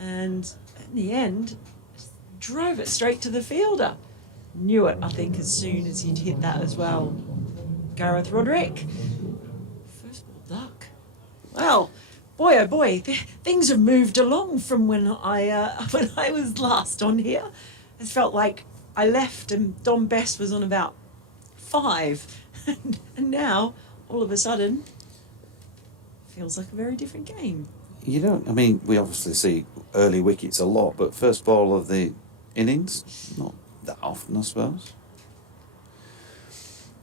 And in the end, drove it straight to the fielder. Knew it, I think, as soon as he'd hit that as well. Gareth Roderick. First ball duck. Well, boy, oh boy, things have moved along from when I was last on here. It felt like I left and Don Best was on about 5. And now, all of a sudden, feels like a very different game. You don't, I mean, we obviously see early wickets a lot, but first ball of the innings, not that often, I suppose.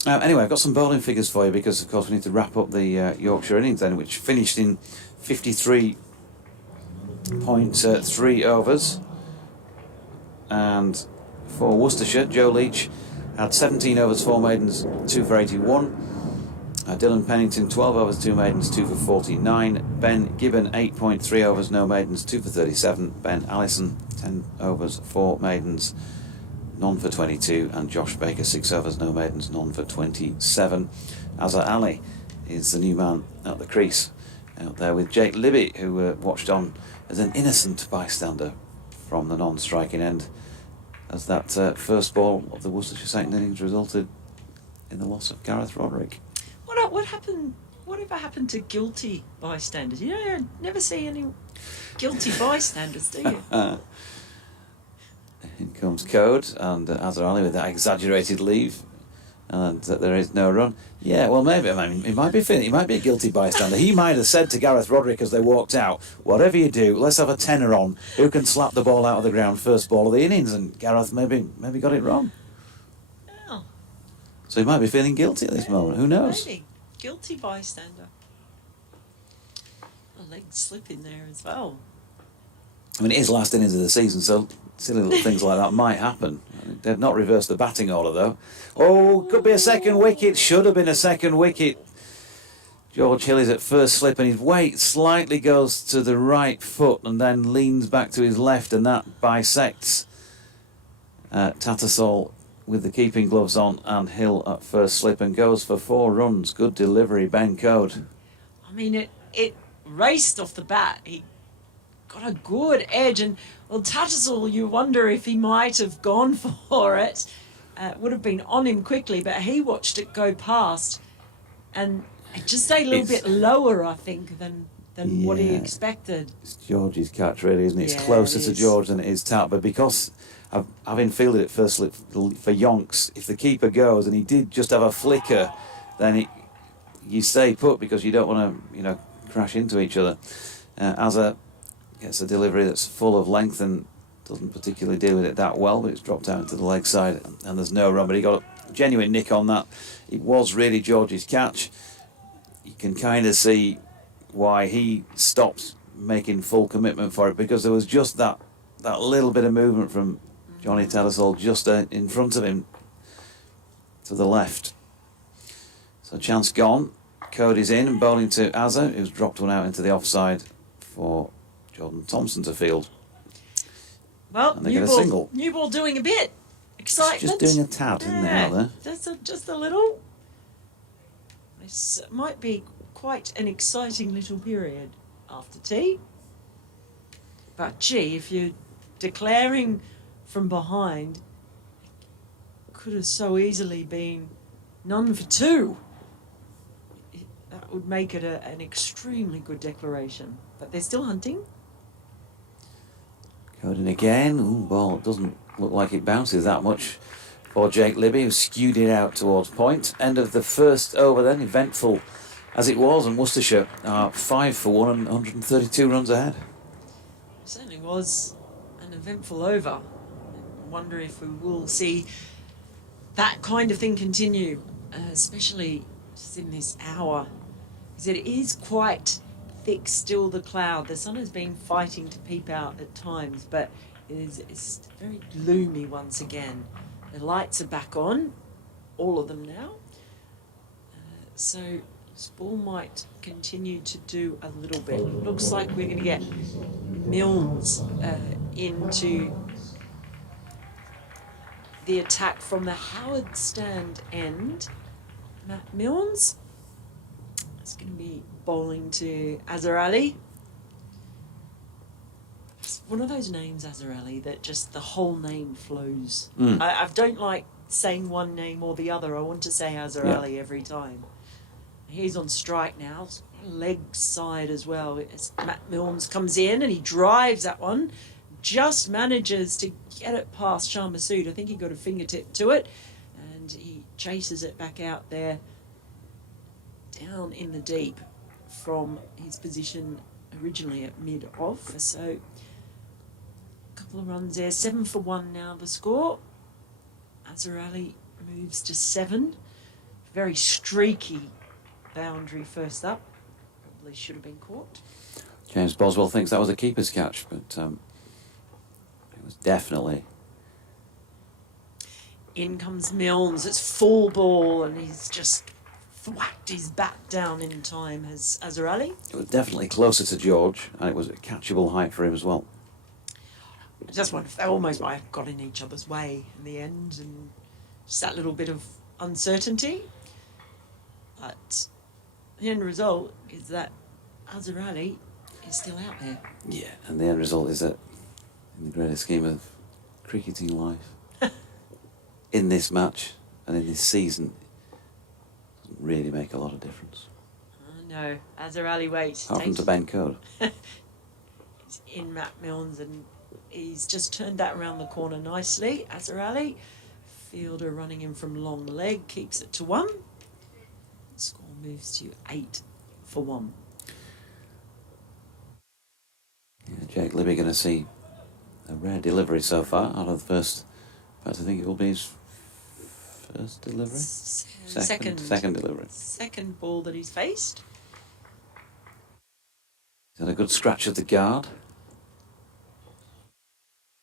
Anyway, I've got some bowling figures for you, because, of course, we need to wrap up the Yorkshire innings then, which finished in 53.3 overs. And for Worcestershire, Joe Leach had 17 overs, 4 maidens, 2 for 81. Dylan Pennington, 12 overs, 2 maidens, 2 for 49. Ben Gibbon, 8.3 overs, no maidens, 2 for 37. Ben Allison, 10 overs, 4 maidens, none for 22. And Josh Baker, 6 overs, no maidens, none for 27. Azhar Ali is the new man at the crease, out there with Jake Libby, who watched on as an innocent bystander from the non-striking end, as that first ball of the Worcestershire second innings resulted in the loss of Gareth Roderick. What happened? Whatever happened to guilty bystanders? You know, you never see any guilty bystanders, do you? In comes Code, and Azhar Ali with that exaggerated leave, and there is no run. Yeah, well, maybe. I mean, he might be a guilty bystander. He might have said to Gareth Roderick as they walked out, "Whatever you do, let's have a tenner on who can slap the ball out of the ground first ball of the innings." And Gareth maybe got it wrong. Oh. So he might be feeling guilty at this moment. Who knows? Maybe. Guilty bystander. A leg slip in there as well. I mean, it is last innings of the season, so silly little things like that might happen. They've not reversed the batting order, though. Oh, could be a second wicket. Should have been a second wicket. George Hill is at first slip, and his weight slightly goes to the right foot and then leans back to his left, and that bisects Tattersall with the keeping gloves on, and Hill at first slip, and goes for 4 runs. Good delivery, Ben Code. I mean, it raced off the bat. He got a good edge, and well, Tattersall, you wonder if he might have gone for it. Would have been on him quickly, but he watched it go past, and it just stayed a little bit lower, I think, than what he expected. It's George's catch, really, isn't it? It's Yeah, closer it to is. George than it is Tat, but because having fielded it first slip for Yonks, if the keeper goes and he did just have a flicker, then you stay put, because you don't want to, crash into each other. Azhar gets a delivery that's full of length and doesn't particularly deal with it that well, but it's dropped out to the leg side, and there's no run, but he got a genuine nick on that. It was really George's catch. You can kind of see why he stopped making full commitment for it, because there was just that little bit of movement from Johnny Tattersall just in front of him to the left. So chance gone. Cody's in and bowling to Azza, who's dropped one out into the offside for Jordan Thompson to field. Well, And they get a single. New ball doing a bit. Excitement. Just doing a tad, isn't they, out there? Just a little. This might be quite an exciting little period after tea. But gee, if you're declaring from behind, it could have so easily been none for two. That would make it an extremely good declaration. But they're still hunting. Coding again. Ooh, ball doesn't look like it bounces that much for Jake Libby, who skewed it out towards point. End of the first over then, eventful as it was, and Worcestershire are 5 for 1 and 132 runs ahead. It certainly was an eventful over. I wonder if we will see that kind of thing continue, especially just in this hour. Because it is quite thick still, the cloud. The sun has been fighting to peep out at times, but it's very gloomy once again. The lights are back on, all of them now. So this ball might continue to do a little bit. Looks like we're going to get Milnes into the attack from the Howard stand end. Matt Milnes is going to be bowling to Azhar Ali. It's one of those names, Azhar Ali, that just the whole name flows. I don't like saying one name or the other. I want to say Azhar Ali every time. He's on strike now, leg side as well. As Matt Milnes comes in and he drives that one, just manages to get it past Shah Massoud. I think he got a fingertip to it, and he chases it back out there, down in the deep from his position originally at mid-off. So a couple of runs there, 7 for 1 now the score. Azhar Ali moves to 7. Very streaky boundary first up. Probably should have been caught. James Boswell thinks that was a keeper's catch, but it was definitely. In comes Milnes. It's full ball, and he's just whacked his bat down in time. Has Azhar Ali? It was definitely closer to George, and it was a catchable height for him as well. I just wonder if they almost might have got in each other's way in the end, and just that little bit of uncertainty. But the end result is that Azhar Ali is still out there. Yeah, and the end result is that, in the greater scheme of cricketing life, in this match and in this season, doesn't really make a lot of difference. Oh no, Azhar Ali waits. Apart from to Ben Code. He's in Matt Milnes, and he's just turned that around the corner nicely. Azhar Ali, fielder running in from long leg, keeps it to 1. Score moves to 8 for 1. Yeah, Jake Libby going to see a rare delivery so far out of the first. In fact, I think it will be his first delivery. Second delivery. Second ball that he's faced. He's had a good scratch of the guard.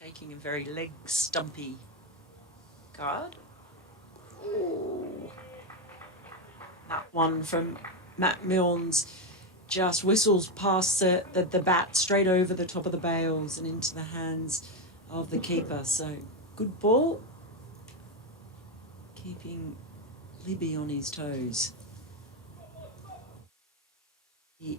Taking a very leg stumpy guard. Ooh. That one from Matt Milnes just whistles past the bat straight over the top of the bails and into the hands of the keeper. So good ball, keeping Libby on his toes. He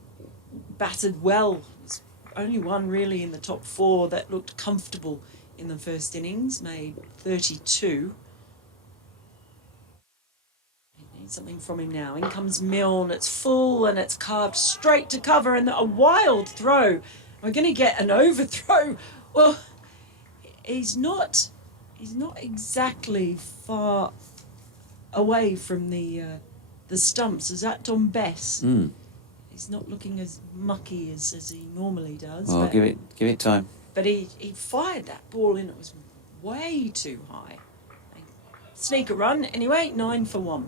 batted well. There's only one really in the top 4 that looked comfortable in the first innings, made 32. Something from him now. In comes Milne. It's full and it's carved straight to cover, and a wild throw. We're going to get an overthrow. Well, he's not exactly far away from the stumps. Is that Dom Bess? He's not looking as mucky as he normally does. Well, give it time. But he fired that ball in. It was way too high. Sneak a run anyway. 9 for 1.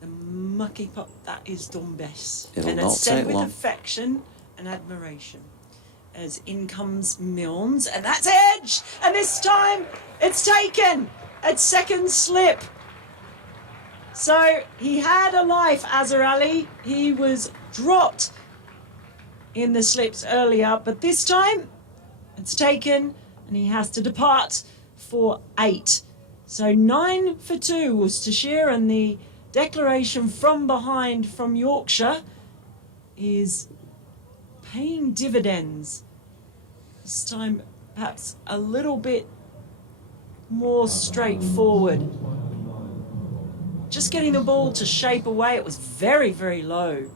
The mucky pup, that is Dom Bess. It'll and not it's said take with long. affection and admiration. as in comes Milnes, and that's edged, and this time it's taken at second slip. So he had a life, Azhar Ali. He was dropped in the slips earlier, but this time it's taken and he has to depart for 8. So 9 for 2 Worcestershire, and the declaration from behind from Yorkshire is paying dividends. This time perhaps a little bit more straightforward. Just getting the ball to shape away, it was very, very low.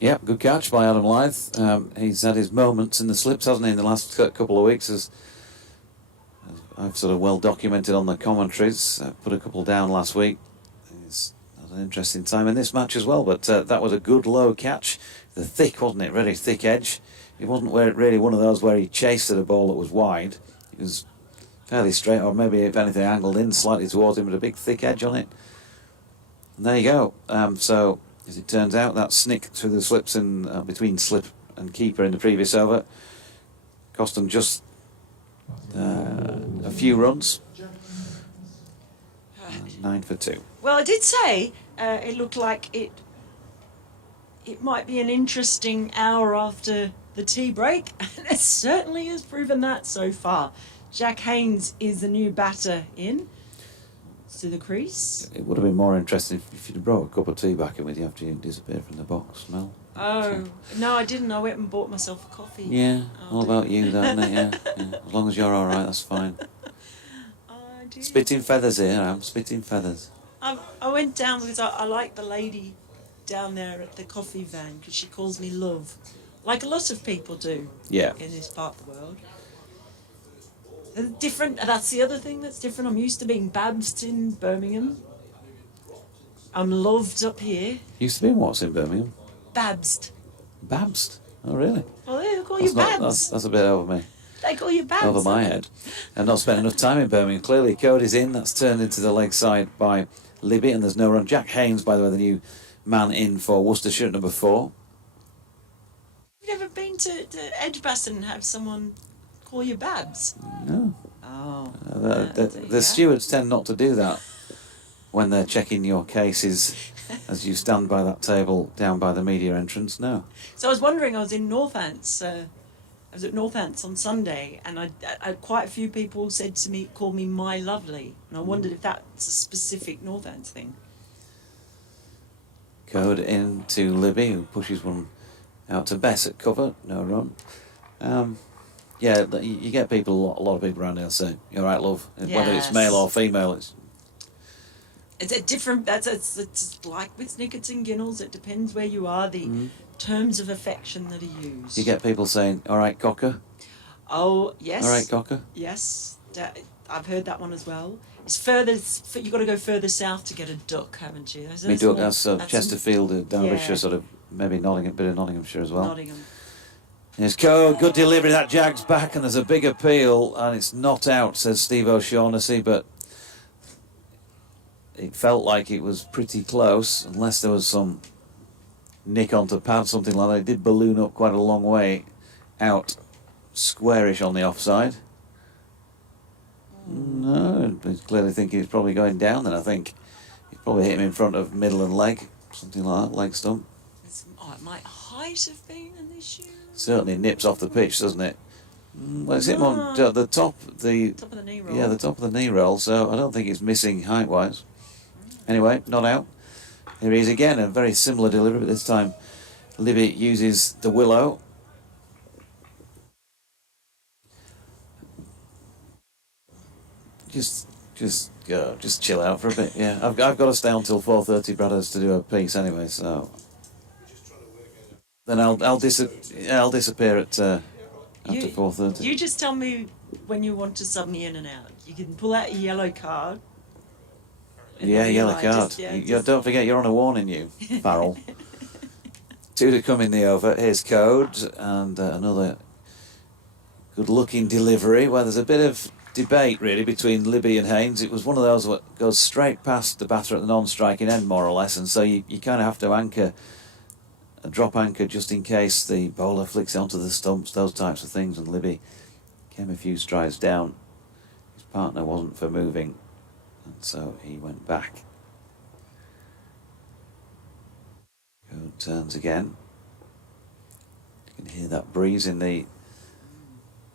Yeah, good catch by Adam Lyth. He's had his moments in the slips, hasn't he, in the last couple of weeks, as I've sort of well documented on the commentaries. Put a couple down last week. He's had an interesting time in this match as well, but that was a good low catch. The thick, wasn't it? Really thick edge. It wasn't really one of those where he chased at a ball that was wide. It was fairly straight, or maybe if anything angled in slightly towards him with a big thick edge on it. And there you go. So as it turns out, that snick through the slips in between slip and keeper in the previous over cost them just a few runs. 9 for 2. Well, I did say it looked like it might be an interesting hour after the tea break, and it certainly has proven that so far. Jack Haynes is the new batter in to the crease. It would have been more interesting if you'd brought a cup of tea back in with you after you disappeared from the box, Mel. Oh, no, I didn't. I went and bought myself a coffee. Yeah, Oh, all dear. about you, don't it? Yeah, yeah. As long as you're all right, that's fine. I did. Spitting feathers here, I'm spitting feathers. I went down because I like the lady down there at the coffee van because she calls me love, like a lot of people do Yeah. in this part of the world. Different. That's the other thing that's different. I'm used to being Babsed in Birmingham. I'm loved up here. Used to be in what's in Birmingham? Babsed. Babsed. Oh, really? Well, they call you That's, Babs. that's a bit over me. They call you Babs. Over my head. And not spent enough time in Birmingham. Clearly, Cody's in. That's turned into the leg side by Libby, and there's no run. Jack Haynes, by the way, the new man in for Worcestershire at number 4. You've never been to Edgbaston and have someone call you Babs? No. Oh. The stewards tend not to do that when they're checking your cases as you stand by that table down by the media entrance. No. So I was wondering, I was in Northants. I was at Northants on Sunday, and I quite a few people said to me, call me my lovely, and I wondered if that's a specific Northants thing. Code in to Libby, who pushes one out to Bess at cover. No run. Yeah, you get people, a lot of people around here say, "You're right, love." Whether it's male or female, It's a different. It's like with Snickets and Ginnels. It depends where you are. The terms of affection that are used. you get people saying, "All right, cocker." Oh yes. All right, cocker. Yes, I've heard that one as well. It's further. You've got to go further south to get a duck, haven't you? Me duck. That's Chesterfield, Derbyshire, sort of maybe Nottingham, bit of Nottinghamshire as well. Nottingham. Here's Code, good delivery, that jag's back, and there's a big appeal, and it's not out, says Steve O'Shaughnessy, but it felt like it was pretty close, unless there was some nick onto pad, something like that. It did balloon up quite a long way out, squarish on the offside. No, he's clearly thinking he's probably going down then, I think. He probably hit him in front of middle and leg, something like that, leg stump. It might height have been an issue. Certainly nips off the pitch, doesn't it? Well, it's hit him on the top, Top of the knee roll. yeah, the top of the knee roll. So I don't think it's missing height-wise. Anyway, not out. Here he is again, a very similar delivery, but this time Libby uses the willow. Just chill out for a bit. Yeah, I've got to stay until 4:30, Brothers, to do a piece anyway. So then I'll disappear at after 4:30. You just tell me when you want to sub me in and out. You can pull out a yellow card. Yeah, yellow card. Don't forget you're on a warning, you Farrell. 2 to come in the over. Here's Code, and another good-looking delivery where there's a bit of debate really between Libby and Haynes. It was one of those that goes straight past the batter at the non-striking end, more or less, and so you kind of have to anchor a drop anchor just in case the bowler flicks it onto the stumps, those types of things. And Libby came a few strides down. His partner wasn't for moving, and so he went back. Good turns again. You can hear that breeze in the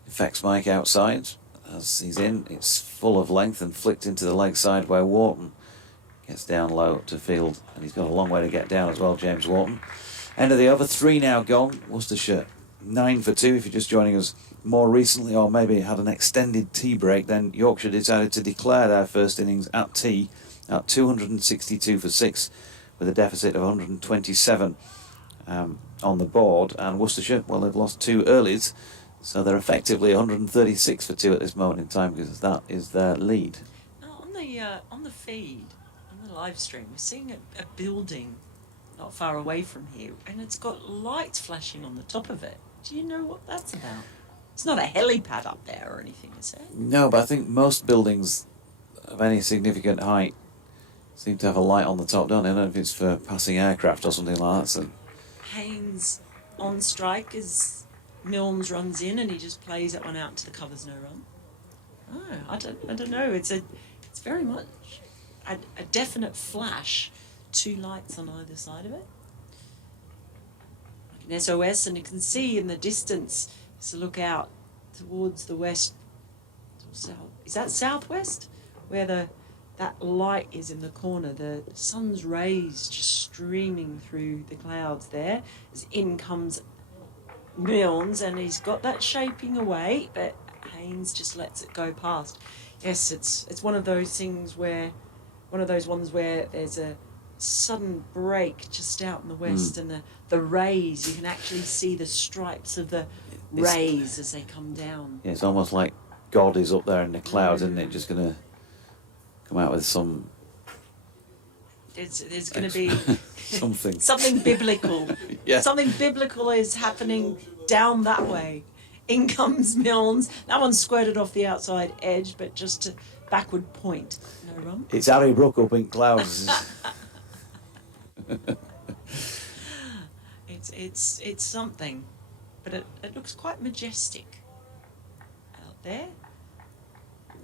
effects mic outside. As he's in, it's full of length and flicked into the leg side where Wharton gets down low to field, and he's got a long way to get down as well, James Wharton. End of the over, 3 now gone. Worcestershire 9 for 2. If you're just joining us more recently, or maybe had an extended tea break, then Yorkshire decided to declare their first innings at tea at 262 for 6 with a deficit of 127 on the board. And Worcestershire, well, they've lost 2 earlies, so they're effectively 136 for 2 at this moment in time, because that is their lead. Now, on the feed, on the live stream, we're seeing a building not far away from here, and it's got lights flashing on the top of it. Do you know what that's about? It's not a helipad up there or anything, is it? No, but I think most buildings of any significant height seem to have a light on the top, don't they? I don't know if it's for passing aircraft or something like that. So. Haynes on strike as Milnes runs in, and he just plays that one out to the covers, no run. Oh, I don't know. It's very much a definite flash. 2 lights on either side of it. Like an SOS, and you can see in the distance, as you look out towards the west, or south. Is that southwest? Where that light is in the corner, the sun's rays just streaming through the clouds there. As in comes Milnes, and he's got that shaping away, but Haynes just lets it go past. Yes, it's one of those things where, one of those ones where there's a sudden break just out in the west, and the rays, you can actually see the stripes of the rays as they come down. Yeah, it's almost like God is up there in the clouds, isn't it? Just going to come out with some... There's going to be something biblical. Yeah. Something biblical is happening down that way. In comes Milnes. That one squirted off the outside edge, but just to backward point. No run. It's Harry Brook up in clouds. It's something, but it looks quite majestic out there.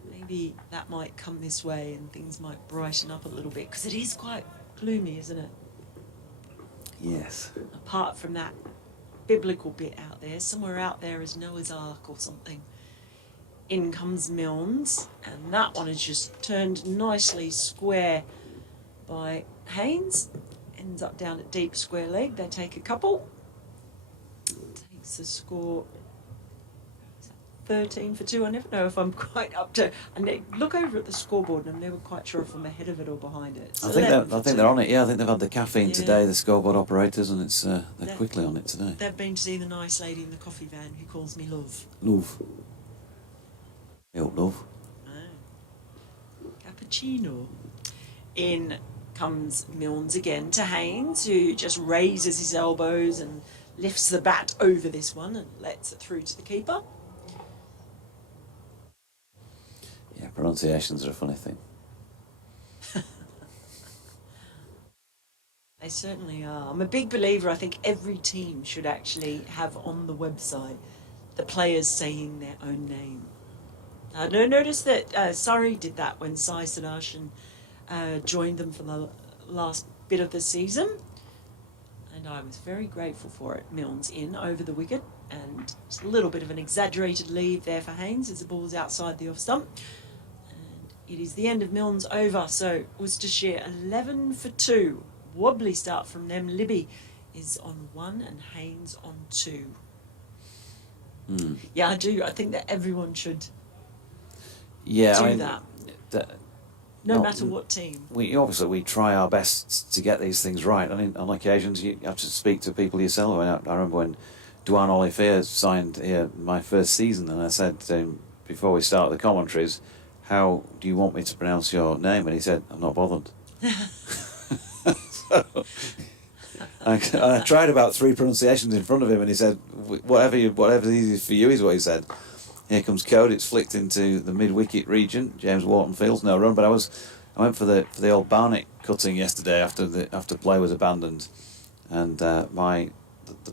Maybe that might come this way and things might brighten up a little bit, because it is quite gloomy, isn't it? Yes. Apart from that biblical bit out there, somewhere out there is Noah's Ark or something. In comes Milnes, and that one is just turned nicely square by Haynes. Ends up down at deep square leg. They take a couple. Takes the score 13 for 2. I never know if I'm quite up to... I look over at the scoreboard and I'm never quite sure if I'm ahead of it or behind it. So I think they're on it. Yeah, I think they've had the caffeine today, the scoreboard operators, and it's they're quickly on it today. They've been to see the nice lady in the coffee van who calls me love. Love. Help, love. Oh. Cappuccino. In comes Milnes again to Haynes, who just raises his elbows and lifts the bat over this one and lets it through to the keeper. Yeah, pronunciations are a funny thing. They certainly are. I'm a big believer. I think every team should actually have on the website the players saying their own name. Notice that Surrey did that when Sai Sudarshan joined them for the last bit of the season, and I was very grateful for it. Milnes in over the wicket, and just a little bit of an exaggerated lead there for Haynes as the ball's outside the off stump. And it is the end of Milnes over, so Worcestershire 11 for 2. Wobbly start from them. Libby is on 1 and Haynes on 2. Yeah, I do. I think that everyone should do that. No matter what team. We try our best to get these things right. I mean, on occasions you have to speak to people yourself. I remember when Duane Olivier signed here my first season, and I said to him before we started the commentaries, "How do you want me to pronounce your name?" And he said, "I'm not bothered." So, I tried about 3 pronunciations in front of him, and he said, "Whatever's easiest for you," is what he said. Here comes Code. It's flicked into the mid-wicket region. James Wharton fields, no run. But I went for the old Barnett cutting yesterday after play was abandoned, and the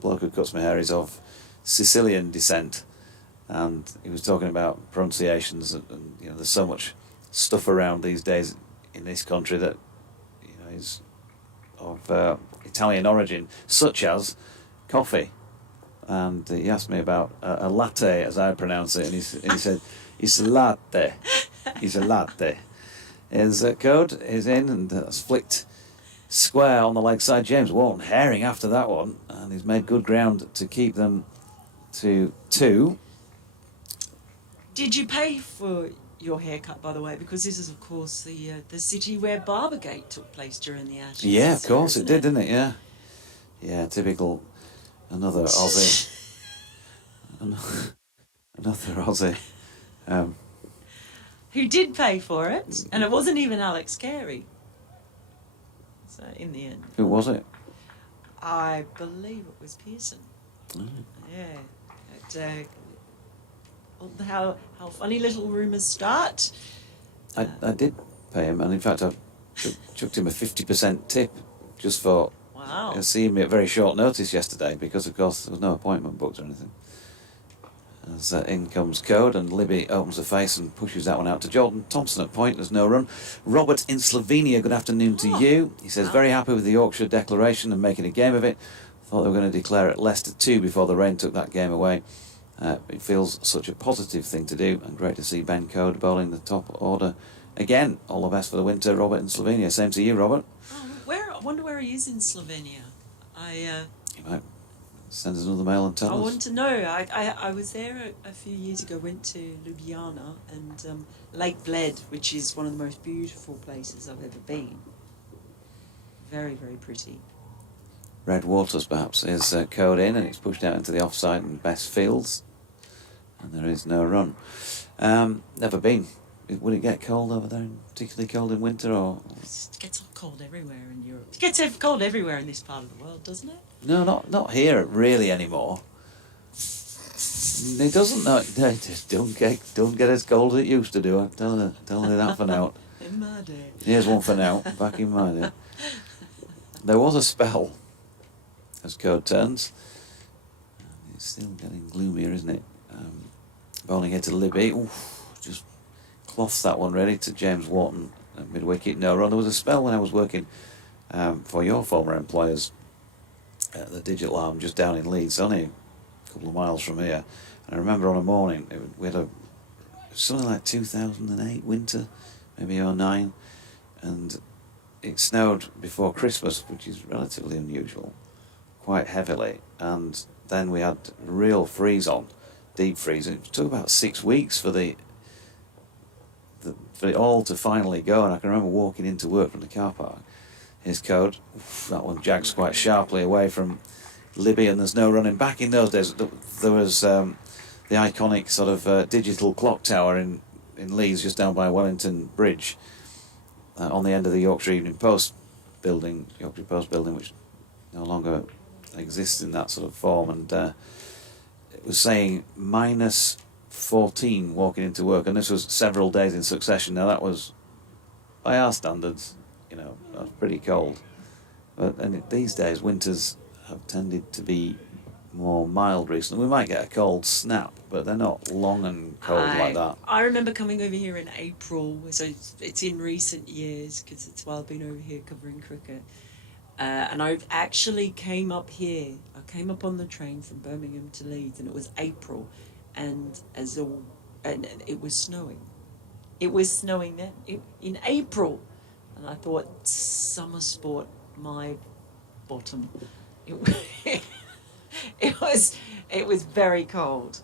bloke who cuts my hair is of Sicilian descent, and he was talking about pronunciations, and there's so much stuff around these days in this country that is of Italian origin, such as coffee. And he asked me about a latte, as I pronounce it, and he said, "It's a latte. It's a latte." His code is in, and that's flicked square on the leg side. James Wharton herring after that one, and he's made good ground to keep them to 2. Did you pay for your haircut, by the way? Because this is, of course, the city where Barbergate took place during the Ashes. Yeah, of course it did, didn't it? Yeah. Yeah, typical. Another Aussie. Another Aussie. Who did pay for it, and it wasn't even Alex Carey. So, in the end. Who was it? I believe it was Pearson. Mm. Yeah. How funny little rumours start. I did pay him, and in fact I chucked him a 50% tip just for seeing me at very short notice yesterday, because of course there was no appointment booked or anything. As in comes Code, and Libby opens the face and pushes that one out to Jordan Thompson at point. There's no run. Robert in Slovenia, good afternoon to you. He says, very happy with the Yorkshire declaration and making a game of it. Thought they were going to declare it Leicester 2 before the rain took that game away. It feels such a positive thing to do, and great to see Ben Code bowling the top order again. All the best for the winter, Robert in Slovenia. Same to you, Robert. I wonder where he is in Slovenia. He might send us another mail and tell us. I want to know. I was there a few years ago, went to Ljubljana, and Lake Bled, which is one of the most beautiful places I've ever been. Very, very pretty. Red Waters, perhaps, is Code in, and it's pushed out into the offside and best fields. And there is no run. Never been. Would it get cold over there, particularly cold in winter, or...? It gets cold everywhere in Europe. It gets cold everywhere in this part of the world, doesn't it? No, not here really anymore. It doesn't. No, just don't get as cold as it used to do. I'm telling you that for now. In my day. Here's one for now. Back in my day, there was a spell. As Code turns, it's still getting gloomier, isn't it? Bowling here to Libby. Oof, just cloths that one ready to James Wharton at mid-wicket. No run. There was a spell when I was working for your former employers at the Digital Arm just down in Leeds, only a couple of miles from here. And I remember on a morning, we had something like 2008 winter, maybe 09, and it snowed before Christmas, which is relatively unusual, quite heavily, and then we had real freeze on, deep freeze, and it took about 6 weeks for it all to finally go. And I can remember walking into work from the car park. His Code, that one jags quite sharply away from Libby, and there's no running back. In those days there was the iconic sort of digital clock tower in Leeds, just down by Wellington Bridge, on the end of the Yorkshire Evening Post building, which no longer exists in that sort of form, and it was saying -14 walking into work, and this was several days in succession. Now that was, by our standards, that's pretty cold, but these days winters have tended to be more mild recently. We might get a cold snap, but they're not long and cold like that. I remember coming over here in April, so it's in recent years, because it's while I've been over here covering cricket. And I actually came up here. I came up on the train from Birmingham to Leeds, and it was April, and it was snowing. It was snowing then in April, and I thought, summer sport, my bottom. It was very cold.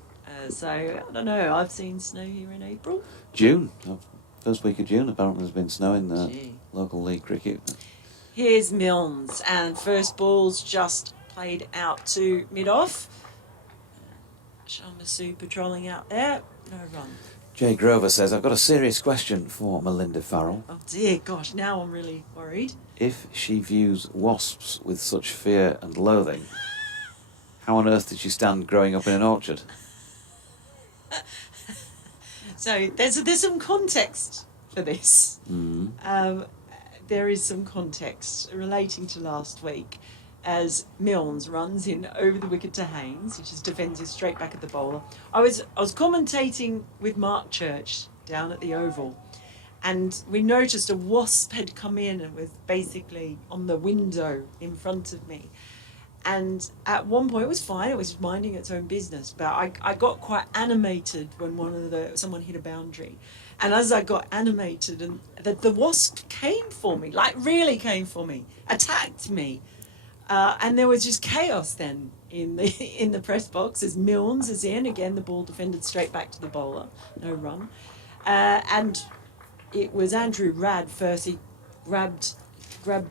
So I don't know. I've seen snow here in April. June, first week of June. Apparently, there's been snow in local league cricket. Here's Milnes, and first ball's just played out to mid-off. Shamasu patrolling out there, no run. Jay Grover says, I've got a serious question for Melinda Farrell. Oh dear gosh, now I'm really worried. If she views wasps with such fear and loathing, how on earth did she stand growing up in an orchard? So there's some context for this. Mm. There is some context relating to last week. as Milnes runs in over the wicket to Haynes, which is defends it straight back at the bowler. I was commentating with Mark Church down at the Oval, and we noticed a wasp had come in and was basically on the window in front of me. And at one point it was fine, it was minding its own business, but I got quite animated when someone hit a boundary. And as I got animated, and the wasp came for me, like really came for me, attacked me. And there was just chaos then in the press box as Milnes is in. Again, the ball defended straight back to the bowler, no run. And it was Andrew Radd first. He grabbed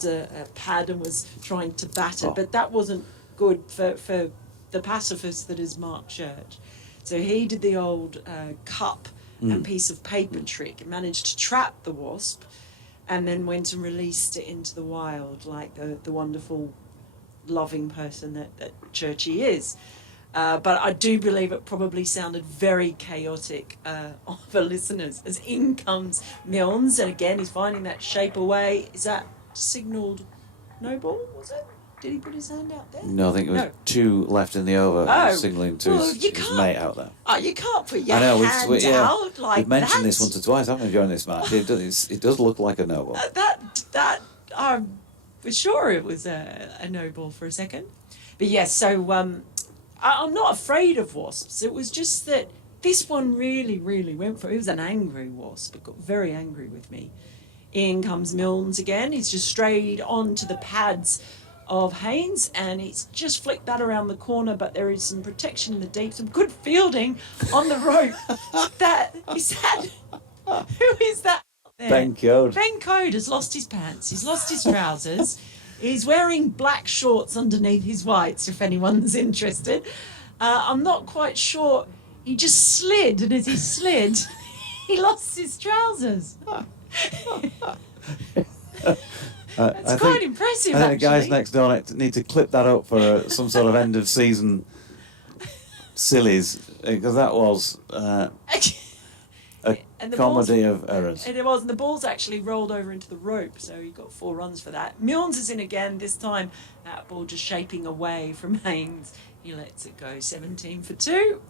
a pad and was trying to bat it, but that wasn't good for the pacifist that is Mark Church. So he did the old cup and piece of paper trick and managed to trap the wasp, and then went and released it into the wild like the wonderful loving person that Churchy is. But I do believe it probably sounded very chaotic for listeners as in comes Milnes, and again he's finding that shape away. Is that signalled no ball, was it? Did he put his hand out there? No, I think it was 2 left in the over, signalling to his mate out there. Oh, you can't put your hand out like that. We've mentioned this once or twice, haven't we, during this match? It does look like a no ball. I was sure it was a no ball for a second. But yes, so I'm not afraid of wasps. It was just that this one really, really went for it. It was an angry wasp. It got very angry with me. In comes Milnes again. He's just strayed onto the pads of Haynes, and he's just flicked that around the corner, but there is some protection in the deep, some good fielding on the rope. Who is that there? Ben Code. Ben Code has lost his pants. He's lost his trousers. He's wearing black shorts underneath his whites, if anyone's interested. I'm not quite sure. He just slid, and as he slid, he lost his trousers. That's quite impressive, I think actually. the guys next door need to clip that up for some sort of end of season sillies, because that was a comedy of errors. And it was, and the ball's actually rolled over into the rope, so he got 4 runs for that. Milnes is in again, this time that ball just shaping away from Haynes. He lets it go, 17 for 2.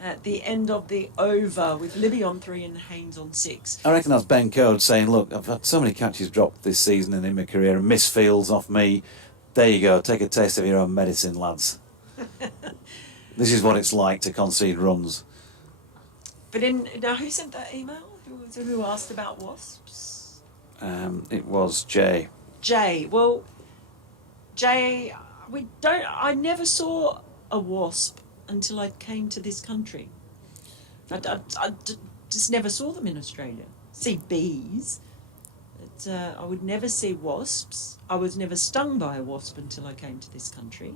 At the end of the over, with Libby on 3 and Haynes on 6. I reckon that's Ben Code saying, look, I've had so many catches dropped this season and in my career, and missed fields off me. There you go, take a taste of your own medicine, lads. This is what it's like to concede runs. But now who sent that email? Who asked about wasps? It was Jay. Well, Jay, I never saw a wasp until I came to this country. I just never saw them in Australia. See bees, but I would never see wasps. I was never stung by a wasp until I came to this country.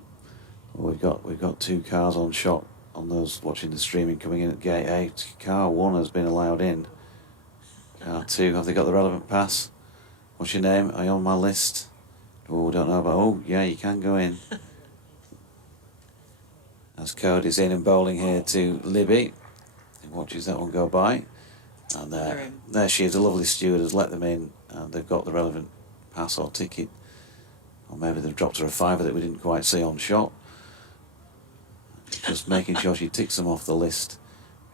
Well, we've got 2 cars on shot on those watching the streaming coming in at gate 8. Car 1 has been allowed in. Car 2, have they got the relevant pass? What's your name? Are you on my list? Oh, don't know about. Oh, yeah, you can go in. As Code is in and bowling here to Libby. He watches that one go by. And there she is, a lovely steward has let them in, and they've got the relevant pass or ticket. Or maybe they've dropped her a fiver that we didn't quite see on shot. Just making sure she ticks them off the list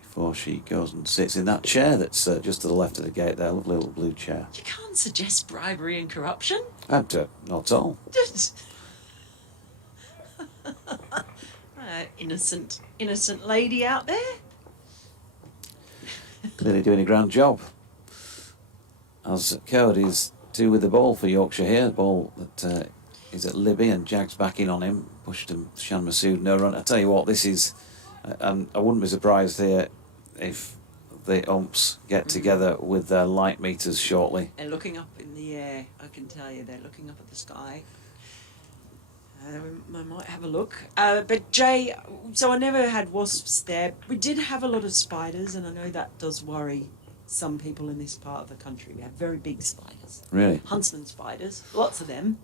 before she goes and sits in that chair that's just to the left of the gate there, lovely little blue chair. You can't suggest bribery and corruption. Not at all. Innocent lady out there. Clearly doing a grand job. As Code is 2 with the ball for Yorkshire here. The ball that is at Libby, and Jag's back in on him. Pushed him, Shan Masood, no run. I tell you what, this is, and I wouldn't be surprised here if the umps get together with their light meters shortly. They're looking up in the air, I can tell you. They're looking up at the sky. I might have a look. But Jay, so I never had wasps there. We did have a lot of spiders, and I know that does worry some people in this part of the country. We have very big spiders. Really? Huntsman spiders, lots of them.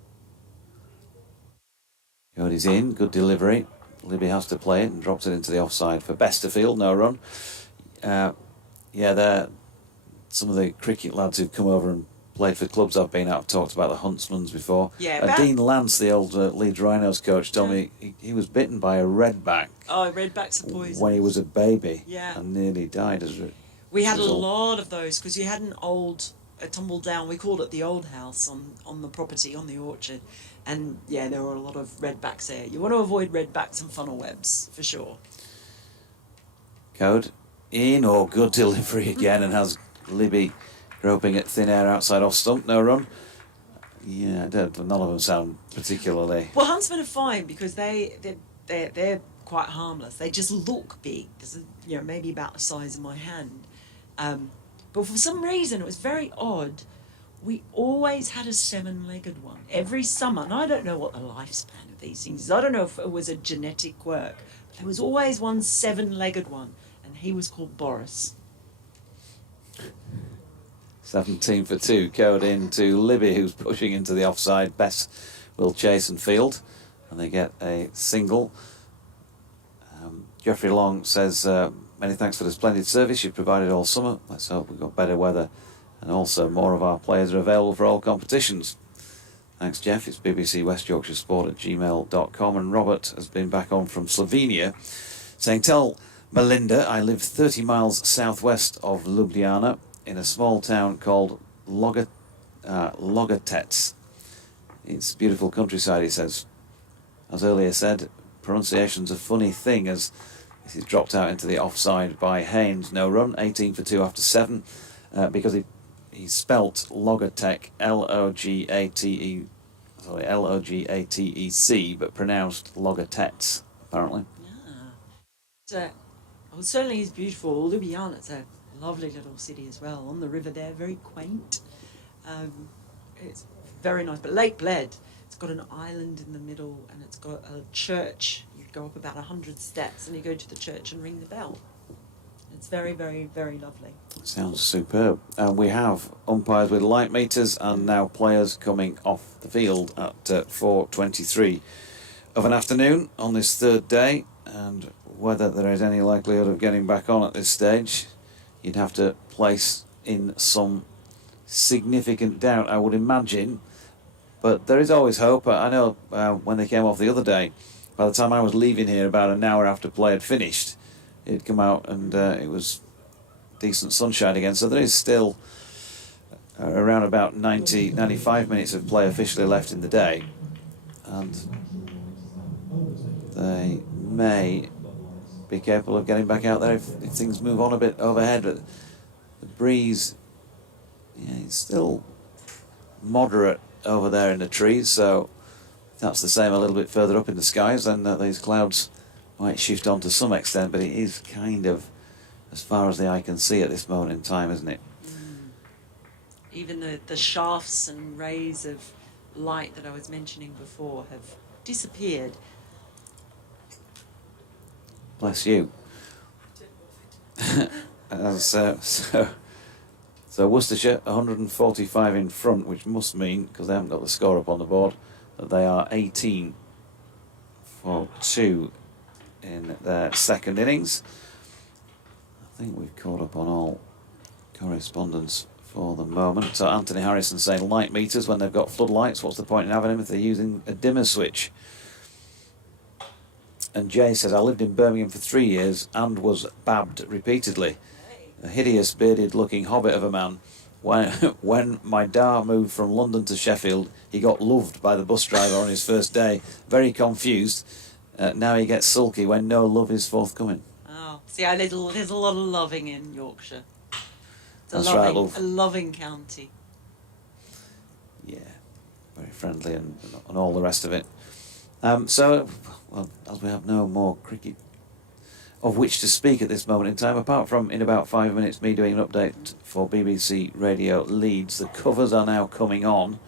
Cody's in, good delivery. Libby has to play it and drops it into the offside for Besterfield, no run. They're some of the cricket lads who've come over and played for clubs I've been at, I've talked about the Huntsmans before. Yeah, Dean Lance, the old Leeds Rhinos coach, told me he was bitten by a redback Oh, redbacks are poison. when he was a baby, Yeah. and nearly died as a We had a result. lot of those because you had a tumble down. We called it the old house on the property on the orchard, and yeah, there were a lot of redbacks there. You want to avoid redbacks and funnel webs for sure. Code in, or good delivery again, and has Libby groping at thin air outside off stump, no run. Yeah, none of them sound particularly. Well, huntsmen are fine because they're quite harmless. They just look big. There's maybe about the size of my hand. But for some reason, it was very odd. We always had a 7-legged one every summer, and I don't know what the lifespan of these things is. I don't know if it was a genetic quirk. But there was always one 7-legged one, and he was called Boris. 17 for 2, Code into Libby, who's pushing into the offside. Bess will chase and field, and they get a single. Geoffrey Long says, many thanks for the splendid service you've provided all summer. Let's hope we've got better weather, and also more of our players are available for all competitions. Thanks, Jeff. It's BBC West Yorkshire Sport at gmail.com. And Robert has been back on from Slovenia, saying, tell Melinda I live 30 miles southwest of Ljubljana, in a small town called Logatec. It's beautiful countryside, he says. As earlier said, pronunciation's a funny thing, as this is dropped out into the offside by Haynes. No run, 18 for 2 after 7, because he spelt Logatec Logatec, but pronounced Logatec, apparently. Yeah. Certainly is beautiful. Ljubljana's a lovely little city as well, on the river there, very quaint. It's very nice. But Lake Bled, it's got an island in the middle, and it's got a church. You go up about 100 steps, and you go to the church and ring the bell. It's very, very, very lovely. Sounds superb. We have umpires with light meters, and now players coming off the field at 4:23 of an afternoon on this third day, and whether there is any likelihood of getting back on at this stage, you'd have to place in some significant doubt, I would imagine. But there is always hope. I know when they came off the other day, by the time I was leaving here about an hour after play had finished, it'd come out and it was decent sunshine again. So there is still around about 95 minutes of play officially left in the day. And they may be capable of getting back out there if things move on a bit overhead. But the breeze, it's still moderate over there in the trees, so if that's the same a little bit further up in the skies, then these clouds might shift on to some extent, but it is kind of as far as the eye can see at this moment in time, isn't it? Even the shafts and rays of light that I was mentioning before have disappeared. Bless you. So Worcestershire 145 in front, which must mean, because they haven't got the score up on the board, that they are 18 for 2 in their second innings. I think we've caught up on all correspondence for the moment. So Anthony Harrison saying light meters when they've got floodlights, what's the point in having them if they're using a dimmer switch? And Jay says, I lived in Birmingham for 3 years and was babbed repeatedly. A hideous bearded looking hobbit of a man. When my da moved from London to Sheffield, he got loved by the bus driver on his first day. Very confused. Now he gets sulky when no love is forthcoming. Oh, see, there's a lot of loving in Yorkshire. It's That's right, love. A loving county. Yeah, very friendly and all the rest of it. So, well, as we have no more cricket of which to speak at this moment in time, apart from in about 5 minutes me doing an update for BBC Radio Leeds. The covers are now coming on.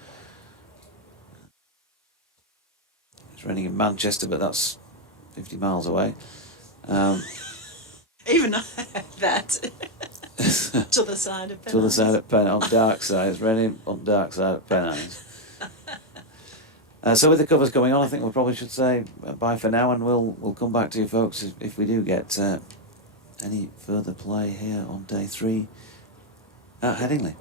It's raining in Manchester, but that's 50 miles away. Even that. To the side of Pennines. To the side of Pennines, on dark side. It's raining on dark side of Pennines. So with the covers going on, I think we probably should say bye for now, and we'll come back to you folks if we do get any further play here on day 3 at Headingley.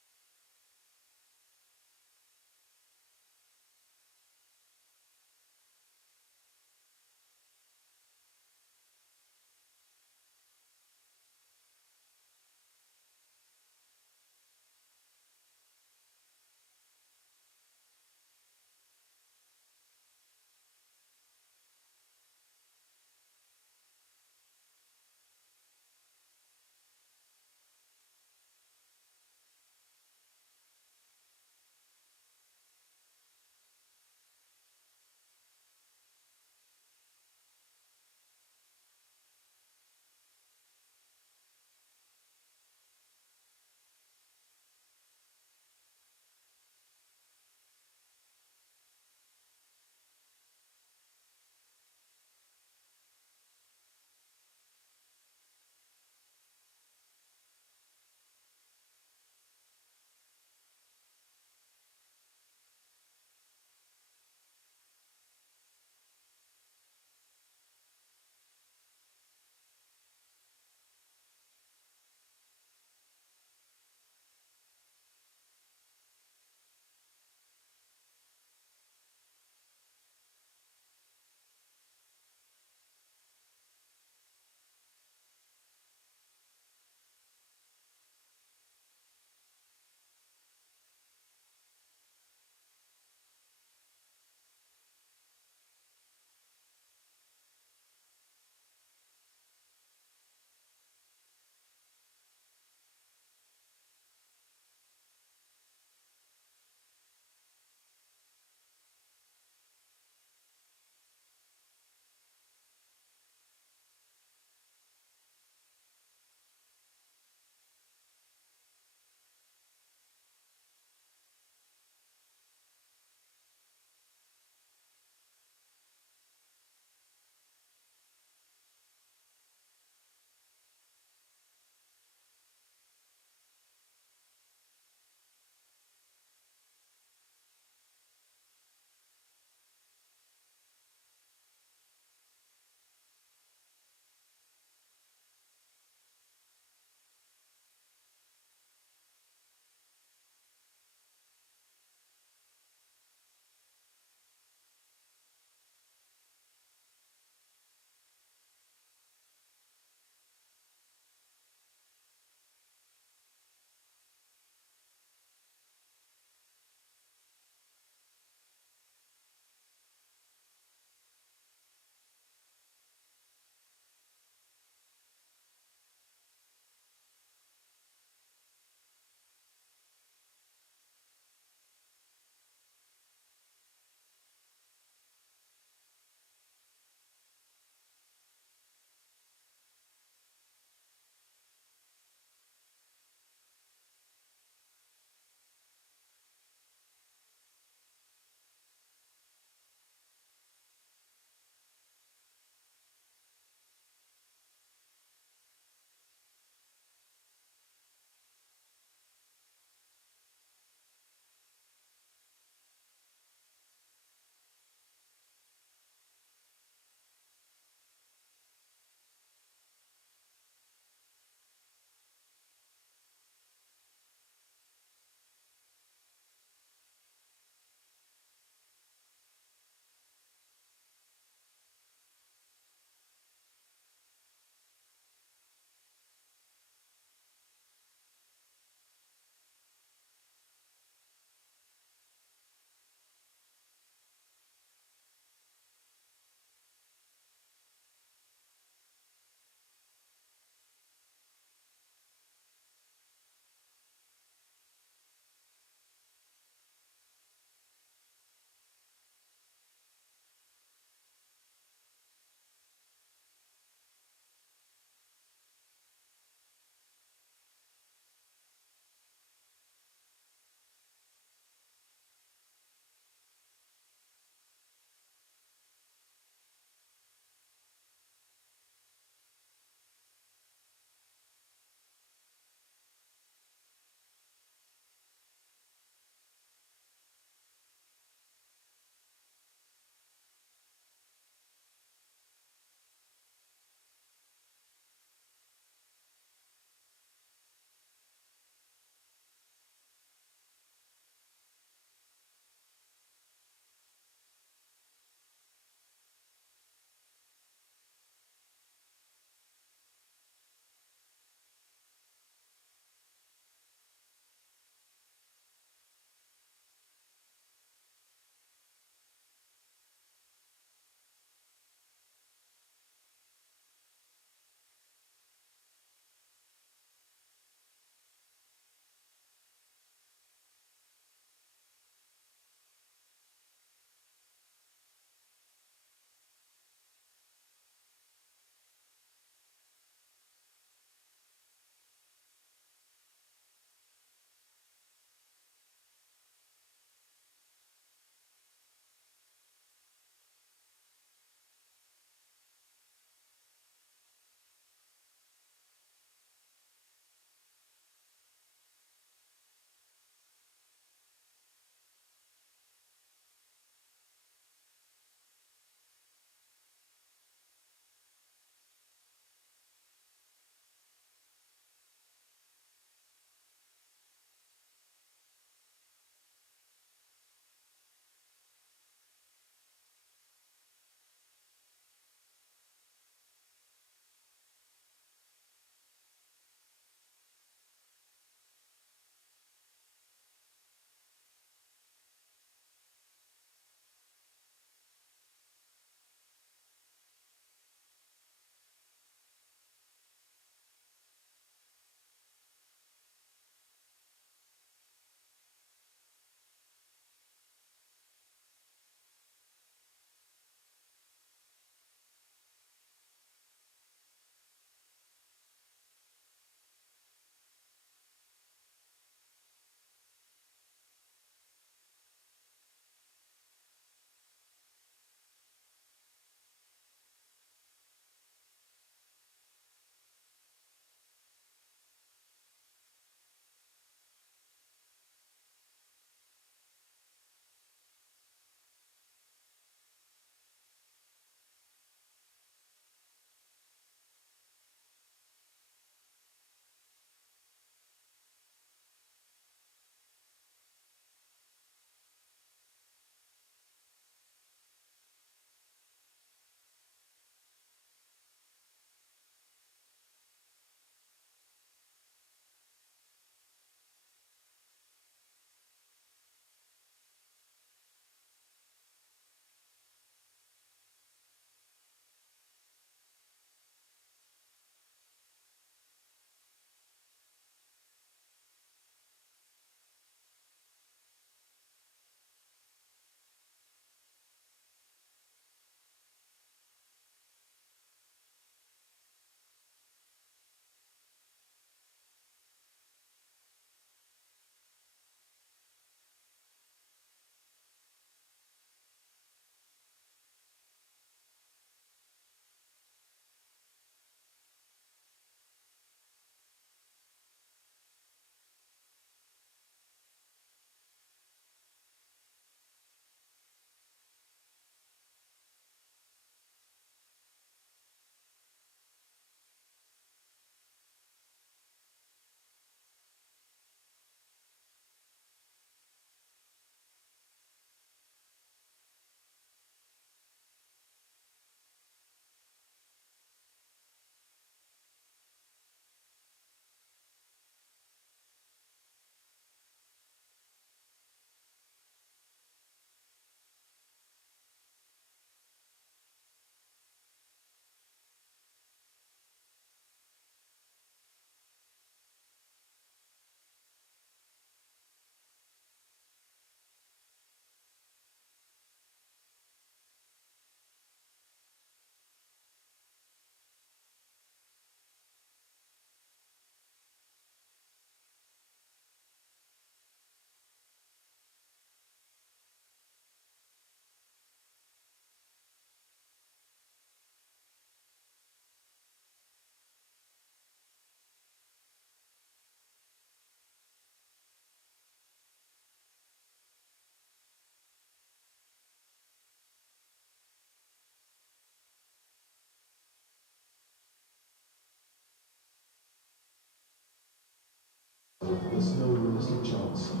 but there's no realistic chance of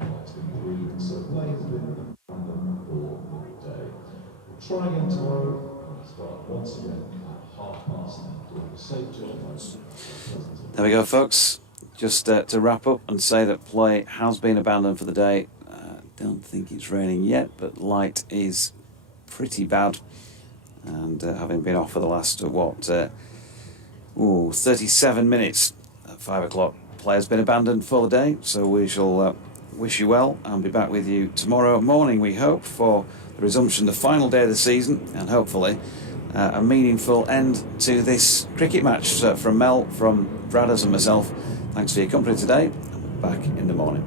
not improving. So play has been abandoned for the day. We'll try again tomorrow and start once again at 9:30. Doing a safe job. There we go, folks. Just to wrap up and say that play has been abandoned for the day. Don't think it's raining yet, but light is pretty bad. And having been off for the last, 37 minutes at 5 o'clock, play has been abandoned for the day. So we shall wish you well and be back with you tomorrow morning, we hope, for the resumption, the final day of the season, and hopefully a meaningful end to this cricket match. So from Mel, from Bradders and myself, thanks for your company today, and we're back in the morning.